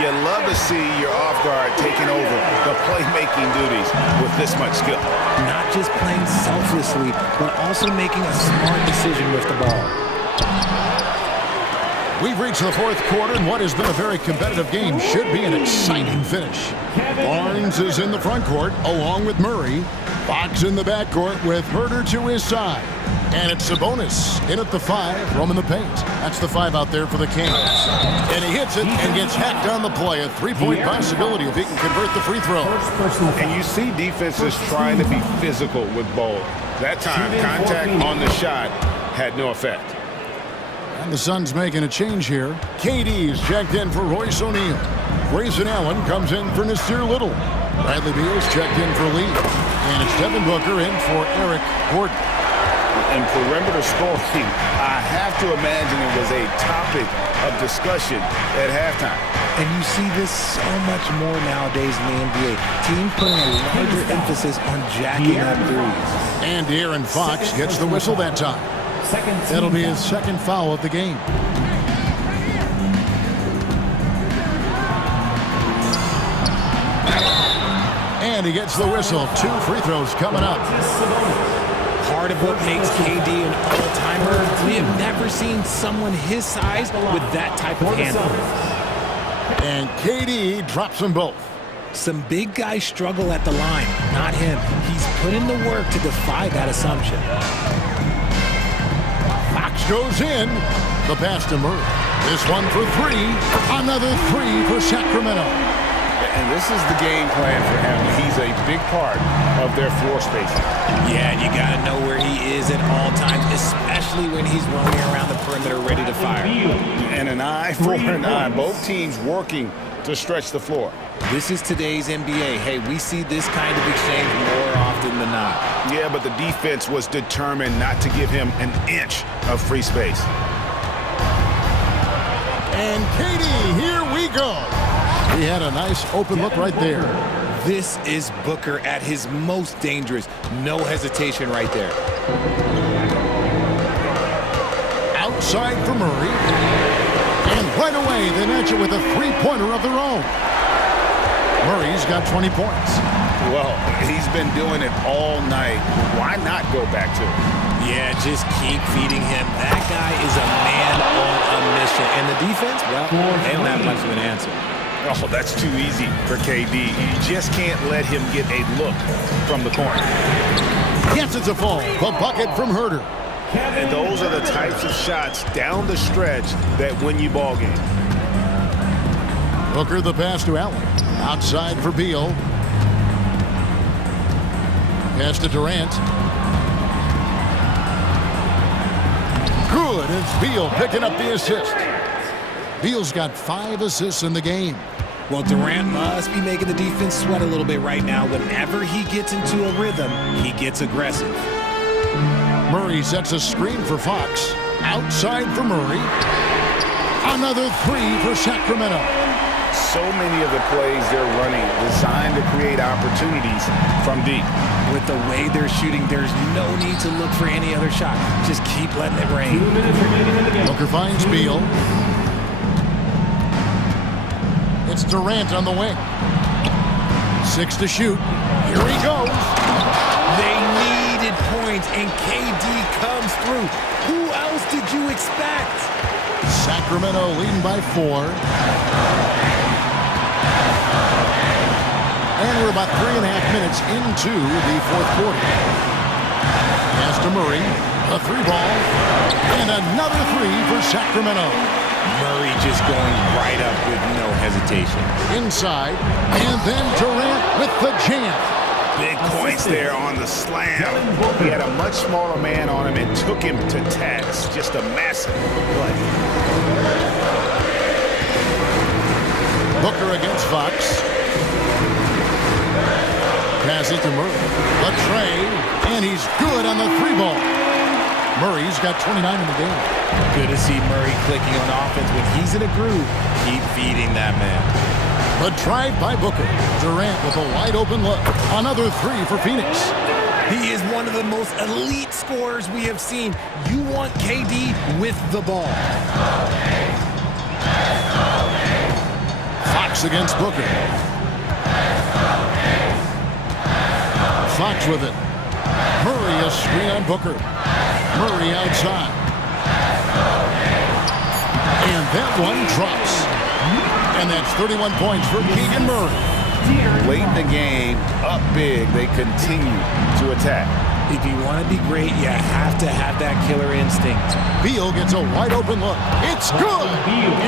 you love to see your off guard taking over the playmaking duties with this much skill. Not just playing selflessly, but also making a smart decision with the ball. We've reached the 4th quarter, and what has been a very competitive game should be an exciting finish. Barnes is in the front court, along with Murray. Fox in the backcourt with Herter to his side. And it's Sabonis in at the 5, roaming the paint. That's the 5 out there for the Kings. And he hits it and gets hacked on the play. A 3-point possibility if he can convert the free throw. And you see defenses trying to be physical with Ball. That time, contact on the shot had no effect. And the Suns making a change here. KD's checked in for Royce O'Neal. Grayson Allen comes in for Nasir Little. Bradley Beal's checked in for Lee. And it's Devin Booker in for Eric Gordon. And perimeter scoring, I have to imagine it was a topic of discussion at halftime. And you see this so much more nowadays in the NBA. Teams putting a larger emphasis on jacking up threes. And De'Aaron Fox gets the whistle that time. That'll be his 2nd foul of the game. And he gets the whistle. 2 free throws coming up. Part of what makes KD an all-timer, we have never seen someone his size with that type of handle. And KD drops them both. Some big guys struggle at the line, not him. He's put in the work to defy that assumption. Fox goes in. The pass to Murray. This one for 3. Another 3 for Sacramento. And this is the game plan for him. He's a big part of their floor spacing. Yeah, and you got to know where he is at all times, especially when he's roaming around the perimeter ready to fire. And an eye for an eye. Both teams working to stretch the floor. This is today's NBA. Hey, we see this kind of exchange more often than not. Yeah, but the defense was determined not to give him an inch of free space. And Katie, here we go. He had a nice open look right there. This is Booker at his most dangerous. No hesitation right there. Outside for Murray. And right away, they match it with a three-pointer of their own. Murray's got 20 points. Well, he's been doing it all night. Why not go back to it? Yeah, just keep feeding him. That guy is a man on a mission. And the defense, well, they don't have much of an answer. Oh, that's too easy for KD. You just can't let him get a look from the corner. Yes, it's a fall. The bucket from Herter. And those are the types of shots down the stretch that win you ball games. Booker the pass to Allen. Outside for Beal. Pass to Durant. Good. It's Beal picking up the assist. Beal's got 5 assists in the game. Well, Durant must be making the defense sweat a little bit right now. Whenever he gets into a rhythm, he gets aggressive. Murray sets a screen for Fox. Outside for Murray. Another 3 for Sacramento. So many of the plays they're running designed to create opportunities from deep. With the way they're shooting, there's no need to look for any other shot. Just keep letting it rain. Booker finds Beal. It's Durant on the wing. 6 to shoot. Here he goes. They needed points, and KD comes through. Who else did you expect? Sacramento leading by 4. And we're about 3.5 minutes into the fourth quarter. Pass to Murray. A 3-ball. And another 3 for Sacramento. Murray just going right up with no hesitation. Inside. And then Durant with the jam. Big points there on the slam. He had a much smaller man on him and took him to task. Just a massive play. Booker against Fox. Pass it to Murray. A tray. And he's good on the 3-ball. Murray's got 29 in the game. Good to see Murray clicking on offense. When he's in a groove, keep feeding that man. A drive by Booker. Durant with a wide open look. Another 3 for Phoenix. He is one of the most elite scorers we have seen. You want KD with the ball. Fox against Booker. Fox with it. Murray a screen on Booker. Murray outside. And that one drops. And that's 31 points for Keegan Murray. Late in the game, up big, they continue to attack. If you want to be great, you have to have that killer instinct. Beal gets a wide open look. It's good.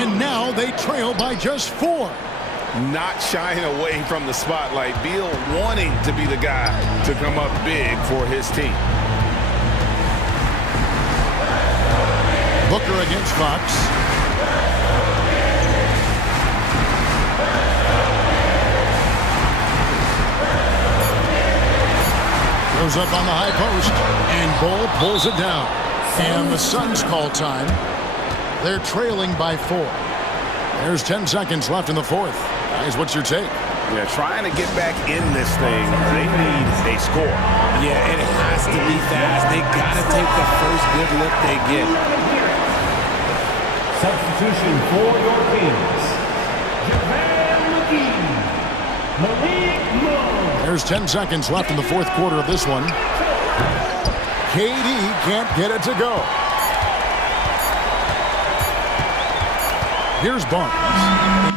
And now they trail by just 4. Not shying away from the spotlight. Beal wanting to be the guy to come up big for his team. Booker against Fox. Goes up on the high post. And Bull pulls it down. And the Suns call time. They're trailing by 4. There's 10 seconds left in the fourth. Guys, what's your take? Yeah, trying to get back in this thing, they need a score. Yeah, it has to be fast. They got to take the first good look they get. Substitution for your Kings. Japan Malik Monk. There's 10 seconds left in the fourth quarter of this one. KD can't get it to go. Here's Barnes.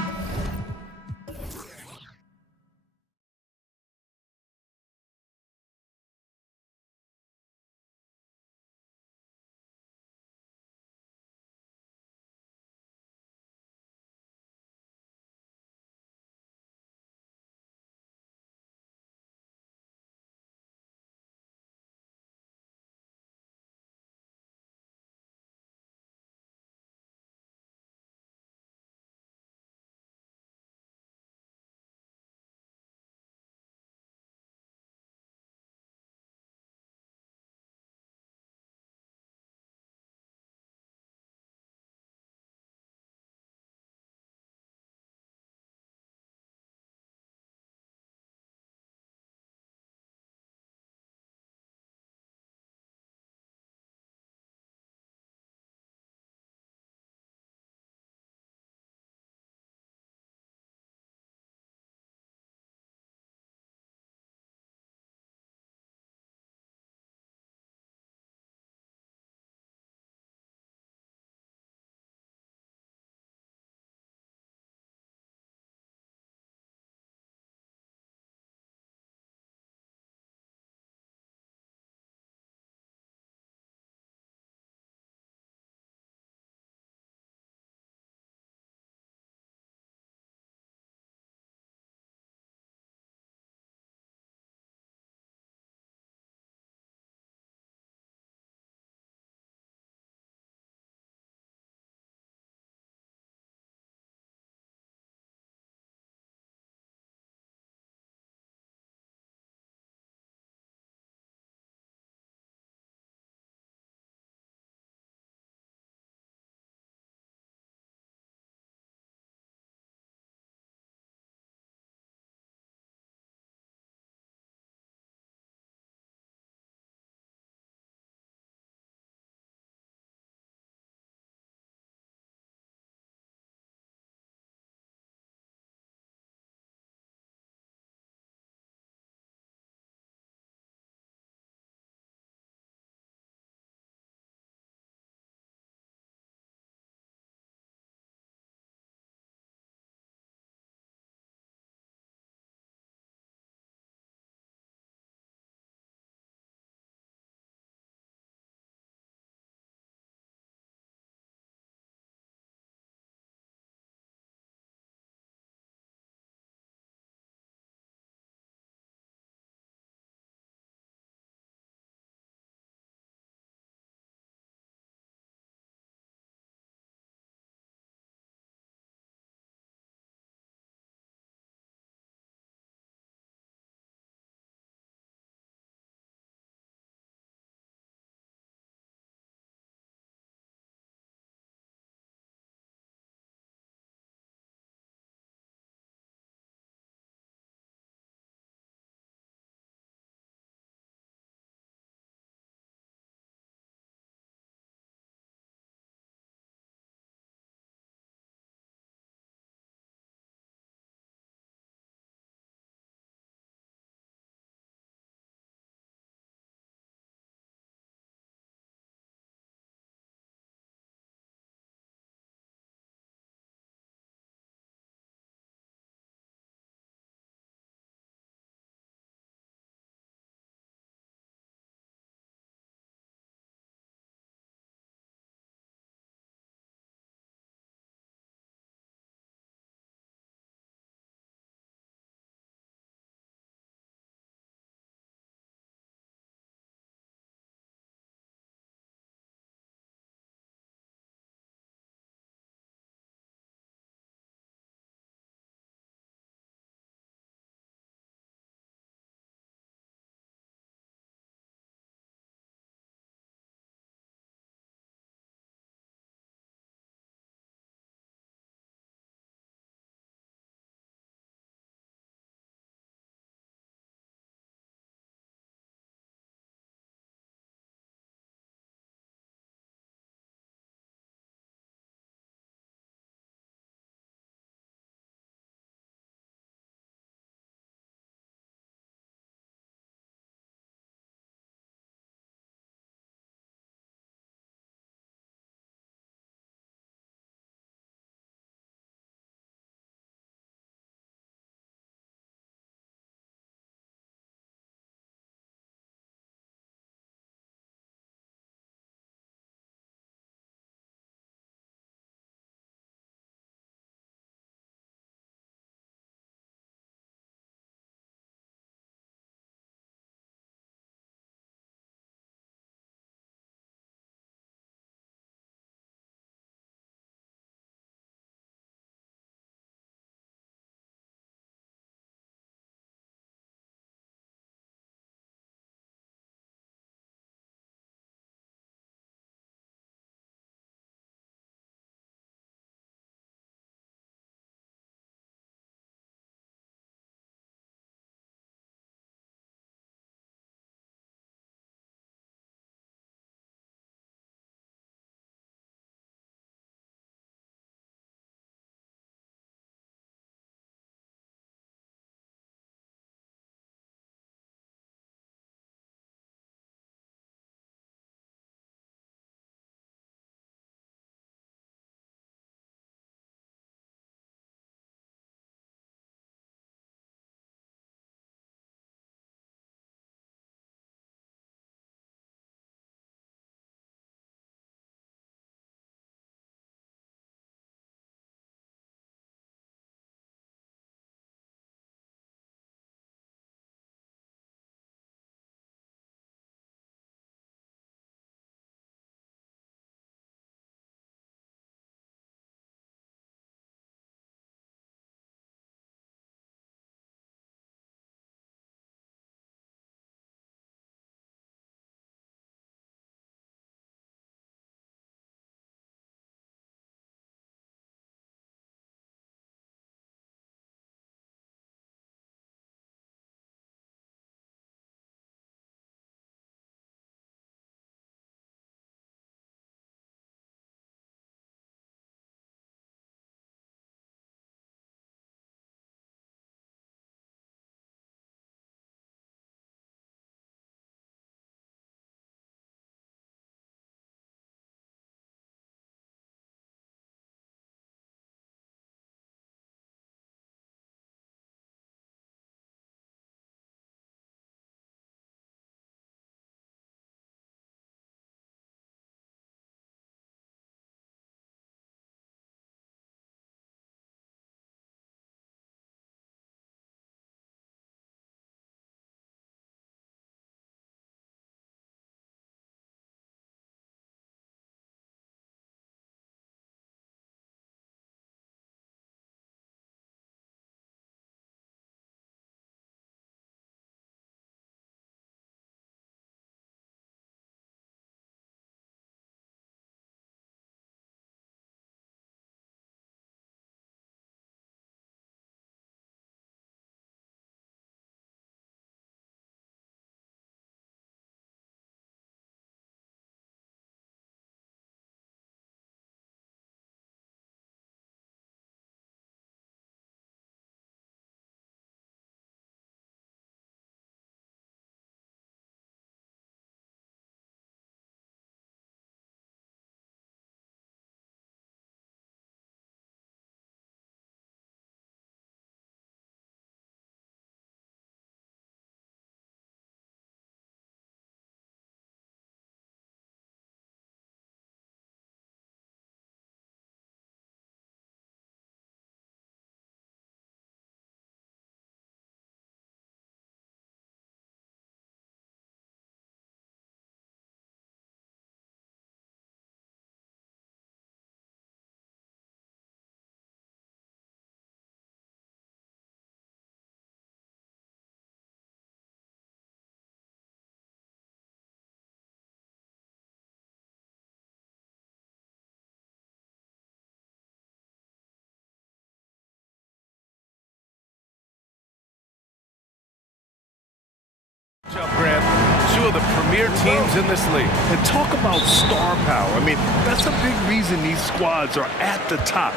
two of the premier teams in this league. And talk about star power. I mean, that's a big reason these squads are at the top.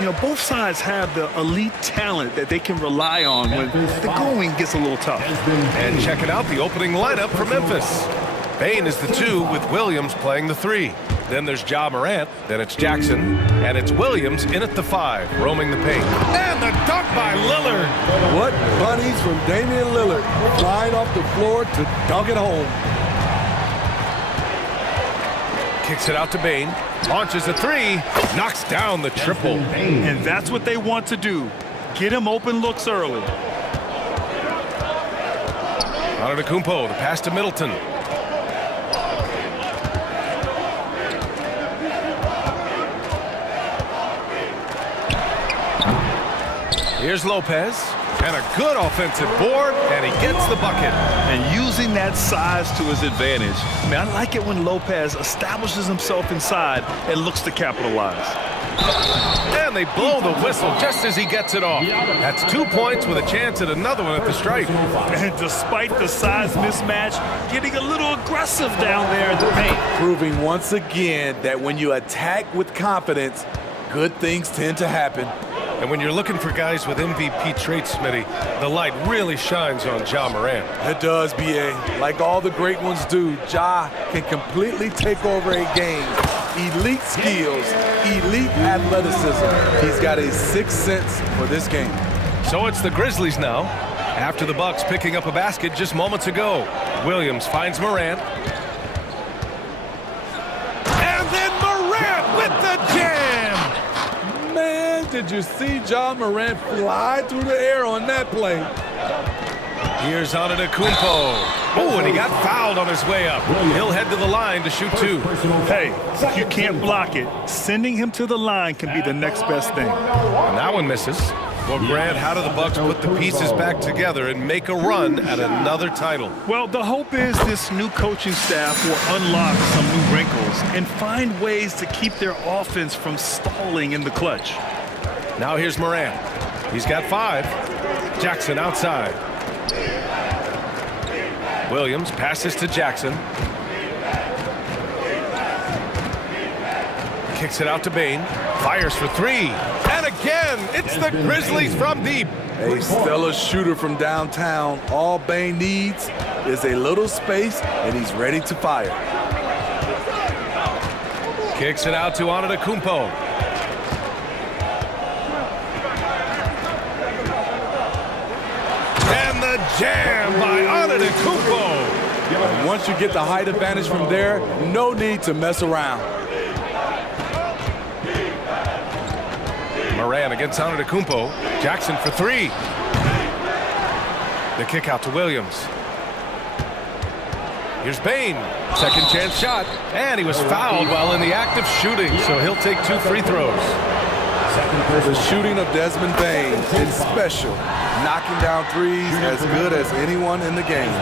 You know, both sides have the elite talent that they can rely on when the going gets a little tough. And checking out the opening lineup for Memphis. Bain is the 2 with Williams playing the 3. Then there's Ja Morant, then it's Jackson, and it's Williams in at the 5, roaming the paint. And the dunk by Lillard. What bunnies from Damian Lillard, flying off the floor to dunk it home. Kicks it out to Bain, launches a 3, knocks down the triple. And that's what they want to do. Get him open looks early. Antetokounmpo, the pass to Middleton. Here's Lopez, and a good offensive board, and he gets the bucket. And using that size to his advantage. I mean, I like it when Lopez establishes himself inside and looks to capitalize. And they blow the whistle just as he gets it off. That's 2 points with a chance at another one at the stripe. And despite the size mismatch, getting a little aggressive down there in the paint. Proving once again that when you attack with confidence, good things tend to happen. And when you're looking for guys with MVP traits, Smitty, the light really shines on Ja Morant. It does, B.A. Like all the great ones do, Ja can completely take over a game. Elite skills, elite athleticism. He's got a sixth sense for this game. So it's the Grizzlies now, after the Bucks picking up a basket just moments ago. Williams finds Morant. And then Morant with the jam! Man, did you see Ja Morant fly through the air on that play? Here's Antetokounmpo. Oh, and he got fouled on his way up. He'll head to the line to shoot 2. Hey, if you can't block it, sending him to the line can be the next best thing. And that one misses. Well, Grant, how do the Bucks put the pieces back together and make a run at another title? Well, the hope is this new coaching staff will unlock some new wrinkles and find ways to keep their offense from stalling in the clutch. Now here's Morant. He's got 5. Jackson outside. Williams passes to Jackson. Kicks it out to Bain. Fires for 3. And again, it's the Grizzlies from deep. A stellar shooter from downtown. All Bain needs is a little space, and he's ready to fire. Kicks it out to Antetokounmpo. And the jam by Antetokounmpo. And once you get the height advantage from there, no need to mess around. Morant against Antetokounmpo. Jackson for 3. The kick out to Williams. Here's Bain. Second chance shot. And he was fouled while in the act of shooting, so he'll take 2 free throws. The shooting of Desmond Bain is special. Knocking down threes as good as anyone in the game.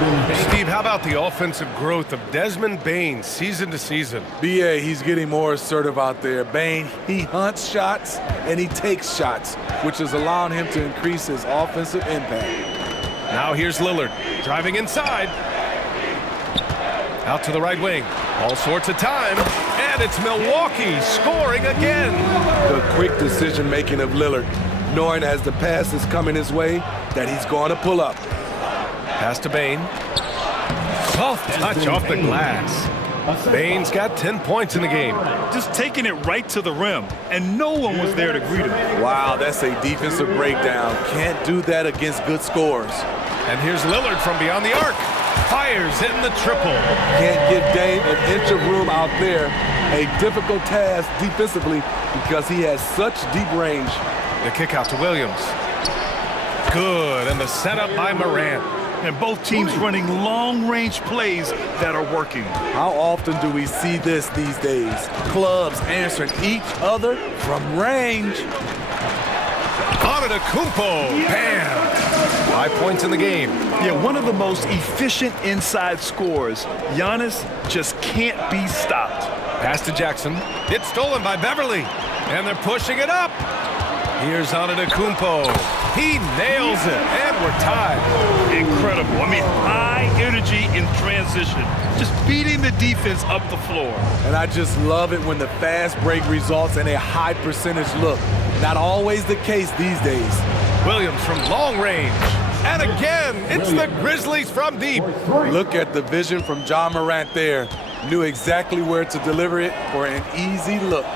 Steve, how about the offensive growth of Desmond Bain season to season? B.A., he's getting more assertive out there. Bain, he hunts shots and he takes shots, which is allowing him to increase his offensive impact. Now here's Lillard, driving inside. Out to the right wing. All sorts of time. And it's Milwaukee scoring again. The quick decision-making of Lillard, knowing as the pass is coming his way that he's going to pull up. Pass to Bain. Soft touch off the glass. Bain's got 10 points in the game. Just taking it right to the rim, and no one was there to greet him. Wow, that's a defensive breakdown. Can't do that against good scores. And here's Lillard from beyond the arc. Fires in the triple. Can't give Dame an inch of room out there. A difficult task defensively because he has such deep range. The kick out to Williams. Good, and the setup by Morant. And both teams running long-range plays that are working. How often do we see this these days? Clubs answering each other from range. Antetokounmpo, bam! 5 points in the game. Yeah, one of the most efficient inside scorers. Giannis just can't be stopped. Pass to Jackson. It's stolen by Beverly, and they're pushing it up. Here's Antetokounmpo. He nails it, and we're tied. incredible. I mean, high energy in transition, just beating the defense up the floor. And I just love it when the fast break results in a high percentage look. Not always the case these days. Williams from long range. And again, it's the Grizzlies from deep. Look at the vision from John Morant there. Knew exactly where to deliver it for an easy look.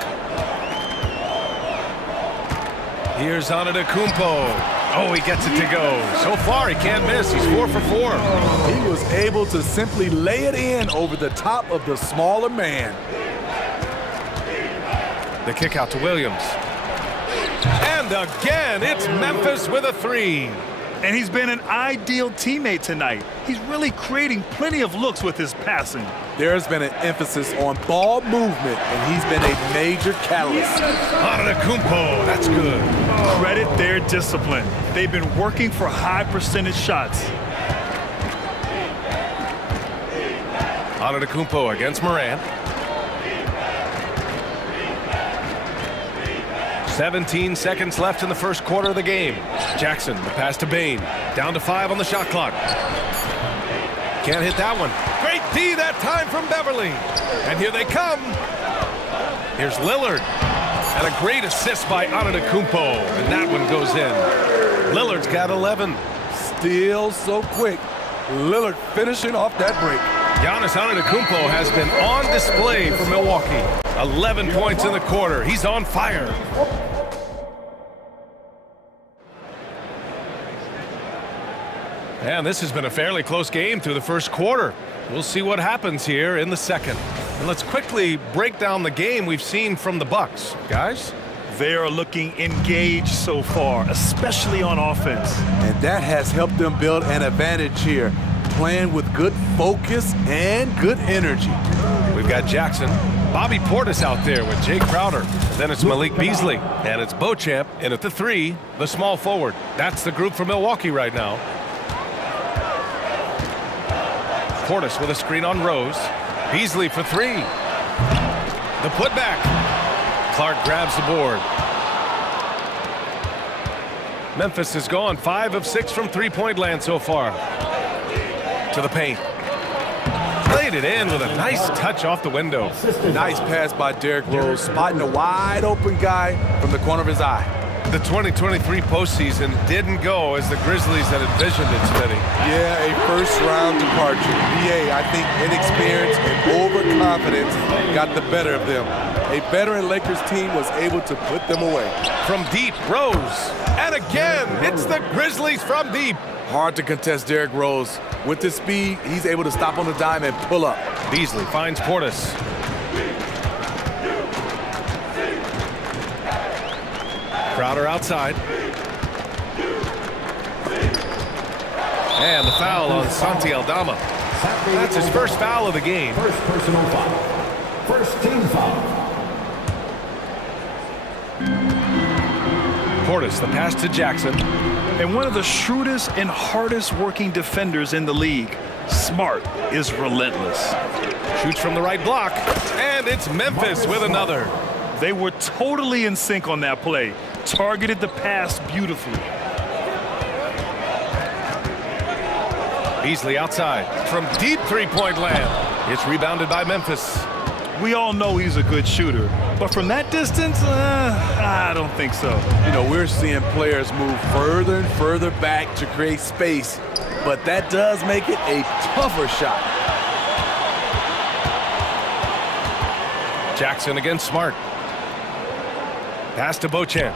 Here's Antetokounmpo. Oh, he gets it to go. So far, he can't miss. He's 4 for 4. He was able to simply lay it in over the top of the smaller man. The kick out to Williams. And again, it's Memphis with a 3. And he's been an ideal teammate tonight. He's really creating plenty of looks with his passing. There's been an emphasis on ball movement, and he's been a major catalyst. Antetokounmpo, that's good. Credit their discipline. They've been working for high percentage shots. Antetokounmpo against Morant. 17 seconds left in the first quarter of the game. Jackson, the pass to Bain. Down to 5 on the shot clock. Can't hit that one. Great D that time from Beverly. And here they come. Here's Lillard. And a great assist by Antetokounmpo. And that one goes in. Lillard's got 11. Still so quick. Lillard finishing off that break. Giannis Antetokounmpo has been on display for Milwaukee. 11 points in the quarter. He's on fire. And this has been a fairly close game through the first quarter. We'll see what happens here in the second. And let's quickly break down the game we've seen from the Bucks. Guys? They are looking engaged so far, especially on offense. And that has helped them build an advantage here, playing with good focus and good energy. We've got Jackson. Bobby Portis out there with Jay Crowder. Then it's Malik Beasley. And it's Beauchamp in at the 3, the small forward. That's the group for Milwaukee right now. Portis with a screen on Rose. Beasley for 3. The putback. Clark grabs the board. Memphis is gone 5 of 6 from three-point land so far. To the paint. Played it in with a nice touch off the window. Nice pass by Derrick Rose, spotting a wide open guy from the corner of his eye. The 2023 postseason didn't go as the Grizzlies had envisioned it, Smitty. Yeah, a first-round departure. BA, I think inexperience and overconfidence got the better of them. A veteran Lakers team was able to put them away. From deep, Rose. And again, it's the Grizzlies from deep. Hard to contest Derrick Rose. With his speed, he's able to stop on the dime and pull up. Beasley finds Portis. Crowder outside. And the foul on Santi Aldama. That's his first foul of the game. First personal foul. First team foul. Portis, the pass to Jackson. And one of the shrewdest and hardest working defenders in the league. Smart is relentless. Shoots from the right block. And it's Memphis with another. They were totally in sync on that play. Targeted the pass beautifully. Beasley outside from deep three-point land. It's rebounded by Memphis. We all know he's a good shooter, but from that distance, I don't think so. You know, we're seeing players move further and further back to create space, but that does make it a tougher shot. Jackson against Smart. Pass to Beauchamp.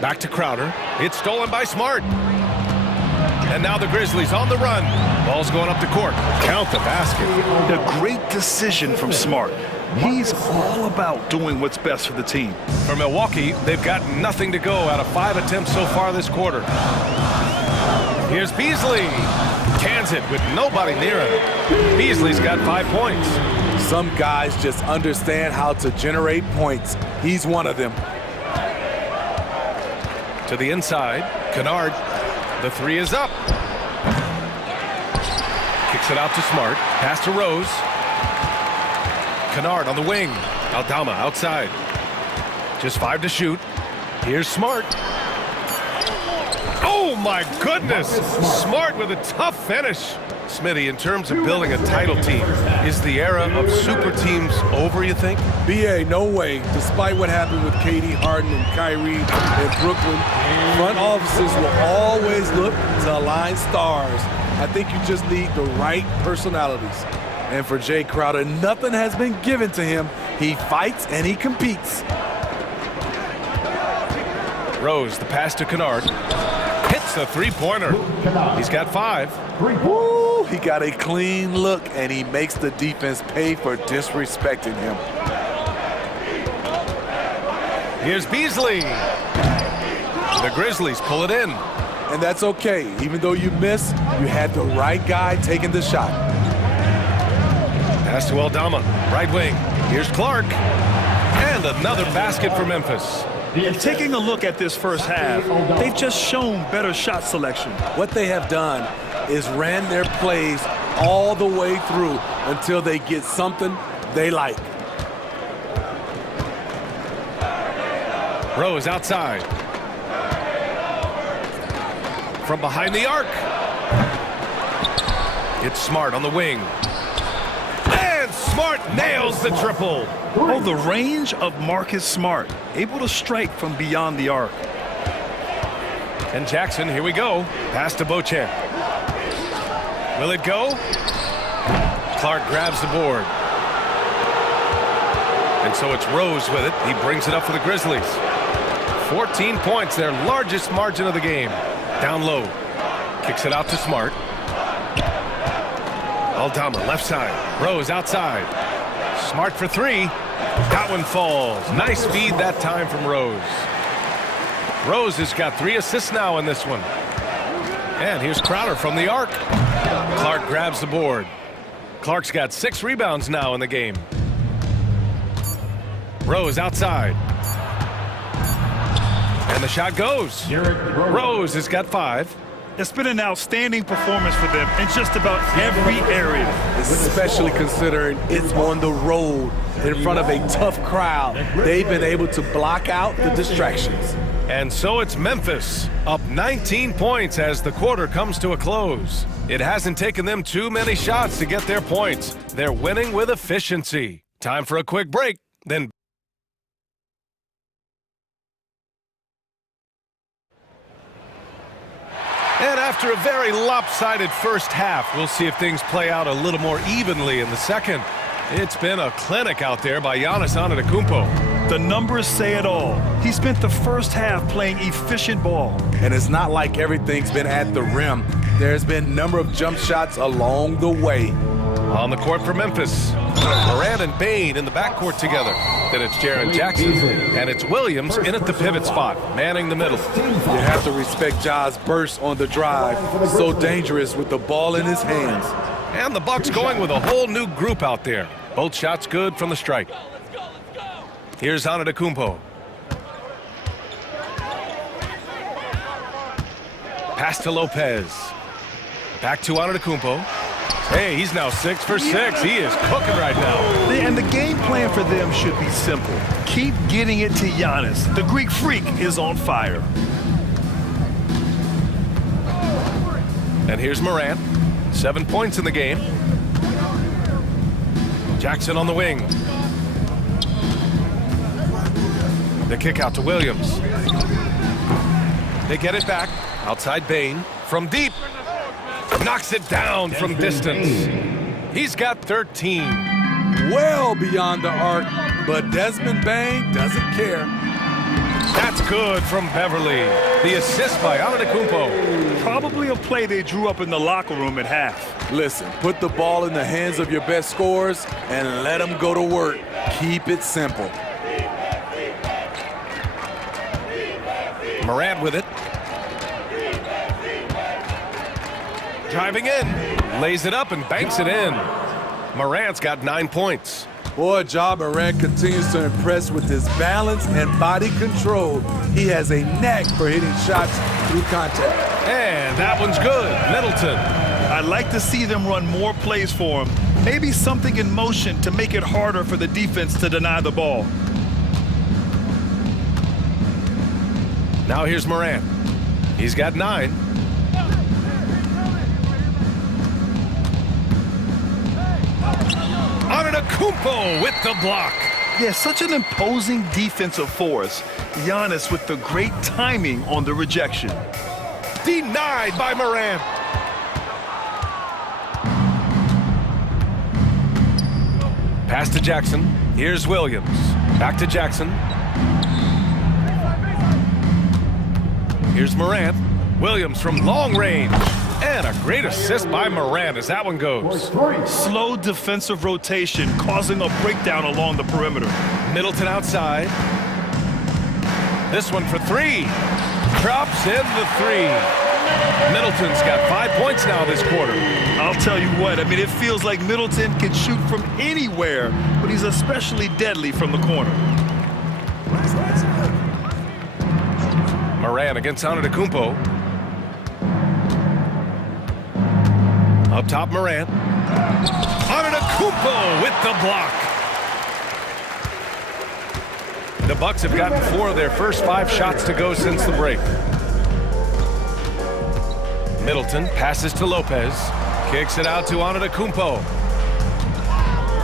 Back to Crowder. It's stolen by Smart. And now the Grizzlies on the run. Ball's going up the court. Count the basket. A great decision from Smart. He's all about doing what's best for the team. For Milwaukee, they've got nothing to go out of 5 attempts so far this quarter. Here's Beasley. Cans it with nobody near him. Beasley's got 5 points. Some guys just understand how to generate points. He's one of them. To the inside, Kennard. The 3 is up. Kicks it out to Smart. Pass to Rose. Kennard on the wing. Aldama outside. Just 5 to shoot. Here's Smart. Oh, my goodness. Smart with a tough finish. Smitty, in terms of building a title team, is the era of super teams over, you think? BA, no way. Despite what happened with Katie, Harden, and Kyrie in Brooklyn, front offices will always look to align stars. I think you just need the right personalities. And for Jay Crowder, nothing has been given to him. He fights and he competes. Rose, the pass to Kennard. Hits the three-pointer. He's got 5. Woo, he got a clean look, and he makes the defense pay for disrespecting him. Here's Beasley. The Grizzlies pull it in. And that's okay. Even though you missed, you had the right guy taking the shot. Pass to Aldama, right wing. Here's Clark. And another basket for Memphis. And taking a look at this first half, they've just shown better shot selection. What they have done is ran their plays all the way through until they get something they like. Rose outside. From behind the arc. It's Smart on the wing. And Smart nails the triple. Oh, the range of Marcus Smart, able to strike from beyond the arc. And Jackson, here we go. Pass to Beauchamp. Will it go? Clark grabs the board. And so it's Rose with it. He brings it up for the Grizzlies. 14 points, their largest margin of the game. Down low. Kicks it out to Smart. Aldama, left side. Rose outside. Smart for 3. That one falls. Nice feed that time from Rose. Rose has got 3 assists now in this one. And here's Crowder from the arc. Clark grabs the board. Clark's got 6 rebounds now in the game. Rose outside. And the shot goes. Rose has got 5. It's been an outstanding performance for them in just about every area. Especially considering it's on the road in front of a tough crowd. They've been able to block out the distractions. And so it's Memphis, up 19 points as the quarter comes to a close. It hasn't taken them too many shots to get their points. They're winning with efficiency. Time for a quick break, then and after a very lopsided first half, we'll see if things play out a little more evenly in the second. It's been a clinic out there by Giannis Antetokounmpo. The numbers say it all. He spent the first half playing efficient ball. And it's not like everything's been at the rim. There's been a number of jump shots along the way. On the court for Memphis, Morant and Bain in the backcourt together. Then it's Jaren Jackson, and it's Williams in at the pivot spot, manning the middle. You have to respect Ja's burst on the drive. So dangerous with the ball in his hands. And the Bucks going with a whole new group out there. Both shots good from the strike. Here's Antetokounmpo. Pass to Lopez. Back to Antetokounmpo. Hey, he's now 6 for 6. He is cooking right now. And the game plan for them should be simple. Keep getting it to Giannis. The Greek freak is on fire. And here's Morant. 7 points in the game. Jackson on the wing. The kick out to Williams. They get it back. Outside Bain. From deep. Knocks it down from distance. He's got 13. Well beyond the arc, but Desmond Bain doesn't care. That's good from Beverly. The assist by Antetokounmpo. Probably a play they drew up in the locker room at half. Listen, put the ball in the hands of your best scorers and let them go to work. Keep it simple. Morant with it. Driving in, lays it up and banks it in. Morant's got 9 points. Boy, Ja Morant continues to impress with his balance and body control. He has a knack for hitting shots through contact. And that one's good. Middleton. I'd like to see them run more plays for him. Maybe something in motion to make it harder for the defense to deny the ball. Now here's Morant. He's got 9. Antetokounmpo with the block. Yeah, such an imposing defensive force. Giannis with the great timing on the rejection. Denied by Morant. Pass to Jackson. Here's Williams. Back to Jackson. Here's Morant. Williams from long range. And a great assist by Morant as that one goes. Slow defensive rotation causing a breakdown along the perimeter. Middleton outside. This one for 3. Drops in the 3. Middleton's got 5 points now this quarter. I'll tell you what, I mean, it feels like Middleton can shoot from anywhere, but he's especially deadly from the corner. Morant against Antetokounmpo. Up top, Morant. Antetokounmpo with the block. The Bucks have gotten 4 of their first 5 shots to go since the break. Middleton passes to Lopez. Kicks it out to Antetokounmpo.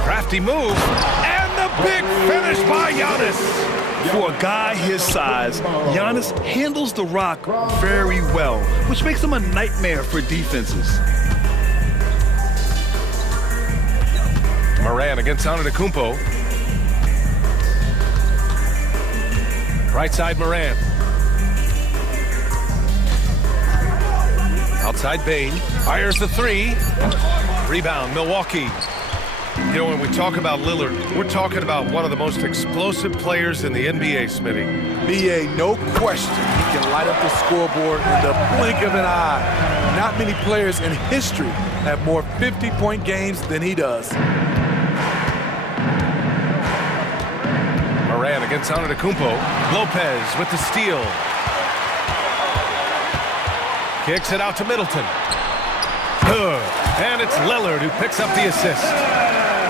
Crafty move. And the big finish by Giannis. For a guy his size, Giannis handles the rock very well, which makes him a nightmare for defenses. Morant against Antetokounmpo. Right side Morant. Outside Bane. Fires the 3. Rebound Milwaukee. You know, when we talk about Lillard, we're talking about one of the most explosive players in the NBA, Smitty. BA, no question, he can light up the scoreboard in the blink of an eye. Not many players in history have more 50-point games than he does. Morant against Antetokounmpo. Lopez with the steal. Kicks it out to Middleton. And it's Lillard who picks up the assist.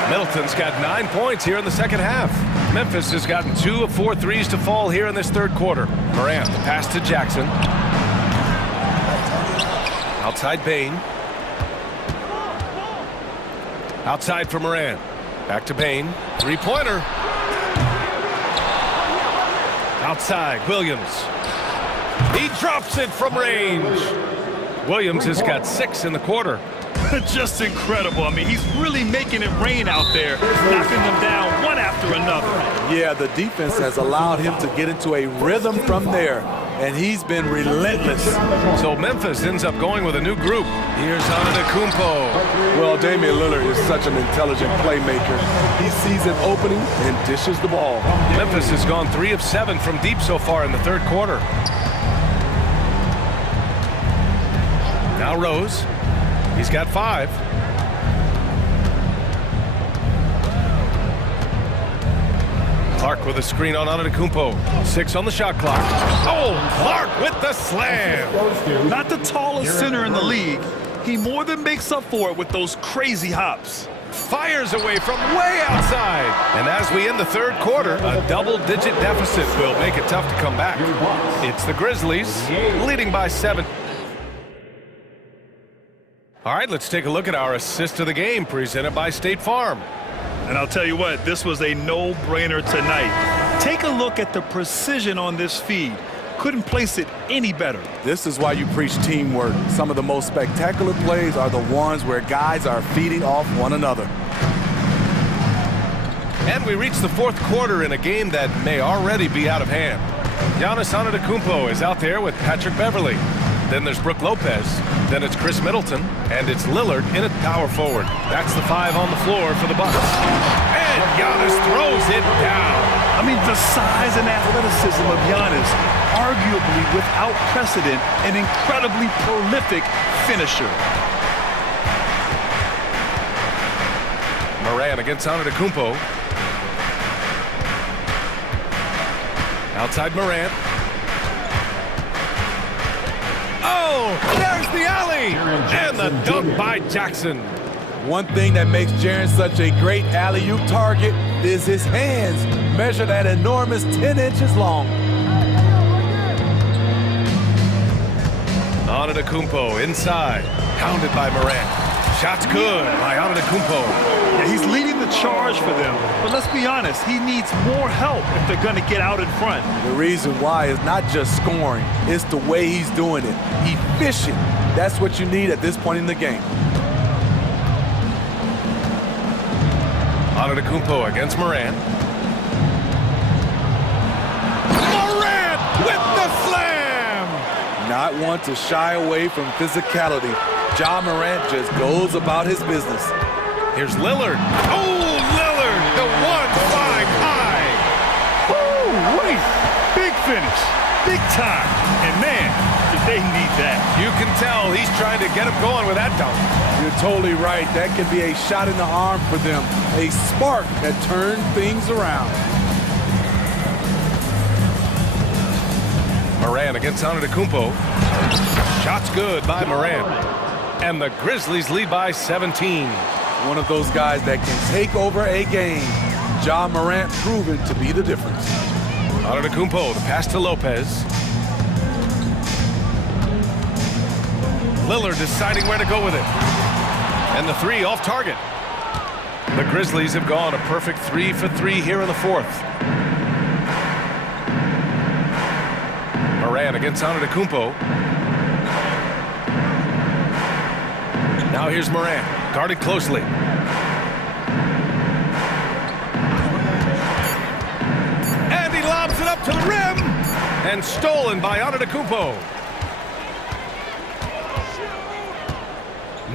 Middleton's got 9 points here in the second half. Memphis has gotten 2 of 4 threes to fall here in this third quarter. Morant, the pass to Jackson. Outside Bane. Outside for Morant. Back to Bane. 3-pointer. Outside, Williams. He drops it from range. Williams has got 6 in the quarter. Just incredible. I mean, he's really making it rain out there, knocking them down one after another. Yeah, the defense has allowed him to get into a rhythm from there, and he's been relentless. So Memphis ends up going with a new group. Here's Antetokounmpo. Well, Damian Lillard is such an intelligent playmaker. He sees an opening and dishes the ball. Memphis has gone 3 of 7 from deep so far in the third quarter. Now Rose. He's got 5. Clark with a screen on Antetokounmpo. 6 on the shot clock. Oh, Clark with the slam. Not the tallest center in the league. He more than makes up for it with those crazy hops. Fires away from way outside. And as we end the third quarter, a double-digit deficit will make it tough to come back. It's the Grizzlies leading by 7. All right, let's take a look at our assist of the game presented by State Farm. And I'll tell you what, this was a no-brainer tonight. Take a look at the precision on this feed. Couldn't place it any better. This is why you preach teamwork. Some of the most spectacular plays are the ones where guys are feeding off one another. And we reach the fourth quarter in a game that may already be out of hand. Giannis Antetokounmpo is out there with Patrick Beverly. Then there's Brook Lopez. Then it's Chris Middleton. And it's Lillard in at power forward. That's the 5 on the floor for the Bucks. And Giannis throws it down. I mean, the size and athleticism of Giannis, arguably without precedent, an incredibly prolific finisher. Morant against Antetokounmpo. Outside Morant. Oh, there's the alley! And the dunk by Jackson. One thing that makes Jaren such a great alley-oop target is his hands, measured at enormous 10 inches long. Antetokounmpo inside, hounded by Morant. Shot's good by Antetokounmpo. Yeah, he's leading the charge for them, but let's be honest, he needs more help if they're going to get out in front. The reason why is not just scoring, it's the way he's doing it. Efficient. That's what you need at this point in the game. Antetokounmpo against Morant. Morant with the slam! Not one to shy away from physicality. Ja Morant just goes about his business. Here's Lillard. Oh, Lillard, the 1-5 high. Woo, wait, big finish, big time. And man, did they need that. You can tell he's trying to get him going with that dunk. You're totally right. That could be a shot in the arm for them. A spark that turned things around. Morant against Antetokounmpo. Shot's good by Morant. And the Grizzlies lead by 17. One of those guys that can take over a game. Ja Morant proven to be the difference. Antetokounmpo, the pass to Lopez. Lillard deciding where to go with it. And the three off target. The Grizzlies have gone a perfect 3 for 3 here in the fourth. Morant against Antetokounmpo. Now here's Morant, guarded closely. And he lobs it up to the rim. And stolen by Antetokounmpo.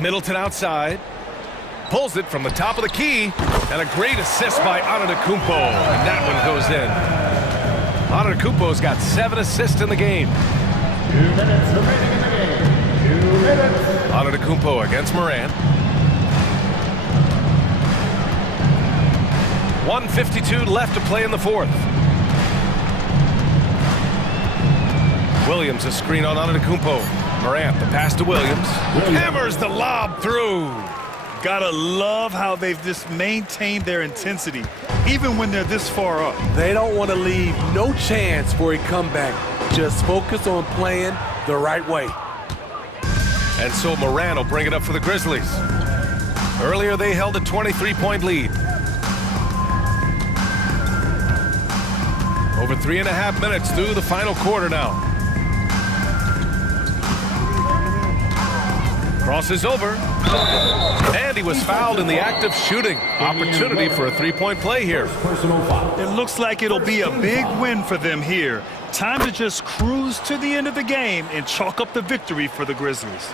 Middleton outside. Pulls it from the top of the key. And a great assist by Antetokounmpo. And that one goes in. Antetokounmpo's got 7 assists in the game. 2 minutes remaining in the game. 2 minutes. Antetokounmpo against Morant. 1:52 left to play in the fourth. Williams a screen on Antetokounmpo. Morant the pass to Williams. Hammers the lob through. Gotta love how they've just maintained their intensity, even when they're this far up. They don't want to leave no chance for a comeback. Just focus on playing the right way. And so Morant will bring it up for the Grizzlies. Earlier they held a 23-point lead. Over 3.5 minutes through the final quarter now. Crosses over. And he was fouled in the act of shooting. Opportunity for a 3-point play here. It looks like it'll be a big win for them here. Time to just cruise to the end of the game and chalk up the victory for the Grizzlies.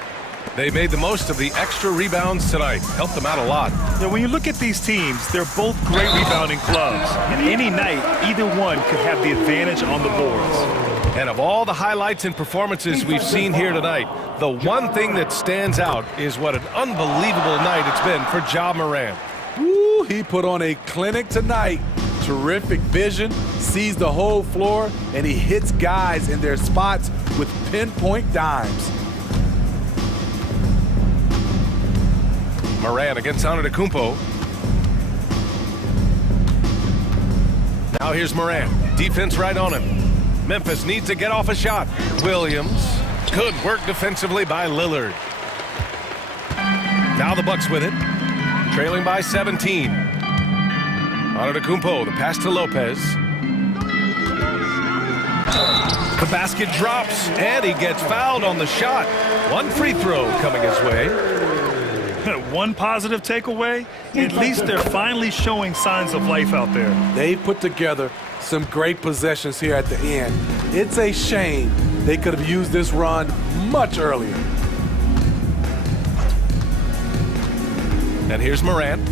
They made the most of the extra rebounds tonight. Helped them out a lot. Now, when you look at these teams, they're both great rebounding clubs. And any night, either one could have the advantage on the boards. And of all the highlights and performances we've seen here tonight, the one thing that stands out is what an unbelievable night it's been for Ja Morant. Woo, he put on a clinic tonight. Terrific vision, sees the whole floor, and he hits guys in their spots with pinpoint dimes. Morant against Antetokounmpo. Now here's Morant. Defense right on him. Memphis needs to get off a shot. Williams. Good work defensively by Lillard. Now the Bucks with it. Trailing by 17. Antetokounmpo, the pass to Lopez. The basket drops, and he gets fouled on the shot. One free throw coming his way. One positive takeaway, at least they're finally showing signs of life out there. They put together some great possessions here at the end. It's a shame they could have used this run much earlier. And here's Morant.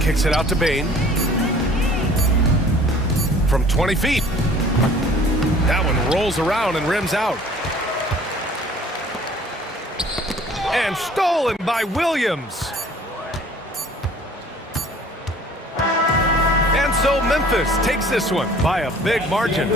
Kicks it out to Bane. From 20 feet. That one rolls around and rims out. And stolen by Williams. And so Memphis takes this one by a big margin.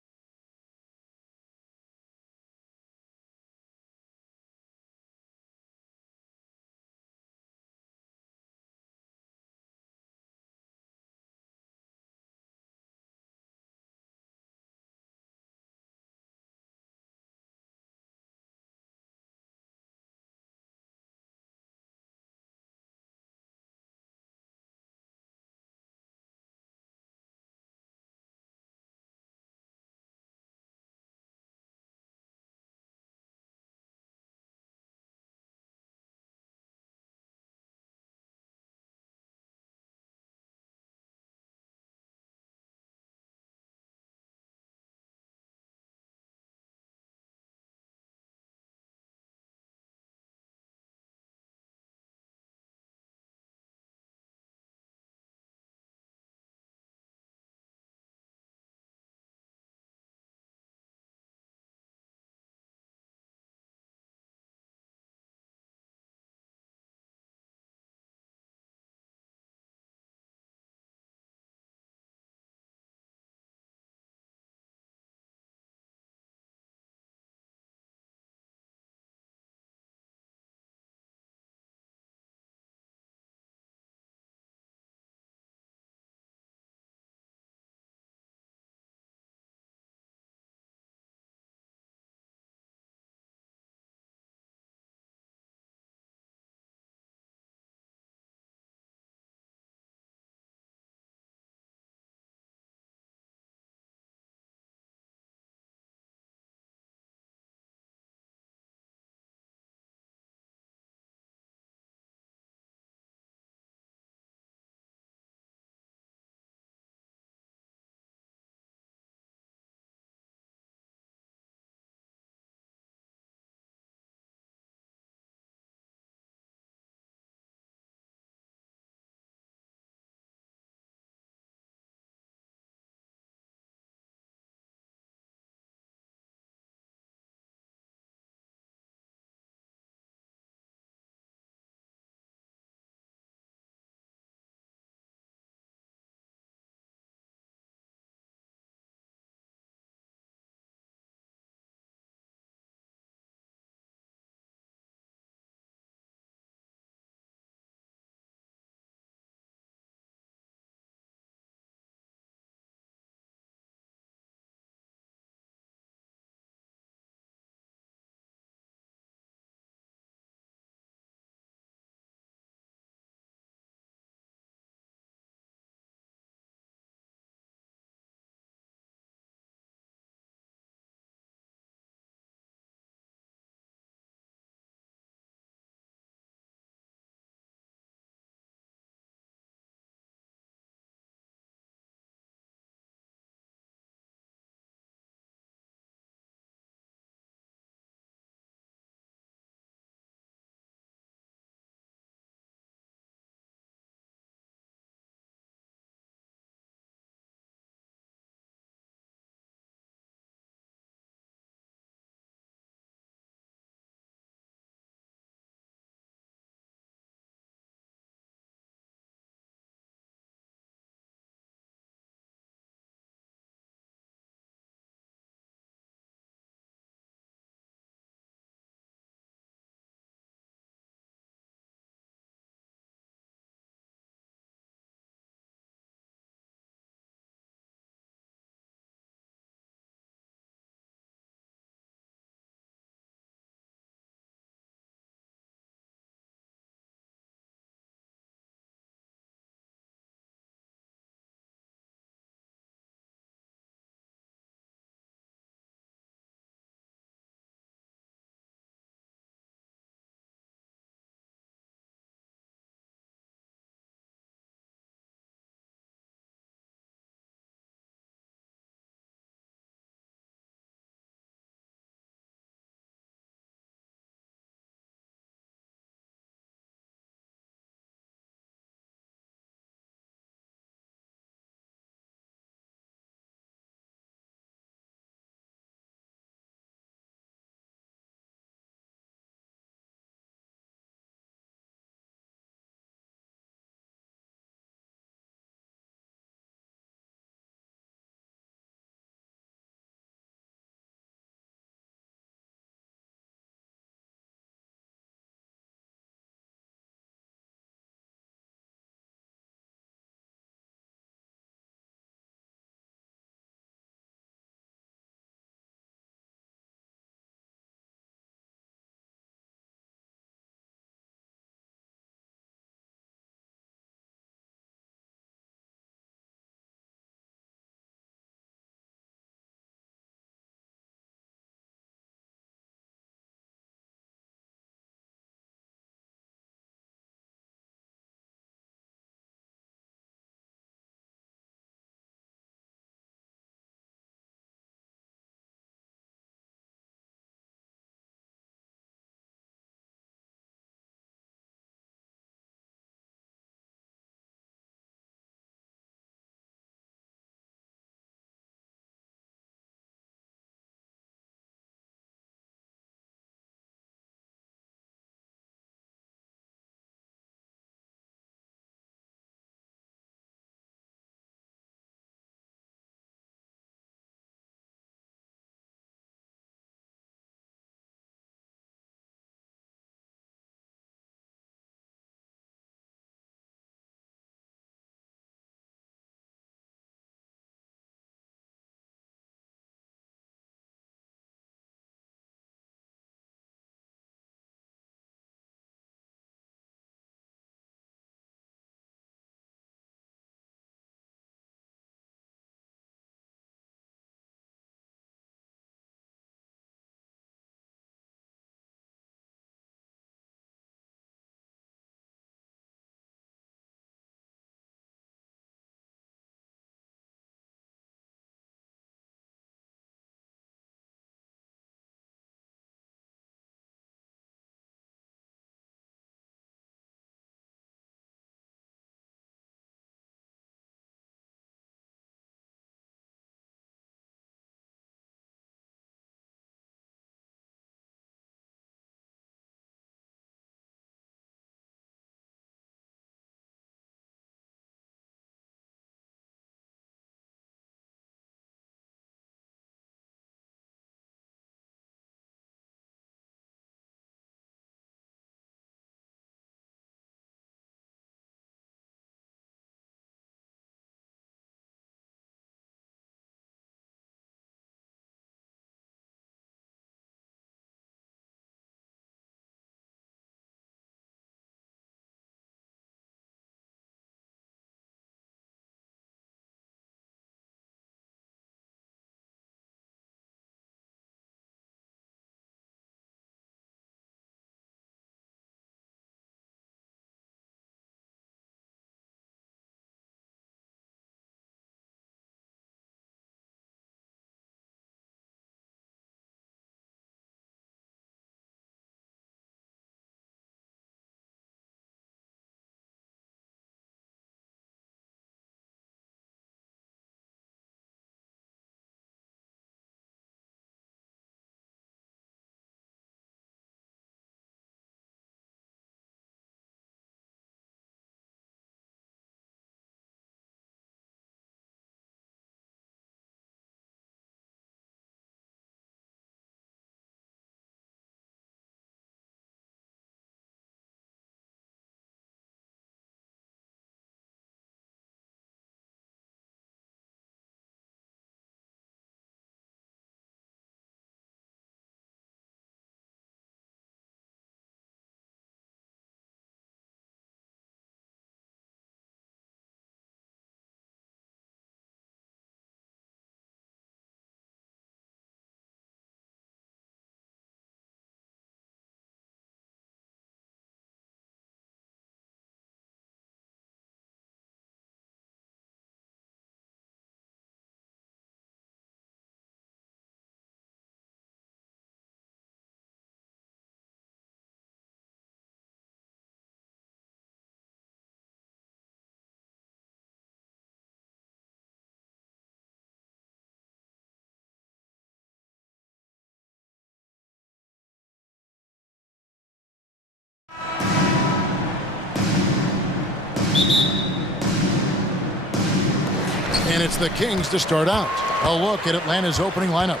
And it's the Kings to start out. A look at Atlanta's opening lineup.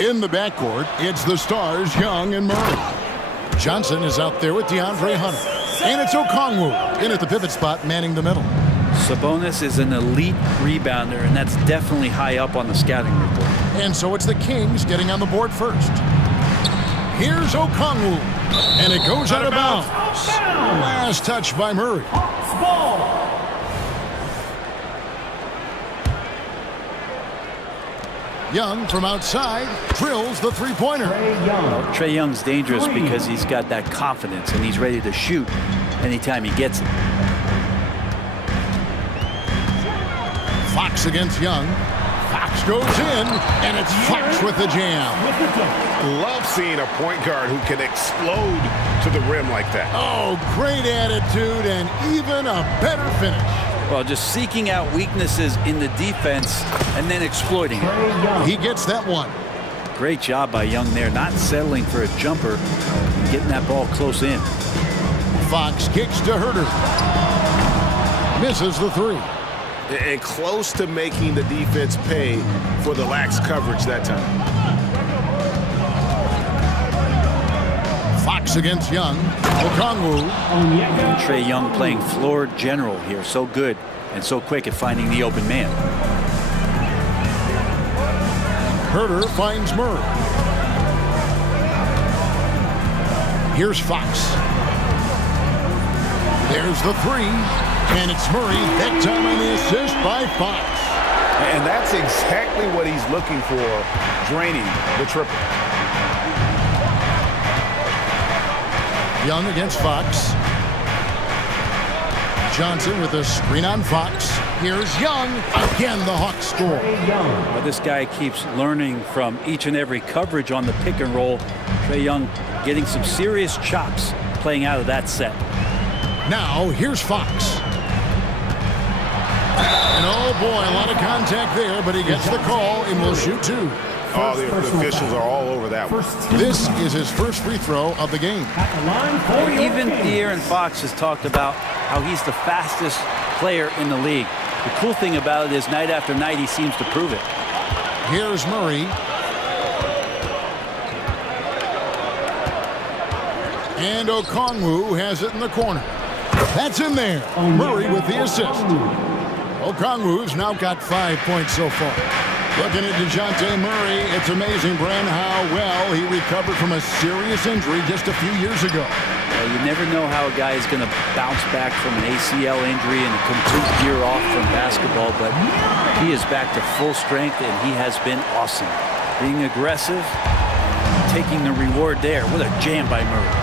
In the backcourt, it's the stars, Young and Murray. Johnson is out there with DeAndre Hunter. And it's Okongwu in at the pivot spot, manning the middle. Sabonis is an elite rebounder, and that's definitely high up on the scouting report. And so it's the Kings getting on the board first. Here's Okongwu. And it goes out of bounds. Last touch by Murray. Young from outside drills the three-pointer. Trae Young's dangerous because he's got that confidence and he's ready to shoot anytime he gets it. Fox against Young. Fox goes in, and it's Fox with the jam. Love seeing a point guard who can explode to the rim like that. Oh, great attitude and even a better finish. Well, just seeking out weaknesses in the defense and then exploiting it. He gets that one. Great job by Young there, not settling for a jumper, and getting that ball close in. Fox kicks to Herter. Misses the three. And close to making the defense pay for the lax coverage that time. Fox against Young. Okongwu. And Trae Young playing floor general here. So good and so quick at finding the open man. Herter finds Murray. Here's Fox. There's the three. And it's Murray. That time on the assist by Fox. And that's exactly what he's looking for, draining the triple. Young against Fox. Johnson with a screen on Fox. Here's Young. Again, the Hawks score. Well, this guy keeps learning from each and every coverage on the pick and roll. Trae Young getting some serious chops playing out of that set. Now, here's Fox. And oh boy, a lot of contact there, but he gets the call and will shoot two. Oh, the officials are all over that one. This is his first free throw of the game. Even De'Aaron Fox has talked about how he's the fastest player in the league. The cool thing about it is night after night he seems to prove it. Here's Murray. And Okongwu has it in the corner. That's in there. Murray with the assist. Okongwu's now got 5 points so far. Looking at DeJounte Murray, it's amazing, Bren, how well he recovered from a serious injury just a few years ago. Well, you never know how a guy is going to bounce back from an ACL injury and a complete year off from basketball, but he is back to full strength, and he has been awesome. Being aggressive, taking the reward there. What a jam by Murray.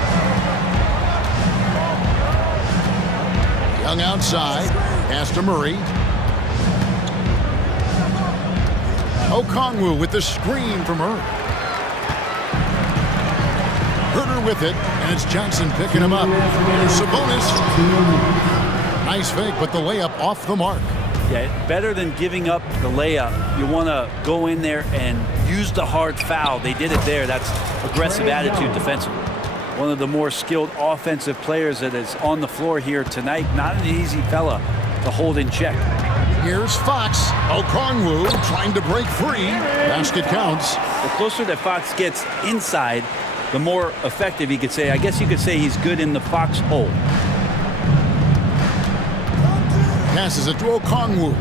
Young outside, pass to Murray. Okongwu with the screen from Murray. Herter with it, and it's Johnson picking him up. Sabonis. Nice fake, but the layup off the mark. Yeah, better than giving up the layup. You want to go in there and use the hard foul. They did it there. That's aggressive attitude defensively. One of the more skilled offensive players that is on the floor here tonight. Not an easy fella to hold in check. Here's Fox. Okongwu trying to break free. Basket counts. The closer that Fox gets inside, the more effective he could say. I guess you could say he's good in the Fox hole. Passes it to Okongwu.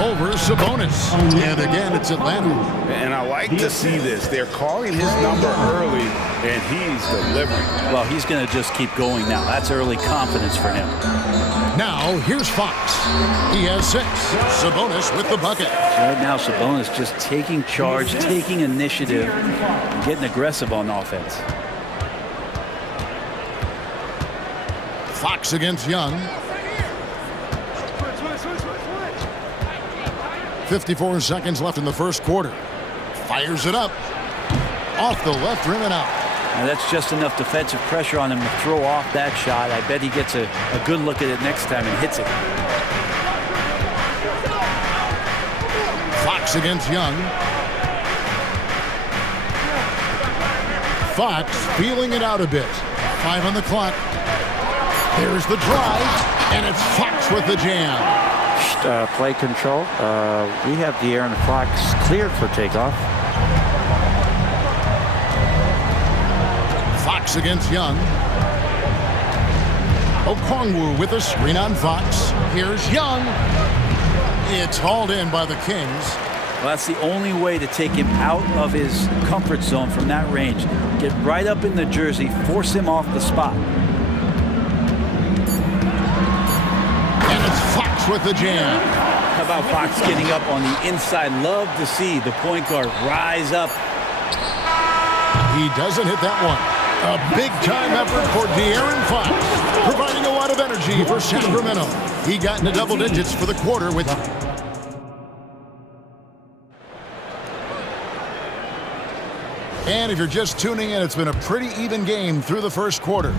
Over Sabonis. And again, it's Atlanta. And I like to see this. They're calling his number early, and he's delivering. Well, he's going to just keep going now. That's early confidence for him. Now, here's Fox. He has 6. Sabonis with the bucket. Right now, Sabonis just taking charge, taking initiative, and getting aggressive on offense. Fox against Young. 54 seconds left in the first quarter. Fires it up. Off the left rim and out. Now that's just enough defensive pressure on him to throw off that shot. I bet he gets a good look at it next time and hits it. Fox against Young. Fox feeling it out a bit. 5 on the clock. There's the drive, and it's Fox with the jam. Play control. We have De'Aaron Fox cleared for takeoff. Fox against Young. Okongwu with a screen on Fox. Here's Young. It's hauled in by the Kings. Well, that's the only way to take him out of his comfort zone from that range. Get right up in the jersey, force him off the spot. And it's Fox with the jam. How about Fox getting up on the inside? Love to see the point guard rise up. He doesn't hit that one. A big-time effort for De'Aaron Fox, providing a lot of energy for Sacramento. He got into double digits for the quarter with... And if you're just tuning in, it's been a pretty even game through the first quarter.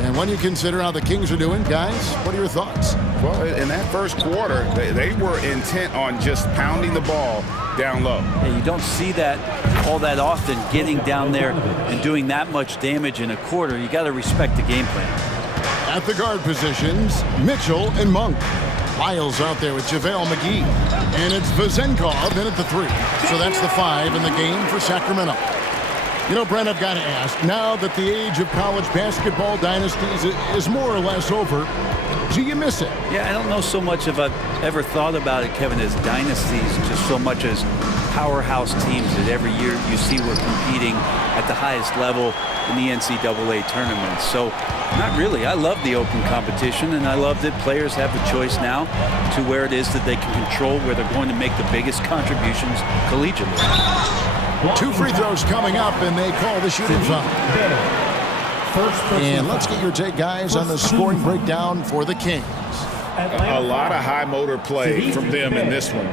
And when you consider how the Kings are doing, guys, what are your thoughts? Well, in that first quarter, they were intent on just pounding the ball down low. Yeah, you don't see that all that often, getting down there and doing that much damage in a quarter. You got to respect the game plan. At the guard positions, Mitchell and Monk. Lyles out there with JaVale McGee. And it's Vezenkov in at the 3. So that's the 5 in the game for Sacramento. You know, Brent, I've got to ask, now that the age of college basketball dynasties is more or less over, do you miss it? Yeah, I don't know so much if I've ever thought about it, Kevin, as dynasties, just so much as powerhouse teams that every year you see we're competing at the highest level in the NCAA tournament. So, not really. I love the open competition, and I love that players have the choice now to where it is that they can control where they're going to make the biggest contributions collegiately. 2 free throws coming up, and they call the shooting foul. And let's get your take, guys, on the scoring breakdown for the Kings. A lot of high motor play from them in this one,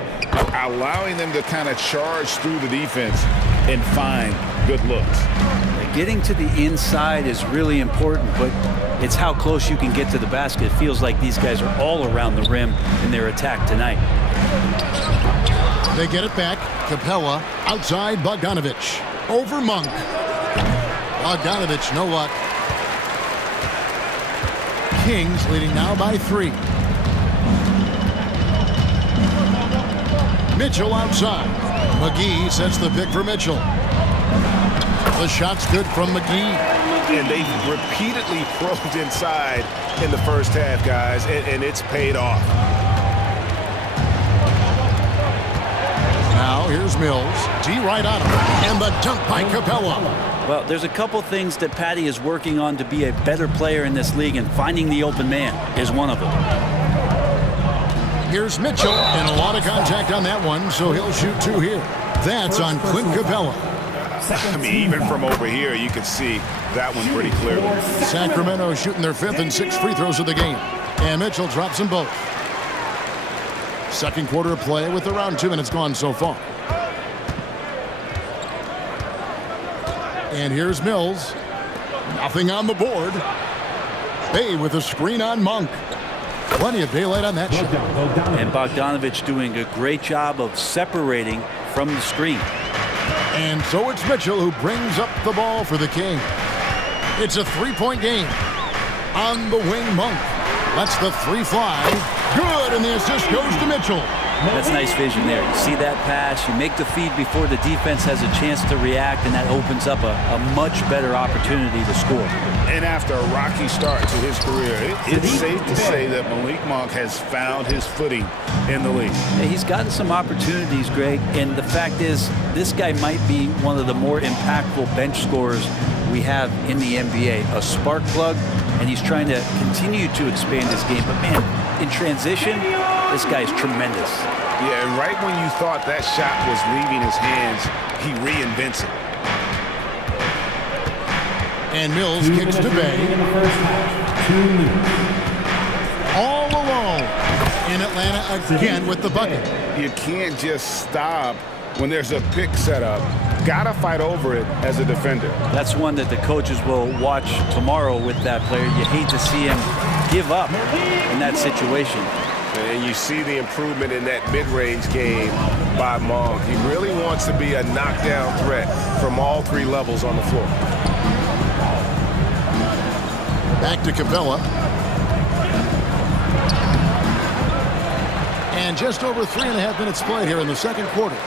allowing them to kind of charge through the defense and find good looks. Getting to the inside is really important, but it's how close you can get to the basket. It feels like these guys are all around the rim in their attack tonight. They get it back. Capella outside Bogdanovich. Over Monk. Bogdanovich, no luck. Kings leading now by 3. Mitchell outside. McGee sets the pick for Mitchell. The shot's good from McGee. And they've repeatedly probed inside in the first half, guys, and it's paid off. Now here's Mills. D right on him. And the dunk by Capella. Well, there's a couple things that Patty is working on to be a better player in this league, and finding the open man is one of them. Here's Mitchell, and a lot of contact on that one, so he'll shoot 2 here. That's on Clint Capella. I mean, even from over here, you can see that one pretty clearly. Sacramento shooting their 5th and 6th free throws of the game. And Mitchell drops them both. Second quarter of play with around 2 minutes gone so far. And here's Mills. Nothing on the board. Bay with a screen on Monk. Plenty of daylight on that shot. And Bogdanovich doing a great job of separating from the screen. And so it's Mitchell who brings up the ball for the King. It's a 3-point game. On the wing, Monk. Lets the 3 fly. Good, and the assist goes to Mitchell. That's nice vision there. You see that pass, you make the feed before the defense has a chance to react, and that opens up a much better opportunity to score. And after a rocky start to his career, it's safe to say that Malik Monk has found his footing in the league. Yeah, he's gotten some opportunities, Greg, and the fact is this guy might be one of the more impactful bench scorers we have in the NBA. A spark plug, and he's trying to continue to expand his game. But man, in transition, this guy's tremendous. Yeah, and right when you thought that shot was leaving his hands, he reinvents it. And Mills kicks to Bay. All alone in Atlanta again with the bucket. You can't just stop when there's a pick set up. Gotta fight over it as a defender. That's one that the coaches will watch tomorrow with that player. You hate to see him give up in that situation. And you see the improvement in that mid-range game by Monk. He really wants to be a knockdown threat from all 3 levels on the floor. Back to Capella. And just over 3.5 minutes played here in the second quarter.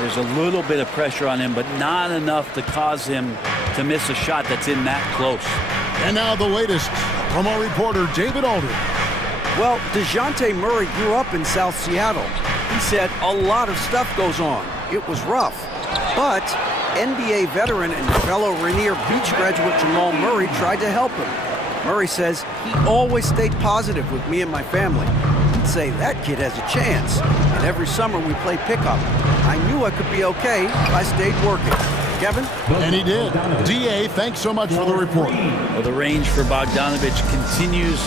There's a little bit of pressure on him, but not enough to cause him to miss a shot that's in that close. And now the latest from our reporter, David Aldridge. Well, DeJounte Murray grew up in South Seattle. He said a lot of stuff goes on. It was rough. But NBA veteran and fellow Rainier Beach graduate Jamal Murray tried to help him. Murray says he always stayed positive with me and my family. He'd say, that kid has a chance. And every summer we play pickup. I knew I could be okay if I stayed working. Kevin? And he did. D.A., thanks so much for the report. Well, the range for Bogdanovic continues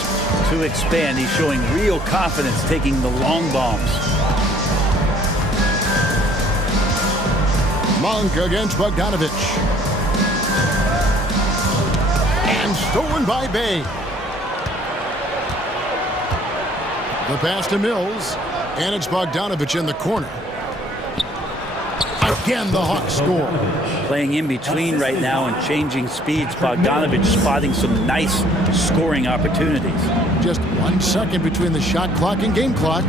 to expand. He's showing real confidence taking the long bombs. Monk against Bogdanovic. And stolen by Bay. The pass to Mills. And it's Bogdanovic in the corner. Again, the Hawks score. Playing in between right now and changing speeds. Bogdanovic spotting some nice scoring opportunities. Just 1 second between the shot clock and game clock.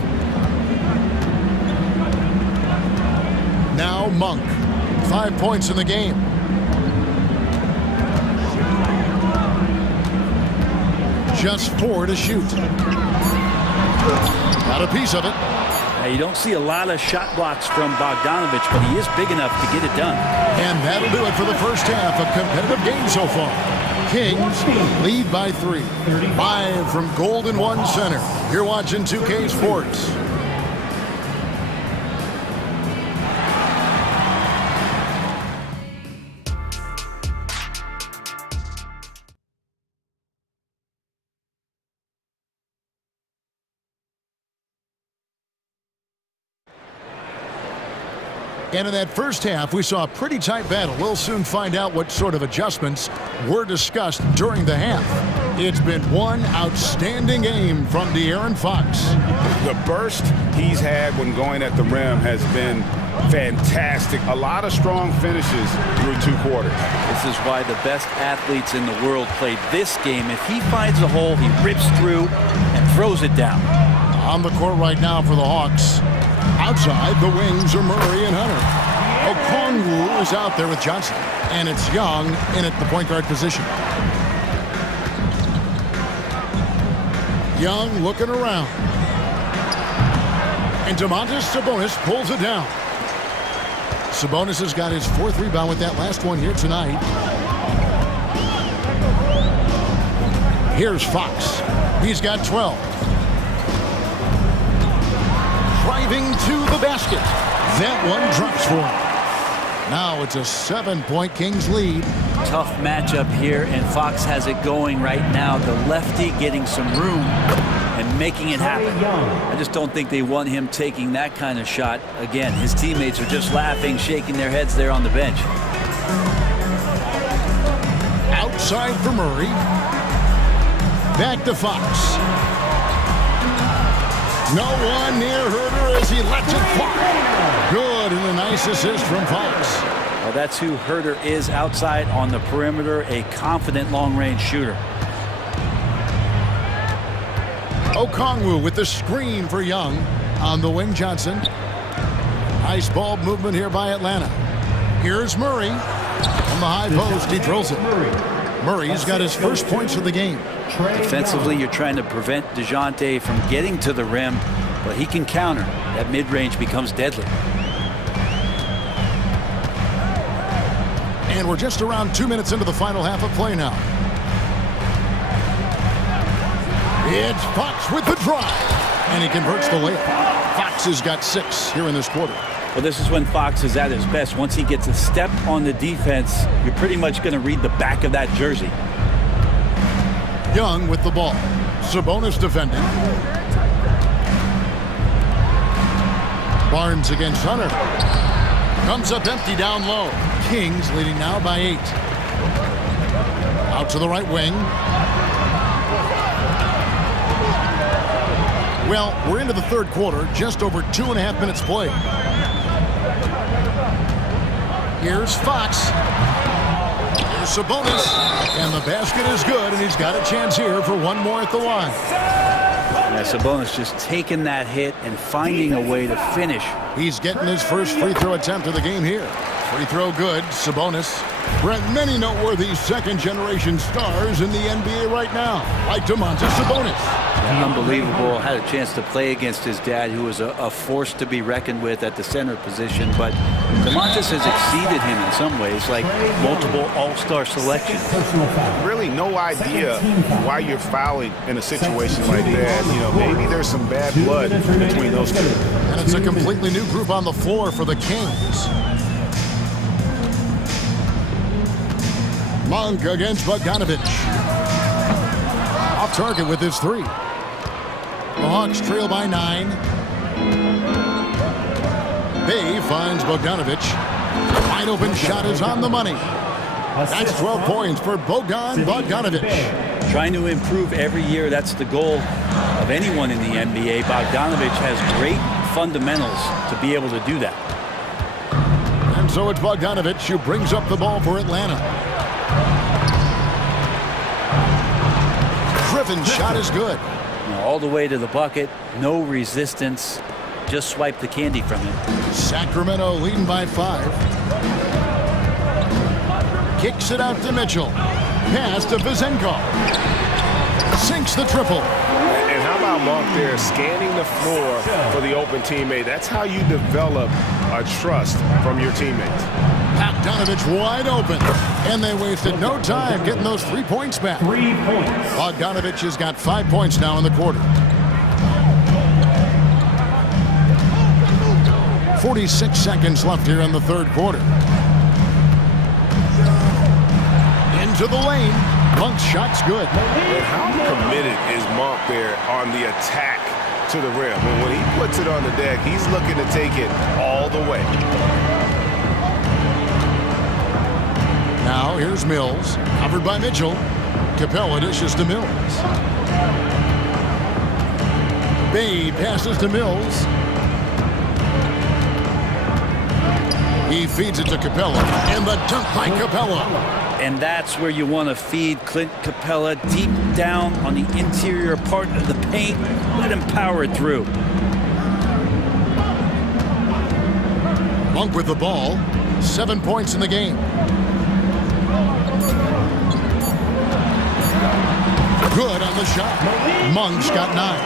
Now Monk. 5 points in the game. Just 4 to shoot. Got a piece of it. Now, you don't see a lot of shot blocks from Bogdanovic, but he is big enough to get it done. And that'll do it for the first half. A competitive game so far. Kings lead by 3. 5 from Golden One Center. You're watching 2K Sports. And in that first half, we saw a pretty tight battle. We'll soon find out what sort of adjustments were discussed during the half. It's been one outstanding game from De'Aaron Fox. The burst he's had when going at the rim has been fantastic. A lot of strong finishes through 2 quarters. This is why the best athletes in the world play this game. If he finds a hole, he rips through and throws it down. On the court right now for the Hawks. Outside, the wings are Murray and Hunter. Okongwu is out there with Johnson. And it's Young in at the point guard position. Young looking around. And Domantas Sabonis pulls it down. Sabonis has got his 4th rebound with that last one here tonight. Here's Fox. He's got 12. Driving to the basket. That one drops for him. Now it's a 7-point Kings lead. Tough matchup here, and Fox has it going right now. The lefty getting some room and making it happen. I just don't think they want him taking that kind of shot. Again, his teammates are just laughing, shaking their heads there on the bench. Outside for Murray. Back to Fox. No one near Herter as he lets it fly. Good, and a nice assist from Fox. Well, that's who Herter is outside on the perimeter, a confident long-range shooter. Okongwu with the screen for Young. On the wing, Johnson. Nice ball movement here by Atlanta. Here's Murray. On the high post, he drills it. Murray's got his first points of the game. Defensively, you're trying to prevent DeJounte from getting to the rim, but he can counter. That mid-range becomes deadly. And we're just around 2 minutes into the final half of play now. It's Fox with the drive, and he converts the layup. Fox has got 6 here in this quarter. Well, this is when Fox is at his best. Once he gets a step on the defense, you're pretty much going to read the back of that jersey. Young with the ball. Sabonis defending. Barnes against Hunter. Comes up empty down low. Kings leading now by 8. Out to the right wing. Well, we're into the third quarter, just over 2.5 minutes played. Here's Fox. Here's Sabonis. And the basket is good, and he's got a chance here for one more at the line. Yeah, Sabonis just taking that hit and finding a way to finish. He's getting his first free throw attempt of the game here. Free throw good, Sabonis. Brent, many noteworthy second-generation stars in the NBA right now, like Domantas Sabonis. Unbelievable. Had a chance to play against his dad, who was a force to be reckoned with at the center position. But Domantas has exceeded him in some ways, like multiple all-star selections. Really no idea why you're fouling in a situation like that. You know, maybe there's some bad blood between those two. And it's a completely new group on the floor for the Kings. Monk against Bogdanovic. Off target with his three. The Hawks trail by 9. Bay finds Bogdanovic. Wide open shot is on the money. That's 12 points for Bogdanovic. Trying to improve every year, that's the goal of anyone in the NBA. Bogdanovic has great fundamentals to be able to do that. And so it's Bogdanovic who brings up the ball for Atlanta. Griffin's shot is good. All the way to the bucket, no resistance, just swipe the candy from him. Sacramento leading by 5. Kicks it out to Mitchell. Pass to Vizenko. Sinks the triple. And how about Monk there scanning the floor for the open teammate? That's how you develop a trust from your teammates. Bogdanovic wide open. And they wasted no time getting those 3 points back. 3 points. Bogdanovic has got 5 points now in the quarter. 46 seconds left here in the third quarter. Into the lane. Monk's shot's good. And how committed is Monk there on the attack to the rim? When he puts it on the deck, he's looking to take it all the way. Now here's Mills, covered by Mitchell. Capella dishes to Mills. Bay passes to Mills. He feeds it to Capella, and the dunk by Capella. And that's where you want to feed Clint Capella, deep down on the interior part of the paint. Let him power it through. Monk with the ball. 7 points in the game. Good on the shot. Monk's got 9.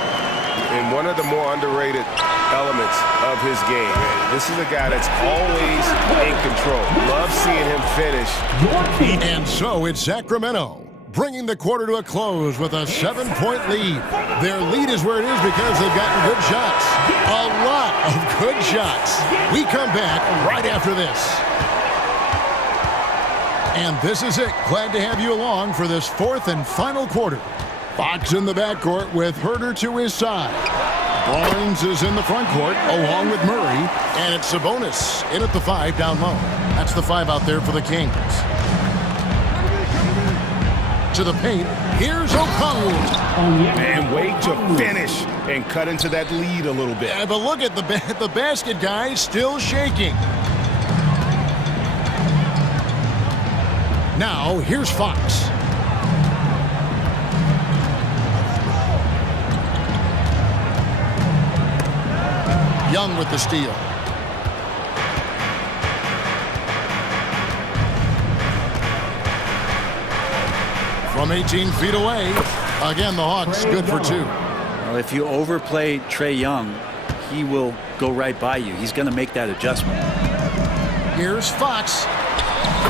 And one of the more underrated elements of his game. This is a guy that's always in control. Love seeing him finish. And so it's Sacramento, bringing the quarter to a close with a 7-point lead. Their lead is where it is because they've gotten good shots. A lot of good shots. We come back right after this. And this is it. Glad to have you along for this fourth and final quarter. Fox in the backcourt with Herter to his side. Barnes is in the front court along with Murray. And it's Sabonis in at the 5 down low. That's the 5 out there for the Kings. To the paint. Here's Okongwu. And wait to finish and cut into that lead a little bit. Yeah, but look at the basket guy still shaking. Now, here's Fox. Young with the steal. From 18 feet away. Again, the Hawks good for 2. Well, if you overplay Trae Young, he will go right by you. He's going to make that adjustment. Here's Fox.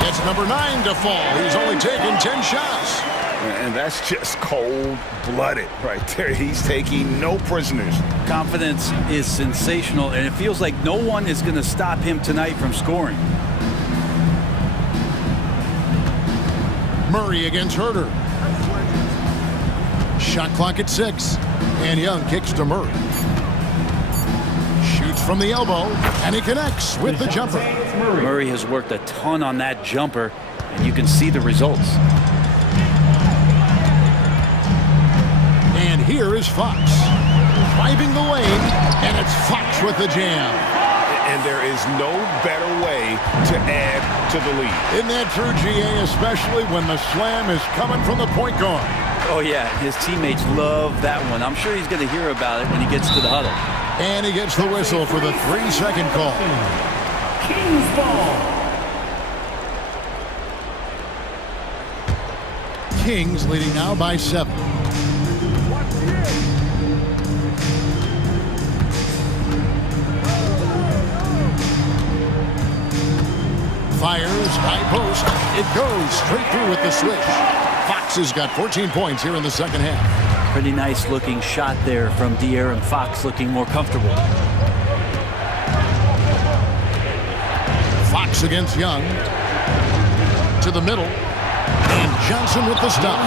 It's number 9 to fall. He's only taken 10 shots. And that's just cold-blooded right there. He's taking no prisoners. Confidence is sensational, and it feels like no one is going to stop him tonight from scoring. Murray against Herter. Shot clock at 6. And Young kicks to Murray. Shoots from the elbow, and he connects with the jumper. Murray has worked a ton on that jumper, and you can see the results. And here is Fox. Driving the lane, and it's Fox with the jam. And there is no better way to add to the lead. Isn't that true, GA, especially when the slam is coming from the point guard? Oh, yeah, his teammates love that one. I'm sure he's going to hear about it when he gets to the huddle. And he gets the whistle for the 3-second call. Kings ball. Kings leading now by 7. Fires, high post. It goes straight through with the switch. Fox has got 14 points here in the second half. Pretty nice looking shot there from De'Aaron Fox, looking more comfortable. Fox against Young. To the middle. And Johnson with the stop.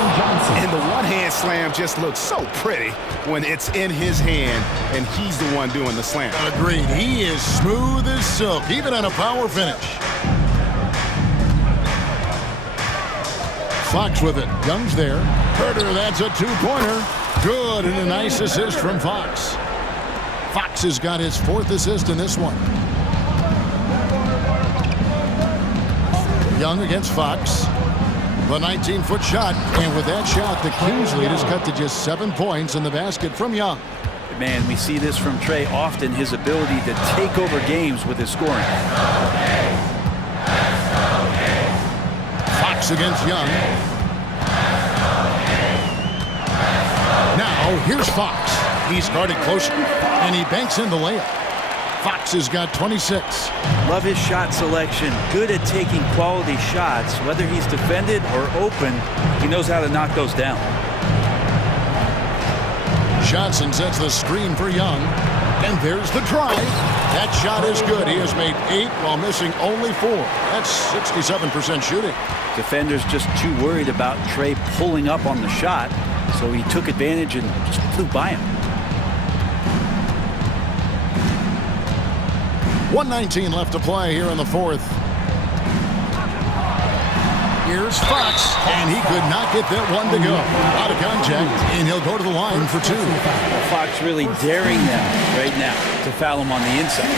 And the one-hand slam just looks so pretty when it's in his hand and he's the one doing the slam. Agreed. He is smooth as silk, even on a power finish. Fox with it. Young's there. Herter, that's a two-pointer. Good, and a nice assist from Fox. Fox has got his 4th assist in this one. Young against Fox. The 19-foot shot, and with that shot, the Kings lead is cut to just 7 points in the basket from Young. Man, we see this from Trey often, his ability to take over games with his scoring. Fox against Young. Now, here's Fox. He's guarded closer, and he banks in the layup. Fox has got 26. Love his shot selection. Good at taking quality shots. Whether he's defended or open, he knows how to knock those down. Johnson sets the screen for Young. And there's the drive. That shot is good. He has made 8 while missing only 4. That's 67% shooting. Defenders just too worried about Trey pulling up on the shot, so he took advantage and just flew by him. 1:19 left to play here in the 4th. Here's Fox, and he could not get that one to go. Out of contact, and he'll go to the line for 2. Fox really daring them right now to foul him on the inside.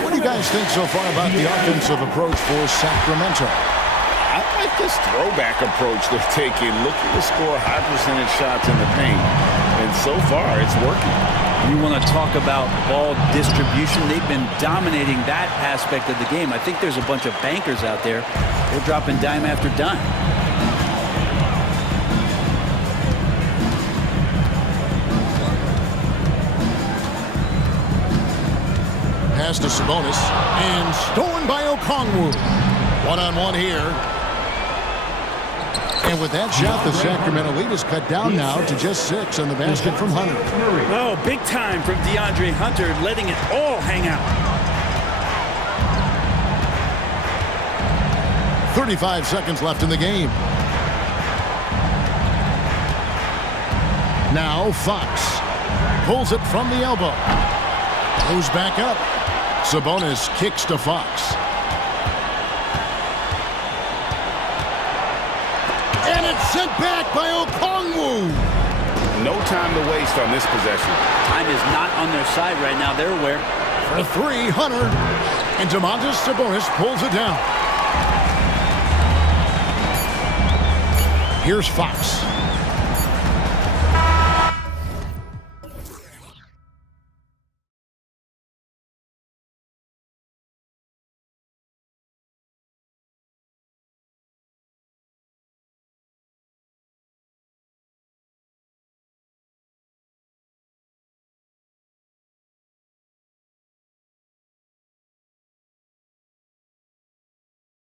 What do you guys think so far about the offensive approach for Sacramento? I like this throwback approach they're taking. Looking to score high percentage shots in the paint. And so far, it's working. You want to talk about ball distribution. They've been dominating that aspect of the game. I think there's a bunch of bankers out there. They're dropping dime after dime. Pass to Sabonis, and stolen by Okongwu. One-on-one here. And with that shot, the Sacramento lead is cut down now to just 6 on the basket from Hunter. Oh, big time from DeAndre Hunter, letting it all hang out. 35 seconds left in the game. Now Fox pulls it from the elbow. Goes back up. Sabonis kicks to Fox. And it's sent back by Okongwu. No time to waste on this possession. Time is not on their side right now. They're aware. For 3, Hunter. And Domantas Sabonis pulls it down. Here's Fox.